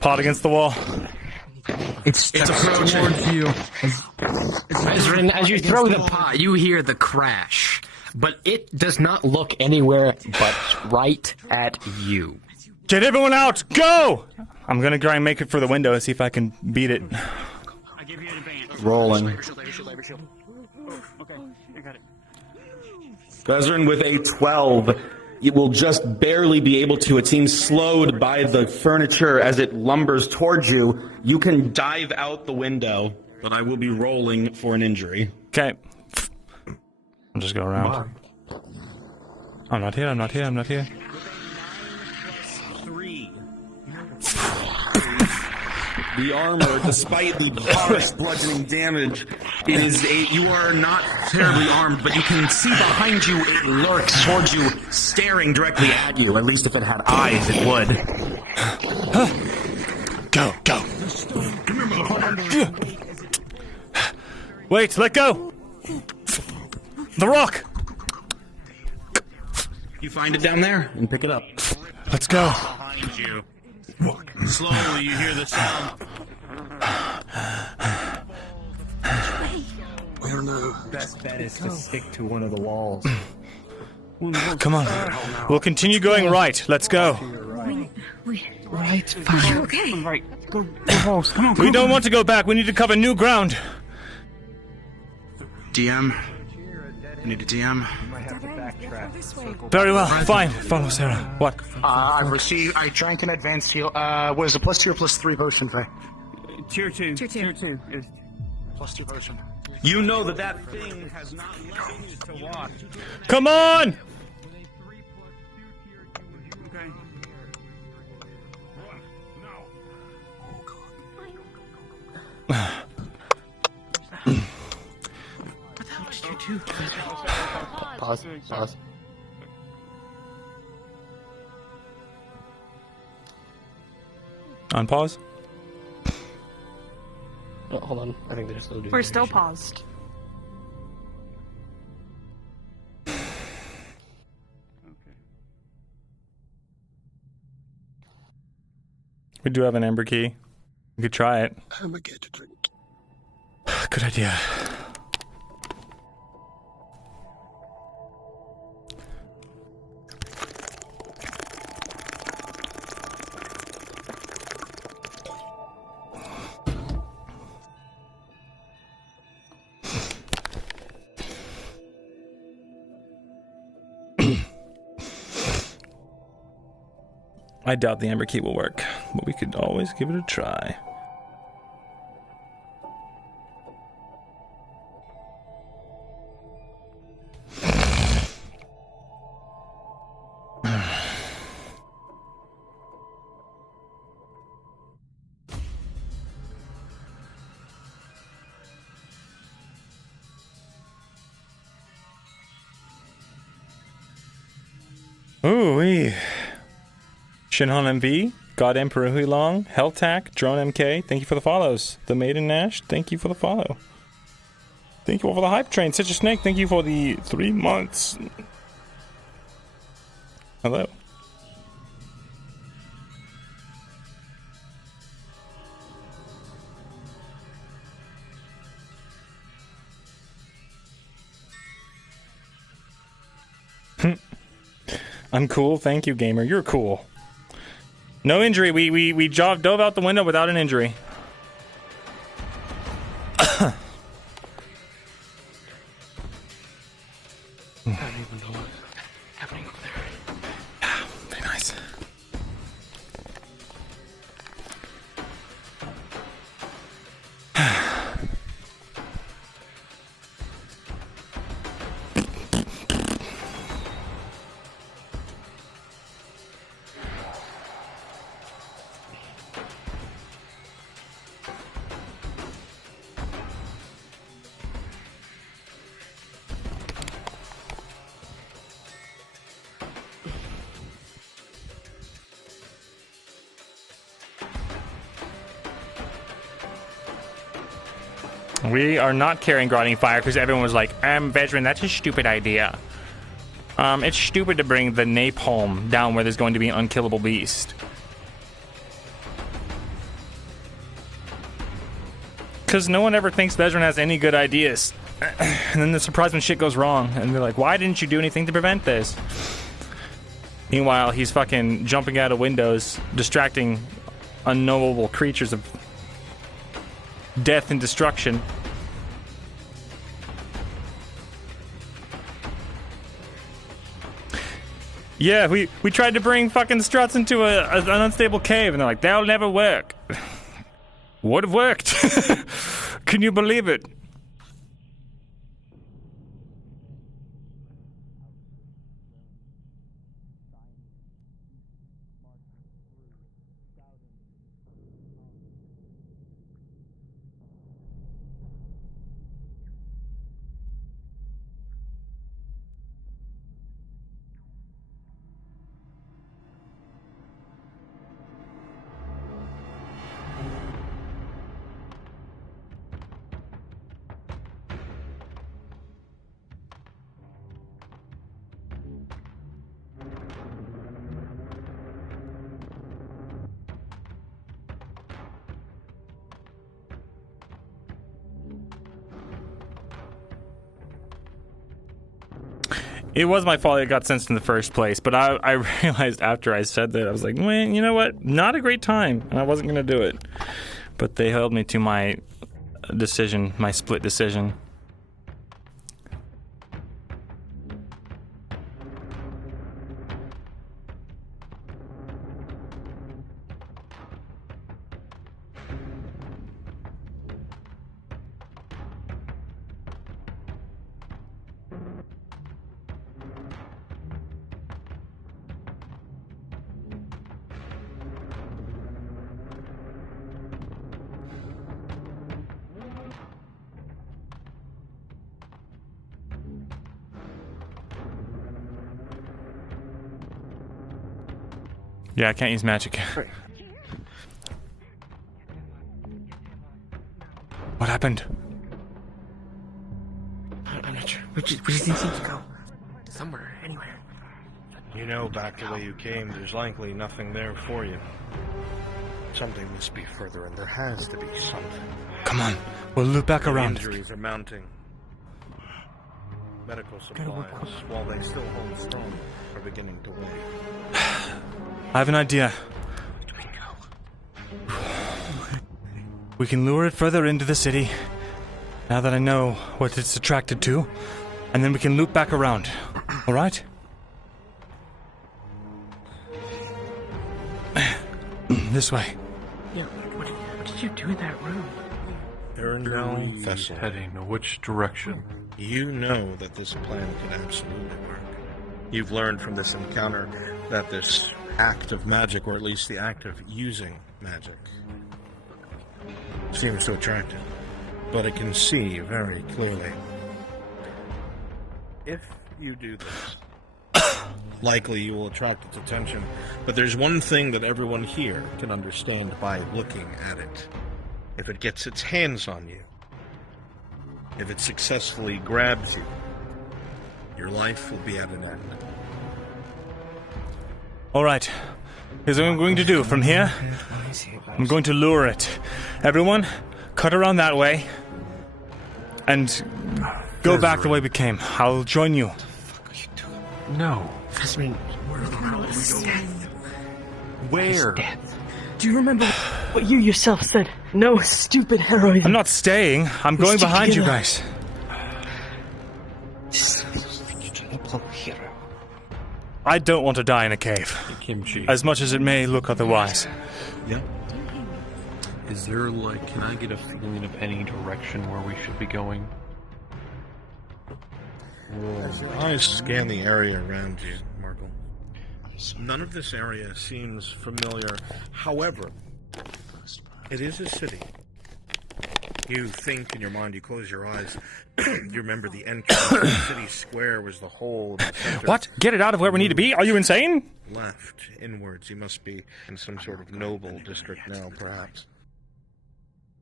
Pot against the wall. It's approaching towards you. As you throw the pot, you hear the crash, but it does not look anywhere but right at you. Get everyone out! Go! I'm gonna try and make it for the window and see if I can beat it. Rolling. Vesryn with a 12. It will just barely be able to. It seems slowed by the furniture as it lumbers towards you. You can dive out the window, but I will be rolling for an injury. Okay. I'll just go around. I'm not here, I'm not here, I'm not here. 3. The armor, despite the harsh bludgeoning damage, you are not terribly armed, but you can see behind you it lurks towards you, staring directly at you. At least if it had eyes, it would. Go. Wait, let go! The rock! You find it down there and pick it up. Let's go. Behind you. Slowly you hear the sound. I don't know. Best bet is to stick to one of the walls. Come on. We'll continue going right. Let's go. Right, fine. Okay. Right, go walls. Come on. We don't want to go back. We need to cover new ground. DM. I need a DM. Very well. Fine. Follow Sarah. What? I drank an advanced heal. Was a +2 or +3 potion, Faye? Tier 2. Tier 2. +2 potion. You know that thing has not left you to watch. Come on! Okay. Pause. Unpause? Oh, hold on. I think they're still doing We're still paused. We do have an ember key. We could try it. I'm gonna get a drink. Good idea. I doubt the ember key will work, but we could always give it a try. Ooh-wee. Shinhan MV, God Emperor Huilong, Helltac, Drone MK, thank you for the follows. The Maiden Nash, thank you for the follow. Thank you all for the hype train. Such a Snake, thank you for the 3 months. Hello. I'm cool, thank you, gamer. You're cool. No injury. We dove out the window without an injury. I don't even know what's happening over there. Yeah, very nice. We are not carrying Grinding Fire because everyone was like, Vesryn, that's a stupid idea. It's stupid to bring the napalm down where there's going to be an unkillable beast. Because no one ever thinks Vesryn has any good ideas. And then they're surprised when shit goes wrong. And they're like, why didn't you do anything to prevent this? Meanwhile, he's fucking jumping out of windows, distracting unknowable creatures of death and destruction. Yeah, we tried to bring fucking struts into an unstable cave, and they're like, that'll never work. Would have worked. Can you believe it? It was my fault it got sensed in the first place, but I realized after I said that, I was like, man, you know what? Not a great time, and I wasn't going to do it. But they held me to my decision, my split decision. Yeah, I can't use magic. What happened? I'm not sure. We just need to go somewhere, anywhere. You know, back the way you came, there's likely nothing there for you. Something must be further, and there has to be something. Come on, we'll loop back The around. Injuries are mounting. Medical supplies, while they still hold strong, are beginning to wane. I have an idea. We can lure it further into the city, now that I know what it's attracted to, and then we can loop back around. Alright? This way. Yeah, what did you do in that room? Myrindal Thesalor. Heading which direction? You know that this plan can absolutely work. You've learned from this encounter that this act of magic, or at least the act of using magic, seems to attract it. But it can see very clearly. If you do this, likely you will attract its attention. But there's one thing that everyone here can understand by looking at it. If it gets its hands on you, if it successfully grabs you, your life will be at an end. Alright. Here's what I'm going to do. From here, I'm going to lure it. Everyone, cut around that way. And go back the way we came. I'll join you. No. Vesryn, Where? Do you remember what you yourself said? No stupid heroism. I'm not staying. I'm going behind you guys. I don't want to die in a cave. Kimchi. As much as it may look otherwise. Yeah. Is there, like, can I get a feeling of any direction where we should be going? As your eyes scan the area around you, Markle, none of this area seems familiar. However, it is a city. You think in your mind, you close your eyes, you remember the entrance of the city square was the hole in the center. What? Get it out of where we need to be? Are you insane? Left, inwards, you must be in some sort of noble district now, perhaps.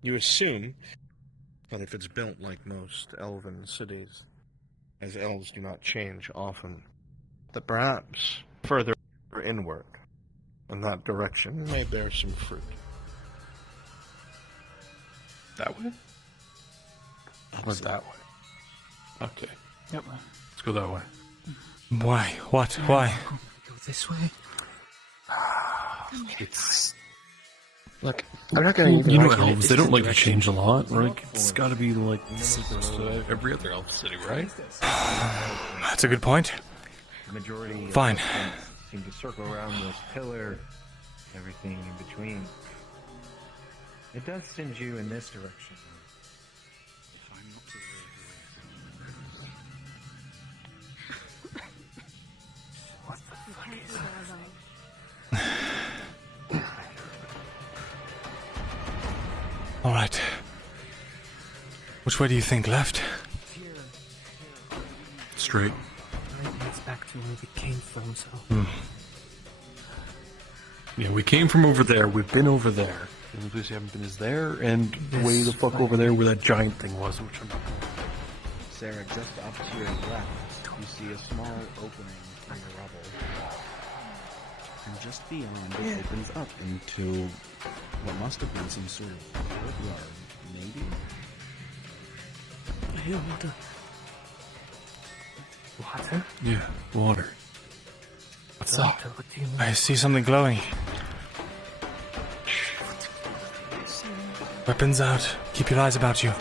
You assume that if it's built like most elven cities, as elves do not change often, that perhaps further inward in that direction may bear some fruit. That way? Or that way? Okay. Yep. Let's go that way. Why? What? Why? Go this way. It's... Look, I'm not gonna even... You know argue elves, they don't like to change a lot. Like, it's gotta be like every other elf city, right? That's a good point. The majority Fine. seem to circle around this pillar, everything in between. It does send you in this direction. If I'm not to What the fuck is All right. Which way do you think? Left? Straight. It's back to where we came from, so... Yeah, we came from over there. We've been over there. The only place we haven't been is there, and way the fuck over there where that giant thing was, which I'm... Sarah, just up to your left, you see a small opening in the rubble. And just beyond, it opens up into what must have been some sort of courtyard, maybe? I hear water. Water? Yeah, water. What's up? What do you mean? I see something glowing. Weapons out. Keep your eyes about you.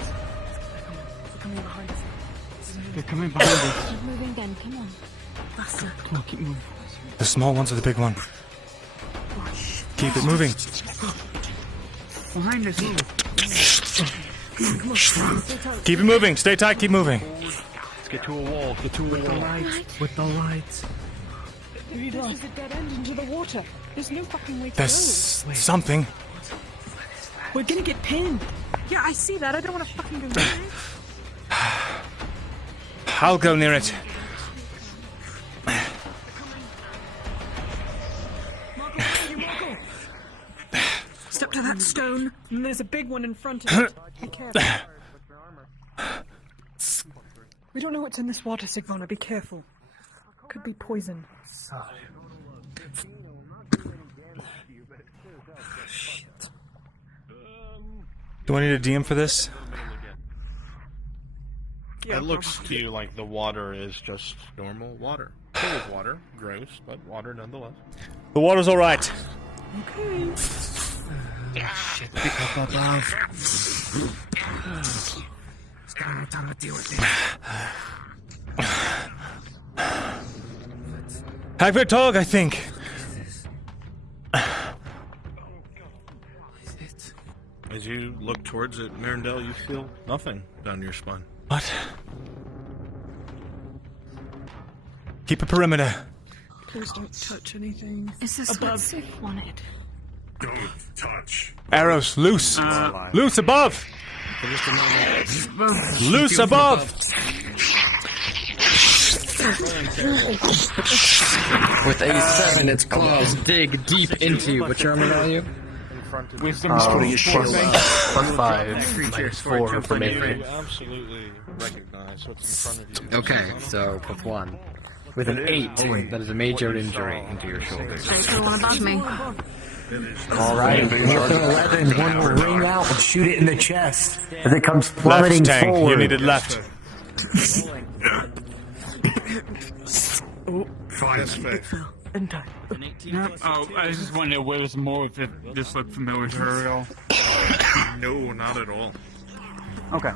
They're coming behind us. Keep moving again, come on. Faster. Come on, keep moving. The small ones are the big one. Keep it moving. Behind us. Come on. Keep it moving. Stay tight. Keep moving. Let's get to a wall. Get to a wall. With the lights. This is a dead end into the water. There's no fucking way to There's something. We're gonna get pinned. Yeah, I see that. I don't want to fucking go near it. I'll go near it. Step to that stone, and there's a big one in front of it. Be careful. We don't know what's in this water, Sigvona. Be careful. Could be poison. Shit. Do I need a DM for this? It looks to you like the water is just normal water. Cold water, gross, but water nonetheless. The water's alright. Okay. Shit, pick up above. Hagrid Tog, I think. As you look towards it, Myrindal, you feel nothing down your spine. What? Keep a perimeter. Please don't touch anything. Is this what Sif wanted? Don't touch. Arrows, loose. Loose above. Loose above. With A7, its claws dig deep into you. What's your armor value? Wisdom +5, -4 for me. You absolutely recognize what's in front of you. Okay, so +1. With an 8, that is a major injury into your shoulder. There's the one above me. Alright, with an 11, one will ring out and shoot it in the chest as it comes plummeting left, tank. forward. You needed left. And die. Oh, I was just wondering where there's more if this looked familiar to her at all. No, not at all. Okay.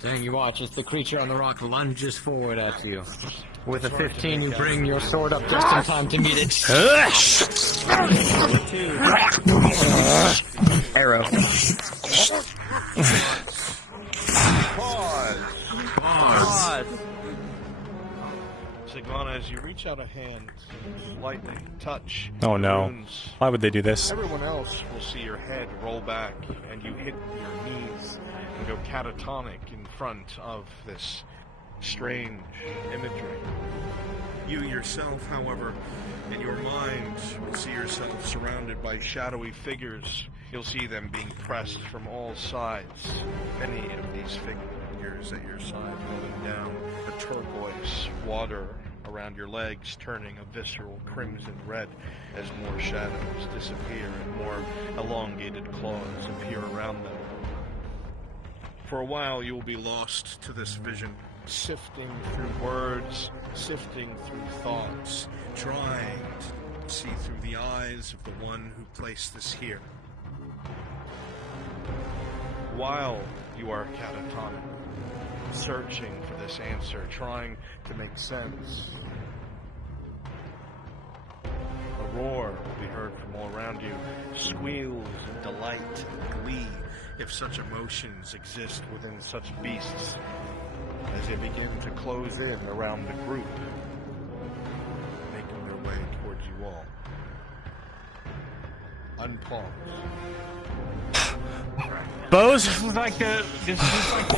Dang, you watch as the creature on the rock lunges forward at you. With a 15, you bring your sword up just in time to meet it. Arrow. Pause. Sigvana, as you reach out a hand, lightly touch Oh no. wounds, Why would they do this? everyone else will see your head roll back and you hit your knees and go catatonic in front of this strange imagery. You yourself, however, in your mind, will see yourself surrounded by shadowy figures. You'll see them being pressed from all sides. Many of these figures at your side moving down the turquoise water around your legs, turning a visceral crimson red as more shadows disappear and more elongated claws appear around them. For a while, you will be lost to this vision, sifting through words, sifting through thoughts, trying to see through the eyes of the one who placed this here. While you are catatonic, searching for this answer, trying to make sense, a roar will be heard from all around you, squeals of delight and glee, if such emotions exist within such beasts, as they begin to close in around the group, making their way towards you all. Unpause. Bows? This is like the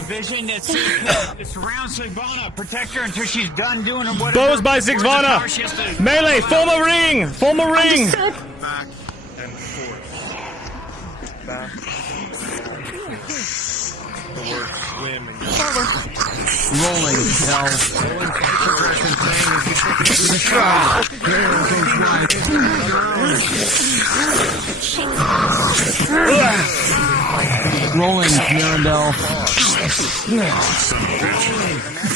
vision that surrounds Sigvana. Protect her until she's done doing whatever. Bows by Sigvana! Melee! Form a ring! Form a ring! Back and forth. Back. The word swim and Rolling, Rolling, Myrindal.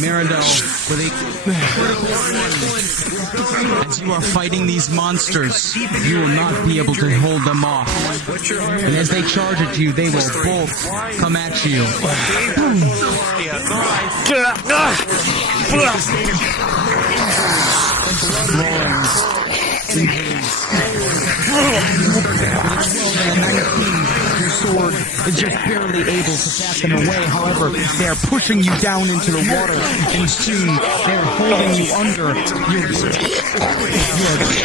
Myrindal, with a as you are fighting these monsters, you will not be able to hold them off. And as they charge at you, they will both come at you. Your sword is just barely able to bat them away. However, they are pushing you down into the water, and soon they are holding you under. Your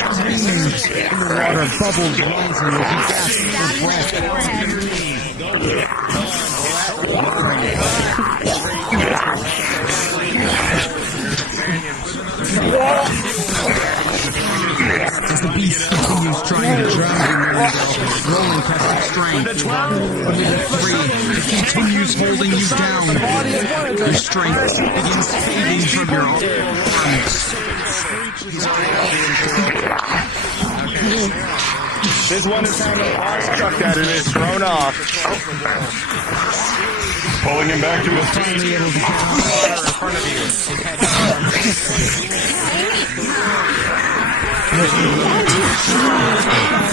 screams in the water, bubbles rising as you gasp for as the beast continues trying to drown you, rolling test of strength. It continues holding you down. Your strength begins fading from your arms. This one is hanging awestruck at it is thrown off. Pulling him back to his feet. In front of you.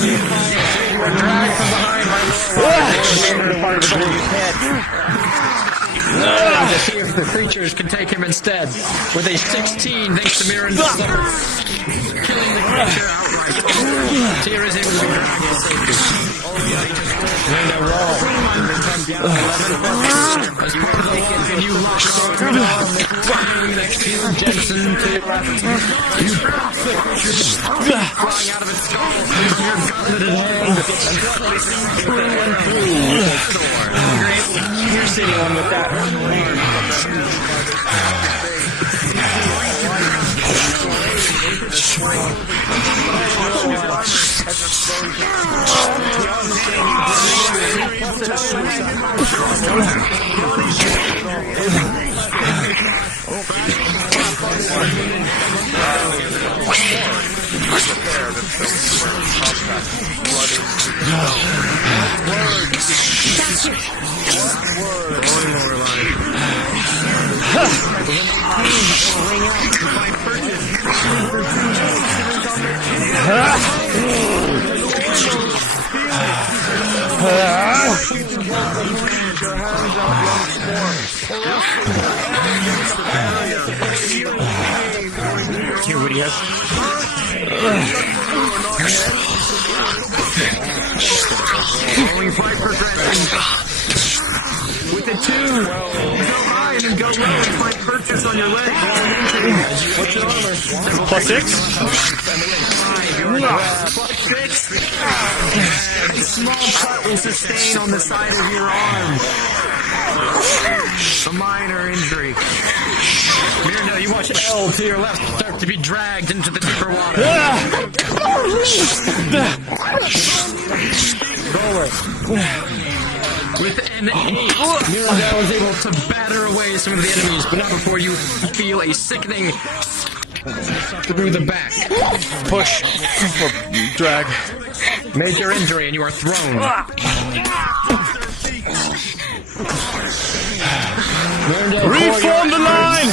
You were dragged from behind by the head. To see if the creatures can take him instead. With a 16, thanks to Myrin, killing the creature outright. Tyr is able to drag his safety. And a roll. And then come down 11. As you take it, and you lock on next to you, Jensen to your left. You pop the creature flying out of its skull from your gauntleted hand. You're sitting on with that. Only 5%. With a 2, go high and then go low and find purchase on your leg. What's your armor? +6? 6. A small cut will sustain on the side of your arm. A minor injury. Myrindal, you watch L to your left start to be dragged into the deeper water. Roller. With an 8, Myrindal is able to batter away some of the enemies, but not before you feel a sickening through the back. Push. Or drag. Major injury, and you are thrown. Reform the line!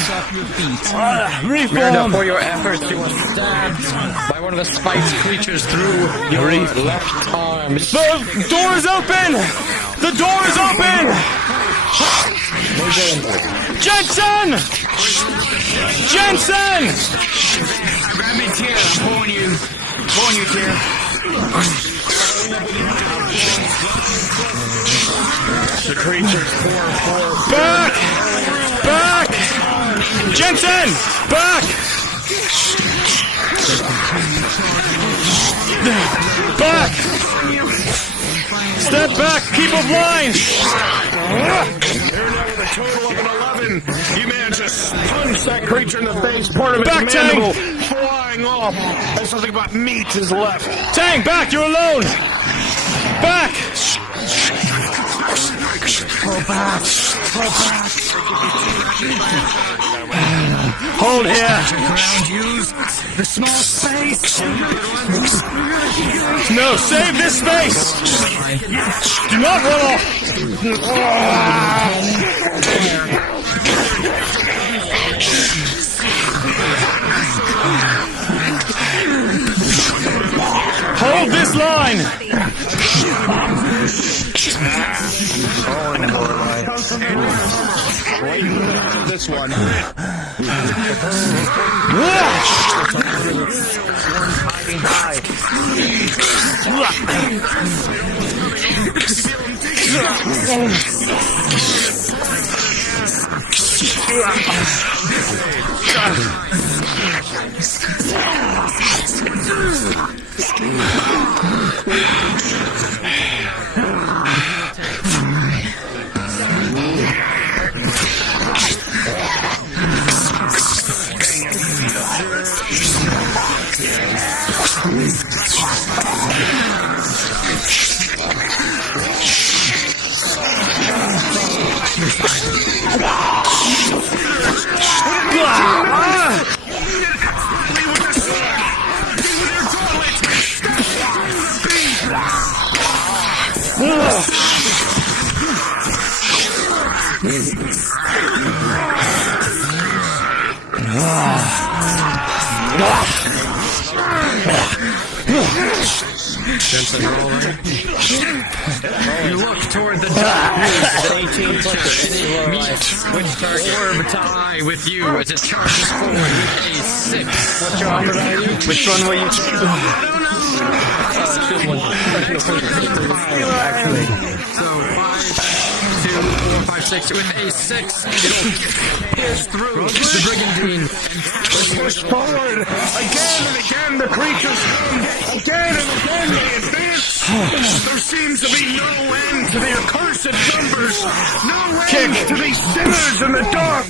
Reform! For your efforts, you were stabbed by one of the spiked creatures through your left arm. The door is open! The door is open! Jensen! Jensen! Grab me, Tyr. I'm pulling you. Pulling you, Tyr. The creature's 4-4. Back! Back! Jensen! Back! Back! Step back! Keep of line! They're now with a total of an 11. You managed to punch that creature in the face. Part of its back, mandible Tang! flying off. And something about meat is left. Tang, back! You're alone! Back! Pull back. Pull back. Hold here. Ground use the small space. No, save this space. Do not run off. Hold this line. This one. Hiding high. You look toward the dark which orb to eye with you as it charges forward with a 6. What's your armor value? Which one will you choose? Actually. So 5, 2, 4, 5, 6. With a 6, it'll pierce through the brigandine. Push forward! Again and again the creatures come! Again and again they advance! There seems to be no end to the accursed numbers! No end to these sinners in the dark!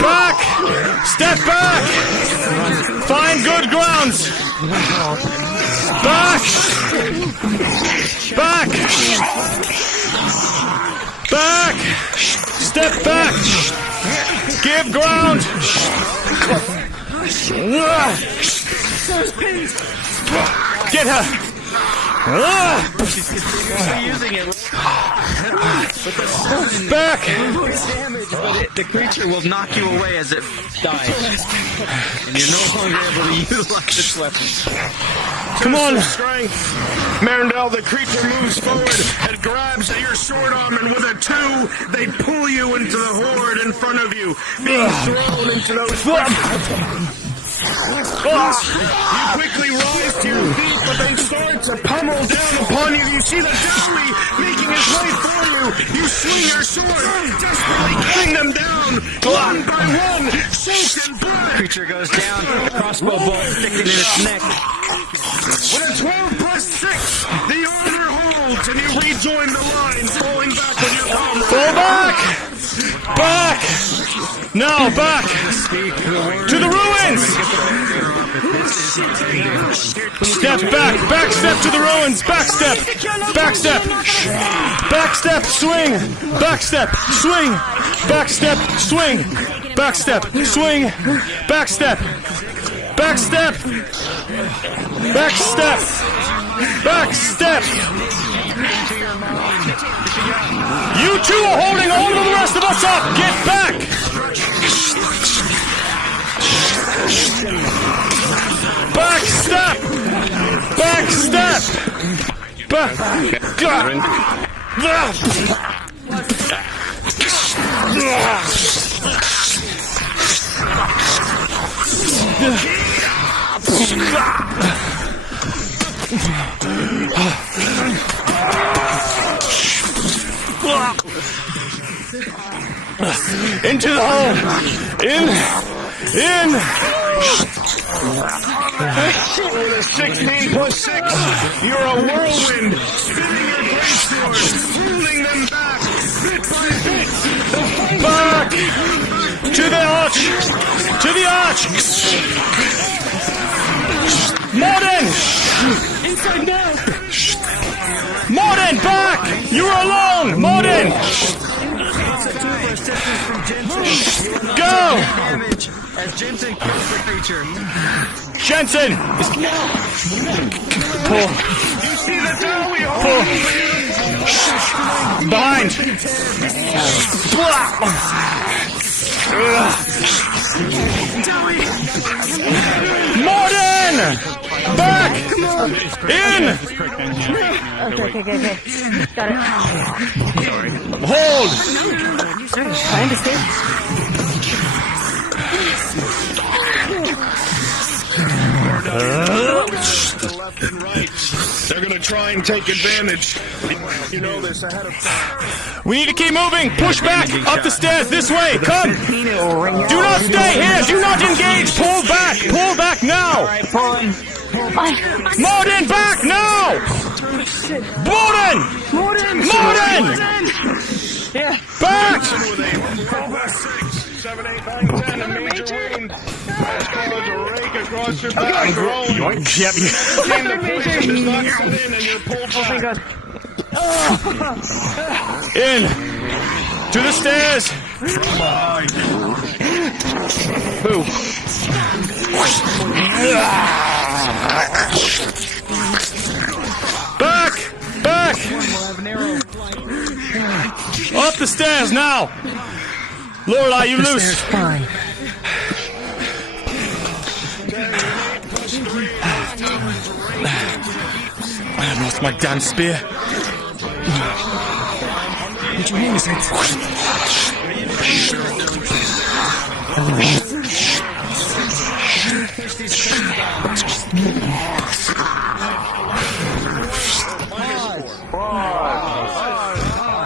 Back! Step back! Find good grounds! Back! Back! Back! Step back! Give ground! Get her! She's using it. Back! Damage, but the creature will knock you away as it dies. And you're no longer able to utilize its weapon. Come on! Strength. Myrindal, the creature moves forward and grabs at your sword arm, and with a 2, they pull you into the horde in front of you, being thrown into those... You quickly rise to your feet, but they start to pummel down upon you. You see the Dowley making his way for you. You swing your sword, desperately cutting them down, one by one, soaked in blood. Creature goes down, crossbow bolt sticking in its neck. With a 12 plus 6, the armor holds, and you rejoin the line, falling back with your comrade. Fall back! Back! Now, back! To the ruins! Step back! Back step to the ruins! Back step! Back step! Back step! Swing! Back step! Swing! Back step! Swing! Back step! Swing! Back step! Back step! Back step! Back step! You two are holding all of the rest of us up! Get back! Back step! Back step! Back! Into the hole! In! 16 plus 6, you're a whirlwind, spinning your greatsword, pulling them back, bit by bit. Back! To the arch! To the arch! Morden! Inside now! Morden, back! You're alone! Morden! Go! As Jensen kills the creature. Jensen! Pull. You see the Dowley Pull. Behind! Morden! Back! In! Okay. Got it. Hold! I understand. Left and right. They're going to try and take advantage. You know this ahead of time. We need to keep moving! Push back! Up the stairs! This way! Come! Do not stay here! Do not engage! Pull back! Pull back now! Alright, pulling. Morden, back now! Morden! Yeah. Back! 4 plus 6, 7, 8, 9, 10, a major wound. As colors rake across your back, rolling. Yep. The poison does not set in, and you're pulled back. In! To the stairs! Who? arrow. Up the stairs now! Lorelei, you loose! Fine. I lost my damn spear. What you mean is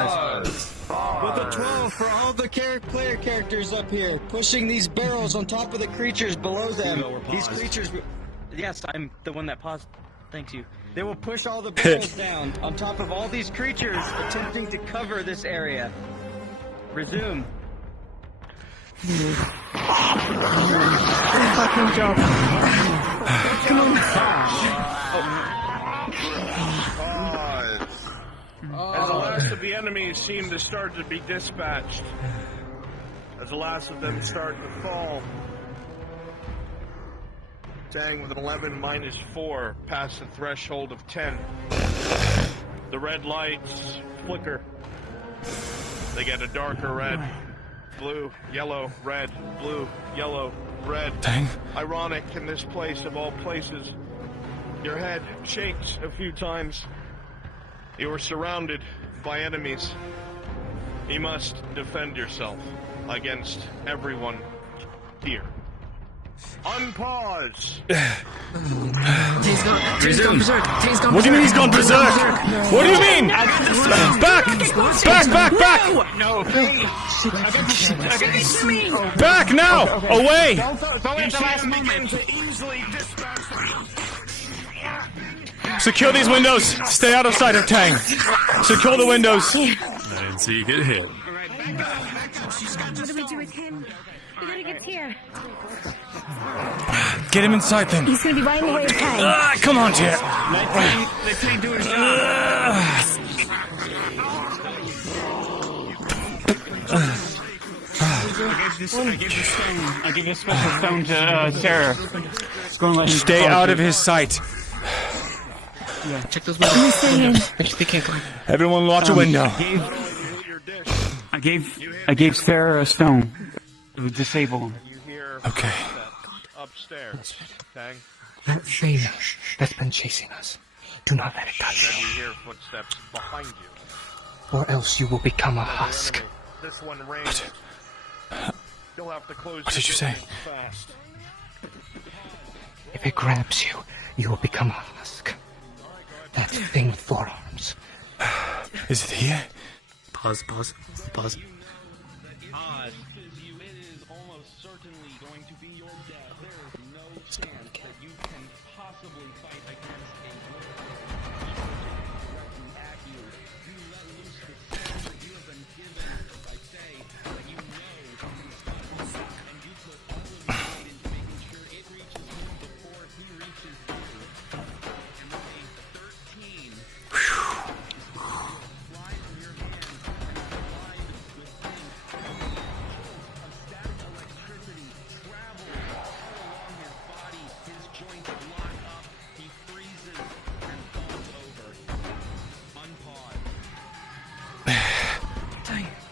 With a 12 for all the player characters up here, pushing these barrels on top of the creatures below them. These creatures. Yes, I'm the one that paused. Thank you. They will push all the barrels down on top of all these creatures attempting to cover this area. Resume. fucking job. Come on. As the last of the enemies seem to start to be dispatched, as the last of them start to fall, Tang with an 11 minus 4 past the threshold of 10. The red lights flicker. They get a darker red, blue, yellow, red, blue, yellow, red. Tang? Ironic in this place of all places. Your head shakes a few times. You are surrounded by enemies. You must defend yourself against everyone here. Unpause. Resume. What do you mean he's gone berserk? What do you mean? Back! No. Back now! Away! Secure these windows. Stay out of sight of Tang. Secure the windows. I didn't see you get hit. What do we do with him? We gotta get here. Get him inside then. He's gonna be right in the way of Tang. Come on, Jet. Let Tang do his job. I give this special stone to Sarah. Go and let him Stay out of his sight. Yeah. Check those windows. They can't come. Everyone watch a window. I gave Sarah a stone. It would disable him. Okay. Upstairs. Tang. That thing that's been chasing us. Do not let it touch Then you, you hear footsteps behind you. or else you will become a husk. This one ranged. You'll have to close. What did you say? Fast. If it grabs you, you will become a husk. That thing with 4 arms. Is it here? Pause.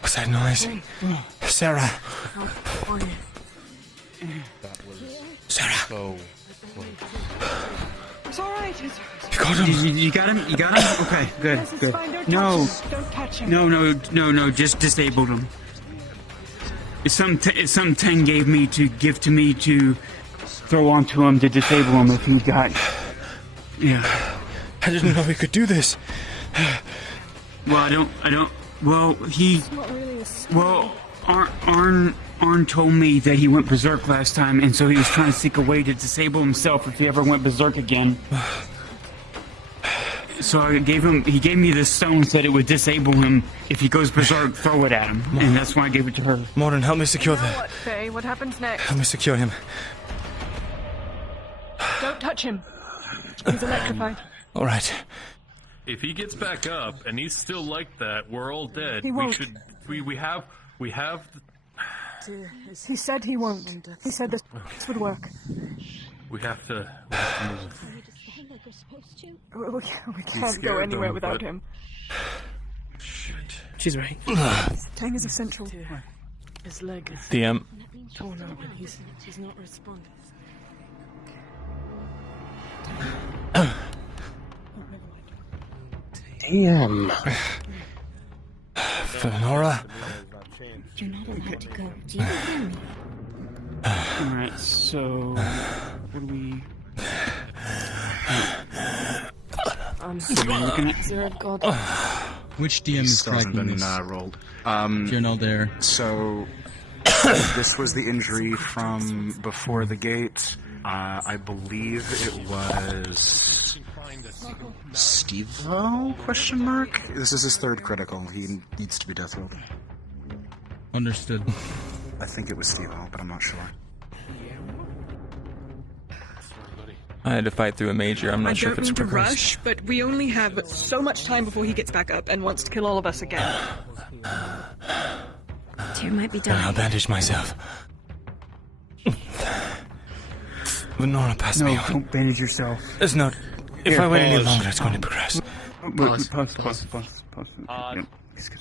What's that noise? Sarah. Sarah. So It's alright. You got him. You got him? You got him? Okay, good. Yes, it's fine. Don't No. touch him. Don't touch him. No, just disabled him. It's some Tang gave me to give to me to throw onto him to disable him if he got. Yeah. I didn't know we could do this. Well, I don't. Well, Arn told me that he went berserk last time, and so he was trying to seek a way to disable himself if he ever went berserk again. So he gave me this stone, said it would disable him if he goes berserk, throw it at him, and that's why I gave it to her. Myrin, help me secure Now that. what, Faye? What happens next? Help me secure him. Don't touch him. He's electrified. All right. If he gets back up and he's still like that, we're all dead. He won't. We have. He said he won't. He said this would work. We have to move. We can't go anywhere without him. She's right. Tang is essential. His leg is The torn out and he's not responding. Damn. Fenora. You're not allowed to go. Do you hear me? Alright, so what do we looking at? Is there a god? Which DM is Still hasn't striking been this? rolled. You're not there. So this was the injury from before the gate. I believe it was Steve-O? Question mark. This is his third critical. He needs to be death rolled. Understood. I think it was Steve-O, but I'm not sure. I had to fight through a major. I'm not sure if it's I don't mean to progressed. rush, but we only have so much time before he gets back up and wants to kill all of us again. Tyr might be Then I'll dying. bandage myself. Venora, pass me No, on. don't bandage yourself. There's no... If Here, I wait any pause. longer, it's going to progress. Pause. Yeah, he's good.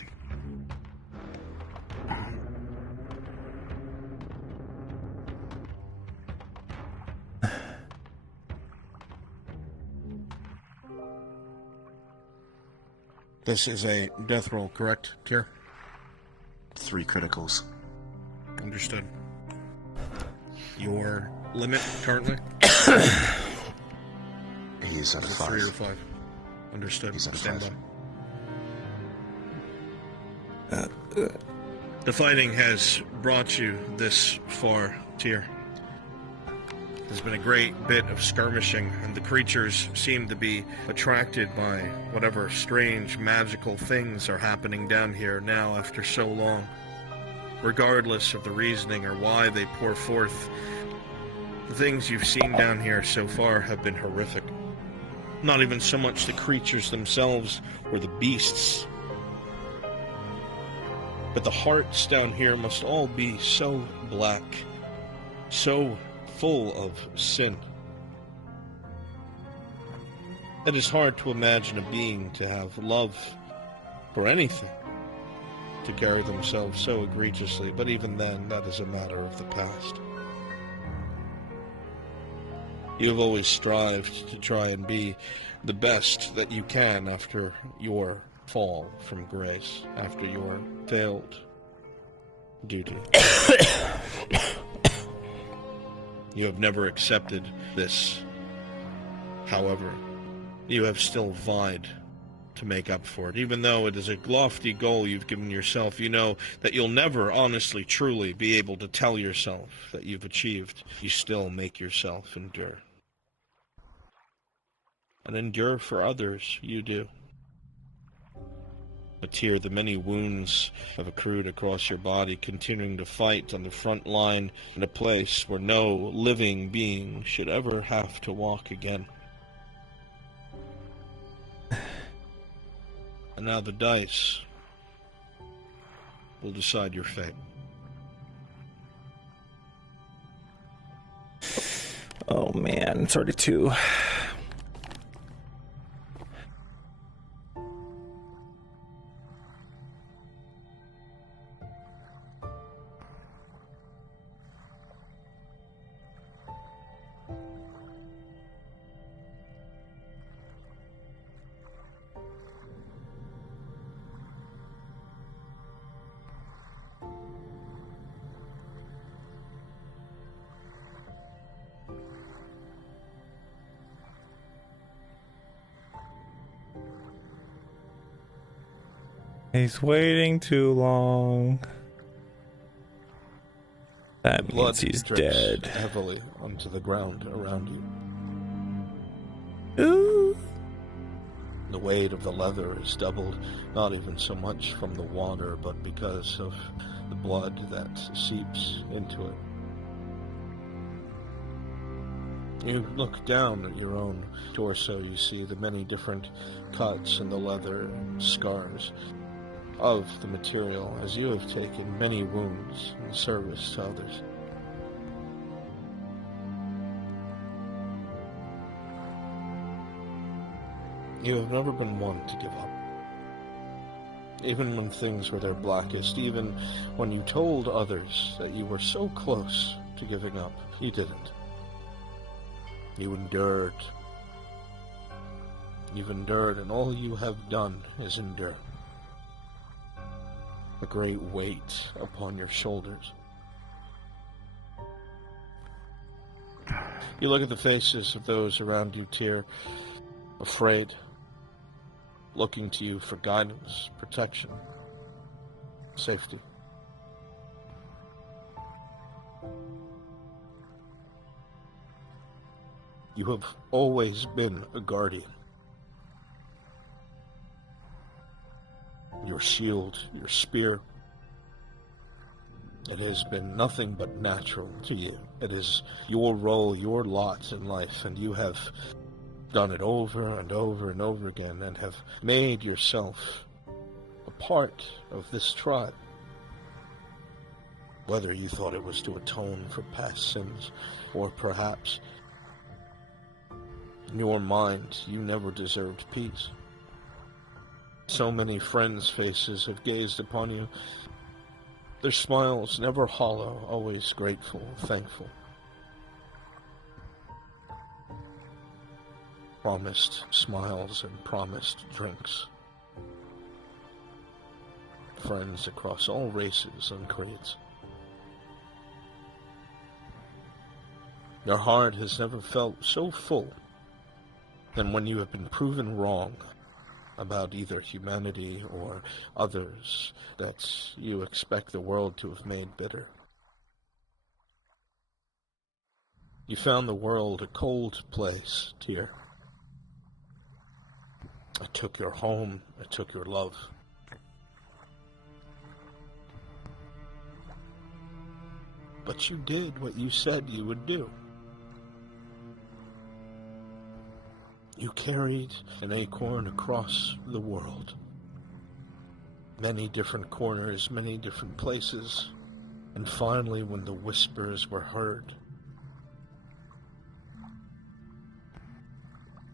This is a death roll, correct, Tyr? 3 criticals. Understood. Your limit currently? He's at a Is it 5. 3 or 5? Understood. He's at a Stand 5. by. The fighting has brought you this far, Tyr. There's been a great bit of skirmishing, and the creatures seem to be attracted by whatever strange magical things are happening down here now after so long. Regardless of the reasoning or why they pour forth, the things you've seen down here so far have been horrific. Not even so much the creatures themselves or the beasts, but the hearts down here must all be so black, so full of sin. It is hard to imagine a being to have love for anything, to carry themselves so egregiously, but even then, that is a matter of the past. You have always strived to try and be the best that you can after your fall from grace, after your failed duty. You have never accepted this. However, you have still vied to make up for it. Even though it is a lofty goal you've given yourself, you know that you'll never honestly, truly be able to tell yourself that you've achieved. You still make yourself endure. And endure for others, you do. But here, the many wounds have accrued across your body, continuing to fight on the front line in a place where no living being should ever have to walk again. And now the dice will decide your fate. Oh man, it's already 2. He's waiting too long. That Blood means he's drips dead. heavily onto the ground around you. Ooh. The weight of the leather is doubled, not even so much from the water, but because of the blood that seeps into it. You look down at your own torso, you see the many different cuts in the leather and scars of the material, as you have taken many wounds in service to others. You have never been one to give up. Even when things were their blackest, even when you told others that you were so close to giving up, you didn't. You endured. You've endured, and all you have done is endure. A great weight upon your shoulders. You look at the faces of those around you, Tyr, afraid, looking to you for guidance, protection, safety. You have always been a guardian. Your shield, your spear, it has been nothing but natural to you. It is your role, your lot in life, and you have done it over and over and over again, and have made yourself a part of this tribe. Whether you thought it was to atone for past sins, or perhaps in your mind you never deserved peace. So many friends' faces have gazed upon you, their smiles never hollow, always grateful, thankful. Promised smiles and promised drinks. Friends across all races and creeds. Your heart has never felt so full than when you have been proven wrong about either humanity or others that you expect the world to have made bitter. You found the world a cold place, Tyr. It took your home, it took your love. But you did what you said you would do. You carried an acorn across the world. Many different corners, many different places, and finally when the whispers were heard,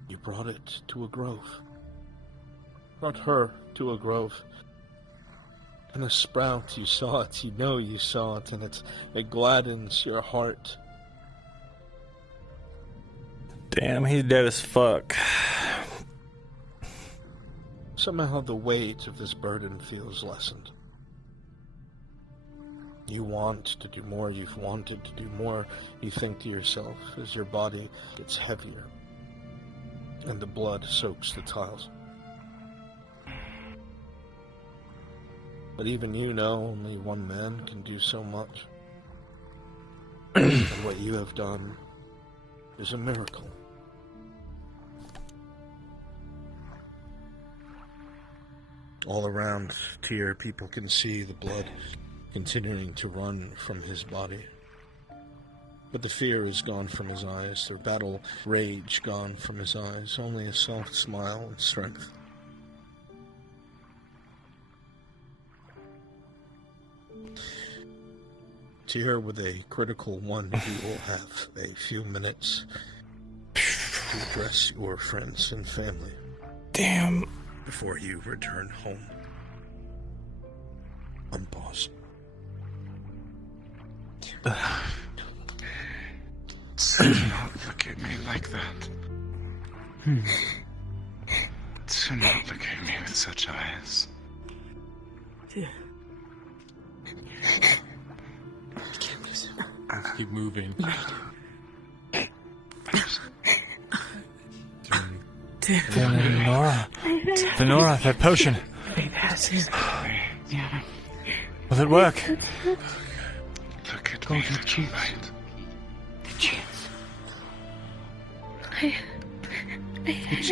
you brought it to a grove. Brought her to a grove. And a sprout, you saw it, you know you saw it, and it gladdens your heart. Damn, he's dead as fuck. Somehow the weight of this burden feels lessened. You want to do more, you've wanted to do more. You think to yourself as your body gets heavier and the blood soaks the tiles. But even you know only one man can do so much. And what you have done is a miracle. All around Tyr, people can see the blood continuing to run from his body. But the fear is gone from his eyes, the battle rage gone from his eyes, only a soft smile and strength. Tyr, with a critical one, you will have a few minutes to address your friends and family. Damn. Before you return home. Unpause. Do not look at me like that. Do not look at me with such eyes. Keep moving. Venora, that potion. Will it work? Look at me, little light. I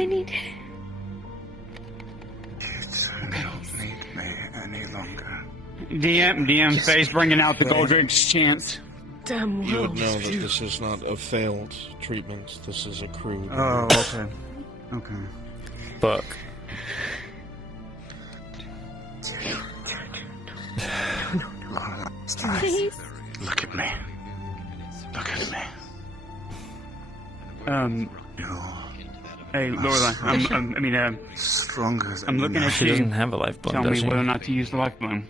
need it. You don't need me any longer. DM face bringing out the Goldrick's chance. Damn You would world. know that this is not a failed treatment. This is a crude. Oh, okay. Okay. Fuck. Please. Look at me. Look at me. Hey, Lorelai, stronger than I'm looking at She you. doesn't have a life bloom, Tell does me she? whether or not to use the life bloom.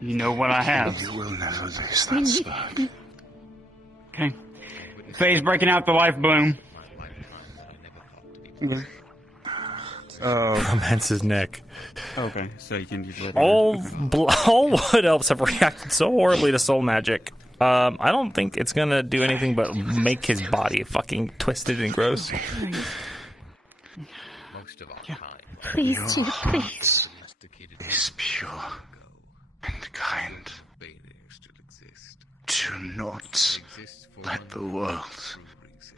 You know what I have. You will never lose that spark. Okay. Faye's breaking out the life bloom. Romance's neck. Okay, so you can use it. All wood elves have reacted so horribly to soul magic. I don't think it's gonna do anything but make his body fucking twisted and gross. Most of our time. Please, Your Chief, heart please. is pure and kind. Do not let the world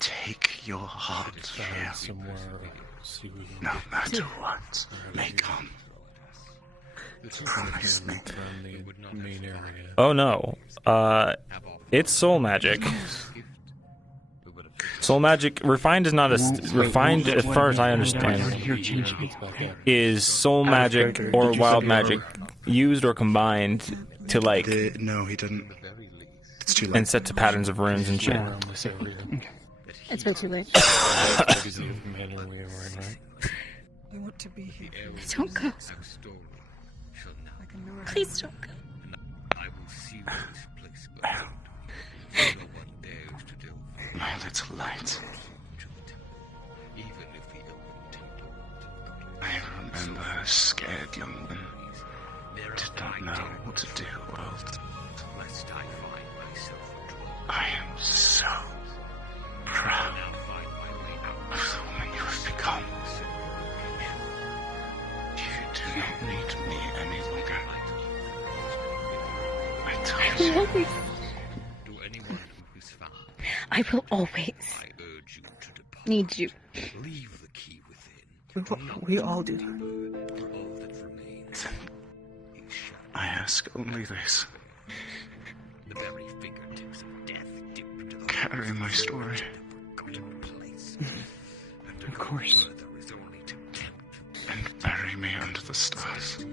take your heart here. No matter what may come. Promise me. Oh no. It's soul magic. Soul magic refined is not as refined as far as I understand. Is soul magic or wild magic used or combined to like No, he didn't. It's too late. and set to patterns of runes and shit? It's way too late. I want to be here. Don't go. Please don't go. My little light. I remember a scared young woman. Did not know what to do, world. I am so proud of the woman you have become. You do not need me any longer. I told you. I will always need you. We all do. I ask only this. Carry my story. Of course. And bury me under the stars.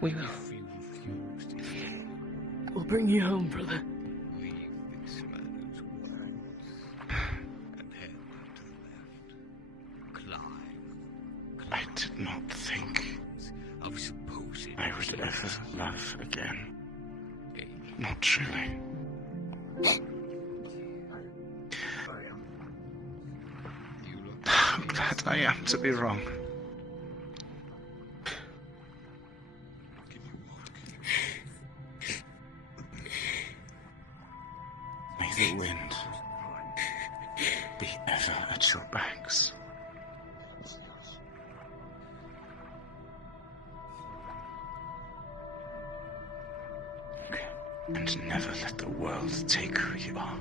We will. We'll bring you home, brother. I did not think I would ever love again. Not truly. How glad I am to be wrong. May the wind be ever at your backs. And never let the world take who you are.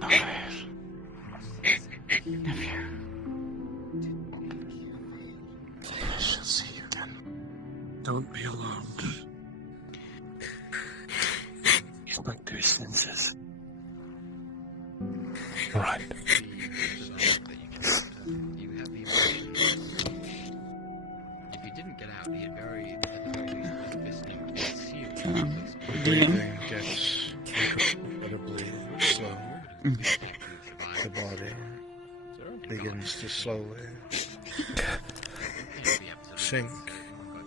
I shall see you again. Don't be alarmed. He's back to his senses. Right. Breathing gets incredibly slow. The body begins to slowly sink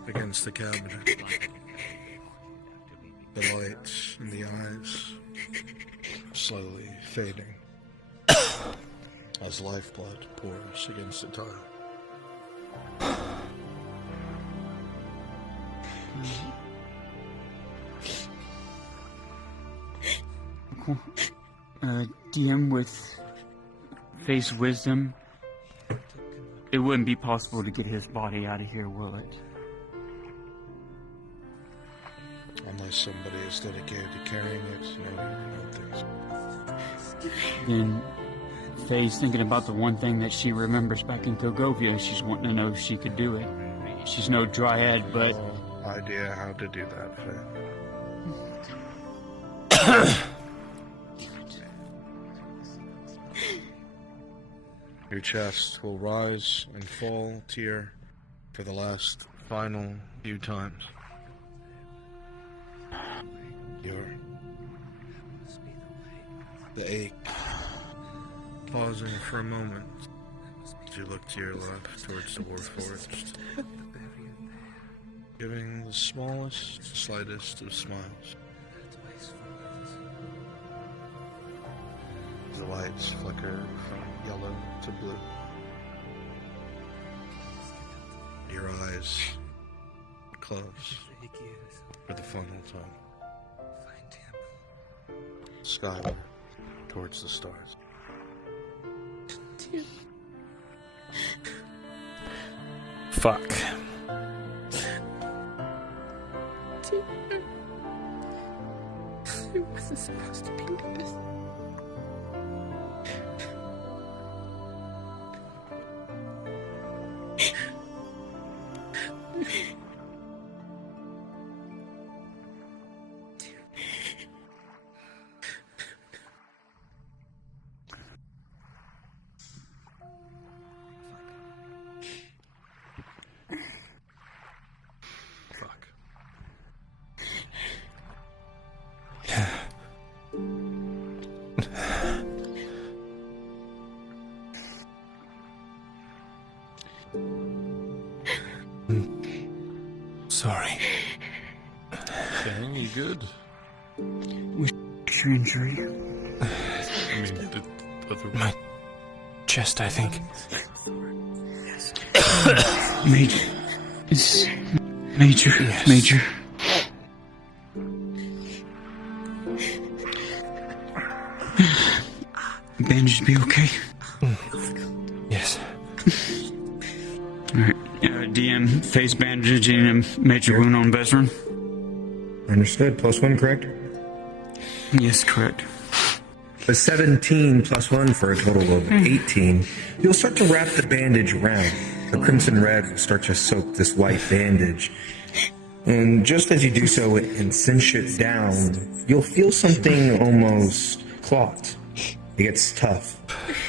against the cabinet. The lights in the eyes slowly fading as lifeblood pours against the tile. DM with Faye's wisdom, it wouldn't be possible to get his body out of here, will it? Unless somebody is dedicated to carrying it, no, I don't think so. Then Faye's thinking about the one thing that she remembers back in Togovia. She's wanting to know if she could do it. She's no dryad, but... No idea how to do that, Faye. Your chest will rise and fall tier for the last final few times. The ache. Pausing for a moment as you look to your left towards the Warforged. Giving the smallest, slightest of smiles. The lights flicker from yellow to blue. Your eyes close for the final time. Skyward towards the stars. Fuck. It wasn't supposed to be like this. Sorry. Okay, you good? What's your injury? I mean, my chest, I think. Major. It's Major. Yes. Major. Bandage be okay? Yes. Alright. DM, face bandaging and major wound on Vesryn. Understood. +1, correct? Yes, correct. A 17 +1 for a total of 18. You'll start to wrap the bandage around. The crimson red will start to soak this white bandage. And just as you do so and cinch it down, you'll feel something almost clot. It gets tough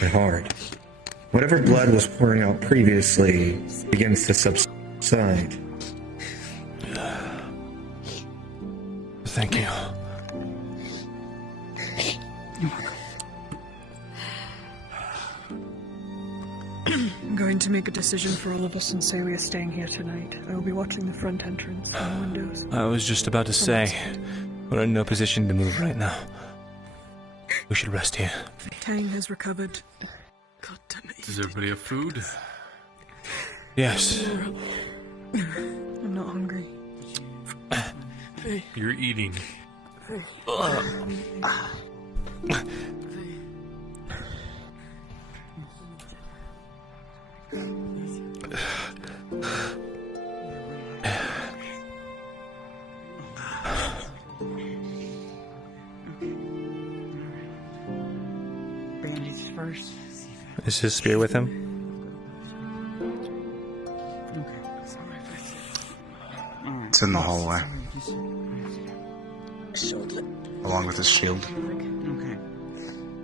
and hard. Whatever blood was pouring out previously begins to subside. Thank you. I'm going to make a decision for all of us and say we are staying here tonight. I will be watching the front entrance from the windows. I was just about to say, we're in no position to move right now. We should rest here. Tang has recovered. God damn it. Does everybody have food? Yes. I'm not hungry. You're eating. Bandage first. Is his spear with him? It's in the hallway. Along with his shield. Okay.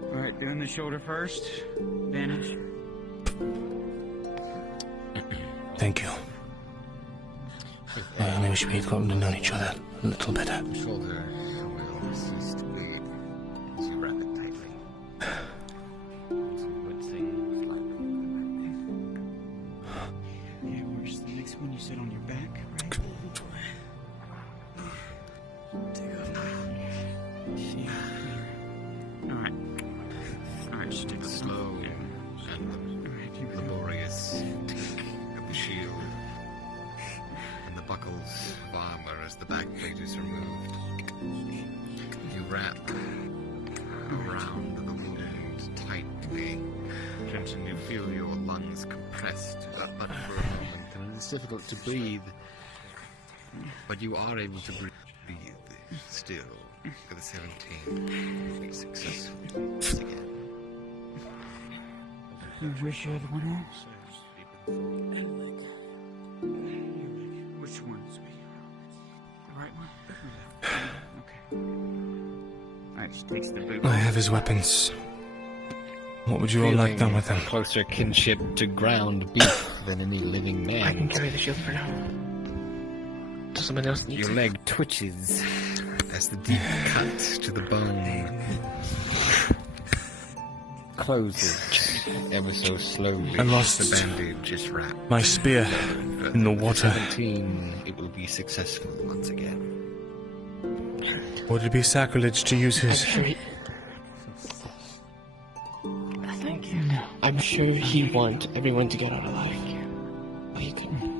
Alright, doing the shoulder first. Bandage. Thank you. Maybe we should be gotten to know each other a little better. Shoulder will cease to bleed as you wrap it tightly. Yeah, where's the next one? You sit on your back, right? Alright. Alright, just take a slow and laborious take of the shield and the buckles of armor as the back plate is removed. You wrap around the wound tightly, and you feel your lungs compressed but for a moment, and it's difficult to breathe. But you are able to breathe still for the 17. You'll be successful once again. Where's your other one at? Which one? The right one? Okay. Alright, she takes the boot. I have his weapons. What would you all like done with them? Closer kinship to ground beef than any living man. I can carry the shield for now. someone else needs your leg twitches as the deep cut to the bone closes ever so slowly. I lost the bandage is wrapped. My spear in the water. 17, it will be successful once again. Would it be sacrilege to use his... Thank you. I'm sure he wants everyone to get out alive. He can.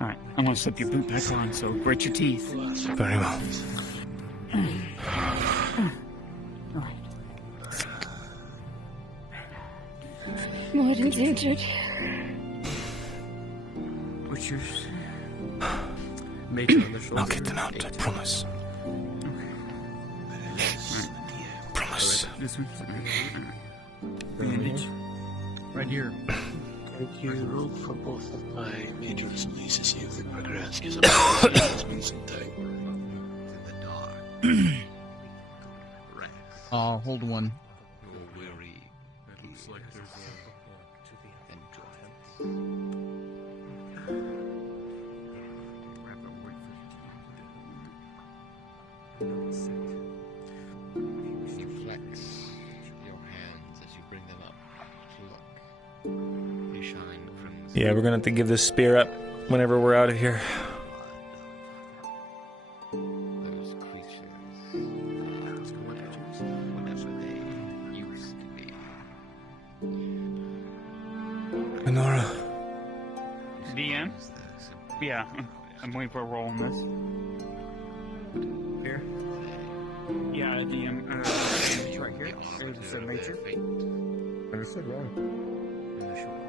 Alright, I'm gonna slip your boot back on, so grit your teeth. Very well. Myrin's injured. What's yours? I'll get them out, I promise. Promise. This one? Bandage? Right here. Thank you. Roll for both of my majors, please, to see if they progress, because it's been some time. I'll hold one. Weary. It looks like there's You flex your hands as you bring them up to look. They shine from the Yeah, we're gonna have to give this spear up whenever we're out of here. those creatures, whatever they used to be. Honora. DM? Yeah, I'm waiting for a roll on this. Here? Yeah, DM. It's right here. There's a major. I just said wrong.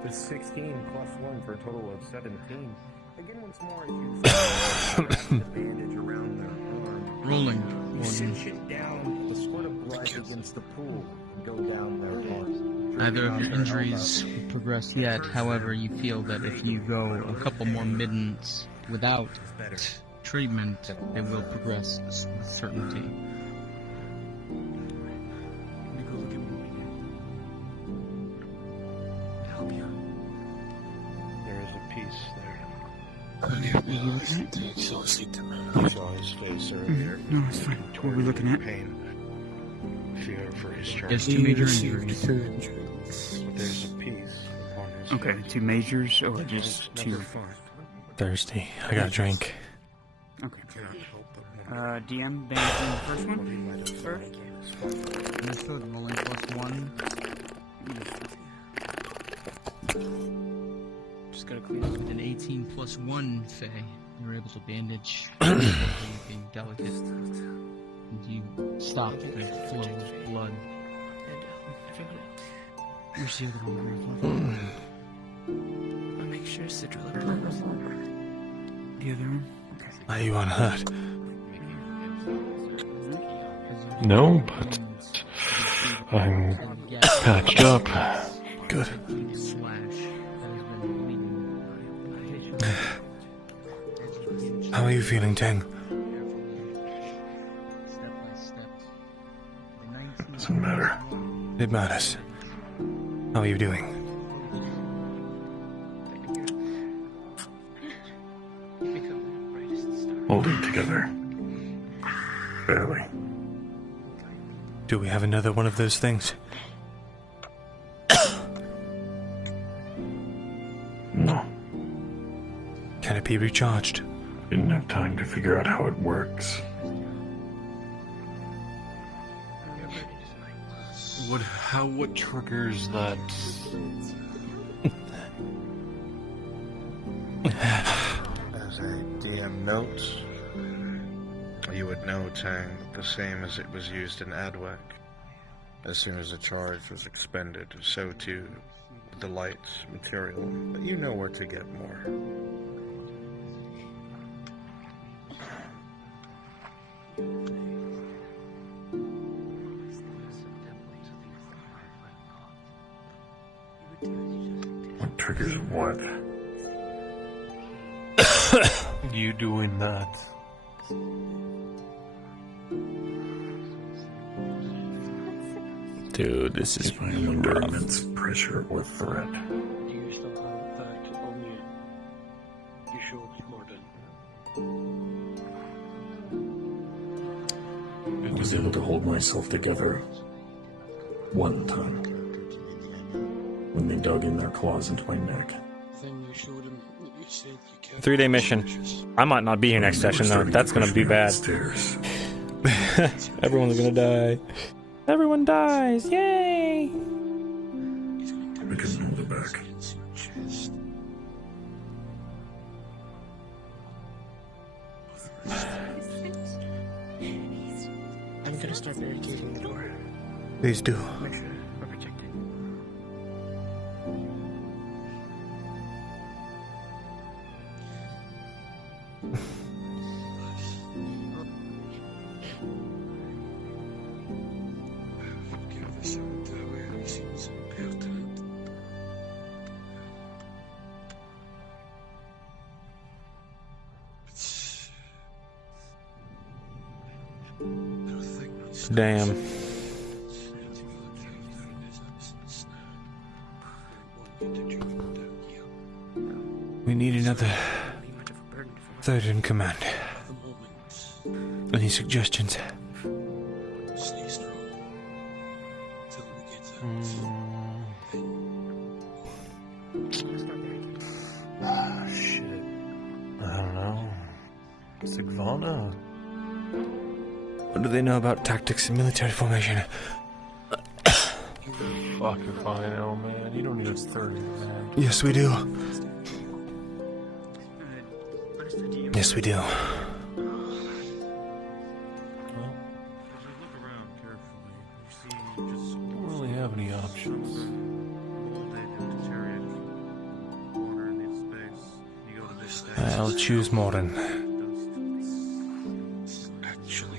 It's 16 plus 1 for a total of 17. Again, once more, if you wrap the bandage around their arm, Rolling. you cinch it down, the squirt of blood begins to pool and go down their arm. Neither of the injuries progressed yet. However, you feel that if you go a couple more middens without treatment, they will progress with certainty. There is a piece there. So sleep to me. You saw his face earlier. No, it's fine. What are we looking at? Pain. Fear for his charge. There's two major injuries. There's a piece upon his Okay, head. 2 majors or just 2? Thirsty. I got a drink. Okay. DM, bandaging the first one? First? Understood. Rolling +1. Just gotta clean up with an 18 + 1, Faye. You're able to bandage being delicate. And you stop the flow of blood. Where's the other one? I'll make sure Sidrilla The other one? Are you unhurt? No, but I'm patched up. Good. How are you feeling, Tang? Doesn't matter. It matters. How are you doing? Holding together. Barely. Do we have another one of those things? No. Can it be recharged? Didn't have time to figure out how it works. What triggers that? As a DM notes, you would know, Tang, the same as it was used in Adwek. As soon as a charge was expended, so too the light's material, but you know where to get more. What triggers what? You doing that? Dude, this is I'm under immense pressure or threat. Do you still have that on you? You showed Morden. I was able to hold myself together one time when they dug in their claws into my neck. 3-day mission. I might not be here next session though. That's gonna be bad. Everyone's gonna die. Everyone dies! Yay! I couldn't hold it back. I'm gonna start barricading the door. Please do. Make sure we're protected. Damn. We need another third in command. Any suggestions? Shit. I don't know. Sigvana? What do they know about tactics and military formation? Fuck if I know, man. You don't need us 30, man. Yes, we do. Yes, we do. Don't really have any options. I'll choose Myrin.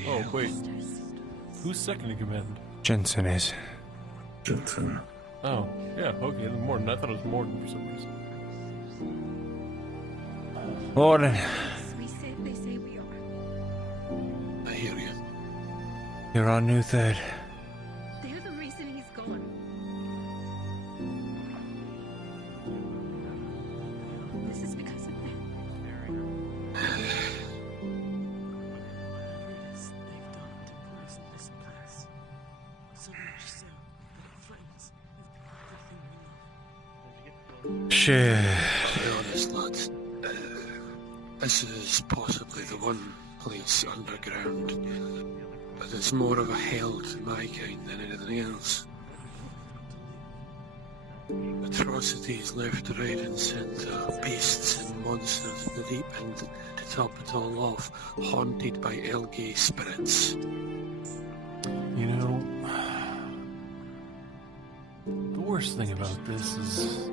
Oh, wait. Who's second in command? Jensen is. Jensen. Oh, yeah, okay, Morton. I thought it was Morton for some reason. Myrin. They say we are. I hear you. You're our new third. They're the reason he's gone. This is because of them. Shit. To be honest, lads, this is possibly the one place underground that is more of a hell to my kind than anything else. Atrocities left, right and centre, beasts and monsters in the deep end to top it all off, haunted by Elgay spirits. You know, the worst thing about this is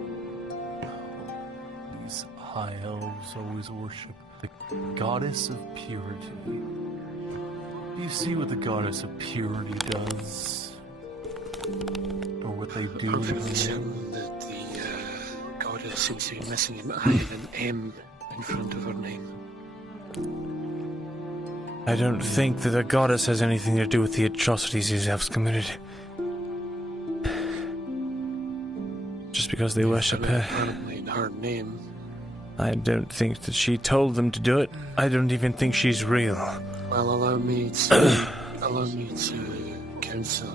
these high elves always worship the goddess of purity. Do you see what the goddess of purity does? Or what they do? I'm fairly certain that the goddess seems to be missing an I and an M in front of her name. I don't think that the goddess has anything to do with the atrocities these elves committed. Just because they worship her. Apparently in her name. I don't think that she told them to do it. I don't even think she's real. Well, allow me to counsel.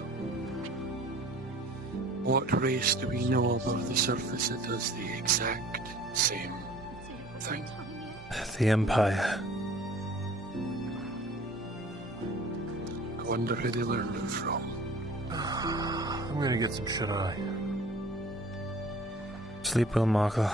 What race do we know above the surface that does the exact same thing? The Empire. I wonder who they learned it from. I'm gonna get some shut-eye. Sleep well, Markle.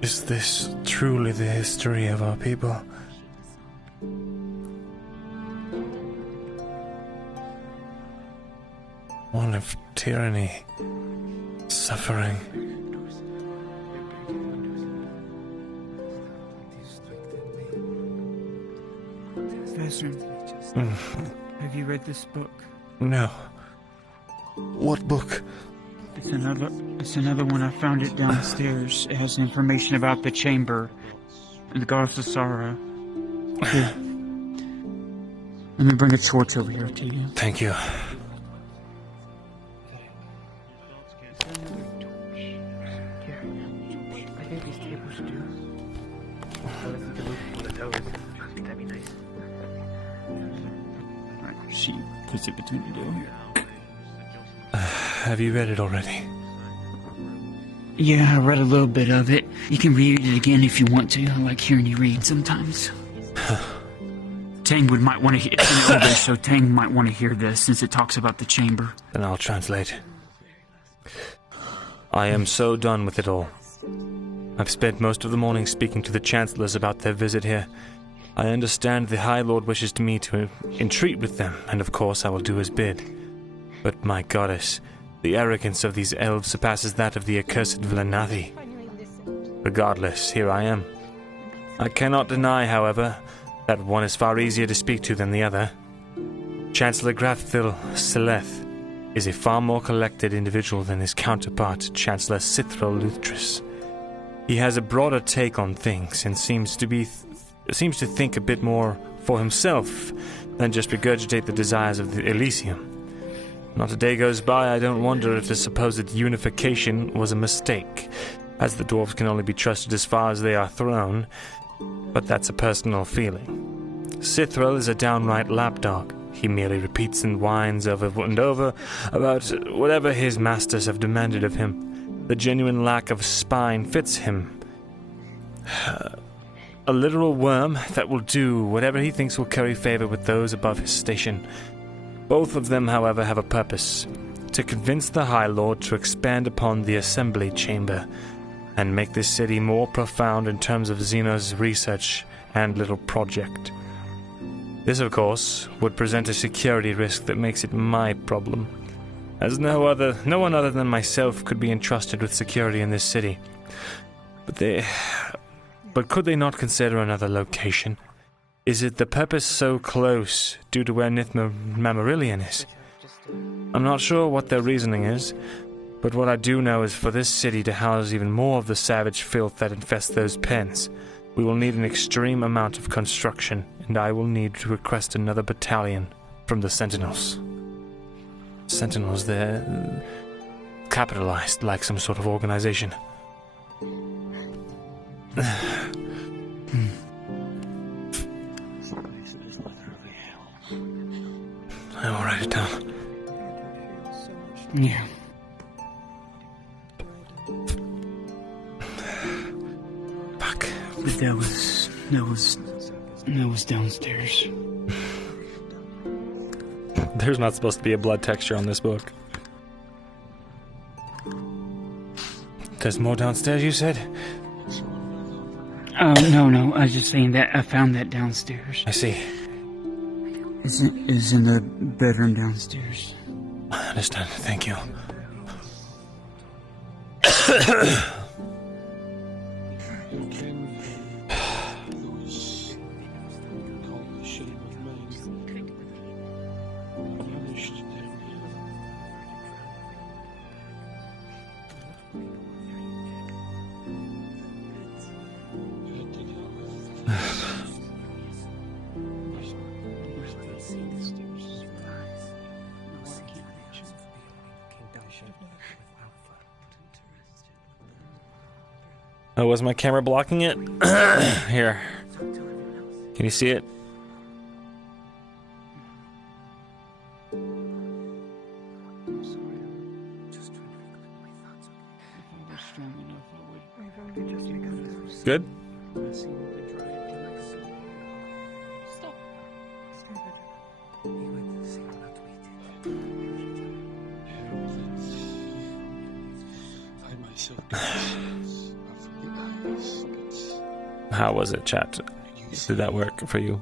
Is this truly the history of our people? One of tyranny, suffering. Vesryn. Have you read this book? No. What book? It's another one. I found it downstairs. It has information about the chamber and the goddess Auzera. Here. Let me bring a torch over here to you. Thank you. She puts it between the two. Have you read it already? Yeah, I read a little bit of it. You can read it again if you want to. I like hearing you read sometimes. Tang might want to hear it's in Elven, so Tang might want to hear this since it talks about the chamber. Then I'll translate. I am so done with it all. I've spent most of the morning speaking to the chancellors about their visit here. I understand the High Lord wishes me to entreat with them, and of course I will do his bid. But my goddess, the arrogance of these elves surpasses that of the accursed Vlenathi. Regardless, here I am. I cannot deny, however, that one is far easier to speak to than the other. Chancellor Grafthil Seleth is a far more collected individual than his counterpart, Chancellor Sithril Luthris. He has a broader take on things and seems to think a bit more for himself than just regurgitate the desires of the Elysium. Not a day goes by I don't wonder if the supposed unification was a mistake, as the dwarves can only be trusted as far as they are thrown, but that's a personal feeling. Sithril is a downright lapdog. He merely repeats and whines over and over about whatever his masters have demanded of him. The genuine lack of spine fits him. A literal worm that will do whatever he thinks will curry favor with those above his station. Both of them, however, have a purpose: to convince the High Lord to expand upon the Assembly Chamber and make this city more profound in terms of Xeno's research and little project. This, of course, would present a security risk that makes it my problem, as no one other than myself could be entrusted with security in this city. But could they not consider another location? Is it the purpose so close due to where Nithma Mammalian is? I'm not sure what their reasoning is, but what I do know is for this city to house even more of the savage filth that infests those pens, we will need an extreme amount of construction, and I will need to request another battalion from the Sentinels. Sentinels, they're capitalized like some sort of organization. I will write it down. Yeah. Fuck. But that was downstairs. There's not supposed to be a blood texture on this book. There's more downstairs, you said? No. I was just saying that I found that downstairs. I see. It's in the bedroom downstairs. I understand. Thank you. Oh, was my camera blocking it? Here. Can you see it? Good? How was it, chat? Did that work for you?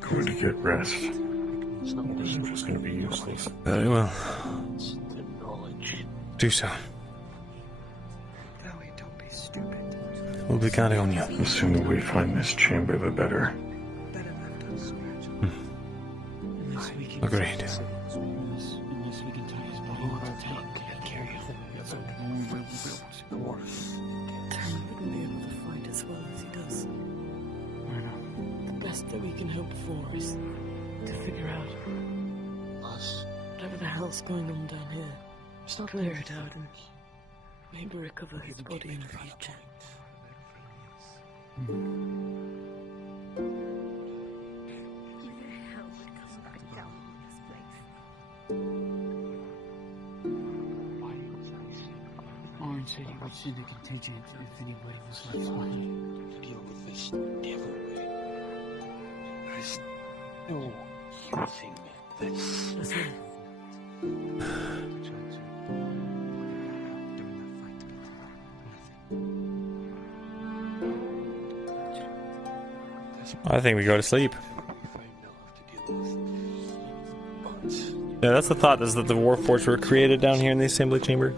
going to get rest. I'm just going to be useless. Very well. Do so. Don't be stupid. We'll be counting on you. The sooner we find this chamber, the better. Agreed. Unless we can tie his body with our tape to carry him. Terran wouldn't be able to fight as well as he does. The best that we can hope for is to figure out whatever the hell's going on down here. Clear it out and maybe recover his body in the future. Orange said he would send a contingent if anybody was left behind. To deal with this devil. There's no thing that's... I think we go to sleep. Yeah, that's the thought, is that the Warforged were created down here in the assembly chamber.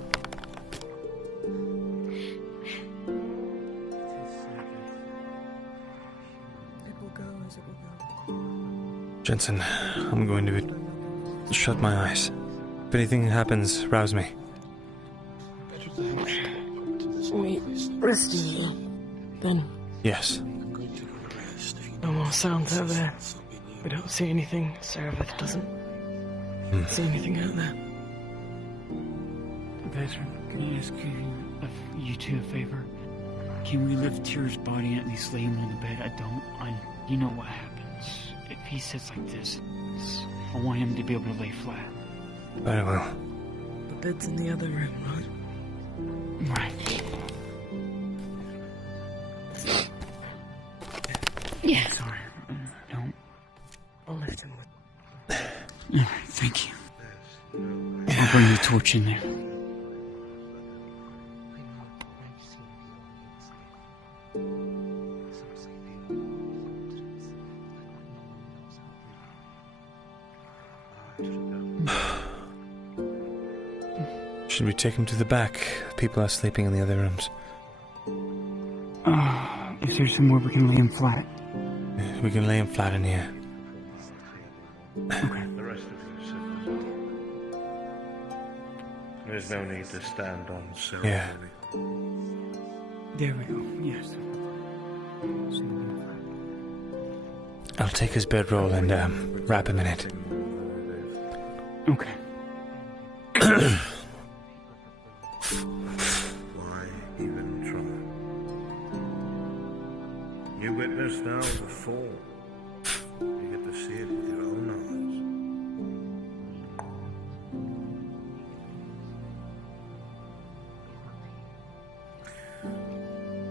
Jensen, I'm going to shut my eyes. If anything happens, rouse me. Wait, rest a little. Then. Yes. No more sounds out there. We don't see anything. Seraph doesn't see anything out there. Vesryn, can I ask you two a favor? Can we lift Tyr's body and at least lay him on the bed? You know what happens. If he sits like this, I want him to be able to lay flat. Very well. The bed's in the other room, right? Right. Yeah. Sorry. Don't. I'll lift him with... Alright, thank you. I'll bring the torch in there. Should we take him to the back? People are sleeping in the other rooms. Is there somewhere we can lay him flat? We can lay him flat in here. Okay. The rest of you sit. There's no need to stand on ceremony. Yeah. There we go. Yes. I'll take his bedroll and wrap him in it. Okay. Why even try? You witness now the fall. You get to see it with your own eyes.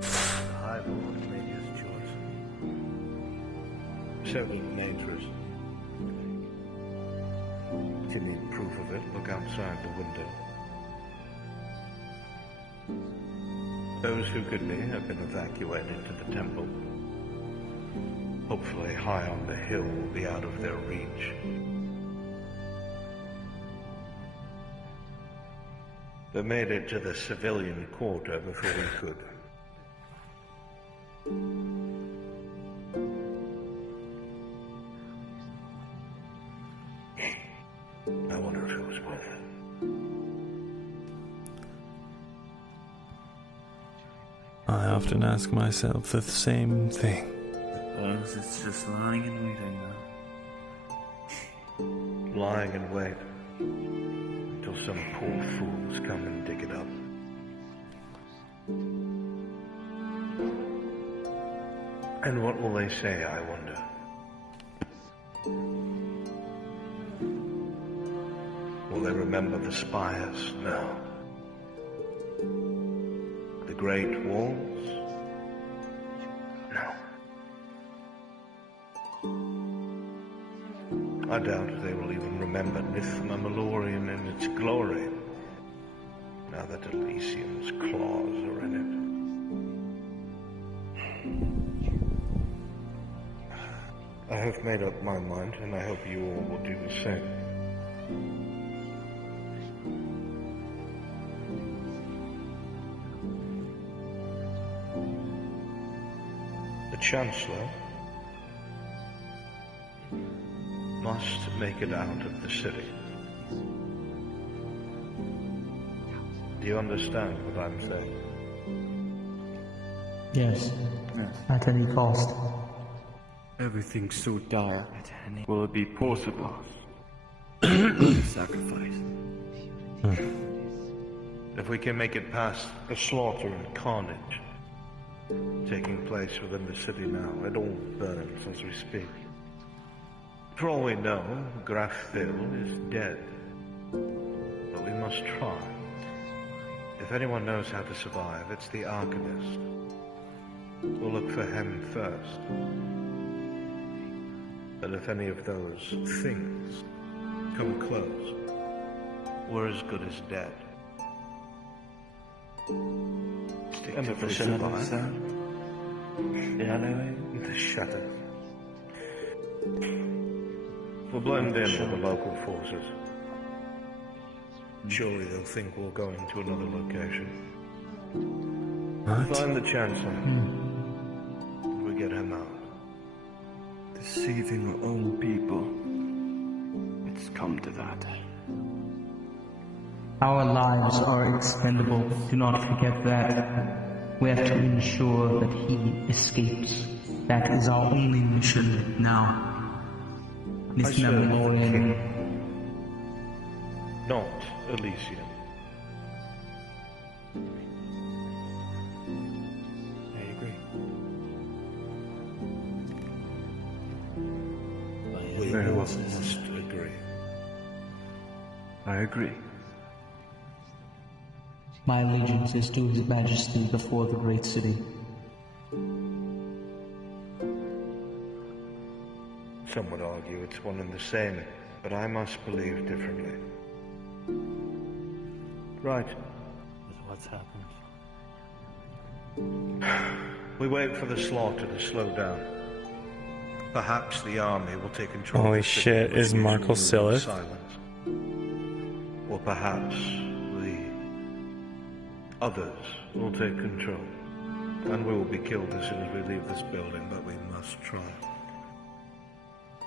The High Lord made his choice. Several natures. If you need proof of it, look outside the window. Those who could be have been evacuated to the temple. Hopefully high on the hill will be out of their reach. They made it to the civilian quarter before we could. I wonder if it was worth it. I often ask myself the same thing. Suppose it's just lying in waiting now. Lying in wait until some poor fools come and dig it up. And what will they say, I wonder? Will they remember the spires? No. The great walls? No. I doubt if they will even remember Nithma Malorian in its glory, now that Elysium's claws are in it. have made up my mind, and I hope you all will do the same. The Chancellor must make it out of the city. Do you understand what I'm saying? Yes. At any cost. Everything's so dire. Will it be possible? Sacrifice. If we can make it past the slaughter and carnage taking place within the city now, it all burns as we speak. For all we know, Graf Phil is dead. But we must try. If anyone knows how to survive, it's the Arcanist. We'll look for him first. But if any of those things come close, we're as good as dead. And if we survive, the shadows. We'll blend in with the local forces. Surely they'll think we're going to another location. What? Find the Chancellor. We get him out. Deceiving our own people. It's come to that. Our lives are expendable. Do not forget that. We have to ensure that he escapes. That is our only mission now. This Mandalorian. Not Elysium. I agree. We Very well. must agree. I agree. My allegiance is to His Majesty before the great city. Some would argue it's one and the same, but I must believe differently. Right. What's happened? We wait for the slaughter to slow down. Perhaps the army will take control. Holy of the city shit, with is usual Marco Silith? silence. Or perhaps the others will take control. And we will be killed as soon as we leave this building, but we must try.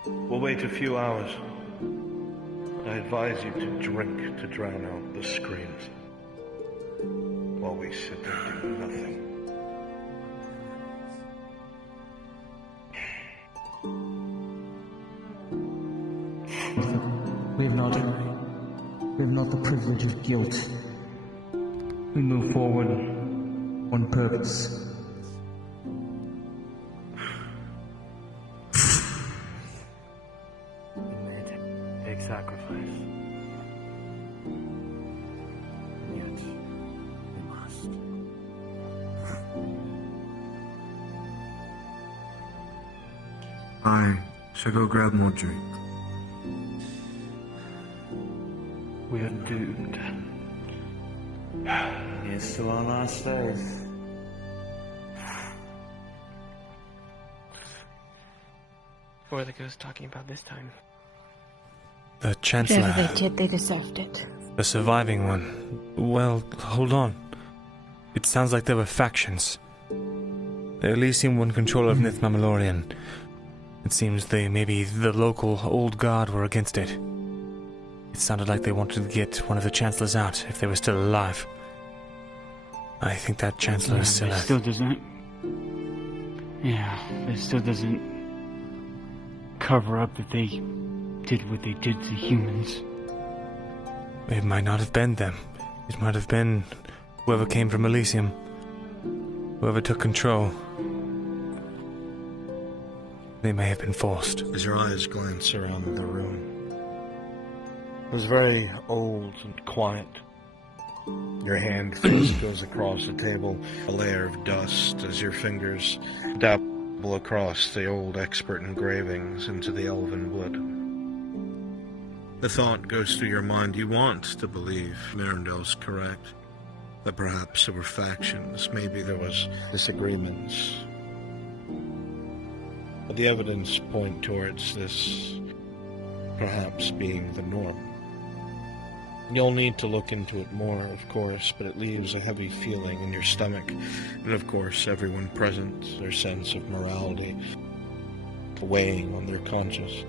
We'll wait a few hours. I advise you to drink to drown out the screams. While we sit and do nothing. We have not the privilege of guilt. We move forward on purpose. Big sacrifice. Yet, we must. I shall go grab more drink. We are doomed. Here's to our last faith. What are the ghosts talking about this time? The Chancellor. Whatever they did, they deserved it. The surviving one. Well, hold on. It sounds like there were factions. The Elysium were in control of Nith Mammalorian. It seems maybe the local old guard were against it. It sounded like they wanted to get one of the Chancellors out if they were still alive. I think that Chancellor is still It alive. still doesn't. Yeah, it still doesn't cover up that they did what they did to humans. It might not have been them. It might have been whoever came from Elysium. Whoever took control. They may have been forced. As your eyes glance around the room, it was very old and quiet. Your hand first goes across the table, a layer of dust as your fingers dabble across the old expert engravings into the elven wood. The thought goes through your mind, you want to believe Myrindal's correct. That perhaps there were factions, maybe there was disagreements. But the evidence point towards this perhaps being the norm. You'll need to look into it more, of course, but it leaves a heavy feeling in your stomach, and of course everyone present, their sense of morality weighing on their conscience.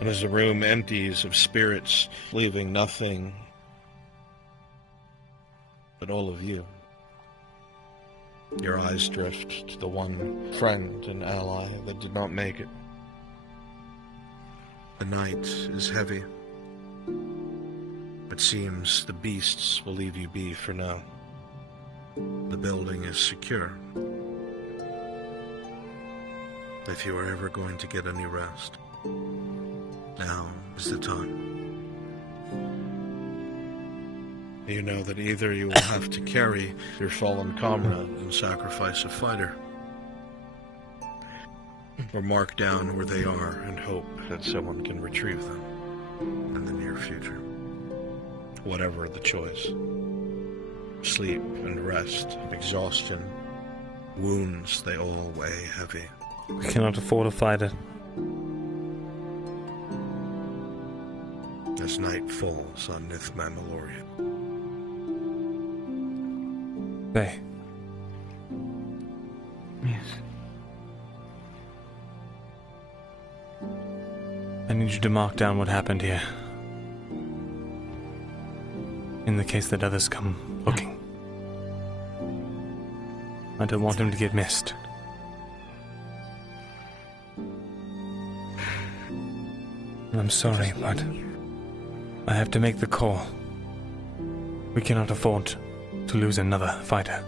And as the room empties of spirits, leaving nothing but all of you, your eyes drift to the one friend and ally that did not make it. The night is heavy. It seems the beasts will leave you be for now. The building is secure. If you are ever going to get any rest, now is the time. You know that either you will have to carry your fallen comrade and sacrifice a fighter, or mark down where they are and hope that someone can retrieve them in the near future. Whatever the choice. Sleep and rest, exhaustion, wounds, they all weigh heavy. We cannot afford a fighter. As night falls on Nith Mandalorian. Hey. Yes. I need you to mark down what happened here. In the case that others come looking. I don't want him to get missed. I'm sorry, but I have to make the call. We cannot afford to lose another fighter.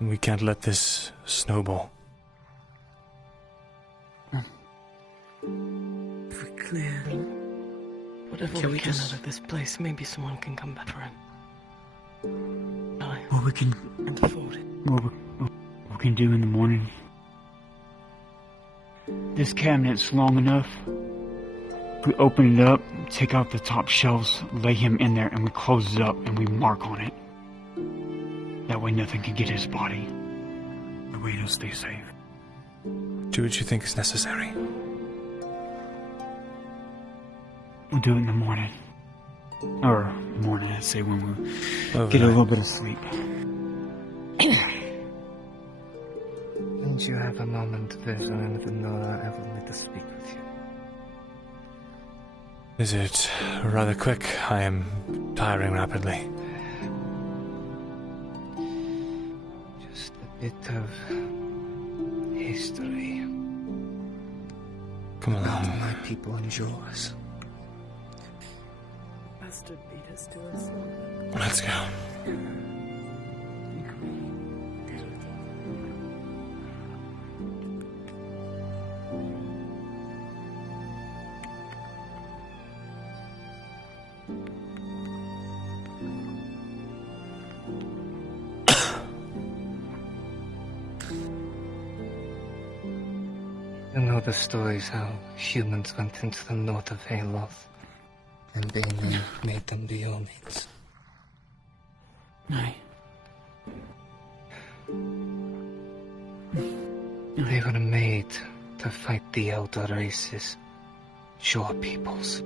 We can't let this snowball. If we clear whatever we can out of this place, maybe someone can come back around. What we can afford it. What we can do in the morning. This cabinet's long enough. We open it up, take out the top shelves, lay him in there, and we close it up and we mark on it. That way nothing can get his body. That way he'll stay safe. Do what you think is necessary. We'll do it in the morning. Or morning, I'd say, when we get a little bit of sleep. Didn't you have a moment, Vesryn, with Nora Elven to speak with you? Is it rather quick? I am tiring rapidly. Just a bit of history. Come along. My people and yours. Bastard beat us to us. Let's go. You know the stories how humans went into the north of Aloth, and they made them the Omens. Aye. They were made to fight the elder races, your peoples.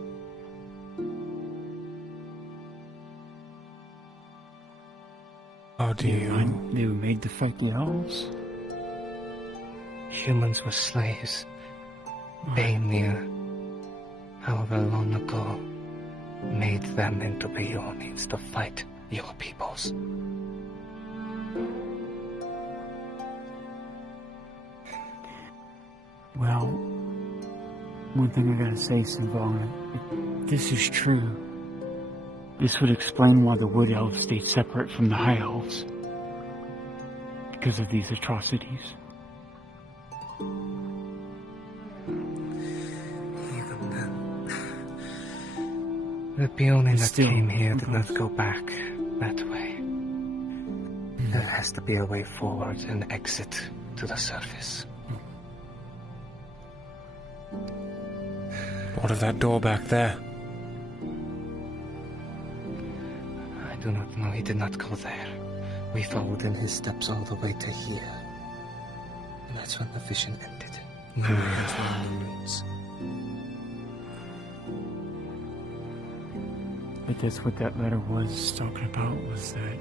How do you... They were made to fight the elves? Humans were slaves. They knew, however long ago, made them into Beonians to fight your peoples. Well, one thing I gotta say, Sinvala, if this is true, this would explain why the Wood Elves stayed separate from the High Elves. Because of these atrocities. The Beonin that came here did not go back that way. There has to be a way forward, an exit to the surface. What of that door back there? I do not know. He did not go there. We followed in his steps all the way to here. And that's when the vision ended. Myrin had found the runes. I guess what that letter was talking about was that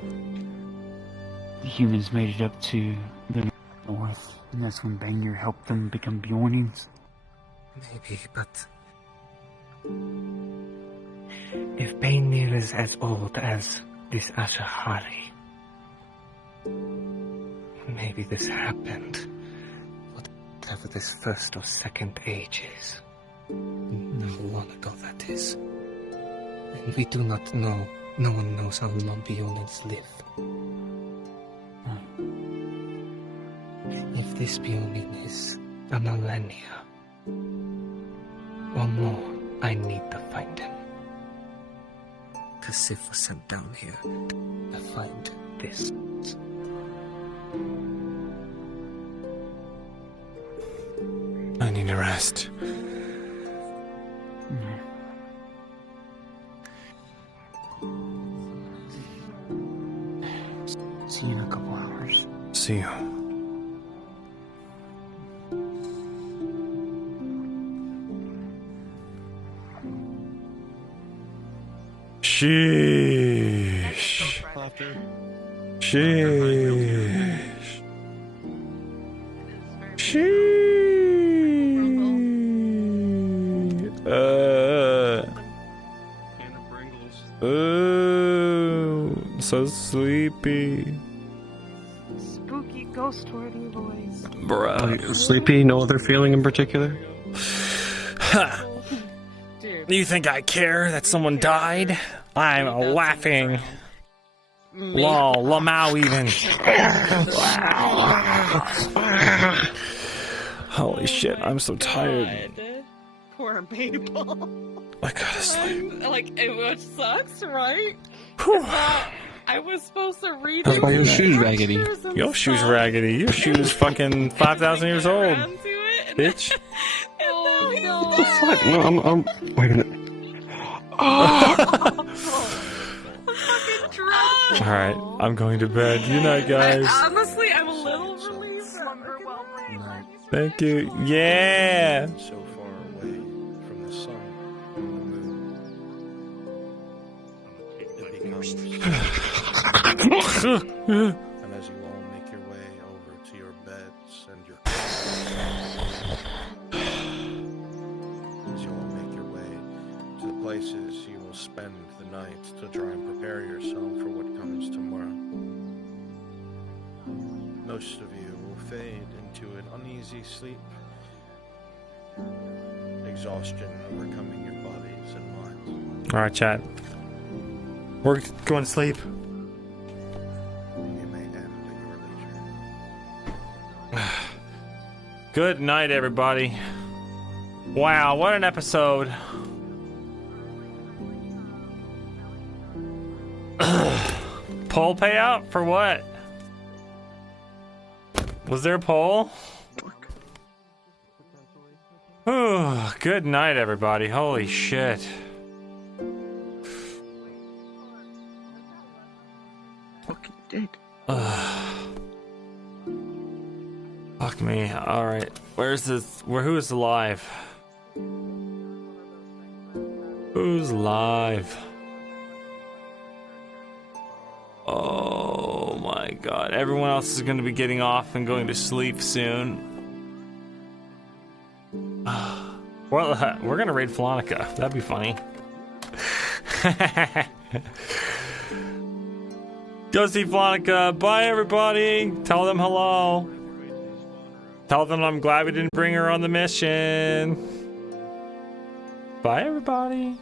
the humans made it up to the north, and that's when Bangor helped them become Bjornings. Maybe, but if Bainir is as old as this Ashahari, maybe this happened. Whatever this first or second age is. How long ago that is. And we do not know. No one knows how long Bjornings live. If this Bjorning is a millennia or more, I need to find him. Kasif was sent down here to find this. I need a rest. See you in a couple hours. See you. Sheesh. Sheesh. So sleepy. Spooky ghost-worthy voice. Bruh. Sleepy? No other feeling in particular? Ha! You think I care that someone died? I'm laughing. Lol, Lamau even. Holy shit, I'm so tired. Poor people. I gotta sleep. Like, it sucks, right? I was supposed to read That's why your shoes raggedy. Your shoes raggedy. Your shoes fucking 5,000 years old. Bitch. Oh, no. Fuck, no, I'm wait a minute. Alright, I'm going to bed. Good night, guys. Honestly, I'm a little relieved. Thank you. Yeah. So far away from the sun and the moon, it becomes. And as you all make your way over to your beds and your as you all make your way to the places you will spend the night to try and prepare yourself for what comes tomorrow. Most of you will fade into an uneasy sleep, exhaustion overcoming your bodies and minds. Alright, chat. We're going to sleep. You may end at your leisure. Good night, everybody. Wow, what an episode. Poll payout? For what? Was there a poll? Ooh, good night, everybody. Holy shit. Fucking dead. Fuck me. Alright. Where's this? Who's alive? Who's alive? Oh my god. Everyone else is going to be getting off and going to sleep soon. Well, we're going to raid Flonica. That'd be funny. Go see Flonica. Bye, everybody. Tell them hello. Tell them I'm glad we didn't bring her on the mission. Bye, everybody.